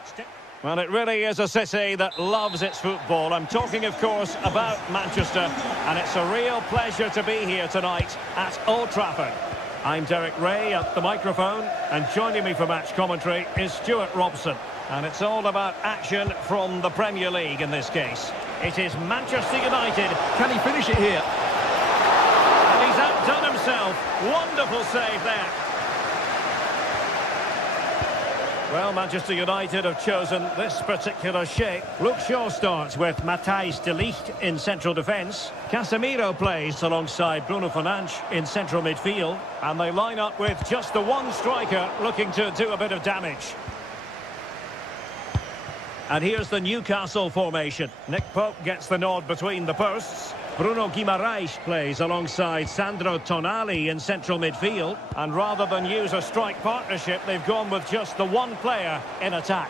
Well, it really is a city that loves its football. I'm talking, of course, about Manchester, and it's a real pleasure to be here tonight at Old Trafford. I'm Derek Ray at the microphone, and joining me for match commentary is Stuart Robson. And it's all about action from the Premier League in this case. It is Manchester United. Can he finish it here? And he's outdone himself. Wonderful save there. Well, Manchester United have chosen this particular shape. Luke Shaw starts with Matthijs de Ligt in central defence. Casemiro plays alongside Bruno Fernandes in central midfield. And they line up with just the one striker looking to do a bit of damage. And here's the Newcastle formation. Nick Pope gets the nod between the posts. Bruno Guimaraes plays alongside Sandro Tonali in central midfield. And rather than use a strike partnership, they've gone with just the one player in attack.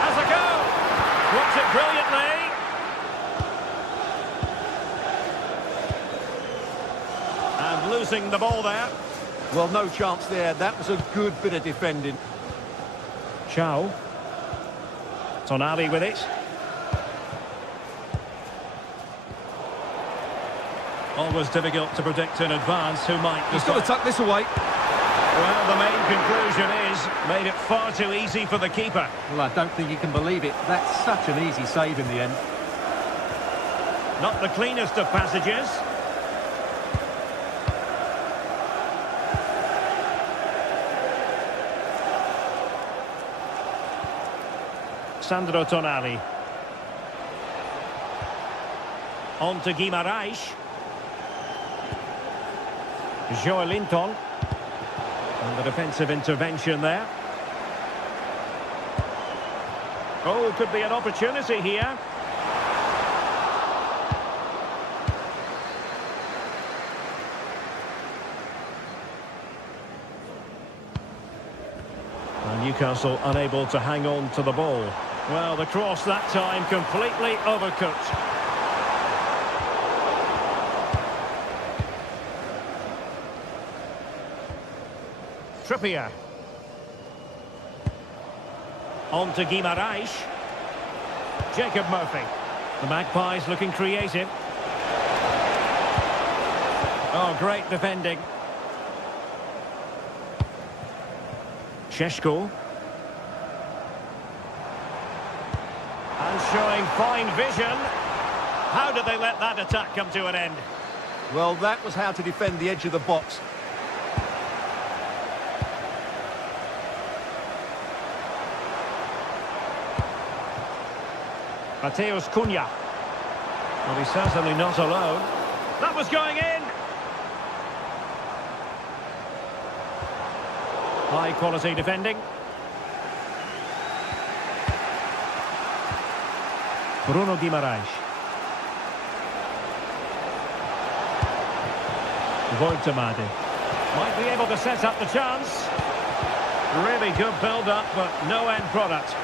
Has a go! Blocks it brilliantly. And losing the ball there. Well, no chance there. That was a good bit of defending. Chow. Tonali with it. Always difficult to predict in advance who might... He's got to tuck this away. Well, the main conclusion is made it far too easy for the keeper. Well, I don't think you can believe it. That's such an easy save in the end. Not the cleanest of passages. Sandro Tonali. On to Guimaraes. Joelinton. And the defensive intervention there. Oh, could be an opportunity here. And Newcastle unable to hang on to the ball. Well, the cross that time completely overcooked. Trippier. On to Guimaraes. Jacob Murphy. The Magpies looking creative. Oh, great defending. Šeško. And showing fine vision. How did they let that attack come to an end? Well, that was how to defend the edge of the box. Mateus Cunha. Well, he's certainly not alone. That was going in. High quality defending. Bruno Guimaraes. Voitamade. Might be able to set up the chance. Really good build-up, but no end product.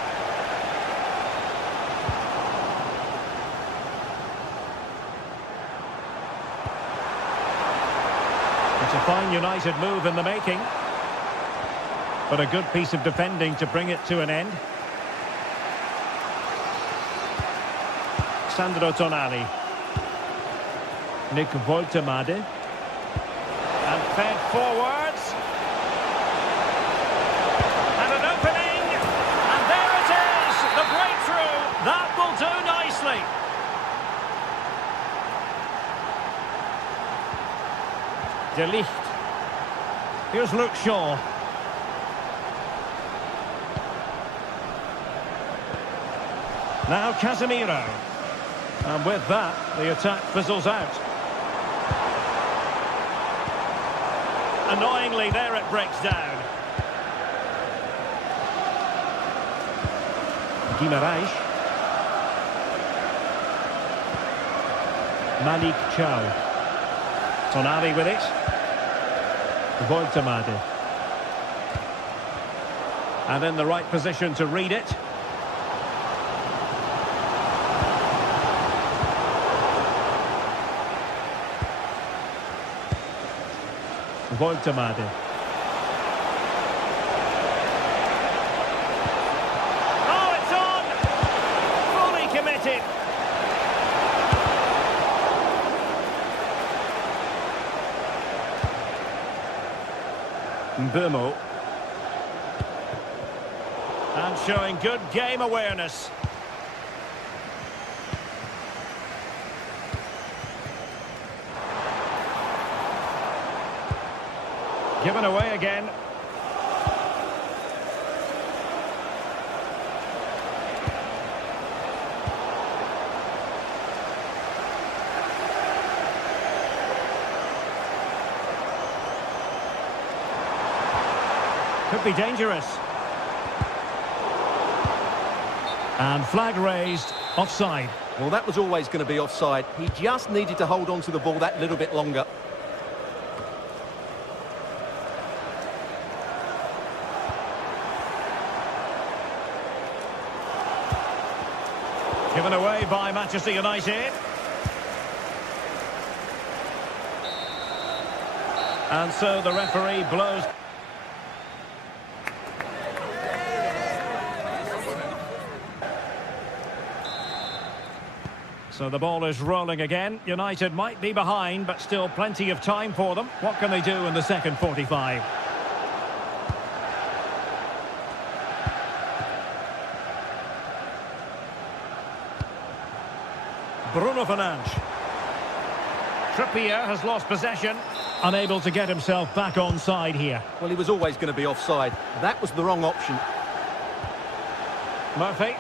It's a fine United move in the making. But a good piece of defending to bring it to an end. Sandro Tonali. Nick Voitamade. And fed forwards. And an opening. And there it is. The breakthrough. That will do nicely. De Ligt. Here's Luke Shaw. Now Casemiro. And with that, the attack fizzles out. Annoyingly, there it breaks down. Guimaraes. Malik Chow. Tonali with it. Voitamade. And in the right position to read it. Woltemade. Oh, it's on! Fully committed. Mbumo. And showing good game awareness. Given away again. Could be dangerous. And flag raised, offside. Well, that was always going to be offside. He just needed to hold on to the ball that little bit longer. Given away by Manchester United. And so the referee blows. So the ball is rolling again. United might be behind, but still plenty of time for them. What can they do in the second 45? Bruno Fernandes. Trippier has lost possession. Unable to get himself back onside here. Well, he was always going to be offside. That was the wrong option. Murphy.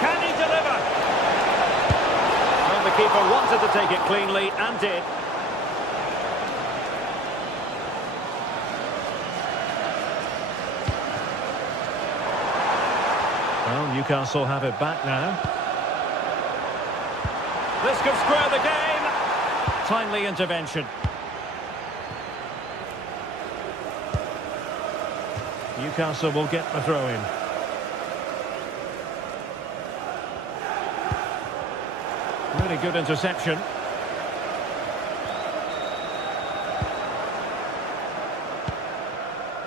Can he deliver? Well, the keeper wanted to take it cleanly and did. Well, Newcastle have it back now. This could square the game. Timely intervention. Newcastle will get the throw-in. Really good interception.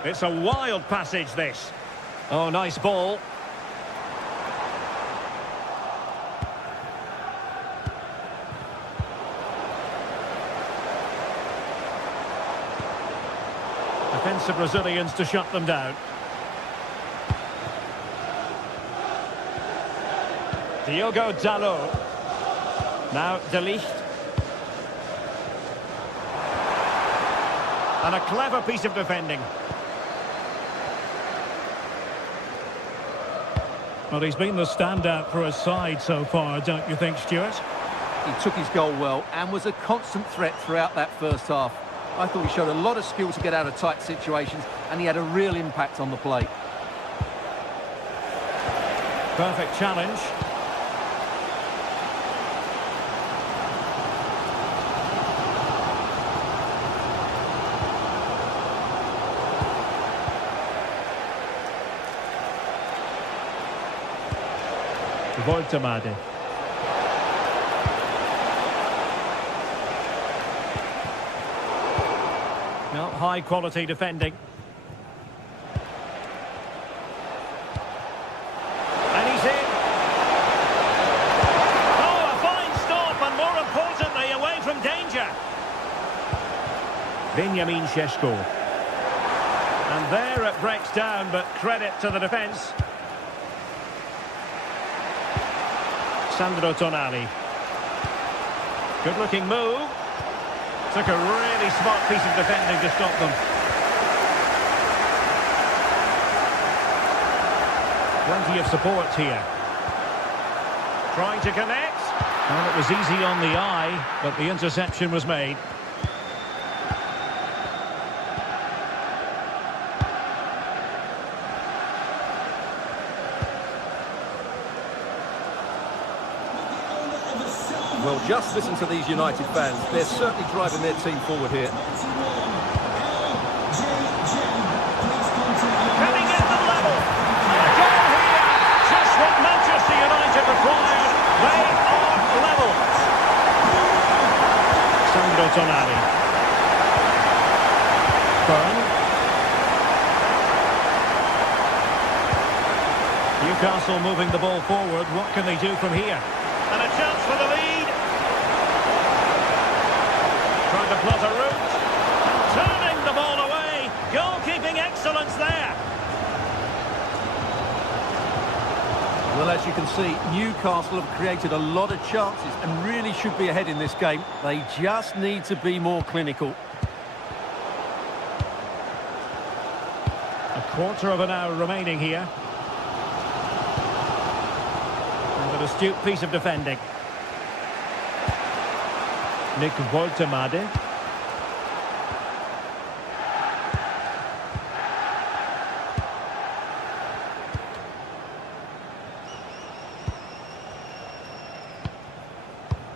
It's a wild passage, this. Oh, nice ball. Defensive Brazilians to shut them down. Diogo Dalot. Now De Ligt. And a clever piece of defending. Well, he's been the standout for his side so far, don't you think, Stuart? He took his goal well and was a constant threat throughout that first half. I thought he showed a lot of skill to get out of tight situations, and he had a real impact on the play. Perfect challenge. Woltemade. No, high quality defending. And he's in. Oh, a fine stop, and more importantly, away from danger. Benjamin Šeško. And there it breaks down, but credit to the defence. Sandro Tonali. Good looking move. Took a really smart piece of defending to stop them. Plenty of support here. Trying to connect. Well, it was easy on the eye, but the interception was made. Well, just listen to these United fans. They're certainly driving their team forward here. Can he get them level? A goal here! Just what Manchester United required. They are level. Byrne. Newcastle moving the ball forward. What can they do from here? And a chance for the lead. Trying to plot a route. Turning the ball away. Goalkeeping excellence there. Well, as you can see, Newcastle have created a lot of chances and really should be ahead in this game. They just need to be more clinical. A quarter of an hour remaining here. And an astute piece of defending. Nick Woltemade.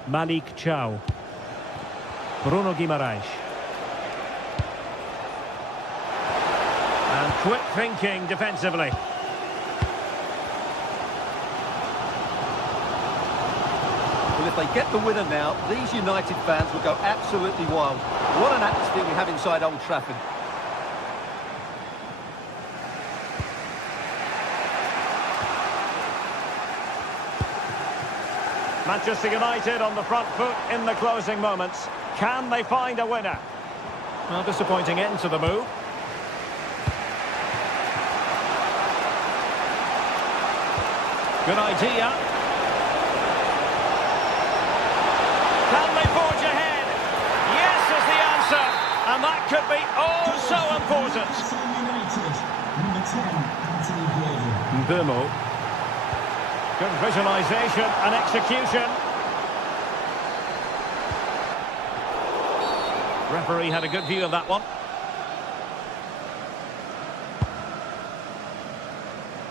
Malik Chow. Bruno Guimaraes. And quick thinking defensively. Well, if they get the winner now, these United fans will go absolutely wild. What an atmosphere we have inside Old Trafford. Manchester United on the front foot in the closing moments. Can they find a winner? Well, disappointing end to the move. Good idea. Can they forge ahead? Yes is the answer. And that could be oh so important. Burmo. Good visualisation and execution. Referee had a good view of that one.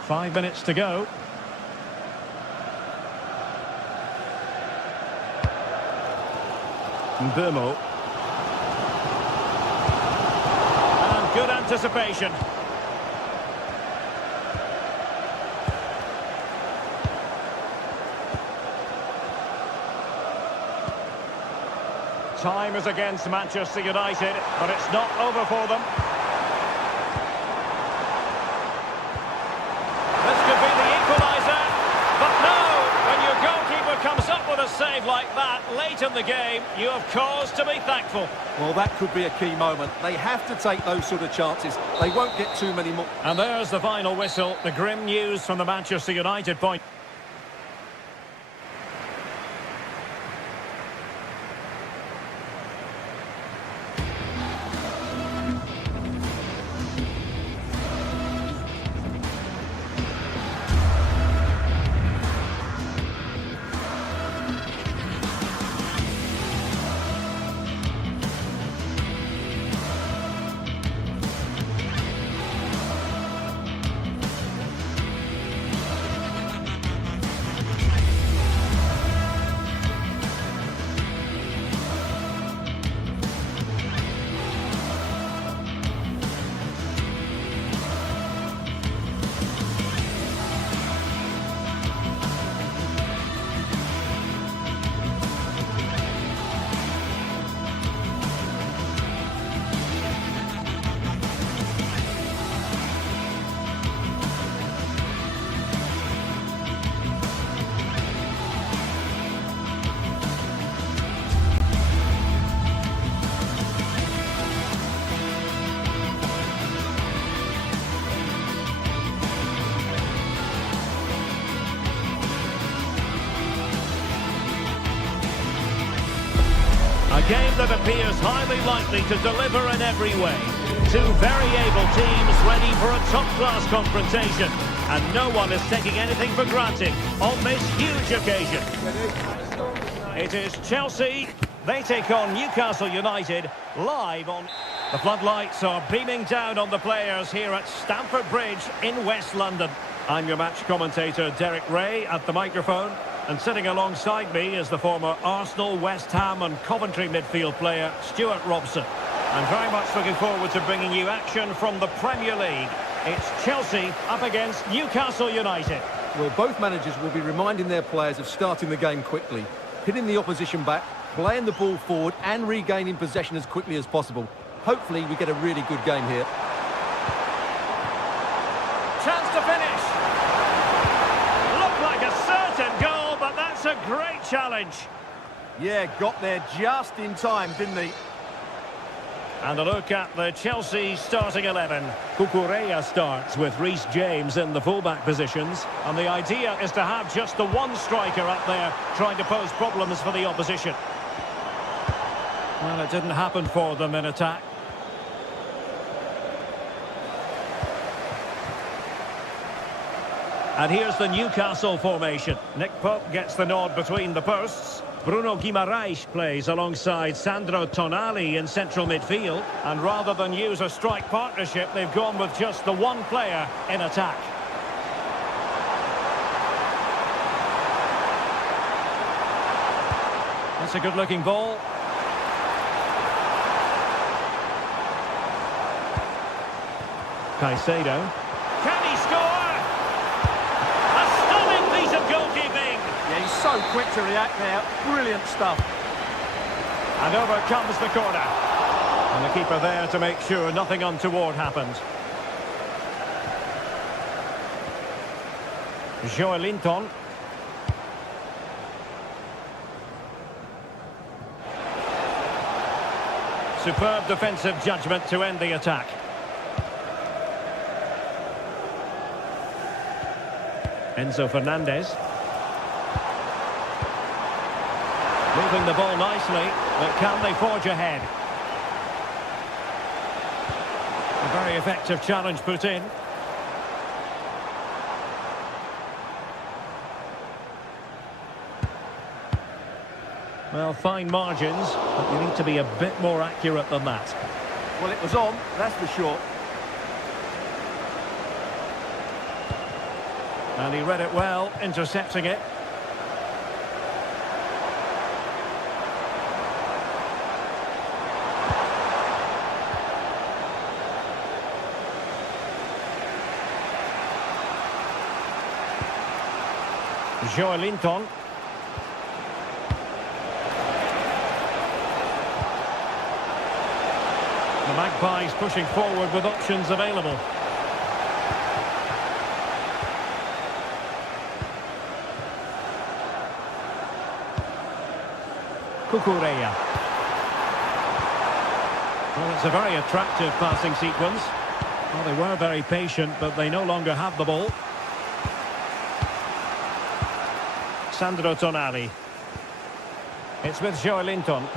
5 minutes to go. Burmo. And good anticipation. Time is against Manchester United, but it's not over for them. This could be the equaliser, but no! When your goalkeeper comes up with a save like that late in the game, you have cause to be thankful. Well, that could be a key moment. They have to take those sort of chances. They won't get too many more. And there's the final whistle, the grim news from the Manchester United point. A game that appears highly likely to deliver in every way. Two very able teams ready for a top-class confrontation. And no one is taking anything for granted on this huge occasion. It is Chelsea. They take on Newcastle United live on... The floodlights are beaming down on the players here at Stamford Bridge in West London. I'm your match commentator, Derek Ray, at the microphone. And sitting alongside me is the former Arsenal, West Ham and Coventry midfield player, Stuart Robson. I'm very much looking forward to bringing you action from the Premier League. It's Chelsea up against Newcastle United. Well, both managers will be reminding their players of starting the game quickly, hitting the opposition back, playing the ball forward and regaining possession as quickly as possible. Hopefully we get a really good game here. Chance to finish. Looked like a certain goal, but that's a great challenge. Yeah, got there just in time, didn't he? And a look at the Chelsea starting 11. Cucurella starts with Reece James in the fullback positions. And the idea is to have just the one striker up there trying to pose problems for the opposition. Well, it didn't happen for them in attack. And here's the Newcastle formation. Nick Pope gets the nod between the posts. Bruno Guimaraes plays alongside Sandro Tonali in central midfield. And rather than use a strike partnership, they've gone with just the one player in attack. That's a good-looking ball. Caicedo. Can he score? A stunning piece of goalkeeping. Yeah, he's so quick to react there. Brilliant stuff. And over comes the corner. And the keeper there to make sure nothing untoward happened. Joelinton. Superb defensive judgment to end the attack. Enzo Fernandez. Moving the ball nicely, but can they forge ahead? A very effective challenge put in. Well, fine margins, but you need to be a bit more accurate than that. Well, it was on, that's for sure. And he read it well, intercepting it. Joelinton. The Magpies pushing forward with options available. Cucurella. Well, it's a very attractive passing sequence. Well, they were very patient, but they no longer have the ball. Sandro Tonali. It's with Joelinton.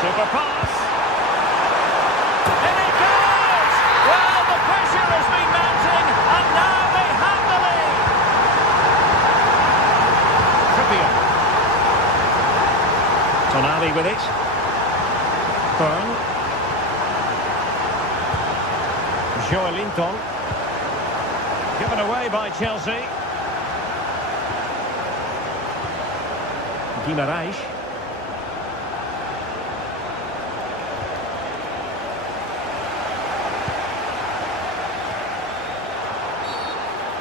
Super pass. In it goes! Well, the pressure has been mounting, and now they have the lead. Trippier. Tonali with it. Byrne. Joelinton. Given away by Chelsea. Guimaraes.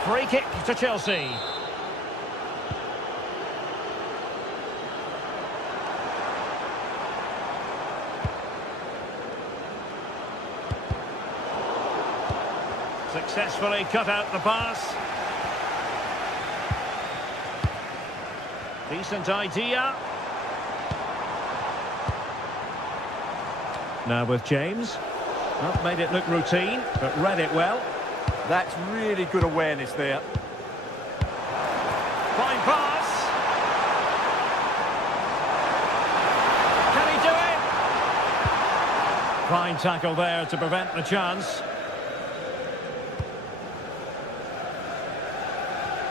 Free kick to Chelsea. Successfully cut out the pass. Decent idea. Now with James. Not made it look routine, but read it well. That's really good awareness there. Fine pass. Can he do it? Fine tackle there to prevent the chance.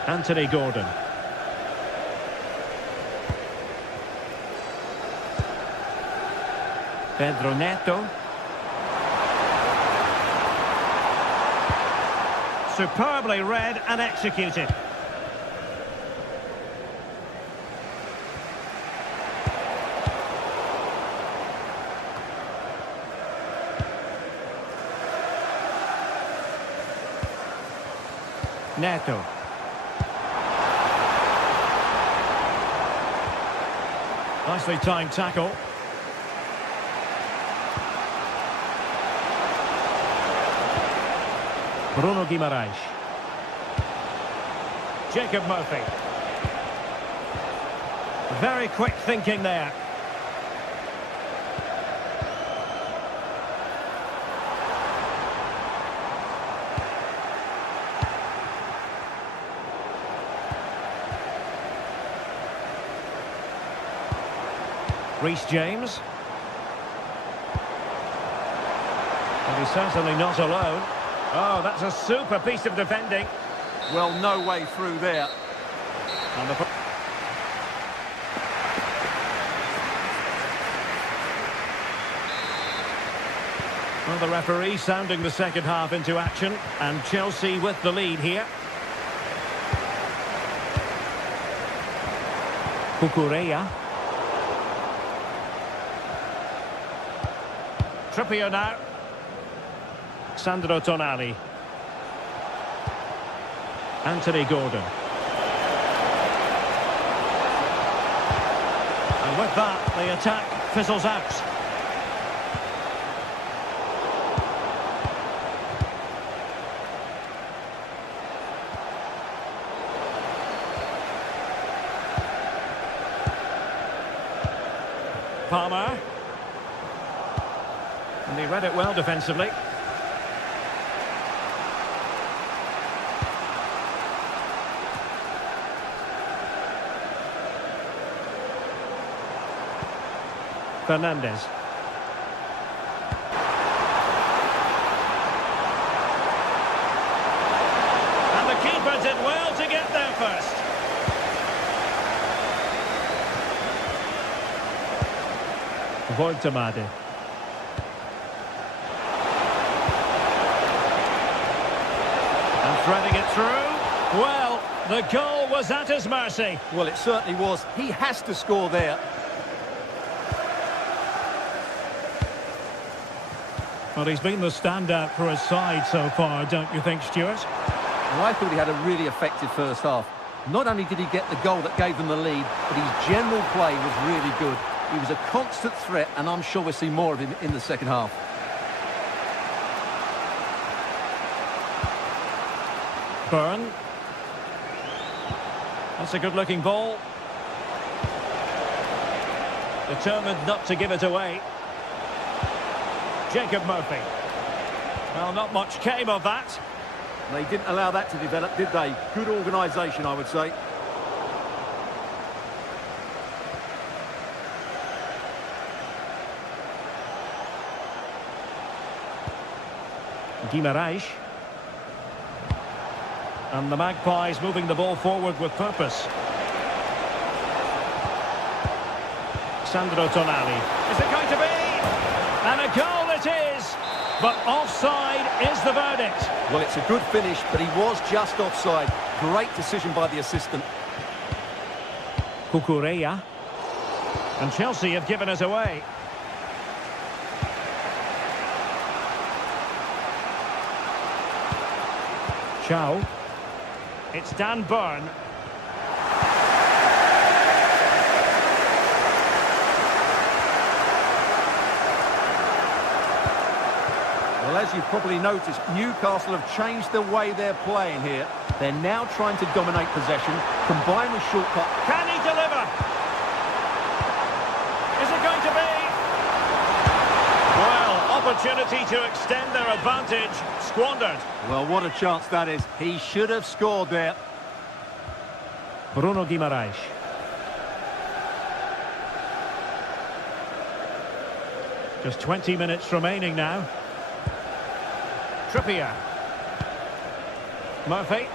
Anthony Gordon. Pedro Neto. Superbly read and executed. Neto. Nicely timed tackle. Bruno Guimaraes. Jacob Murphy. Very quick thinking there. Reece James. And he's certainly not alone. Oh, that's a super piece of defending. Well, no way through there. And the... Well, the referee sounding the second half into action, and Chelsea with the lead here. Cucurella. Trippier now. Sandro Tonali. Anthony Gordon. And with that, the attack fizzles out. Palmer. And he read it well defensively. Fernandez. And the keeper did well to get there first. Voltemade. And threading it through. Well, the goal was at his mercy. Well, it certainly was. He has to score there. Well, he's been the standout for his side so far, don't you think, Stuart? Well, I thought he had a really effective first half. Not only did he get the goal that gave them the lead, but his general play was really good. He was a constant threat, and I'm sure we'll see more of him in the second half. Byrne. That's a good-looking ball. Determined not to give it away. Jacob Murphy. Well, not much came of that. They didn't allow that to develop, did they? Good organisation, I would say. Guimaraes. And the Magpies moving the ball forward with purpose. Sandro Tonali. Is it going to be? And a goal it is! But offside is the verdict. Well, it's a good finish, but he was just offside. Great decision by the assistant. Cucurella. And Chelsea have given it away. Chow. It's Dan Byrne. Well, as you've probably noticed, Newcastle have changed the way they're playing here. They're now trying to dominate possession, combine with shortcut. Can he deliver? Is it going to be? Well, opportunity to extend their advantage, squandered. Well, what a chance that is. He should have scored there. Bruno Guimaraes. Just 20 minutes remaining now. Trippier. Murphy.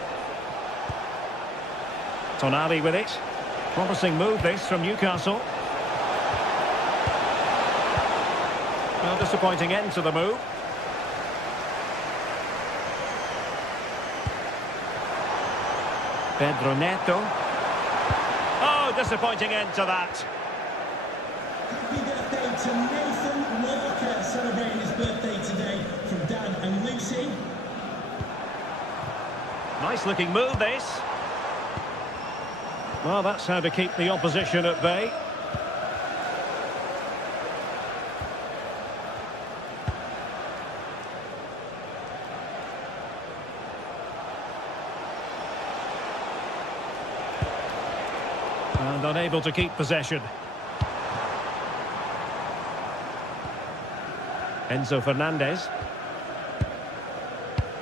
Tonali with it. Promising move this from Newcastle. Well, disappointing end to the move. Pedro Neto. Oh, disappointing end to that. Happy birthday to Nathan Walker, celebrating his birthday today from Dad and Lucy. Nice looking move this. Well, that's how to keep the opposition at bay. And unable to keep possession. Enzo Fernandez.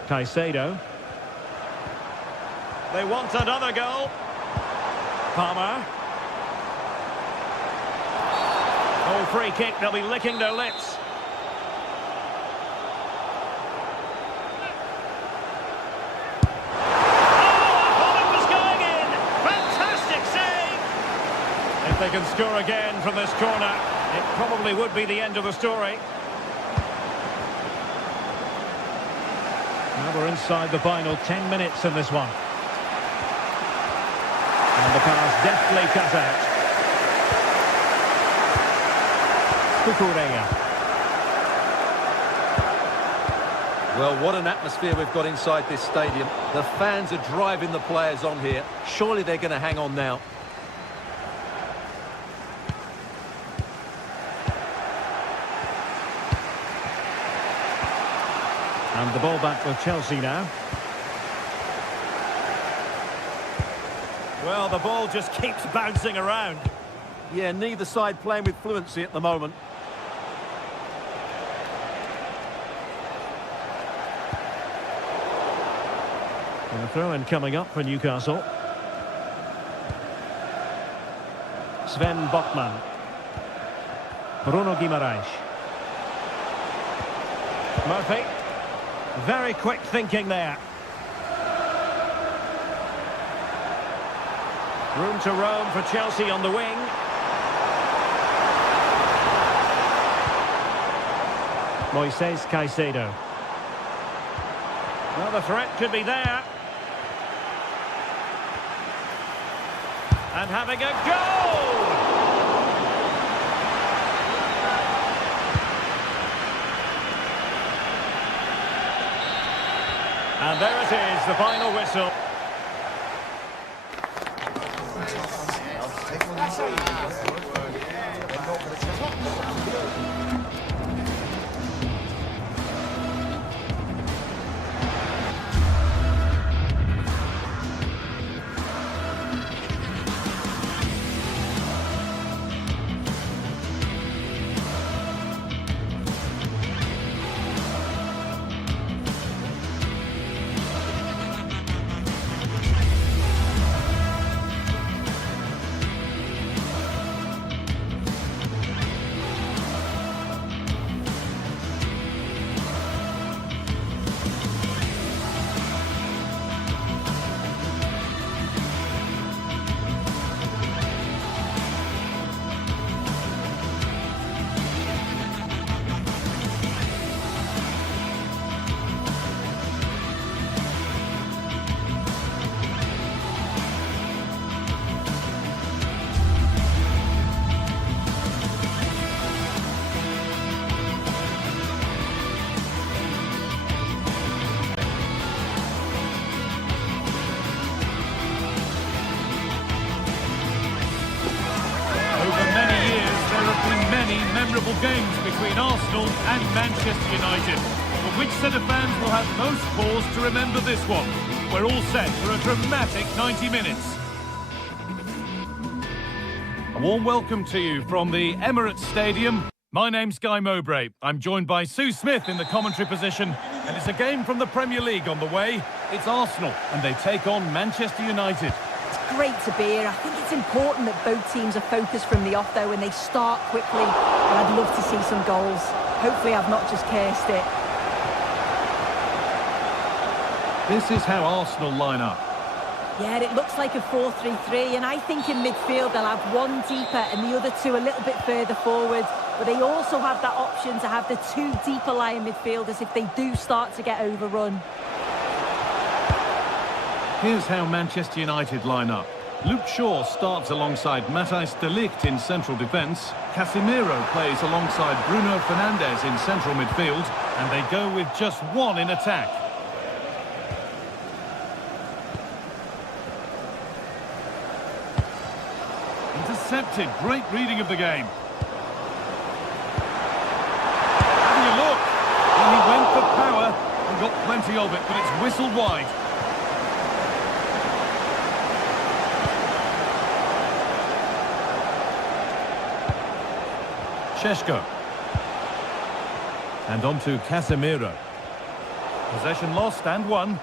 Caicedo. They want another goal. Palmer. Oh, free kick, they'll be licking their lips. If they can score again from this corner, it probably would be the end of the story. Now we're inside the final 10 minutes in this one. And the pass deftly cut out. Cucurella. Well, what an atmosphere we've got inside this stadium. The fans are driving the players on here. Surely they're going to hang on now. And the ball back with Chelsea now. Well, the ball just keeps bouncing around. Yeah, neither side playing with fluency at the moment. And a throw-in coming up for Newcastle. Sven Botman. Bruno Guimaraes. Murphy. Very quick thinking there. Room to roam for Chelsea on the wing. Moises Caicedo. Well, the threat could be there. And having a goal! And there it is, the final whistle. Memorable games between Arsenal and Manchester United. But which set of fans will have most cause to remember this one? We're all set for a dramatic 90 minutes. A warm welcome to you from the Emirates Stadium. My name's Guy Mowbray. I'm joined by Sue Smith in the commentary position, and it's a game from the Premier League on the way. It's Arsenal, and they take on Manchester United. Great to be here. I think it's important that both teams are focused from the off, though, and they start quickly. And I'd love to see some goals. Hopefully I've not just cursed it. This is how Arsenal line up. Yeah, it looks like a 4-3-3, and I think in midfield they'll have one deeper and the other two a little bit further forward. But they also have that option to have the two deeper lying midfielders if they do start to get overrun. Here's how Manchester United line up. Luke Shaw starts alongside Matthijs de Ligt in central defence. Casemiro plays alongside Bruno Fernandes in central midfield. And they go with just one in attack. Intercepted. Great reading of the game. Having a look. And he went for power and got plenty of it, but it's whistled wide. Šeško. And on to Casemiro. Possession lost and won.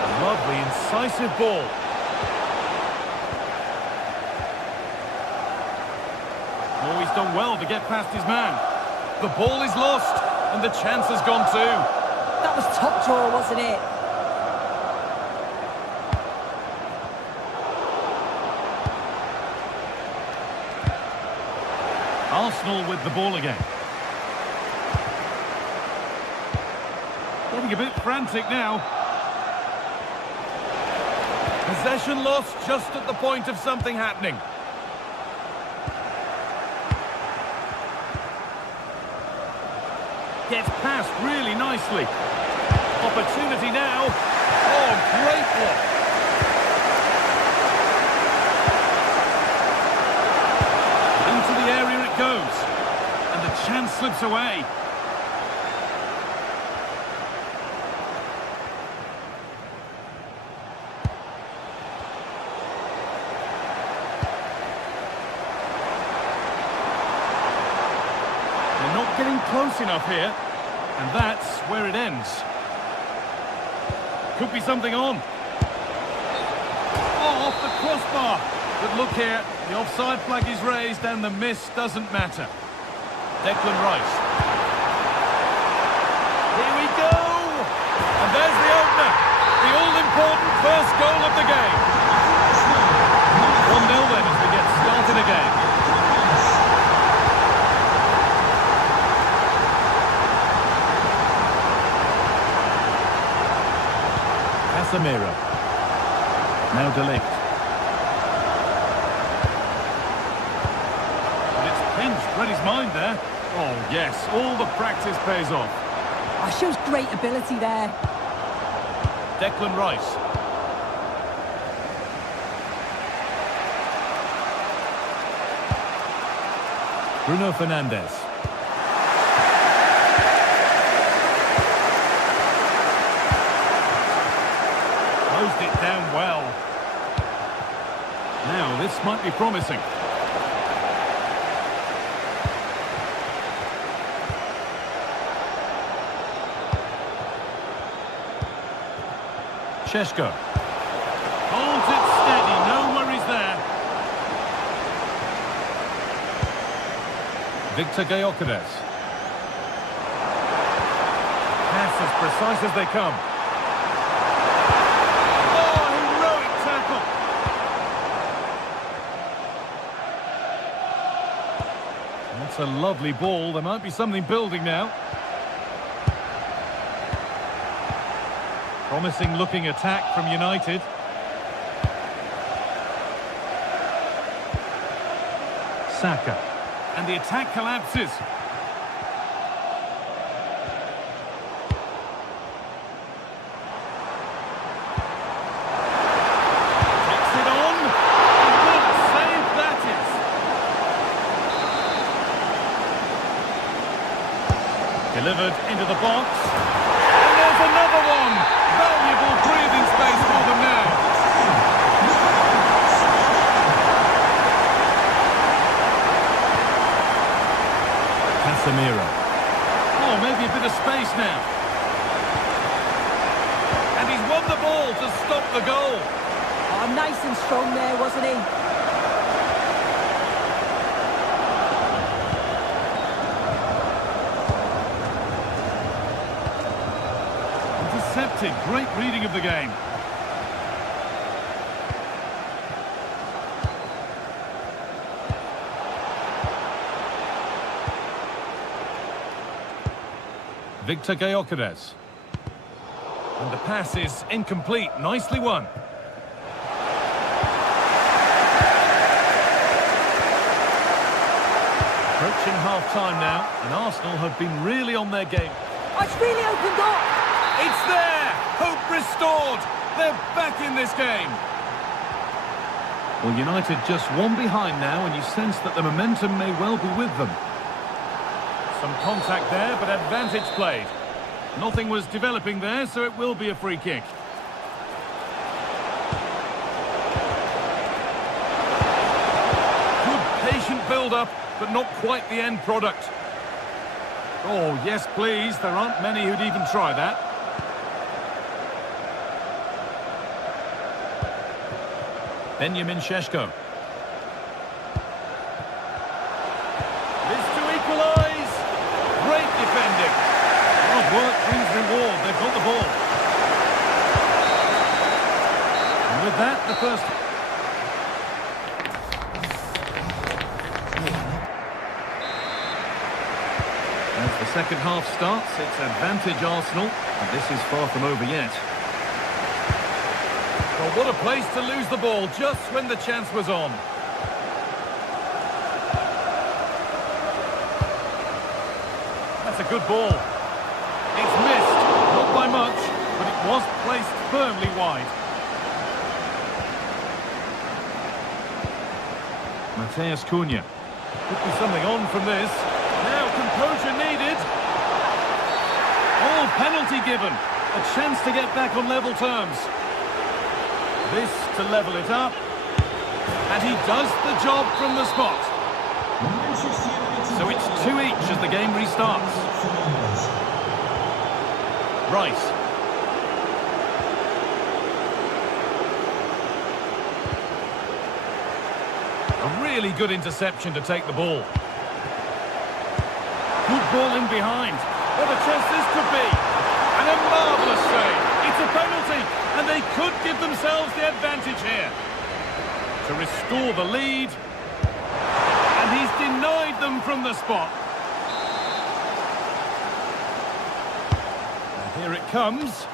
A lovely, incisive ball. Oh, he's done well to get past his man. The ball is lost, and the chance has gone too. That was top draw, wasn't it? Arsenal with the ball again. Getting a bit frantic now. Possession lost just at the point of something happening. Gets past really nicely. Opportunity now. Oh, great block. Into the area it goes. And the chance slips away. They're not getting close enough here. And that's where it ends. Could be something on. Oh, off the crossbar. But look here, the offside flag is raised and the miss doesn't matter. Declan Rice. Here we go! And there's the opener. The all-important first goal of the game. 1-0 then as we get started again. Casemiro. Now De Ligt. And it's pinched, read his mind there. Oh yes, all the practice pays off. Oh, shows great ability there. Declan Rice. Bruno Fernandes. Closed it down well. Now, this might be promising. Šeško. Holds it steady, no worries there. Victor Gyökeres. Pass as precise as they come. That's a lovely ball. There might be something building now. Promising looking attack from United. Saka. And the attack collapses. Takes it on. And what a save that is. Delivered into the box. And there's another one. Valuable breathing space for them now. Casemiro. Oh, maybe a bit of space now. And he's won the ball to stop the goal. Oh, nice and strong there, wasn't he? Intercepted. Great reading of the game. Victor Gyökeres. And the pass is incomplete. Nicely won. Approaching half-time now, and Arsenal have been really on their game. Oh, it's really opened up. It's there! Hope restored! They're back in this game. Well, United just one behind now, and you sense that the momentum may well be with them. Some contact there, but advantage played. Nothing was developing there, so it will be a free kick. build-up, but not quite the end product. Oh, yes, please. There aren't many who'd even try that. Benjamin Šeško. This to equalise. Great defending. Hard work brings reward. They've got the ball. And with that, the first... As the second half starts, it's advantage Arsenal, and this is far from over yet. Well, what a place to lose the ball just when the chance was on. That's a good ball. It's missed, not by much, but it was placed firmly wide. Matheus Cunha. Could be something on from this. Now composure needed. Oh, penalty given. A chance to get back on level terms. This to level it up. And he does the job from the spot. So it's 2 each as the game restarts. Rice. A really good interception to take the ball. Good ball in behind. What a chance this could be. And a marvellous save. It's a penalty, and they could give themselves the advantage here. To restore the lead. And he's denied them from the spot. And here it comes.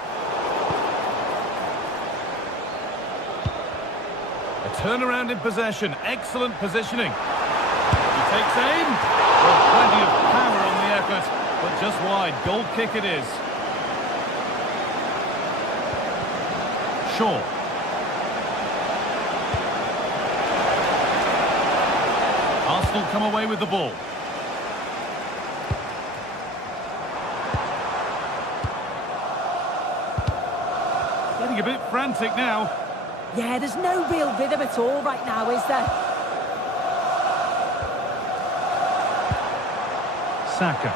A turnaround in possession. Excellent positioning. He takes aim. Well, plenty of power on the effort, but just wide. Goal kick it is. Shaw. Arsenal come away with the ball. Getting a bit frantic now. Yeah, there's no real rhythm at all right now, is there? Saka.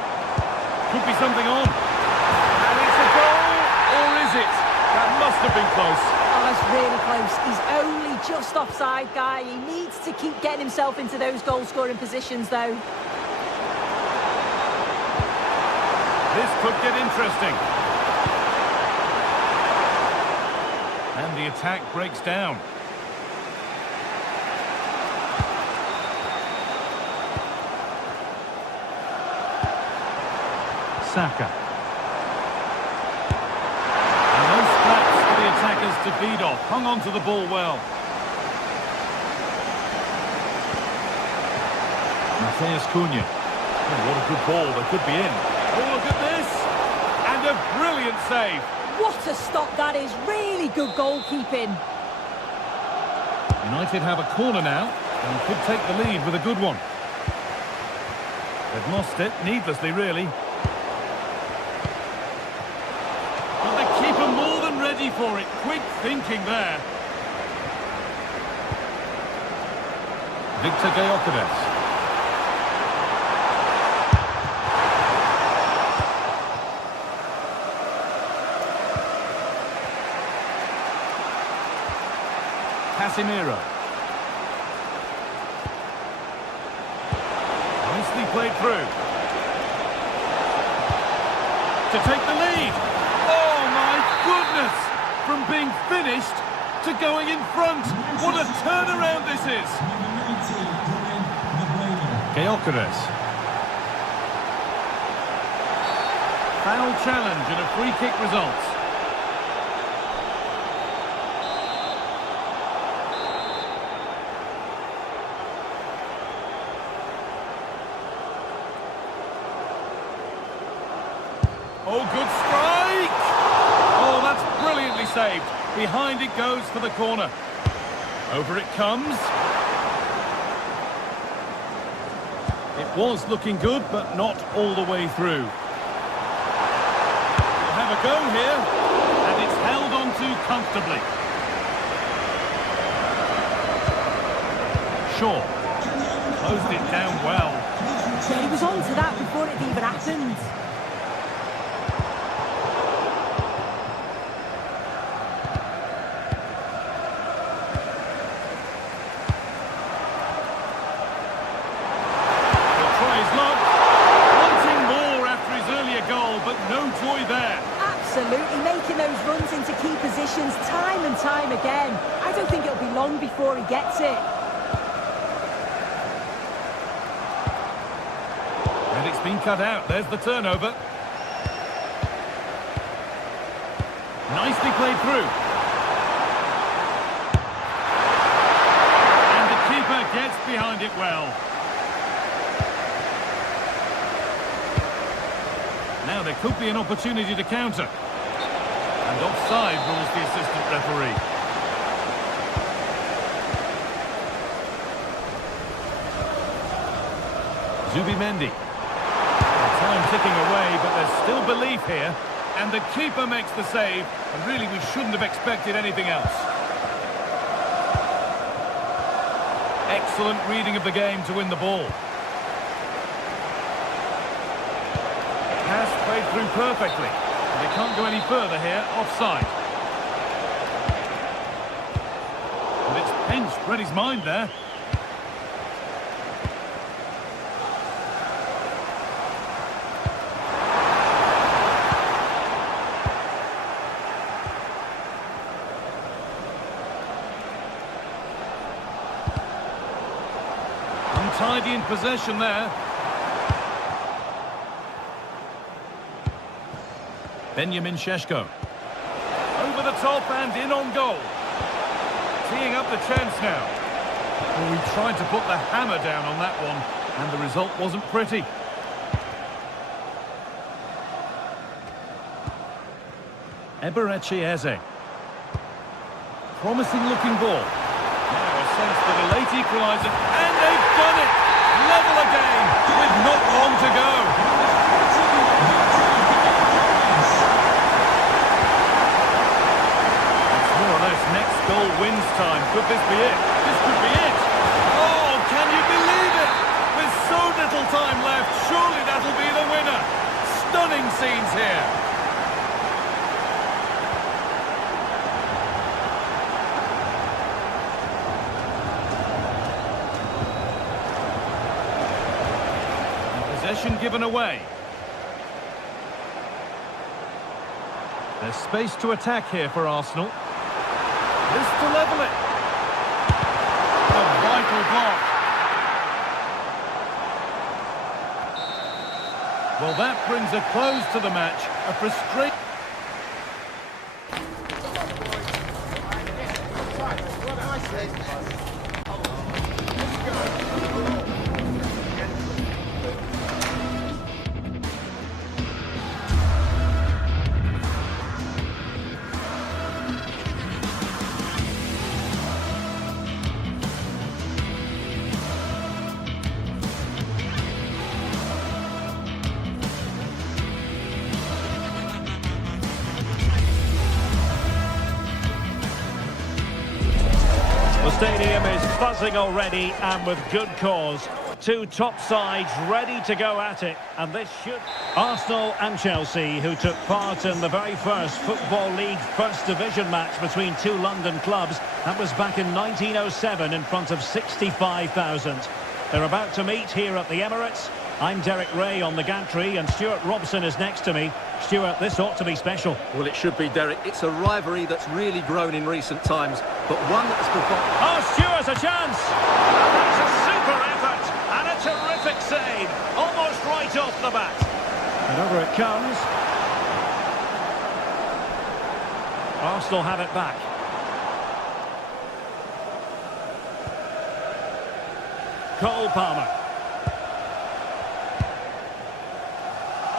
Could be something on. And it's a goal, or is it? That must have been close. Oh, it's really close. He's only just offside, guy. He needs to keep getting himself into those goal-scoring positions, though. This could get interesting. And the attack breaks down. Saka. And no scraps for the attackers to feed off. Hung on to the ball well. Matheus Cunha. Oh, what a good ball. They could be in. Oh, look at this. And a brilliant save. What a stop that is. Really good goalkeeping. United have a corner now and could take the lead with a good one. They've lost it, needlessly really. But the keeper more than ready for it. Quick thinking there. Victor Gyökeres. Casemiro. Nicely played through. To take the lead. Oh my goodness! From being finished to going in front. What a turnaround this is. Gyökeres. Foul challenge and a free kick results. Oh, good strike! Oh, that's brilliantly saved. Behind it goes for the corner. Over it comes. It was looking good, but not all the way through. We'll have a go here, and it's held on to comfortably. Shaw. Closed it down well. Yeah, he was on to that before it even happened. The try is locked. Wanting more after his earlier goal, but no joy there. Absolutely, making those runs into key positions time and time again. I don't think it'll be long before he gets it. And it's been cut out. There's the turnover. Nicely played through. And the keeper gets behind it well. Now there could be an opportunity to counter. And offside rules the assistant referee. Zubimendi. Time ticking away, but there's still belief here. And the keeper makes the save. And really, we shouldn't have expected anything else. Excellent reading of the game to win the ball. Pass played through perfectly. And they can't go any further here, offside. And it's pinched, read his mind there. Untidy in possession there. Benjamin Šeško. Over the top and in on goal. Teeing up the chance now. Well, we tried to put the hammer down on that one, and the result wasn't pretty. Eberechi Eze. Promising looking ball. Now a sense for the late equaliser, and they've done it! Level again, with not long to go. It's more or less next goal wins time. Could this be it? This could be it! Oh, can you believe it? With so little time left, surely that'll be the winner. Stunning scenes here. Possession given away. There's space to attack here for Arsenal. This to level it. A vital block. Well, that brings a close to the match. A frustrating... The stadium is buzzing already, and with good cause. Two top sides ready to go at it, and this should... Arsenal and Chelsea, who took part in the very first Football League First Division match between two London clubs. That was back in 1907 in front of 65,000. They're about to meet here at the Emirates. I'm Derek Ray on the gantry, and Stuart Robson is next to me. Stuart, this ought to be special. Well, it should be, Derek. It's a rivalry that's really grown in recent times, but one that's provided... Oh, Stuart's a chance! That's a super effort, and a terrific save, almost right off the bat. And over it comes. Arsenal have it back. Cole Palmer.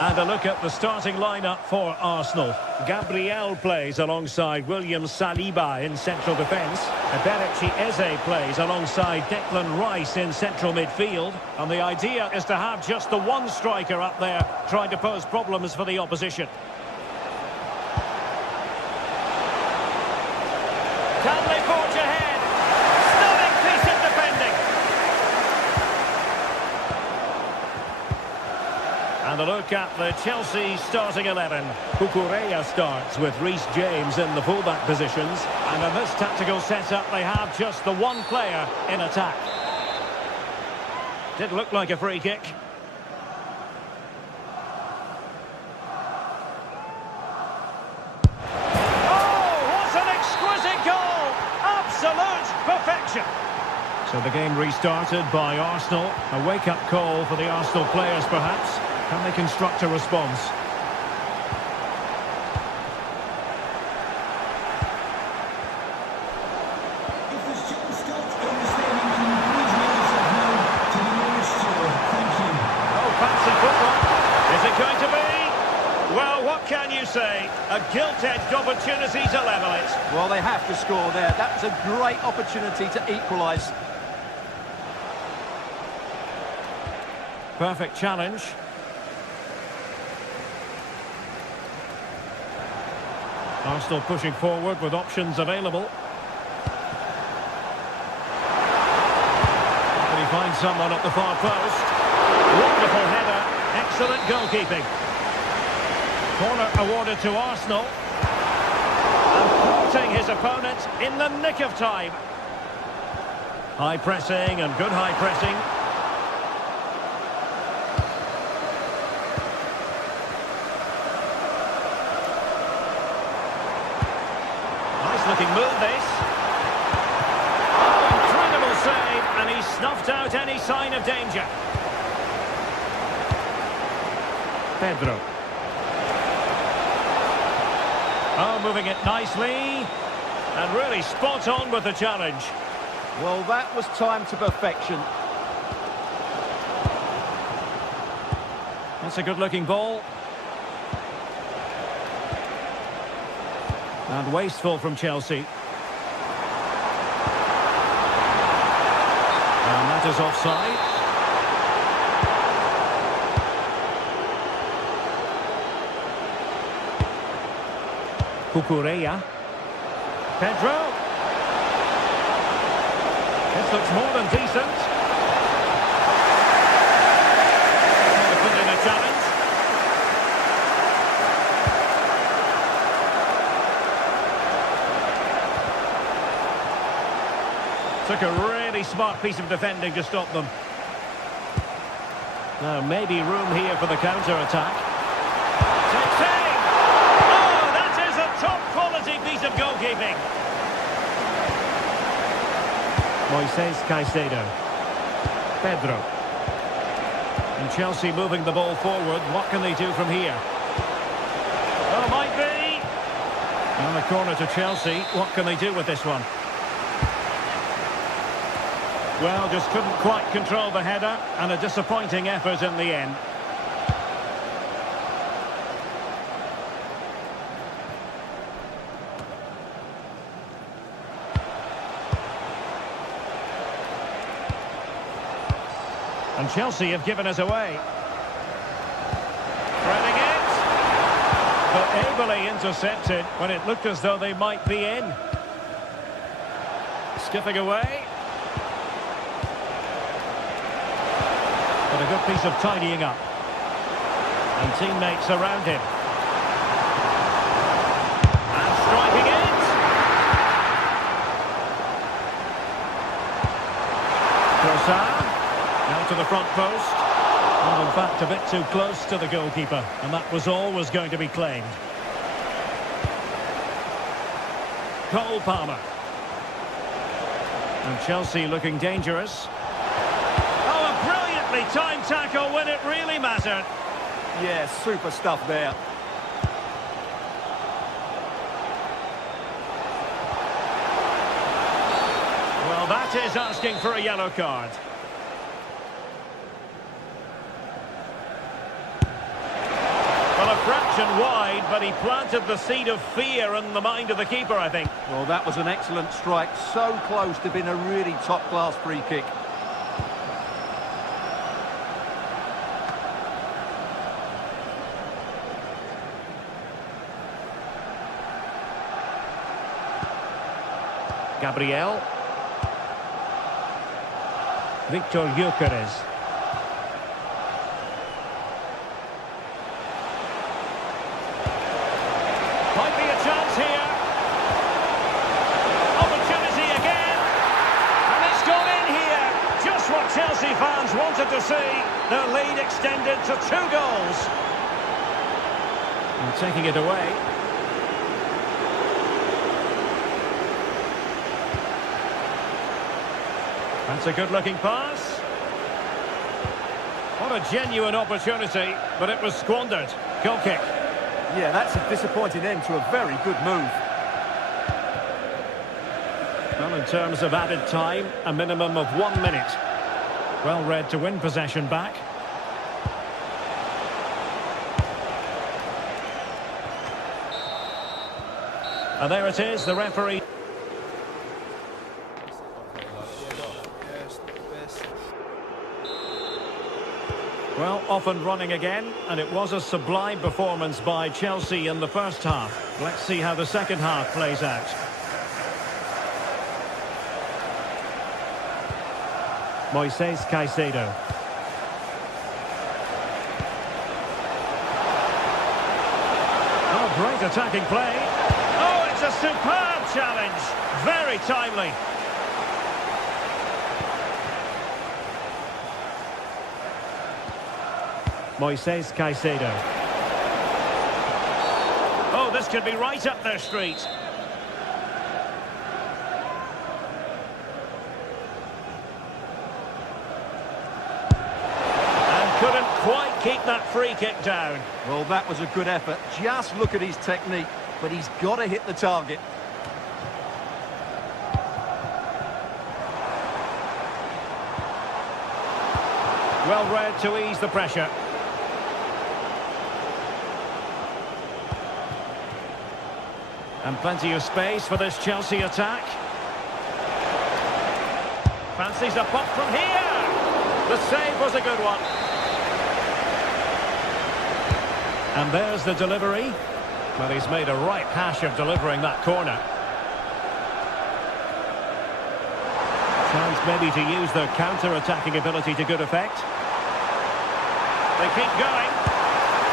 And a look at the starting lineup for Arsenal. Gabriel plays alongside William Saliba in central defence. Eberechi Eze plays alongside Declan Rice in central midfield. And the idea is to have just the one striker up there trying to pose problems for the opposition. Can they forge ahead? Stunning piece of defending. at the Chelsea starting 11. Cucurella starts with Reece James in the fullback positions. And in this tactical setup, they have just the one player in attack. Did look like a free kick. Oh, what an exquisite goal! Absolute perfection. So the game restarted by Arsenal. A wake-up call for the Arsenal players, perhaps. Can they construct a response? If there's John Scott in the stadium, can you please make yourself known to the nearest steward? Thank you. Oh, fancy football. Is it going to be? Well, what can you say? A gilt-edged opportunity to level it. Well, they have to score there. That was a great opportunity to equalise. Perfect challenge. Arsenal pushing forward with options available. Can he find someone at the far post? Wonderful header. Excellent goalkeeping. Corner awarded to Arsenal. And thwarting his opponent in the nick of time. High pressing and good high pressing. Looking move this. Oh, incredible save, and he snuffed out any sign of danger. Pedro. Oh, moving it nicely. And really spot on with the challenge. Well, that was timed to perfection. That's a good-looking ball. And wasteful from Chelsea. And that is offside. Cucurella. Pedro. This looks more than decent. Defending a challenge. Took a really smart piece of defending to stop them. Now, maybe room here for the counter-attack. Oh, that is a top-quality piece of goalkeeping. Moises Caicedo. Pedro. And Chelsea moving the ball forward. What can they do from here? Oh, might be. And the corner to Chelsea. What can they do with this one? Well, just couldn't quite control the header, and a disappointing effort in the end. And Chelsea have given us away. Threading it, but ably intercepted when it looked as though they might be in. Skipping away. But a good piece of tidying up. And teammates around him. And striking it. Trossard. Now to the front post. And in fact a bit too close to the goalkeeper. And that was always going to be claimed. Cole Palmer. And Chelsea looking dangerous. Time tackle when it really mattered. Yeah, super stuff there. Well, that is asking for a yellow card. Well, a fraction wide, but he planted the seed of fear in the mind of the keeper, I think. Well, that was an excellent strike. So close to being a really top-class free kick. Gabriel. Victor Gyökeres. Chelsea fans wanted to see their lead extended to 2 goals. And taking it away. That's a good-looking pass. What a genuine opportunity, but it was squandered. Goal kick. Yeah, that's a disappointing end to a very good move. Well, in terms of added time, a minimum of 1 minute. Well read to win possession back. And there it is, the referee. Well, off and running again, and it was a sublime performance by Chelsea in the first half. Let's see how the second half plays out. Moises Caicedo. Oh, great attacking play. Oh, it's a superb challenge. Very timely. Moises Caicedo. Oh, this could be right up their street. And couldn't quite keep that free kick down. Well, that was a good effort. Just look at his technique, but he's got to hit the target. Well read to ease the pressure. And plenty of space for this Chelsea attack. Fancies a pop from here. The save was a good one. And there's the delivery. Well, he's made a right hash of delivering that corner. Chance maybe to use their counter-attacking ability to good effect. They keep going.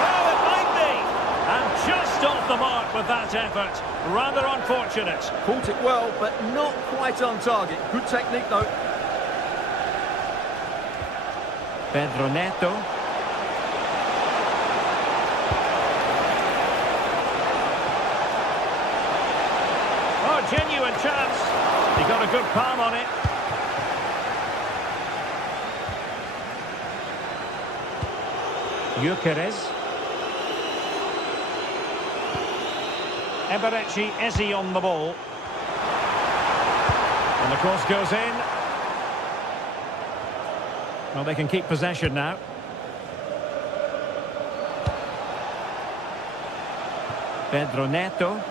Oh, it might be! And just off the mark with that effort. Rather unfortunate. Caught it well, but not quite on target. Good technique, though. Pedro Neto. Oh, genuine chance. He got a good palm on it. Gyökeres. Eberechi Eze on the ball. And the cross goes in. Well, they can keep possession now. Pedro Neto.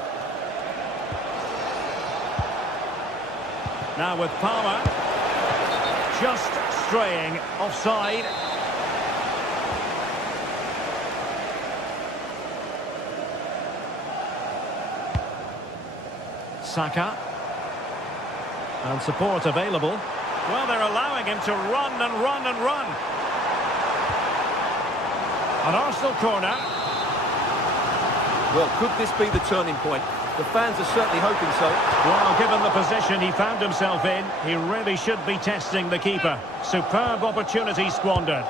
Now with Palmer. Just straying offside. Saka. And support available. Well, they're allowing him to run and run and run. An Arsenal corner. Well, could this be the turning point? The fans are certainly hoping so. Well, given the position he found himself in, he really should be testing the keeper. Superb opportunity squandered.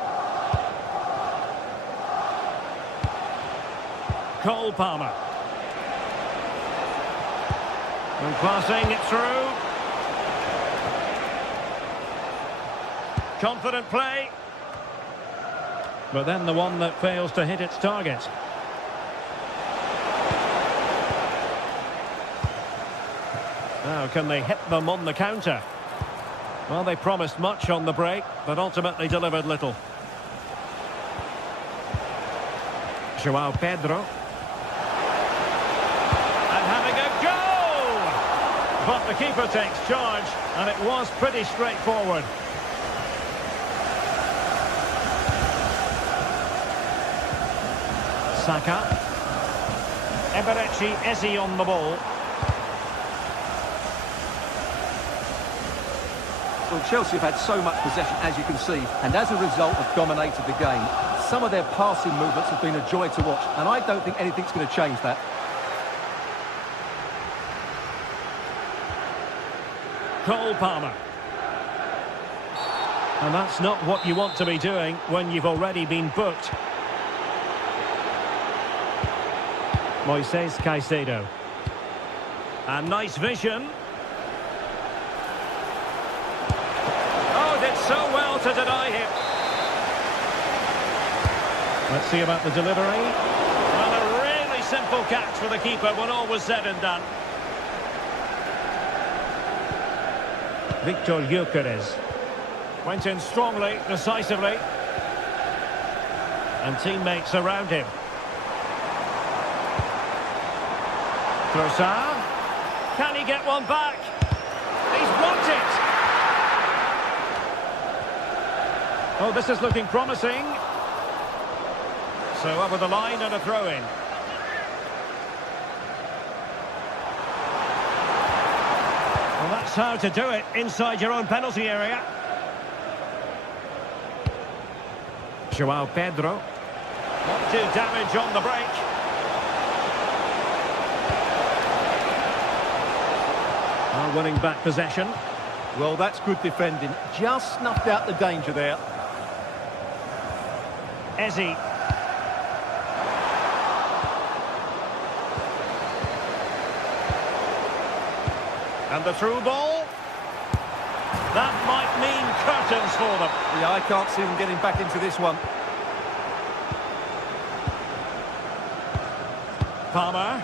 Cole Palmer. And passing it through. Confident play. But then the one that fails to hit its target. Now, can they hit them on the counter? Well, they promised much on the break, but ultimately delivered little. João Pedro. And having a go! But the keeper takes charge, and it was pretty straightforward. Saka. Eberechi Eze on the ball. Well, Chelsea have had so much possession, as you can see, and as a result have dominated the game. Some of their passing movements have been a joy to watch, and I don't think anything's going to change that. Cole Palmer. And that's not what you want to be doing when you've already been booked. Moises Caicedo. And nice vision. Oh, did so well to deny him. Let's see about the delivery. Well, a really simple catch for the keeper when all was said and done. Victor Gyökeres. Went in strongly, decisively. And teammates around him. Trossard. Can he get one back? He's blocked it. Oh, this is looking promising. So over the line and a throw-in. Well, that's how to do it inside your own penalty area. João Pedro. Not do damage on the break. Are winning back possession. Well, that's good defending. Just snuffed out the danger there. Eze. And the through ball. That might mean curtains for them. Yeah, I can't see them getting back into this one. Palmer.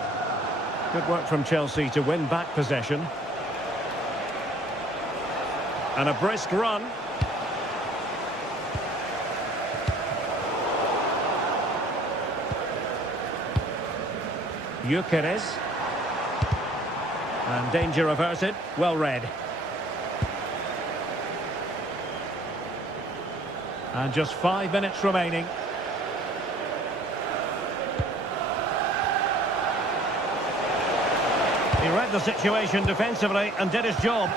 Good work from Chelsea to win back possession. And a brisk run. Gyökeres. And danger averted. Well read. And just 5 minutes remaining. He read the situation defensively and did his job.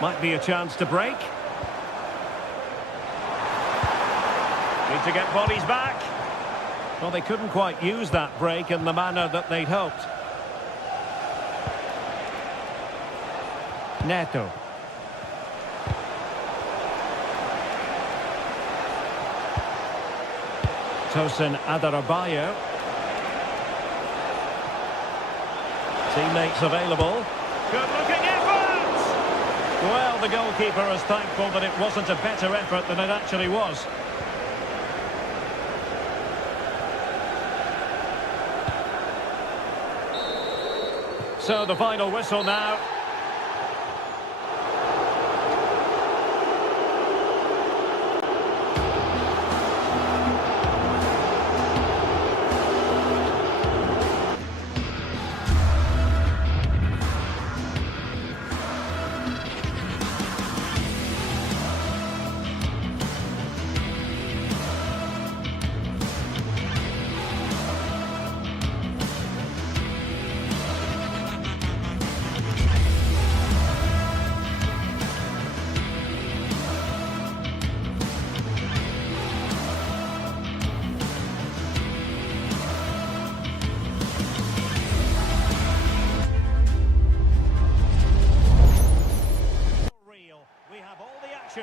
Might be a chance to break. Need to get bodies back. Well, they couldn't quite use that break in the manner that they'd hoped. Neto. Tosin Adarabioyo. Teammates available. Good looking effort! Well, the goalkeeper is thankful that it wasn't a better effort than it actually was. So the final whistle now.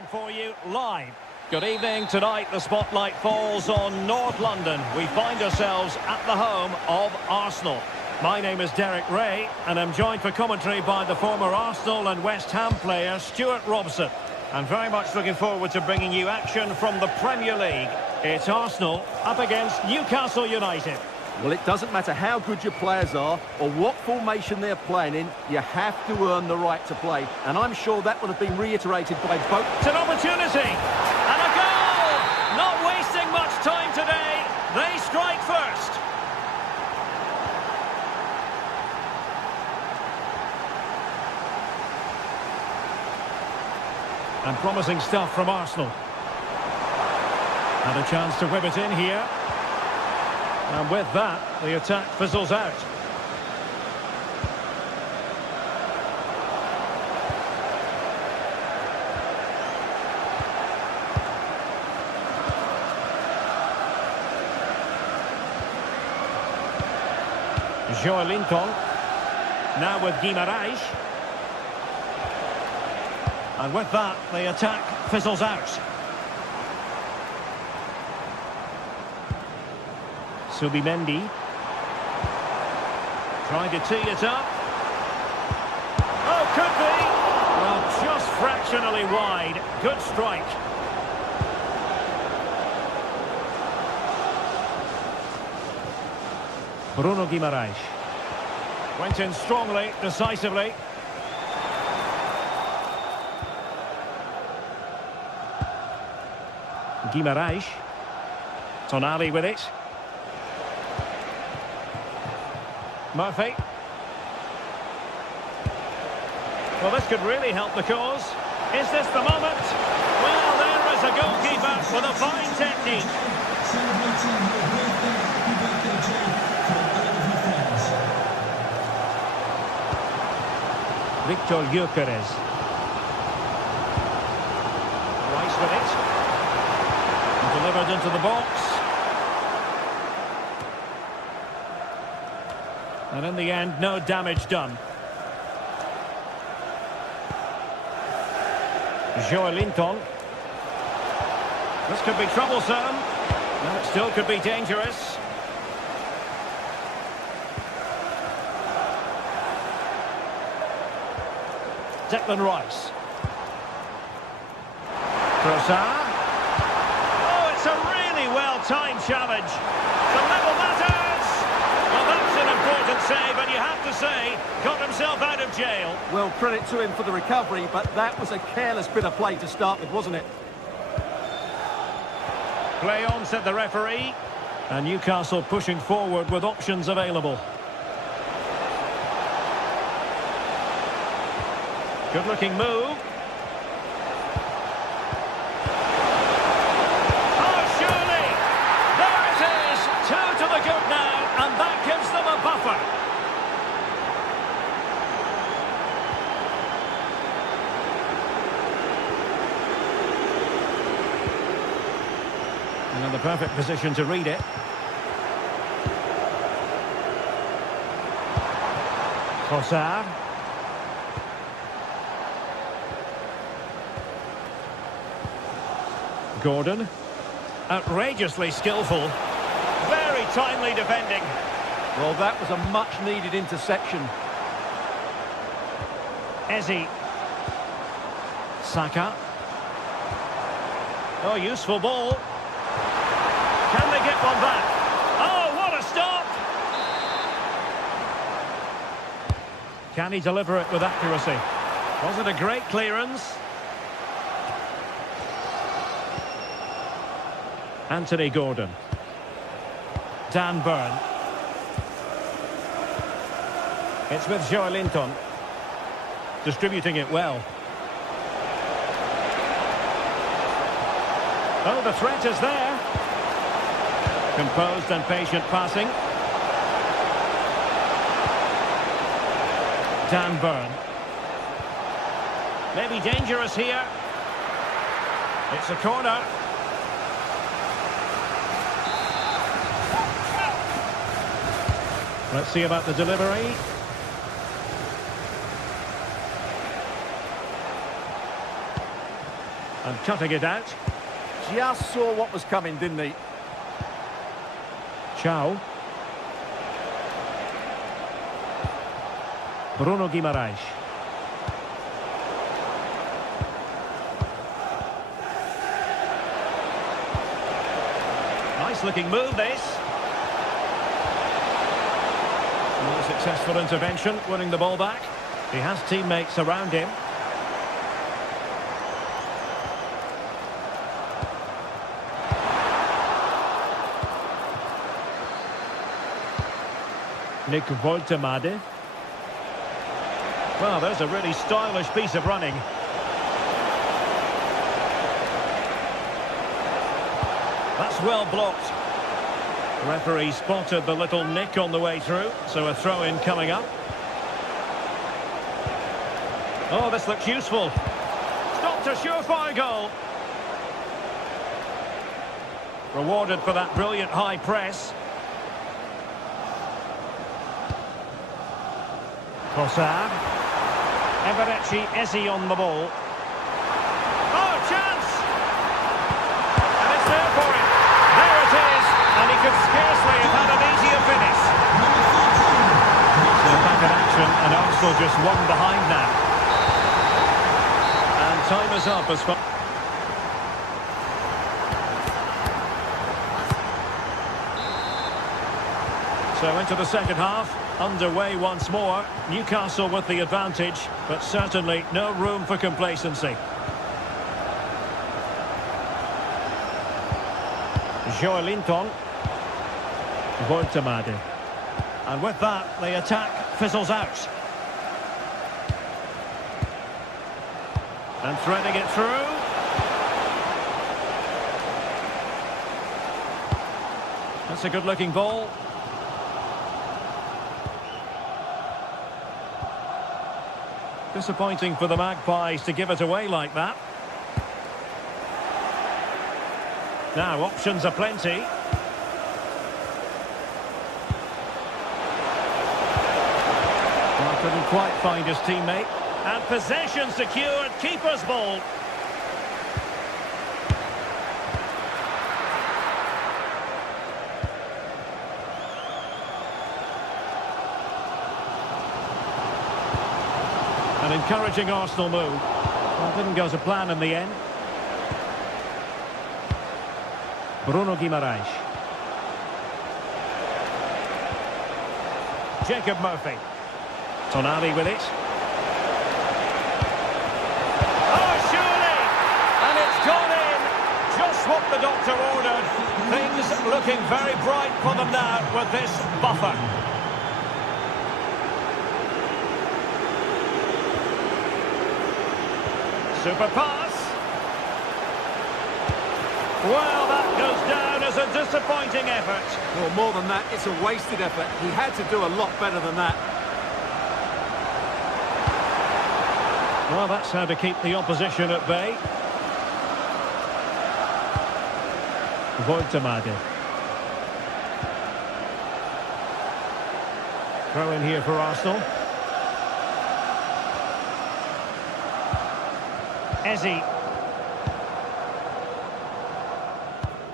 For you live. Good evening. Tonight the spotlight falls on North London. We find ourselves at the home of Arsenal. My name is Derek Ray and I'm joined for commentary by the former Arsenal and West Ham player Stuart Robson. I'm very much looking forward to bringing you action from the Premier League. It's Arsenal up against Newcastle United. Well, it doesn't matter how good your players are or what formation they're playing in, you have to earn the right to play. And I'm sure that would have been reiterated by both. It's an opportunity. And a goal! Not wasting much time today. They strike first. And promising stuff from Arsenal. And a chance to whip it in here. And with that, the attack fizzles out. Joelinton. Now with Guimaraes. And with that, the attack fizzles out. Subimendi. Trying to tee it up. Oh, could be. Well, just fractionally wide. Good strike. Bruno Guimaraes. Went in strongly, decisively. Guimaraes. Tonali with it. Murphy. Well, this could really help the cause. Is this the moment? Well, there is a goalkeeper with a fine technique. Celebrating your birthday, happy birthday, Jay, from all of your friends. Victor Gyökeres. Rice with it. Delivered into the box. And in the end, no damage done. Joelinton. This could be troublesome. And it still could be dangerous. Declan Rice. Trossard. Oh, it's a really well-timed challenge. The level matters. Well, that's an important save, and you have to say, got himself out of jail. Well, credit to him for the recovery, but that was a careless bit of play to start with, wasn't it? Play on, said the referee. And Newcastle pushing forward with options available. Good-looking move. Oh, surely! There it is! 2 to the good now, and that gives them a buffer. And in the perfect position to read it. Trossard. Gordon. Outrageously skillful. Very timely defending. Well, that was a much-needed interception. Eze. Saka. Oh, useful ball. Can they get one back? Oh, what a stop! Can he deliver it with accuracy? Was it a great clearance? Anthony Gordon. Dan Burn. It's with Joelinton. Distributing it well. Oh, the threat is there. Composed and patient passing. Dan Burn. Maybe dangerous here. It's a corner. Let's see about the delivery. And cutting it out. Just saw what was coming, didn't he? Chow. Bruno Guimaraes. Nice looking move, this. A successful intervention, winning the ball back. He has teammates around him. Nick Woltemade. Well, there's a really stylish piece of running. That's well blocked. The referee spotted the little nick on the way through, so a throw-in coming up. Oh, this looks useful. Stopped a surefire goal. Rewarded for that brilliant high press. Trossard. Eberechi Eze on the ball. Oh, chance! And Arsenal just one behind now. And time is up as far... So into the second half, underway once more. Newcastle with the advantage, but certainly no room for complacency. Joelinton. Woltemade. And with that, the attack fizzles out. And threading it through. That's a good-looking ball. Disappointing for the Magpies to give it away like that. Now, options are plenty. Well, couldn't quite find his teammate. And possession secured, keeper's ball. An encouraging Arsenal move. Well, didn't go to plan in the end. Bruno Guimaraes. Jacob Murphy. Tonali with it. Oh, surely! And it's gone in! Just what the doctor ordered. Things looking very bright for them now with this buffer. Super pass. Well, that goes down as a disappointing effort. Well, more than that, it's a wasted effort. He had to do a lot better than that. Well, that's how to keep the opposition at bay. Woltemade. Throw in here for Arsenal. Eze.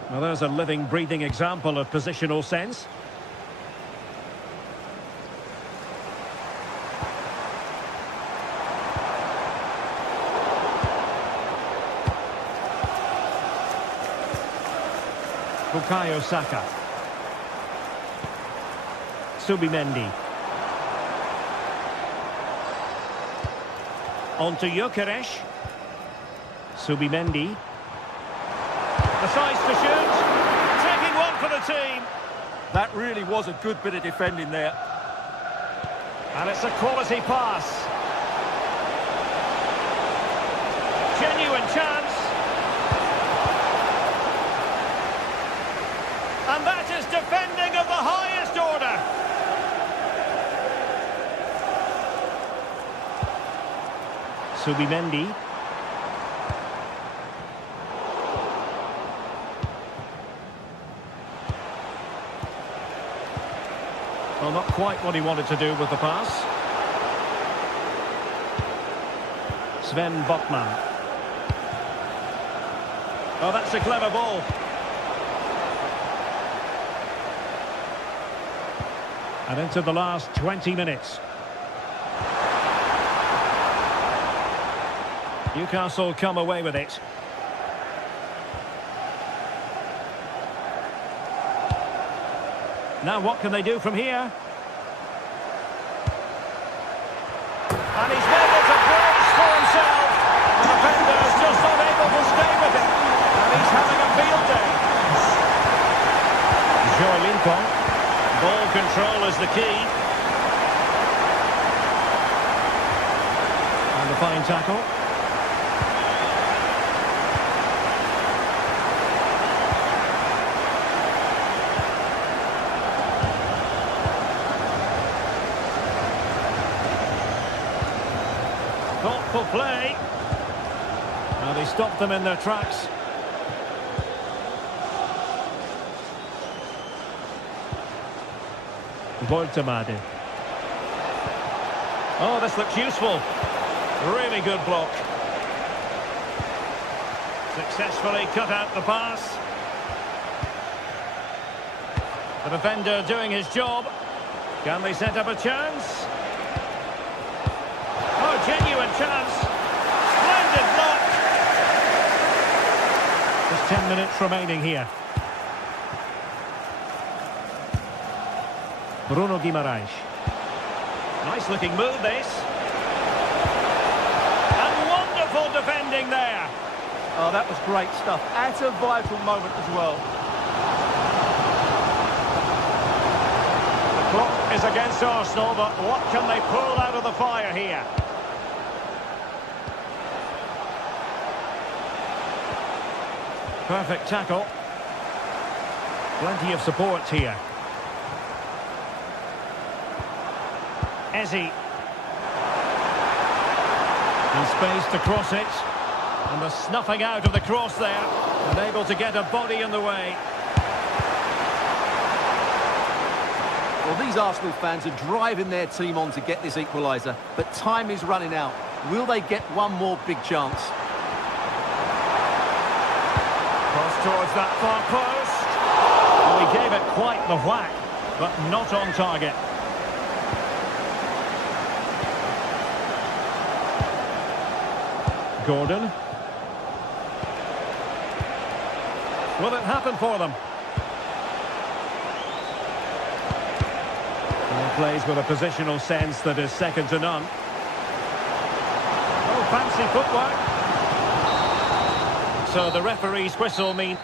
Well, there's a living, breathing example of positional sense. Bukayo Saka. Subimendi. On to Gyökeres. Subimendi. The size to shoot. Taking one for the team. That really was a good bit of defending there. And it's a quality pass. Genuine chance. And that is defending of the highest order. Subimendi. Well, not quite what he wanted to do with the pass. Sven Botman. Oh, that's a clever ball. And into the last 20 minutes. Newcastle come away with it. Now what can they do from here? And he's made it a brace for himself. The defender is just not able to stay with him. And he's having a field day. Joelinton. Ball control is the key. And the fine tackle. Thoughtful play. And he stopped them in their tracks. Woltemade. Oh, this looks useful. Really good block. Successfully cut out the pass. The defender doing his job. Can they set up a chance? chance. Splendid block. Just 10 minutes remaining here. Bruno Guimaraes. Nice looking move, this. And wonderful defending there. Oh, that was great stuff. At a vital moment as well. The clock is against Arsenal, but what can they pull out of the fire here? Perfect tackle. Plenty of support here. Eze. And space to cross it. And the snuffing out of the cross there. Unable to get a body in the way. Well, these Arsenal fans are driving their team on to get this equaliser, but time is running out. Will they get one more big chance? Cross towards that far post. Well, he gave it quite the whack, but not on target. Gordon. Will it happen for them? And he plays with a positional sense that is second to none. Oh, fancy footwork. So the referee's whistle means...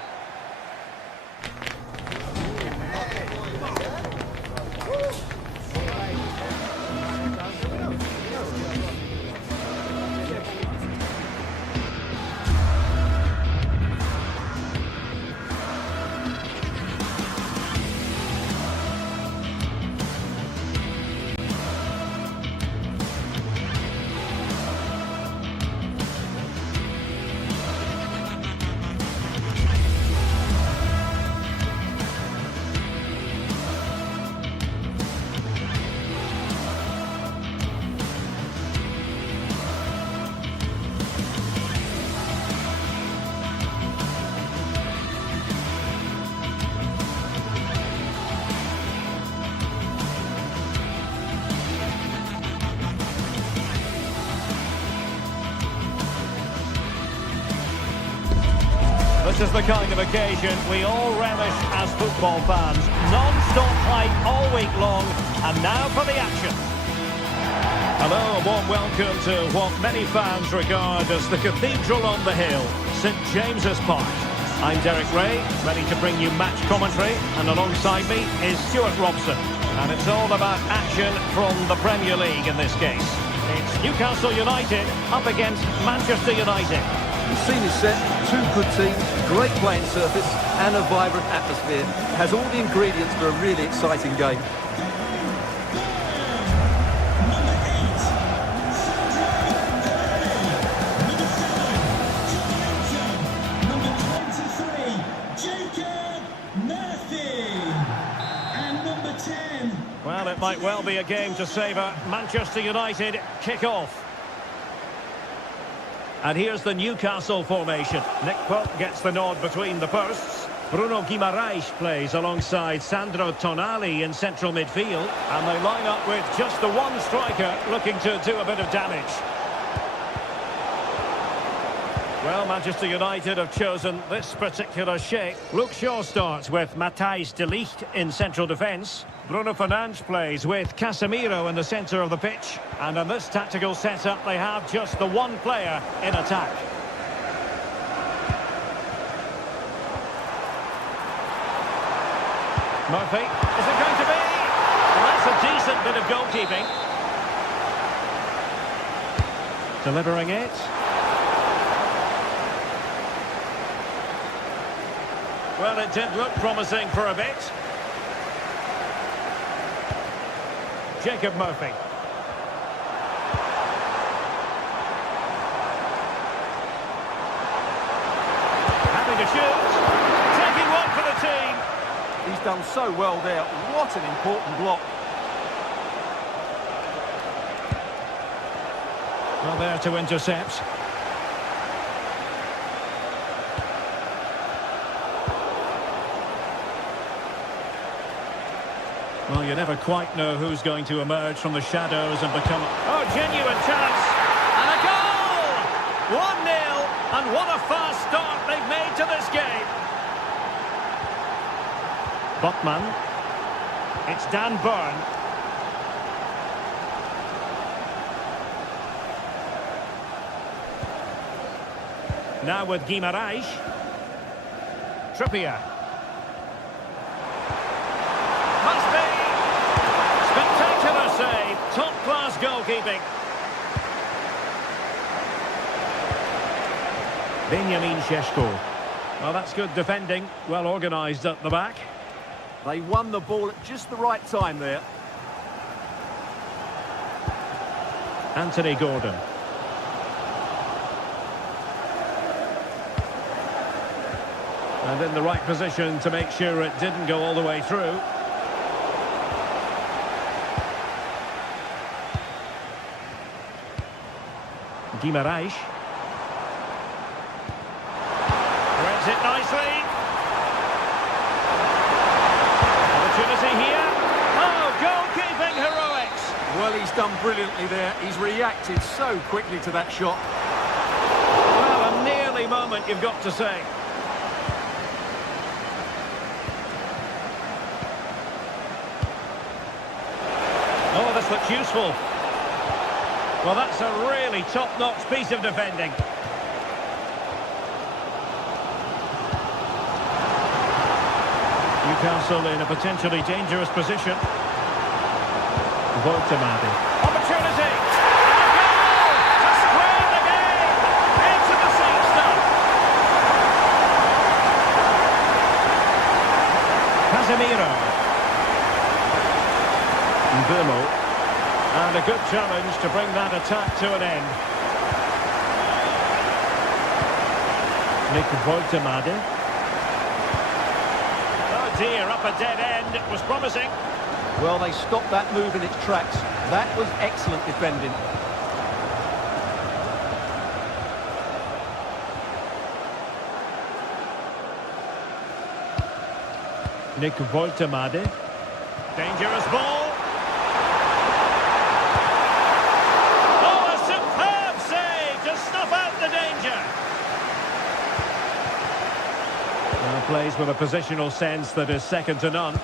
This is the kind of occasion we all relish as football fans. Non-stop hype all week long, and now for the action. Hello, a warm welcome to what many fans regard as the cathedral on the hill, St James's Park. I'm Derek Ray, ready to bring you match commentary, and alongside me is Stuart Robson. And it's all about action from the Premier League in this case. It's Newcastle United up against Manchester United. The scene is set, two good teams, great playing surface and a vibrant atmosphere. It has all the ingredients for a really exciting game. Well, it might well be a game to savour. Manchester United kick off. And here's the Newcastle formation. Nick Pope gets the nod between the posts. Bruno Guimaraes plays alongside Sandro Tonali in central midfield. And they line up with just the one striker looking to do a bit of damage. Well, Manchester United have chosen this particular shape. Luke Shaw starts with Matthijs de Ligt in central defence. Bruno Fernandes plays with Casemiro in the centre of the pitch. And in this tactical setup, they have just the one player in attack. Murphy, is it going to be? Well, that's a decent bit of goalkeeping. Delivering it. Well, it did look promising for a bit. Jacob Murphy. Having to shoot. Taking one for the team. He's done so well there. What an important block. Well, there to intercept. Well, you never quite know who's going to emerge from the shadows and become... Oh, genuine chance! And a goal! and what a fast start they've made to this game. Botman. It's Dan Burn. Now with Guimaraes. Trippier. Must be. Spectacular save. Top-class goalkeeping. Benjamin Šeško. Well, that's good defending. Well organised at the back. They won the ball at just the right time there. Anthony Gordon. And in the right position to make sure it didn't go all the way through. Guimaraes. Threads it nicely. Opportunity here. Oh, goalkeeping heroics. Well, he's done brilliantly there. He's reacted so quickly to that shot. Well, a nearly moment, you've got to say. Oh, this looks useful. Well, that's a really top-notch piece of defending. Newcastle in a potentially dangerous position. Voltemade. Opportunity! And a goal to square the game! Into the seat stuff. Casemiro. Mbeumo. And a good challenge to bring that attack to an end. Nick Voltemade. Oh dear, up a dead end. It was promising. Well, they stopped that move in its tracks. That was excellent defending. Nick Voltemade. Dangerous ball. Oh, a superb save to snuff out the danger. Well, plays with a positional sense that is second to none.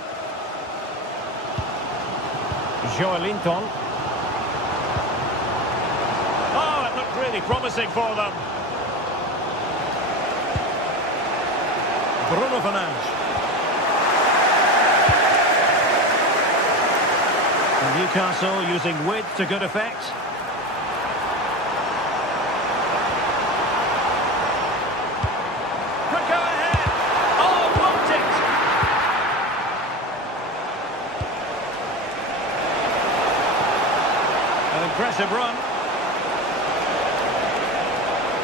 Joelinton. Oh, it looked really promising for them. Bruno Fernandes. And Newcastle using width to good effect. Could go ahead. Oh, blocked it. An impressive run.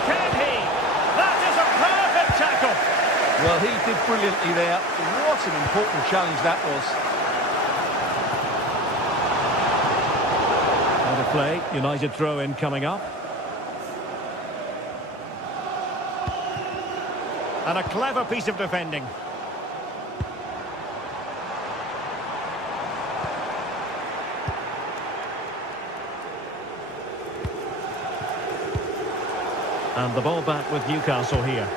Can he? That is a perfect tackle. Well, he did brilliantly there. What an important challenge that was. Out of play, United throw-in coming up. And a clever piece of defending. And the ball back with Newcastle here.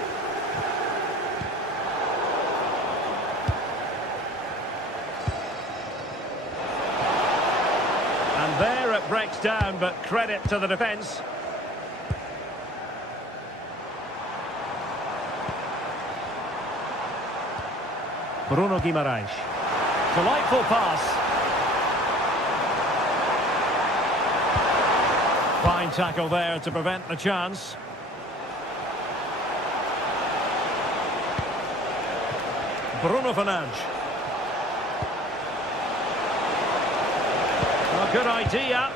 And there it breaks down, but credit to the defence. Bruno Guimaraes. Delightful pass. Fine tackle there to prevent the chance. Bruno Fernandes. Well, good idea.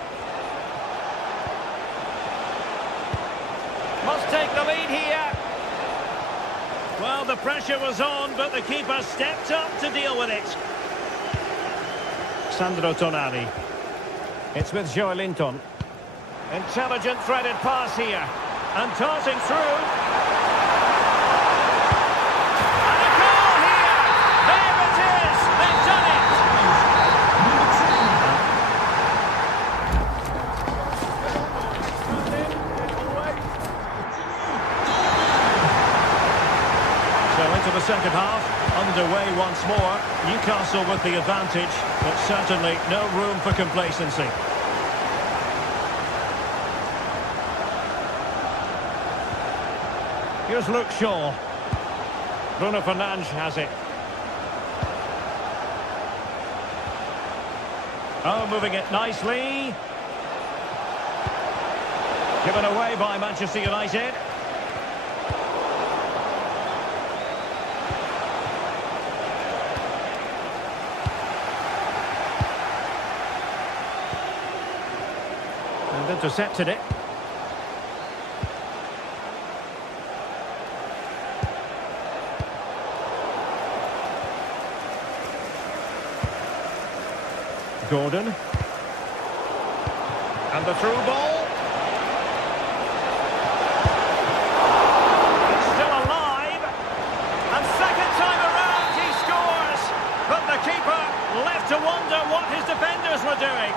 Must take the lead here. Well, the pressure was on, but the keeper stepped up to deal with it. Sandro Tonali. It's with Joelinton. Intelligent threaded pass here. And tossing through. And a goal here! There it is! They've done it! into the second half. Underway once more. Newcastle with the advantage, but certainly no room for complacency. Here's Luke Shaw. Bruno Fernandes has it. Oh, moving it nicely. Given away by Manchester United. And intercepted it. Gordon. And the through ball. It's still alive. And second time around he scores. But the keeper left to wonder what his defenders were doing.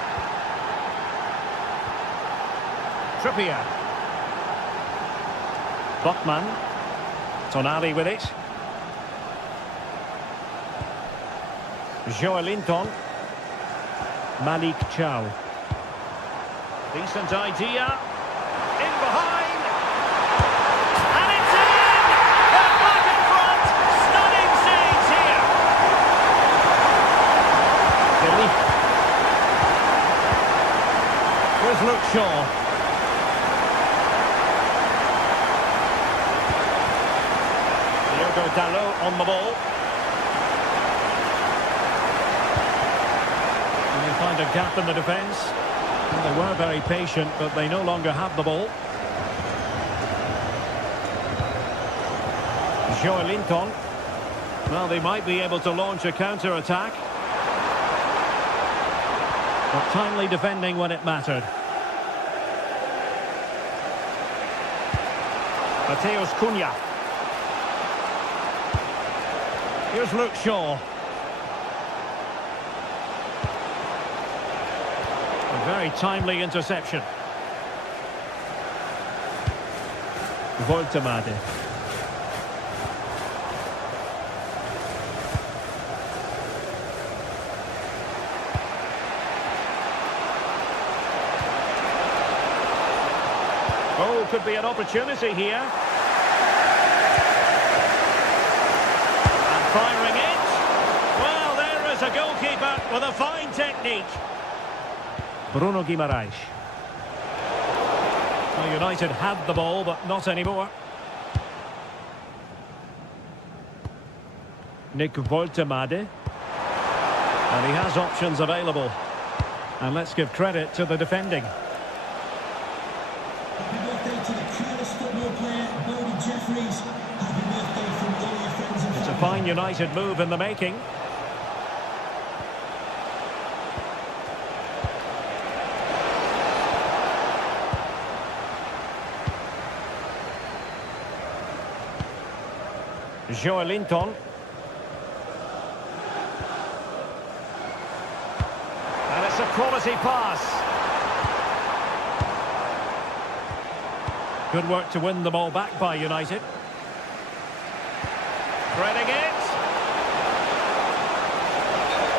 Trippier. Botman. Tonali with it. Joelinton. Malik Chow. Decent idea. In behind. And it's in! They're back in front. Stunning scenes here. Billy. Here's Luke Shaw. Diogo Dalot on the ball. Find a gap in the defence. Well, they were very patient, but they no longer have the ball. Joelinton. Well, they might be able to launch a counter-attack. But timely defending when it mattered. Mateus Cunha. Here's Luke Shaw. Very timely interception. Voltemade. Oh, could be an opportunity here. And firing it. Well, there is a goalkeeper with a fine technique. Bruno Guimaraes. Well, United had the ball, but not anymore. Nick Voltemade. And he has options available. And let's give credit to the defending. Happy birthday to the coolest football player, Bodie Jeffries. Happy birthday from all your friends and family. It's a fine United move in the making. Joelinton. And it's a quality pass. Good work to win the ball back by United. Threading it.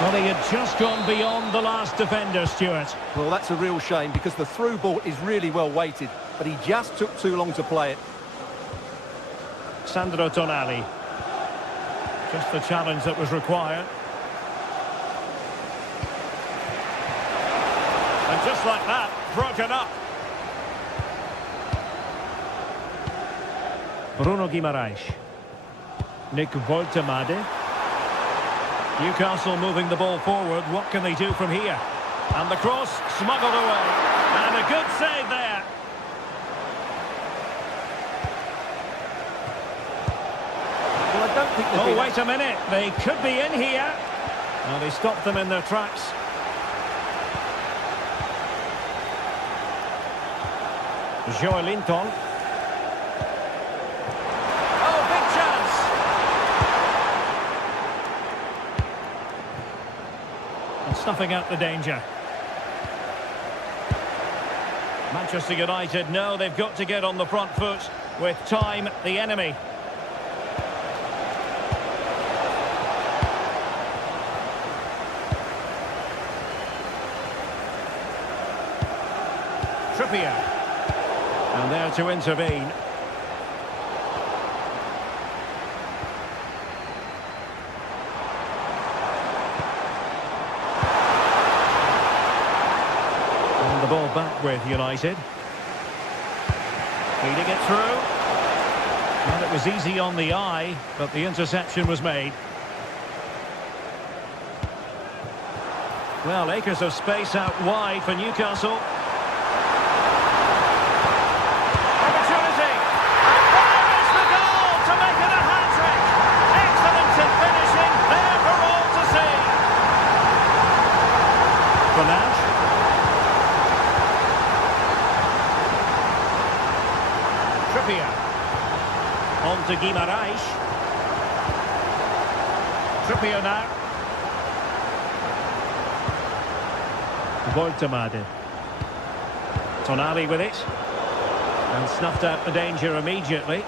Well, he had just gone beyond the last defender, Stuart. Well, that's a real shame because the through ball is really well weighted, but he just took too long to play it. Sandro Tonali. Just the challenge that was required. And just like that, broken up. Bruno Guimaraes. Nick Voltemade. Newcastle moving the ball forward. What can they do from here? And the cross smuggled away. And a good save there. Well, I don't think Oh, wait a minute. They could be in here. Well, they stopped them in their tracks. Joelinton. Oh, big chance. And snuffing out the danger. Manchester United know they've got to get on the front foot with time the enemy. Trippier. And there to intervene. And the ball back with United. Feeding it through. And it was easy on the eye, but the interception was made. Well, acres of space out wide for Newcastle. Opportunity! And there is the goal to make it a hat-trick! Excellent in finishing, there for all to see. Fernandes. Trippier. On to Guimaraes. Trippier now. Voltemade. Tonali with it. And snuffed out the danger immediately.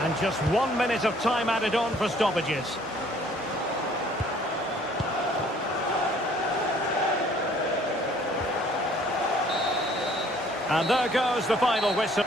And just 1 minute of time added on for stoppages. And there goes the final whistle.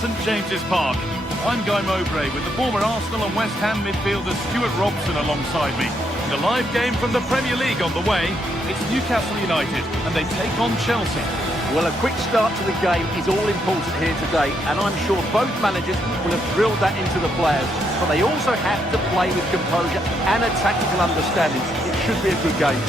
St James's Park. I'm Guy Mowbray with the former Arsenal and West Ham midfielder Stuart Robson alongside me. The live game from the Premier League on the way. It's Newcastle United and they take on Chelsea. Well, a quick start to the game is all important here today, and I'm sure both managers will have drilled that into the players. But they also have to play with composure and a tactical understanding. It should be a good game.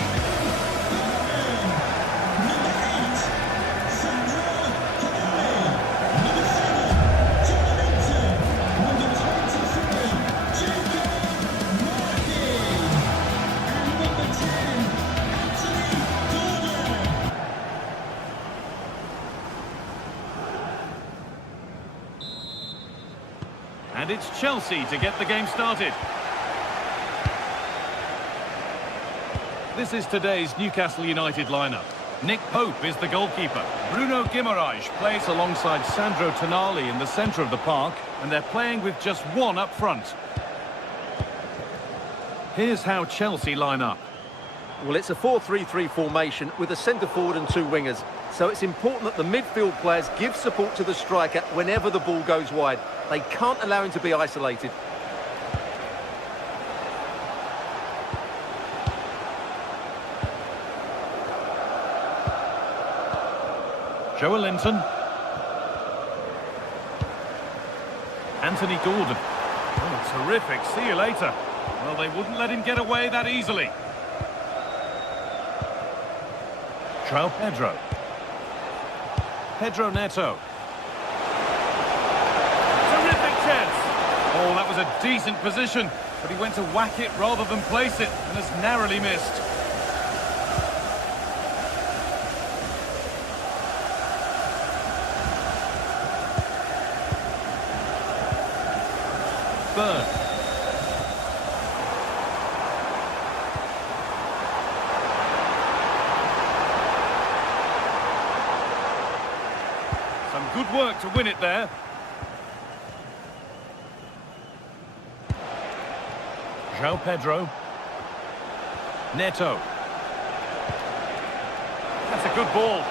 And it's Chelsea to get the game started. This is today's Newcastle United lineup. Nick Pope is the goalkeeper. Bruno Guimaraes plays alongside Sandro Tonali in the centre of the park, and they're playing with just one up front. Here's how Chelsea line up. Well, it's a 4-3-3 formation with a centre-forward and two wingers. So it's important that the midfield players give support to the striker whenever the ball goes wide. They can't allow him to be isolated. Joelinton. Anthony Gordon. Oh, terrific. See you later. Well, they wouldn't let him get away that easily. João Pedro. Pedro Neto. Terrific chance. Oh, that was a decent position, but he went to whack it rather than place it, and has narrowly missed. Bird. Some good work to win it there. João Pedro. Neto. That's a good ball.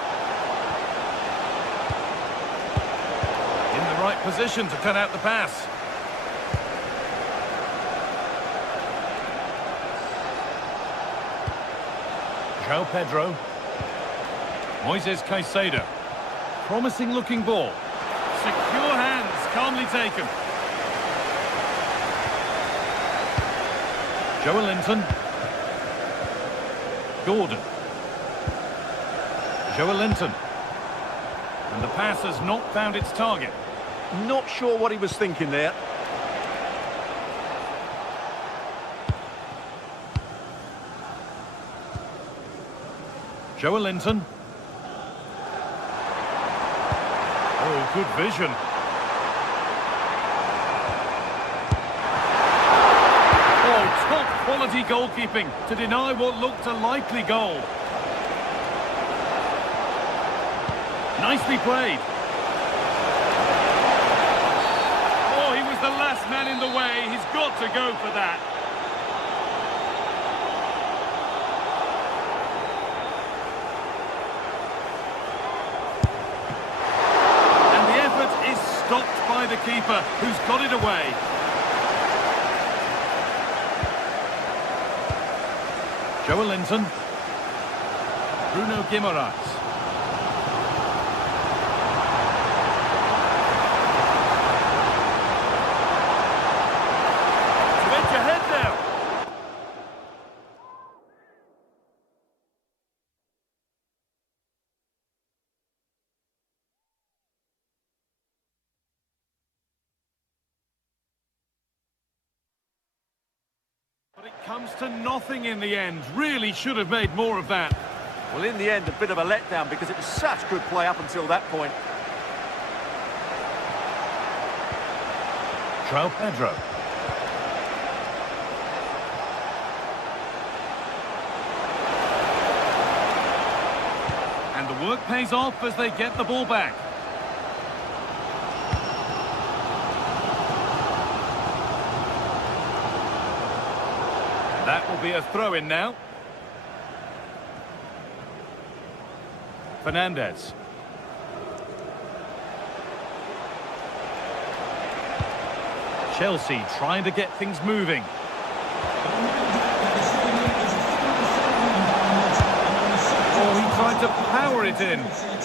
In the right position to cut out the pass. João Pedro. Moises Caicedo. Promising looking ball. Secure hands, calmly taken. Joelinton. Gordon. Joelinton. And the pass has not found its target. Not sure what he was thinking there. Joelinton. Oh, good vision. Oh, top quality goalkeeping to deny what looked a likely goal. Nicely played. Oh, he was the last man in the way. He's got to go for that. And the effort is stopped by the keeper, who's got it away. Joelinton. Bruno Guimaraes. But it comes to nothing in the end. Really should have made more of that. Well, in the end, a bit of a letdown because it was such good play up until that point. João Pedro. And the work pays off as they get the ball back. That will be a throw-in now. Fernandez. Chelsea trying to get things moving. Oh, he tried to power it in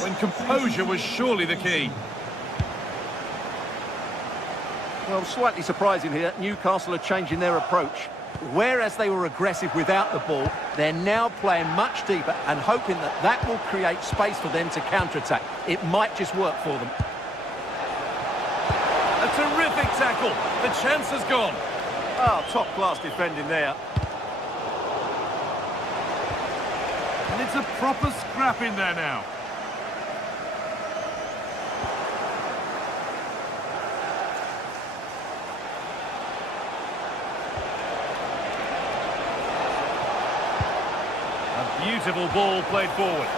when composure was surely the key. Well, slightly surprising here. Newcastle are changing their approach. Whereas they were aggressive without the ball, they're now playing much deeper and hoping that that will create space for them to counter-attack. It might just work for them. A terrific tackle. The chance has gone. Oh, top-class defending there. And it's a proper scrap in there now. Beautiful ball played forward.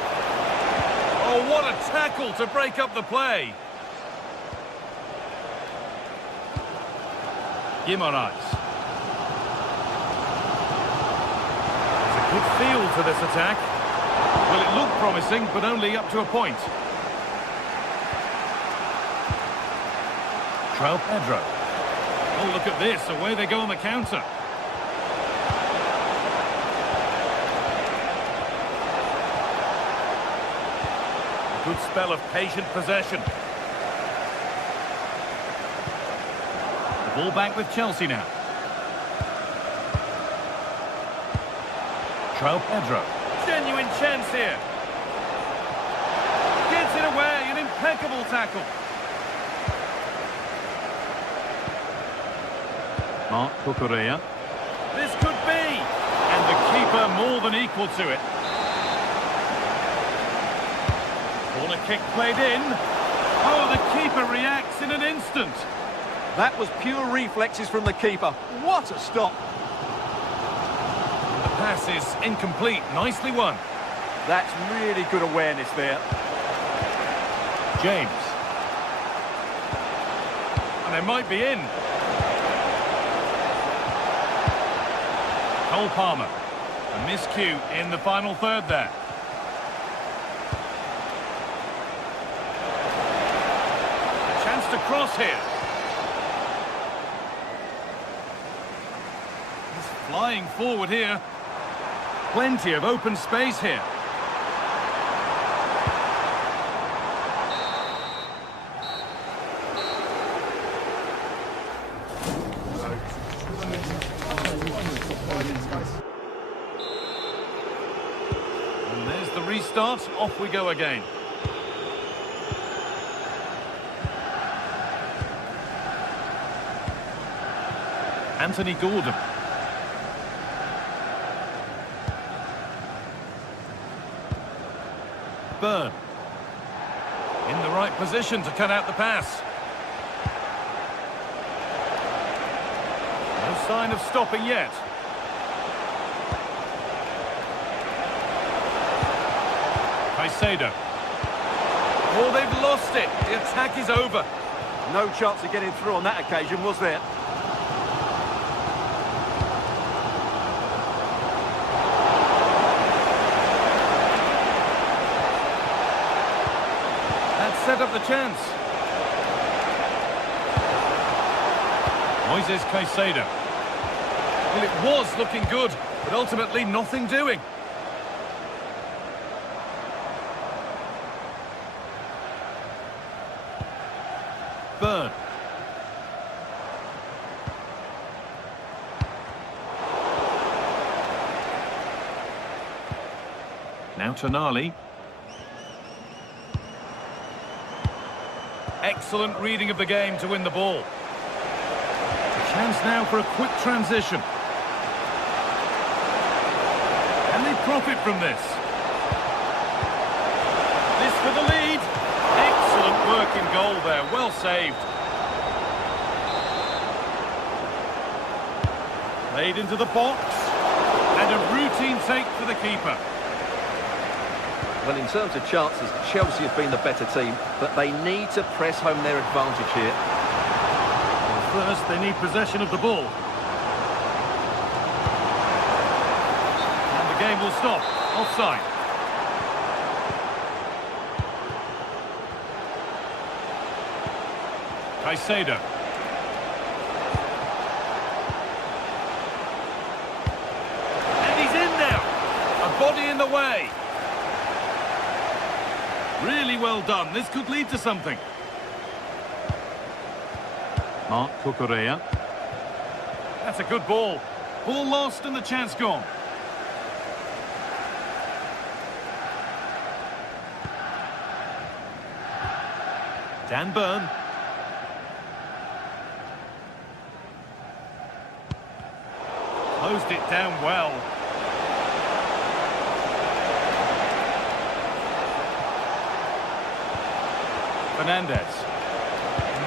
Oh, what a tackle to break up the play. Guimaraes. There's a good feel to this attack. Well, it looked promising, but only up to a point. João Pedro. Oh, look at this. Away they go on the counter. Good spell of patient possession. The ball back with Chelsea now. João Pedro. Genuine chance here. Gets it away, an impeccable tackle. Marc Cucurella. This could be. And the keeper more than equal to it. Corner kick played in. Oh, the keeper reacts in an instant. That was pure reflexes from the keeper. What a stop. The pass is incomplete. Nicely won. That's really good awareness there. James. And they might be in. Cole Palmer. A miscue in the final third there. To cross here. He's flying forward here. Plenty of open space here. And there's the restart. Off we go again. Anthony Gordon. Burn. In the right position to cut out the pass. No sign of stopping yet. Caicedo. Oh, they've lost it. The attack is over. No chance of getting through on that occasion, was there? Set up the chance. Moises Caicedo. Well, it was looking good, but ultimately nothing doing. Burn. Now Tonali. Excellent reading of the game to win the ball. A chance now for a quick transition. Can they profit from this? This for the lead. Excellent work in goal there. Well saved. Played into the box. And a routine take for the keeper. Well, in terms of chances, Chelsea have been the better team, but they need to press home their advantage here. Well, first, they need possession of the ball. And the game will stop. Offside. Caicedo. And he's in now. A body in the way. Really well done. This could lead to something. Marc Cucurella. That's a good ball. Ball lost and the chance gone. Dan Burn. Closed it down well. Fernandez.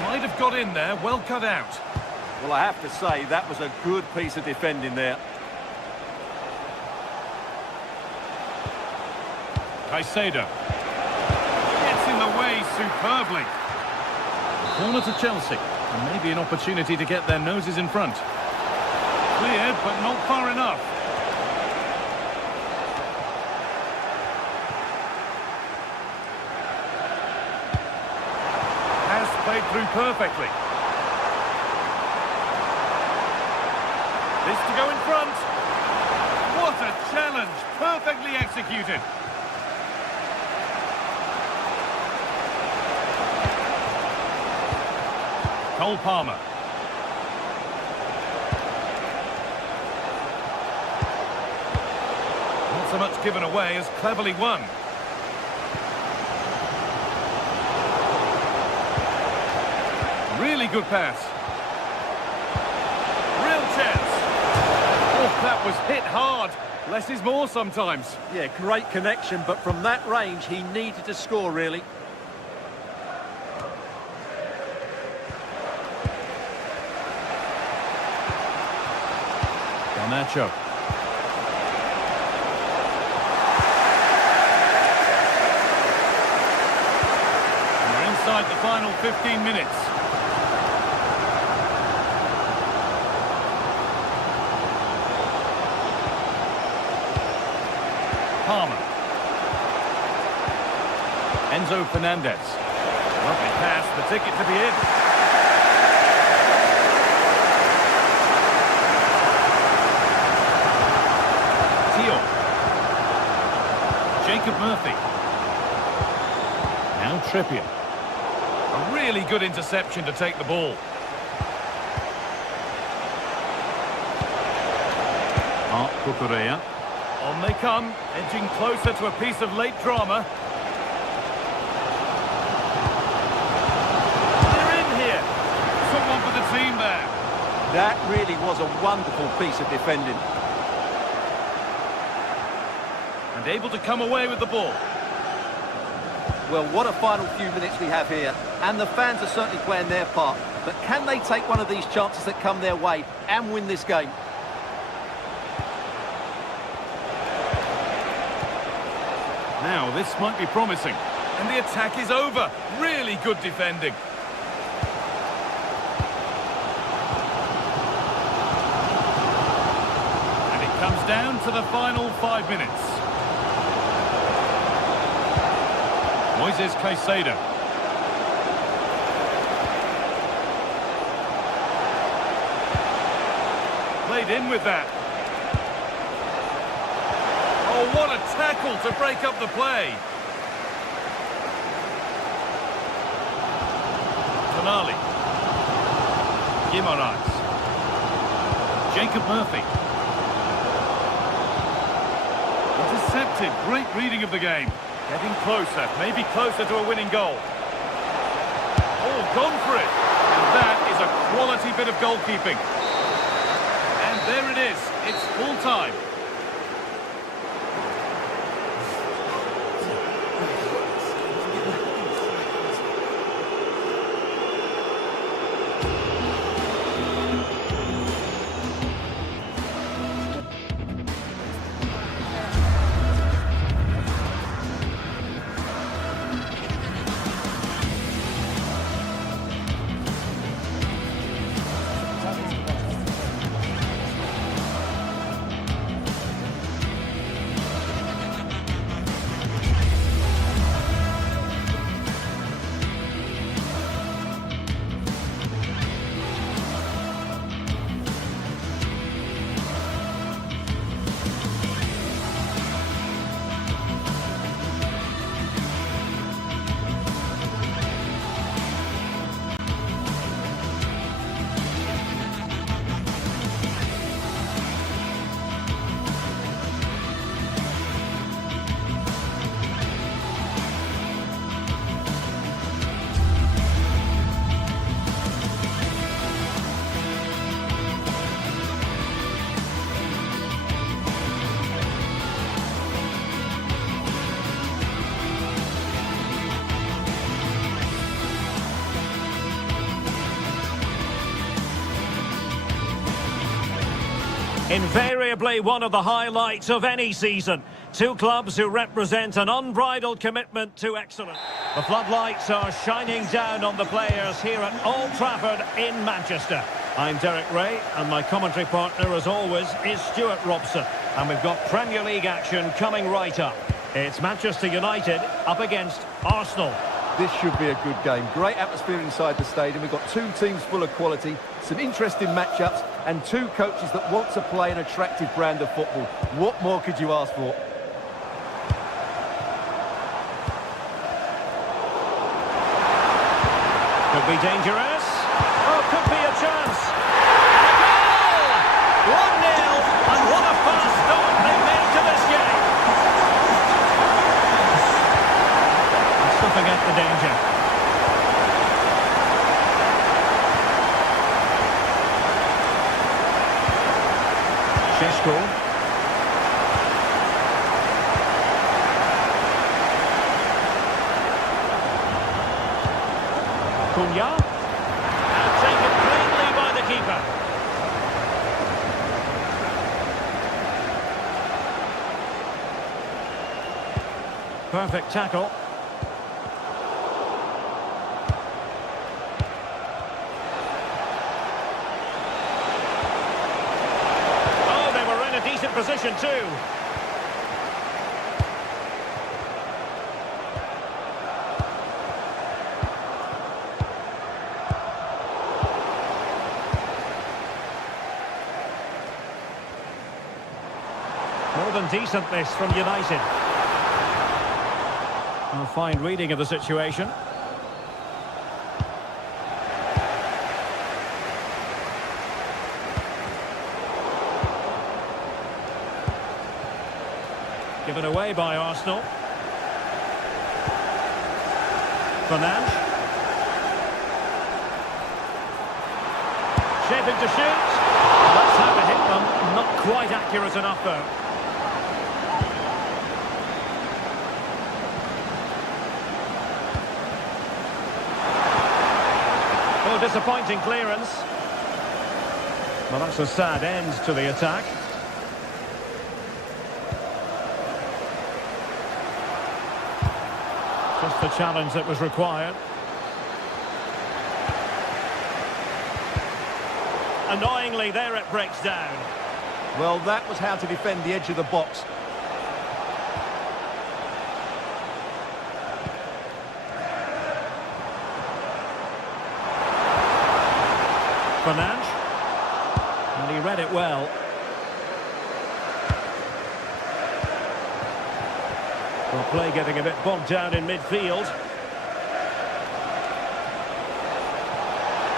Might have got in there, well cut out. Well, I have to say, that was a good piece of defending there. Caicedo. Gets in the way superbly. Corner to Chelsea, and maybe an opportunity to get their noses in front. Cleared, but not far enough. Played through perfectly. This to go in front. What a challenge! Perfectly executed. Cole Palmer. Not so much given away as cleverly won. Really good pass. Real chance. Oh, that was hit hard. Less is more sometimes. Yeah, great connection, but from that range, he needed to score, really. Garnacho. And we're inside the final 15 minutes. Palmer. Enzo Fernandez. Lovely pass, the ticket to be in. Theo. Murphy. Now Trippier. A really good interception to take the ball. Cucurella. On they come, edging closer to a piece of late drama. They're in here. Someone for the team there. That really was a wonderful piece of defending. And able to come away with the ball. Well, what a final few minutes we have here. And the fans are certainly playing their part. But can they take one of these chances that come their way and win this game? Now, this might be promising. And the attack is over. Really good defending. And it comes down to the final 5 minutes. Moises Caicedo. Played in with that. Oh, what a tackle to break up the play. Tonali. Guimaraes. Jacob Murphy. Intercepted. Great reading of the game. Getting closer, maybe closer to a winning goal. Oh, gone for it. And that is a quality bit of goalkeeping. And there it is. It's full time. Invariably one of the highlights of any season. Two clubs who represent an unbridled commitment to excellence. The floodlights are shining down on the players here at Old Trafford in Manchester. I'm Derek Ray, and my commentary partner, as always, is Stuart Robson. And we've got Premier League action coming right up. It's Manchester United up against Arsenal. This should be a good game. Great atmosphere inside the stadium. We've got two teams full of quality, some interesting matchups, and two coaches that want to play an attractive brand of football. What more could you ask for? Could be dangerous. Oh, could be a chance. A goal! 1-0, and what a fast start they made to this game. Stopping at the danger. Šeško. Cunha. And taken cleanly by the keeper. Perfect tackle. Oh, they were in a decent position too. More than decent this from United. A fine reading of the situation. Given away by Arsenal. Fernandes. Shaping to shoot. That's how to hit them. Not quite accurate enough though. Oh, disappointing clearance. Well, that's a sad end to the attack. Just the challenge that was required. Annoyingly, there it breaks down. Well, that was how to defend the edge of the box. Fernandes. And he read it well. Well, play getting a bit bogged down in midfield.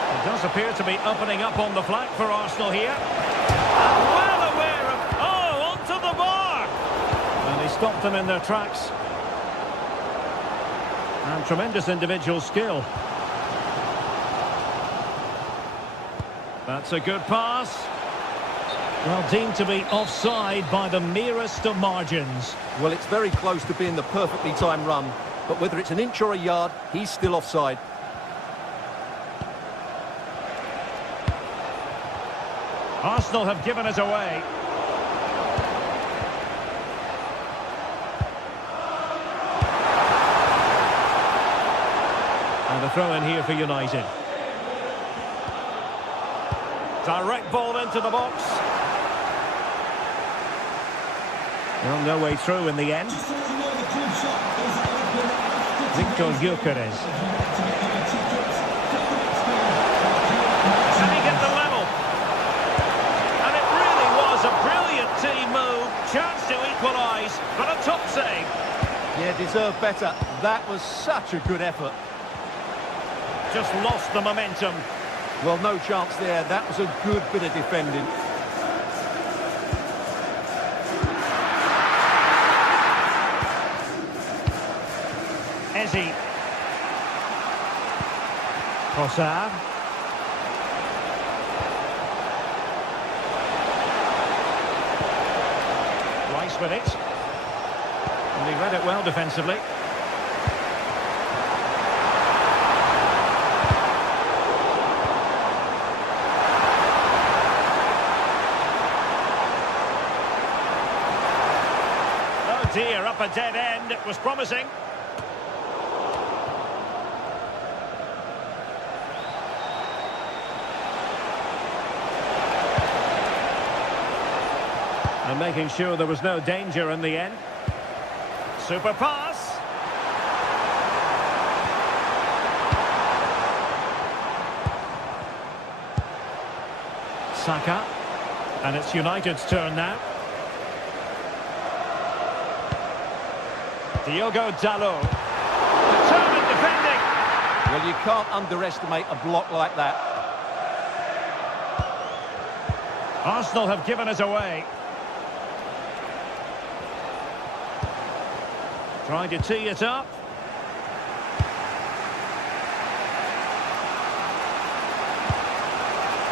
It does appear to be opening up on the flank for Arsenal here. And well aware of... Oh, onto the bar! And he stopped them in their tracks. And tremendous individual skill. That's a good pass. Well, deemed to be offside by the merest of margins. Well, it's very close to being the perfectly timed run, but whether it's an inch or a yard, he's still offside. Arsenal have given it away. And a throw in here for United. Direct ball into the box. Well, no way through in the end. Victor Gyökeres. Can he get the level? And it really was a brilliant team move. Chance to equalise, but a top save. Yeah, deserved better. That was such a good effort. Just lost the momentum. Well, no chance there. That was a good bit of defending. Ezzy. Trossard. Rice with it. And he read it well defensively. Oh dear, up a dead end. It was promising. And making sure there was no danger in the end. Super pass. Saka. And it's United's turn now. Diogo Dalot. Determined defending. Well, you can't underestimate a block like that. Arsenal have given it away. Trying to tee it up.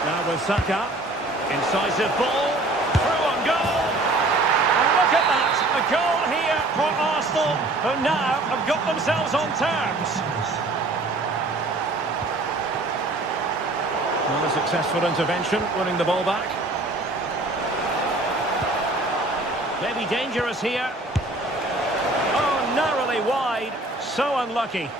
Now with Saka. Incisive ball. Through on goal. And look at that. A goal here for Arsenal, who now have got themselves on terms. Well, a successful intervention, winning the ball back. Maybe dangerous here. Oh, narrowly wide. So unlucky.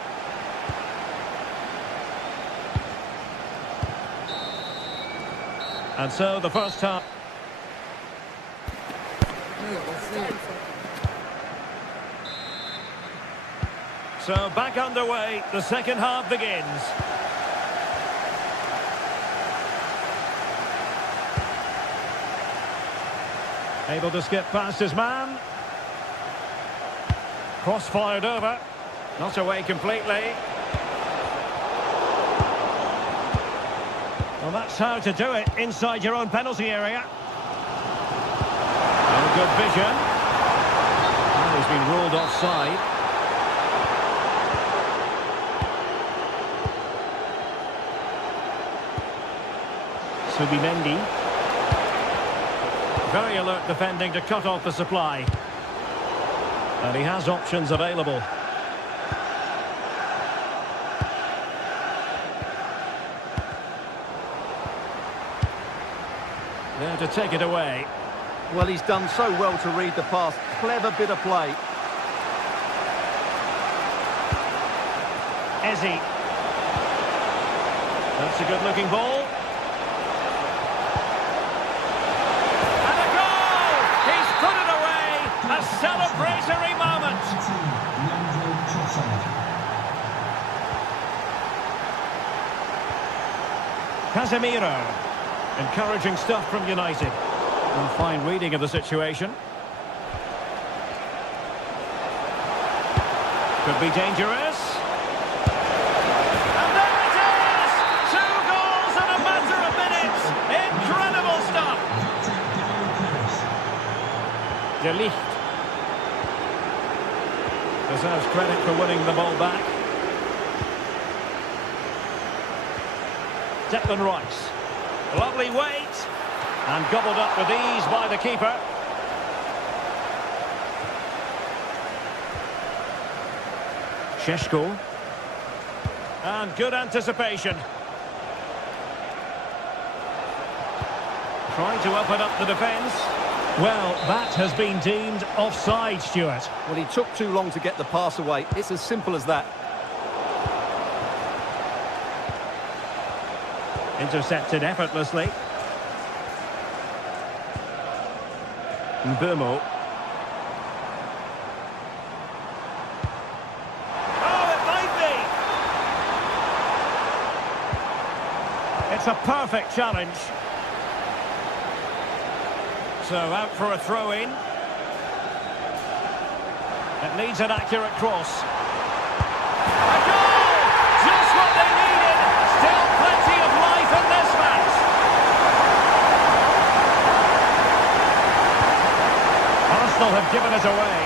And so the first half. So back underway, the second half begins. Able to skip past his man. Cross fired over. Not away completely. Well, that's how to do it inside your own penalty area. And good vision. Well, he's been ruled offside. Subimendi. Very alert defending to cut off the supply. And he has options available. There to take it away. Well, he's done so well to read the pass. Clever bit of play. Eze. That's a good-looking ball. And a goal! He's put it away! A celebratory moment! Casemiro. Encouraging stuff from United. And fine reading of the situation. Could be dangerous. And there it is! 2 goals in a matter of minutes! Incredible stuff! De Ligt. Deserves credit for winning the ball back. Declan Rice. Lovely weight. And gobbled up with ease by the keeper. Šeško. And good anticipation. Trying to open up the defence. Well, that has been deemed offside, Stuart. Well, he took too long to get the pass away. It's as simple as that. Intercepted effortlessly. Mbeumo. Oh, it might be! It's a perfect challenge. So out for a throw-in. It needs an accurate cross. A goal! Just what they needed! Still plenty of life in this match. Arsenal have given it away.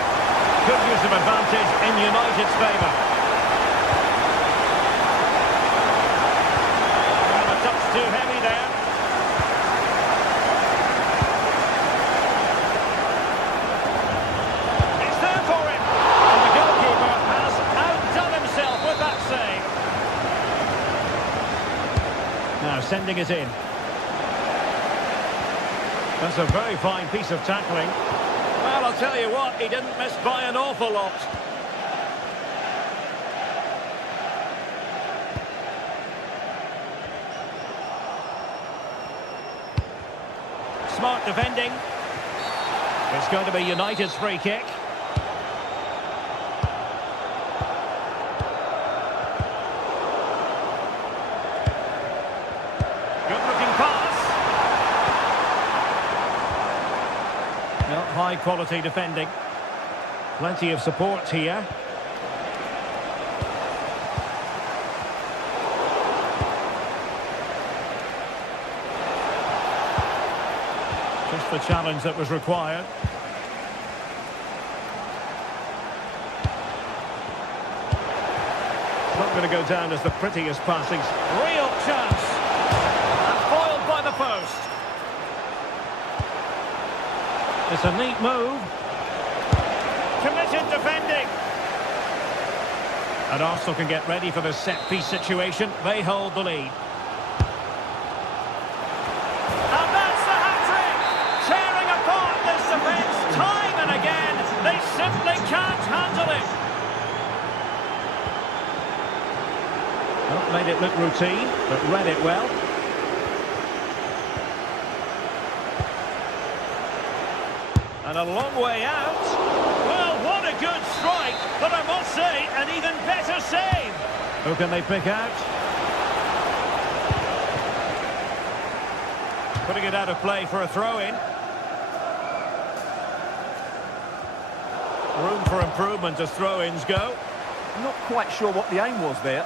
Good use of advantage in United's favour. Well, a touch too heavy there. It's there for him. And the goalkeeper has outdone himself with that save. Now sending it in. That's a very fine piece of tackling. Well, I'll tell you what, he didn't miss by an awful lot. Smart defending. It's going to be United's free kick. Good-looking pass. Well, high-quality defending. Plenty of support here. Just the challenge that was required. Not going to go down as the prettiest passings. Real chance. And foiled by the post. It's a neat move. Committed defending. And Arsenal can get ready for this set-piece situation. They hold the lead. And that's the hat-trick! Tearing apart this defence time and again. They simply can't handle it. Well, made it look routine, but read it well. And a long way out. Well, what a good strike, but I must say, an even better save. Who can they pick out? Putting it out of play for a throw-in. Room for improvement as throw-ins go. Not quite sure what the aim was there.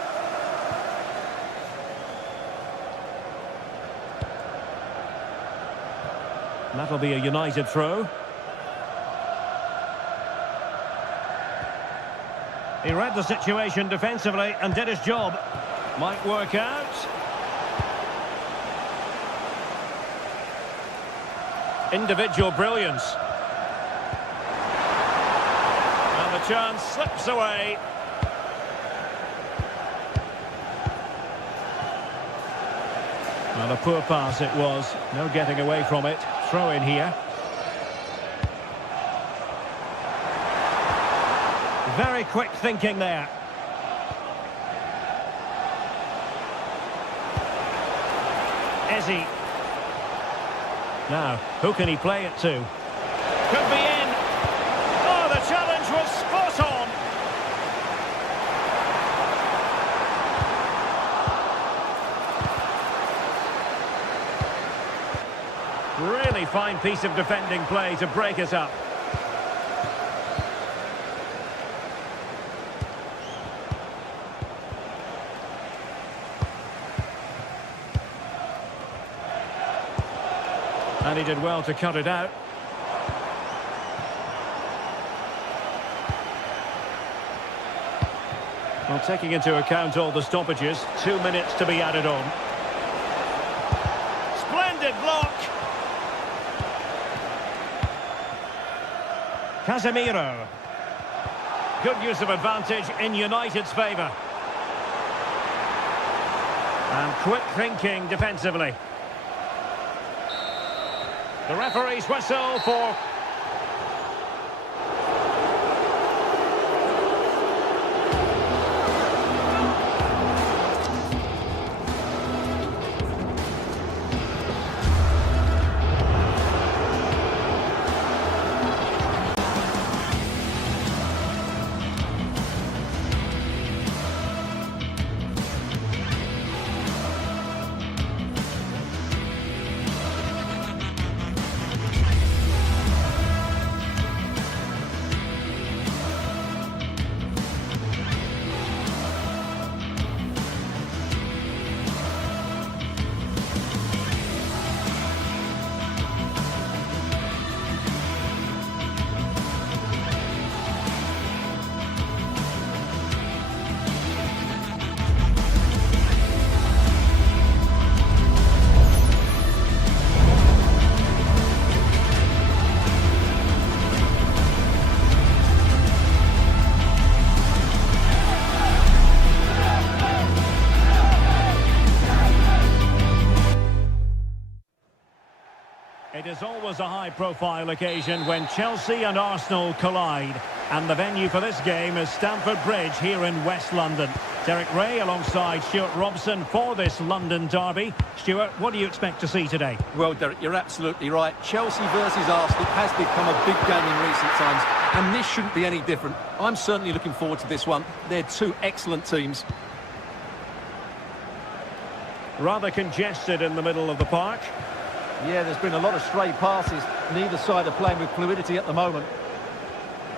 That'll be a United throw. He read the situation defensively and did his job. Might work out. Individual brilliance. And the chance slips away. Well, a poor pass it was. No getting away from it. Throw in here. Very quick thinking there. Eze. Now, who can he play it to? Could be in. Oh, the challenge was spot on. Really fine piece of defending play to break us up. And he did well to cut it out. Well, taking into account all the stoppages, 2 minutes to be added on. Splendid block! Casemiro. Good use of advantage in United's favour. And quick thinking defensively. The referee's whistle for... It is always a high-profile occasion when Chelsea and Arsenal collide. And the venue for this game is Stamford Bridge here in West London. Derek Ray alongside Stuart Robson for this London derby. Stuart, what do you expect to see today? Well, Derek, you're absolutely right. Chelsea versus Arsenal has become a big game in recent times, and this shouldn't be any different. I'm certainly looking forward to this one. They're two excellent teams. Rather congested in the middle of the park. Yeah, there's been a lot of stray passes. Neither side are playing with fluidity at the moment.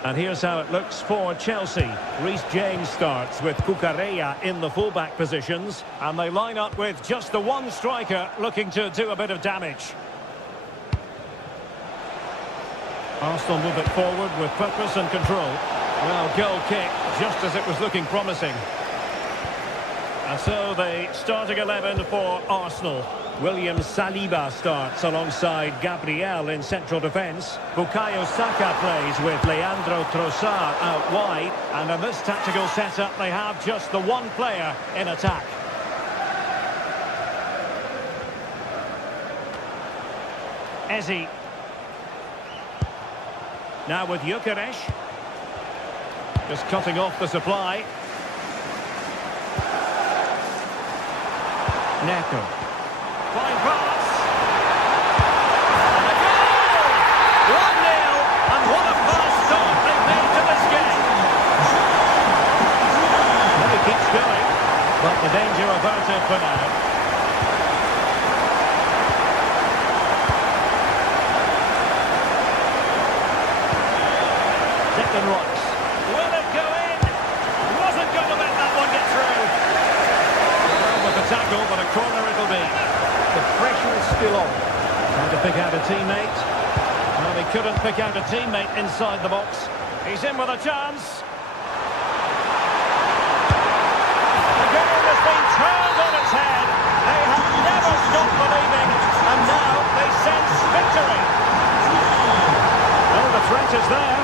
And here's how it looks for Chelsea. Reece James starts with Cucurella in the fullback positions. And they line up with just the one striker looking to do a bit of damage. Arsenal move it forward with purpose and control. Well, goal kick, just as it was looking promising. And so the starting 11 for Arsenal. William Saliba starts alongside Gabriel in central defence. Bukayo Saka plays with Leandro Trossard out wide. And in this tactical setup, they have just the one player in attack. Eze. Now with Gyökeres. Just cutting off the supply. Neto. Fine pass. And a goal! 1-0, and what a fast start they've made to this game. Well, he keeps going, but the danger averted for now. Declan Rice. Will it go in? Wasn't corner it'll be. The pressure is still on. Trying to pick out a teammate. Well, he couldn't pick out a teammate inside the box. He's in with a chance. The game has been turned on its head. They have never stopped believing, and now they sense victory. Oh, the threat is there.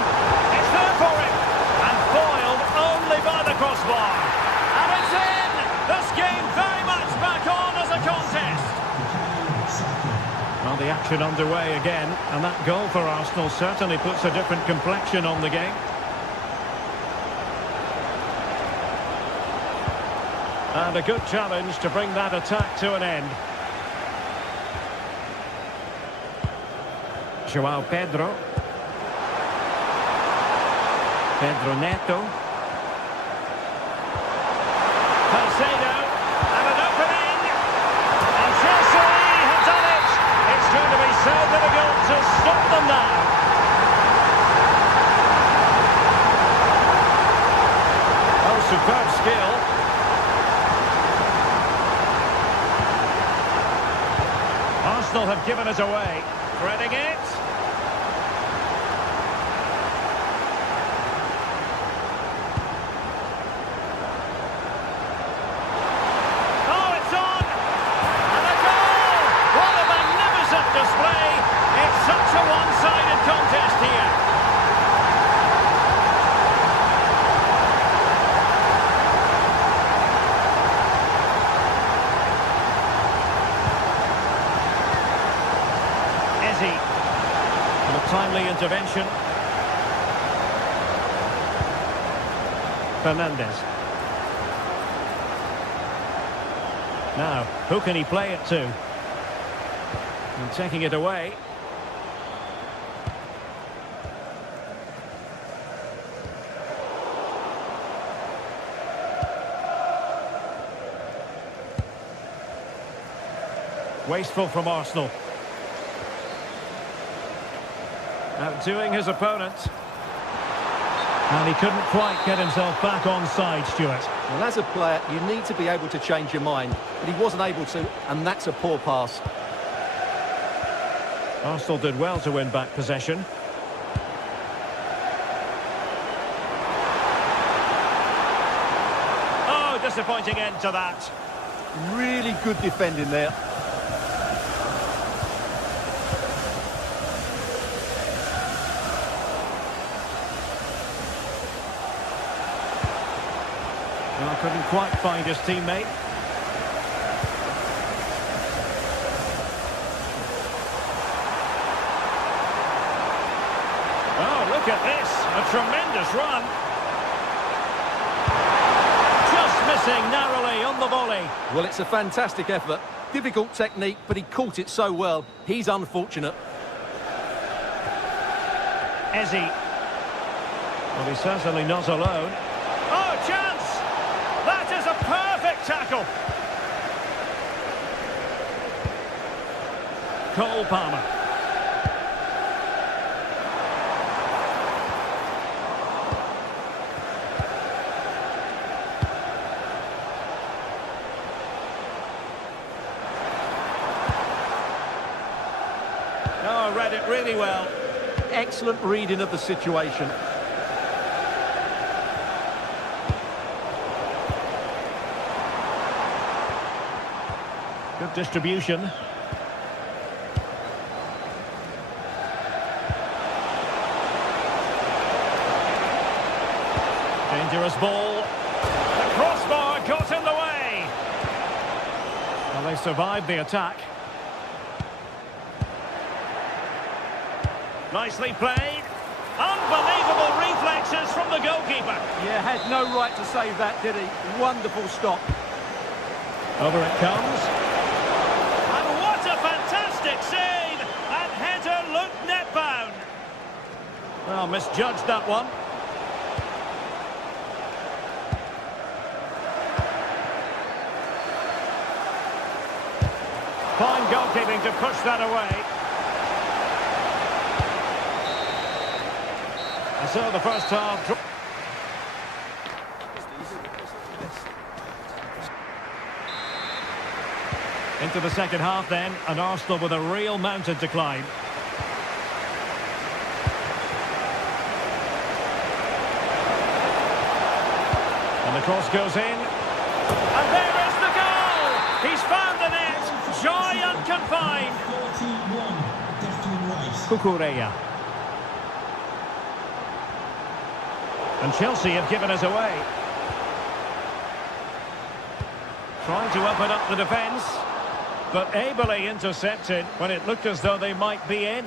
It's there for him. And foiled only by the crossbar. And it's in! This game very much back on as a contest. Well, the action underway again, and that goal for Arsenal certainly puts a different complexion on the game. And a good challenge to bring that attack to an end. João Pedro. Pedro Neto. Caicedo. And an opening. And Chelsea have done it. It's going to be so difficult to stop them now. Oh, superb skill. Arsenal have given it away. Threading it. Oh, it's on! And a goal! What a magnificent display! It's such a one-sided contest here. And a timely intervention. Fernandes. Now, who can he play it to? And taking it away. Wasteful from Arsenal. Outdoing his opponent. And he couldn't quite get himself back on side, Stuart. Well, as a player, you need to be able to change your mind, but he wasn't able to, and that's a poor pass. Arsenal did well to win back possession. Oh, disappointing end to that. Really good defending there. Well, couldn't quite find his teammate. Oh, look at this. A tremendous run. Just missing narrowly on the volley. Well, it's a fantastic effort. Difficult technique, but he caught it so well. He's unfortunate. Eze. Well, he's certainly not alone. Oh, chance! That is a perfect tackle. Cole Palmer. Oh, read it really well. Excellent reading of the situation. Good distribution. Dangerous ball. The crossbar got in the way. Well, they survived the attack. Nicely played. Unbelievable reflexes from the goalkeeper. Yeah, had no right to save that, did he? Wonderful stop. Over it comes. And what a fantastic save! And header looked net-bound. Well, misjudged that one. Fine goalkeeping to push that away. And so the first half... Into the second half then, and Arsenal with a real mountain to climb. And the cross goes in. And there is the goal! He's found the net! Joy unconfined! 41, Declan Rice. Cucurella. And Chelsea have given us away. Trying to open up the defence, but ably intercepted when it looked as though they might be in.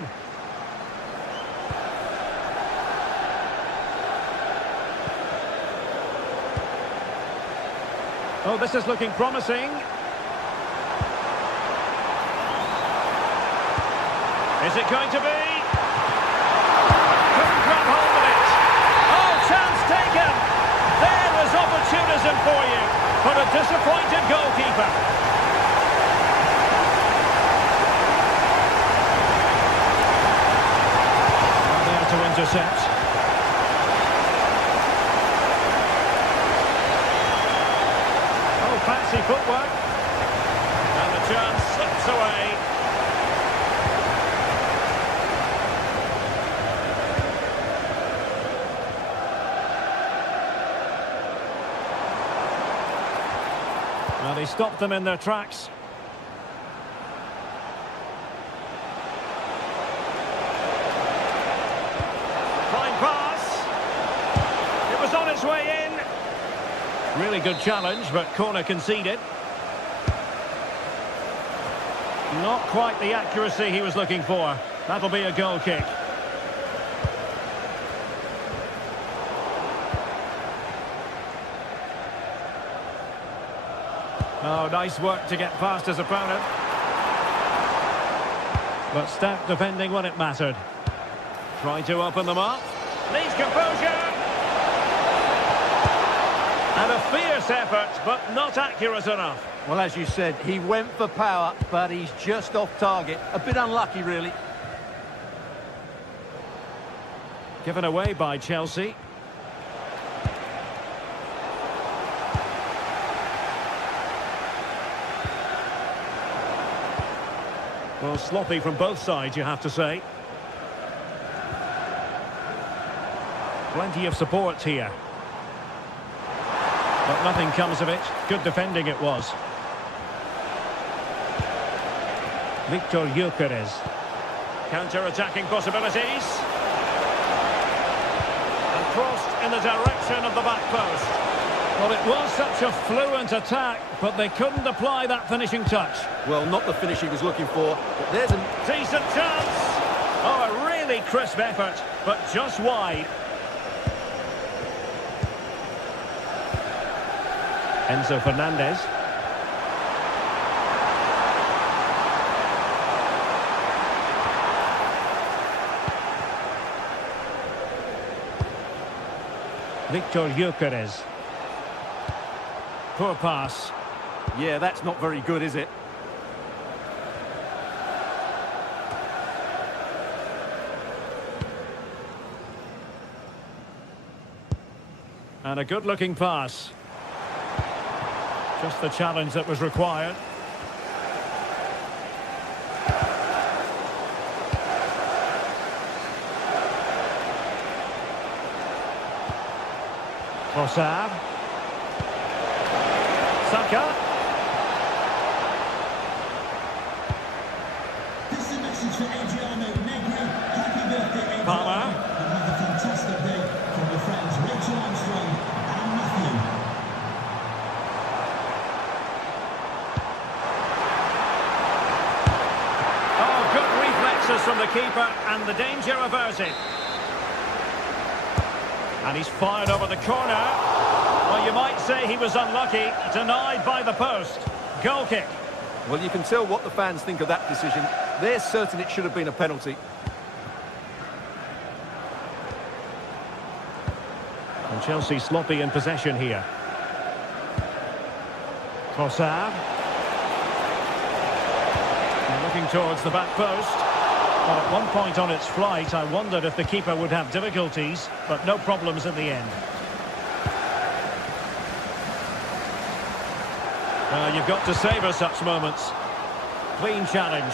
Oh, this is looking promising. Is it going to be? Couldn't grab hold of it. Oh, chance taken. There is opportunism for you, but a disappointed goalkeeper. Not there to intercept. Oh, fancy footwork. And the chance slips away. Well, he stopped them in their tracks. Fine pass. It was on its way in. Really good challenge, but corner conceded. Not quite the accuracy he was looking for. That'll be a goal kick. Oh, nice work to get past his opponent. But stout defending when it mattered. Trying to open them up. Needs composure. And a fierce effort, but not accurate enough. Well, as you said, he went for power, but he's just off target. A bit unlucky, really. Given away by Chelsea. Well, sloppy from both sides, you have to say. Plenty of support here. But nothing comes of it. Good defending it was. Victor Gyökeres. Counter-attacking possibilities. And crossed in the direction of the back post. Well, it was such a fluent attack, but they couldn't apply that finishing touch. Well, not the finish he was looking for, but there's a Decent chance! Oh, a really crisp effort, but just wide. Enzo Fernandez. Victor Gyökeres. Poor pass. Yeah, that's not very good, is it? And a good-looking pass. Just the challenge that was required. Trossard. Saka. This is a message for Adriano Negri. Happy birthday, Adriano. Palmer. And have a fantastic day from your friends Rachel Armstrong and Matthew. Oh, good reflexes from the keeper, and the danger averted. And he's fired over the corner. Well, you might say he was unlucky, denied by the post. Goal kick. Well, you can tell what the fans think of that decision. They're certain it should have been a penalty. And Chelsea sloppy in possession here. Trossard. And looking towards the back post. Well, at one point on its flight, I wondered if the keeper would have difficulties, but no problems in the end. Well, you've got to savour such moments. clean challenge.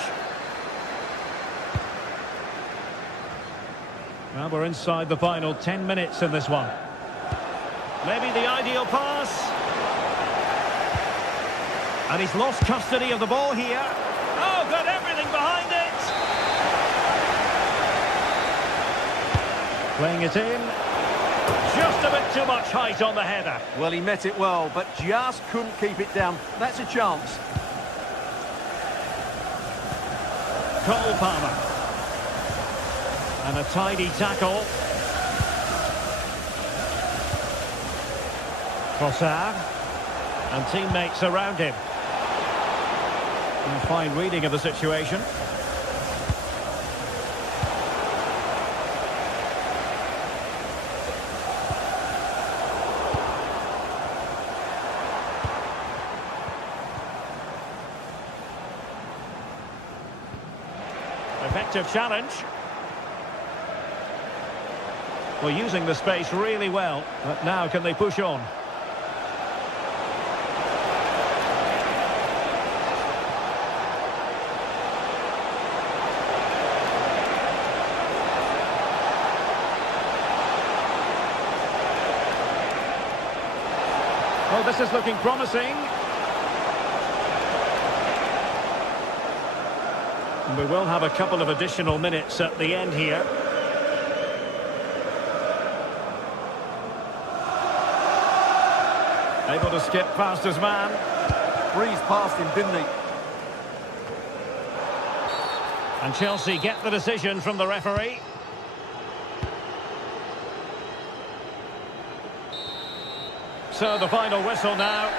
Well, we're inside the final 10 minutes in this one. Maybe the ideal pass. And he's lost custody of the ball here. Oh, got everything behind it. Playing it in. Just a bit too much height on the header. Well, he met it well, but just couldn't keep it down. That's a chance. Cole Palmer. And a tidy tackle. Trossard. And teammates around him. And a fine reading of the situation. Effective challenge. Well, using the space really well, but now can they push on? Oh, this is looking promising. And we will have a couple of additional minutes at the end here. Able to skip past his man. Breezed past him, didn't he? And Chelsea get the decision from the referee. So the final whistle now.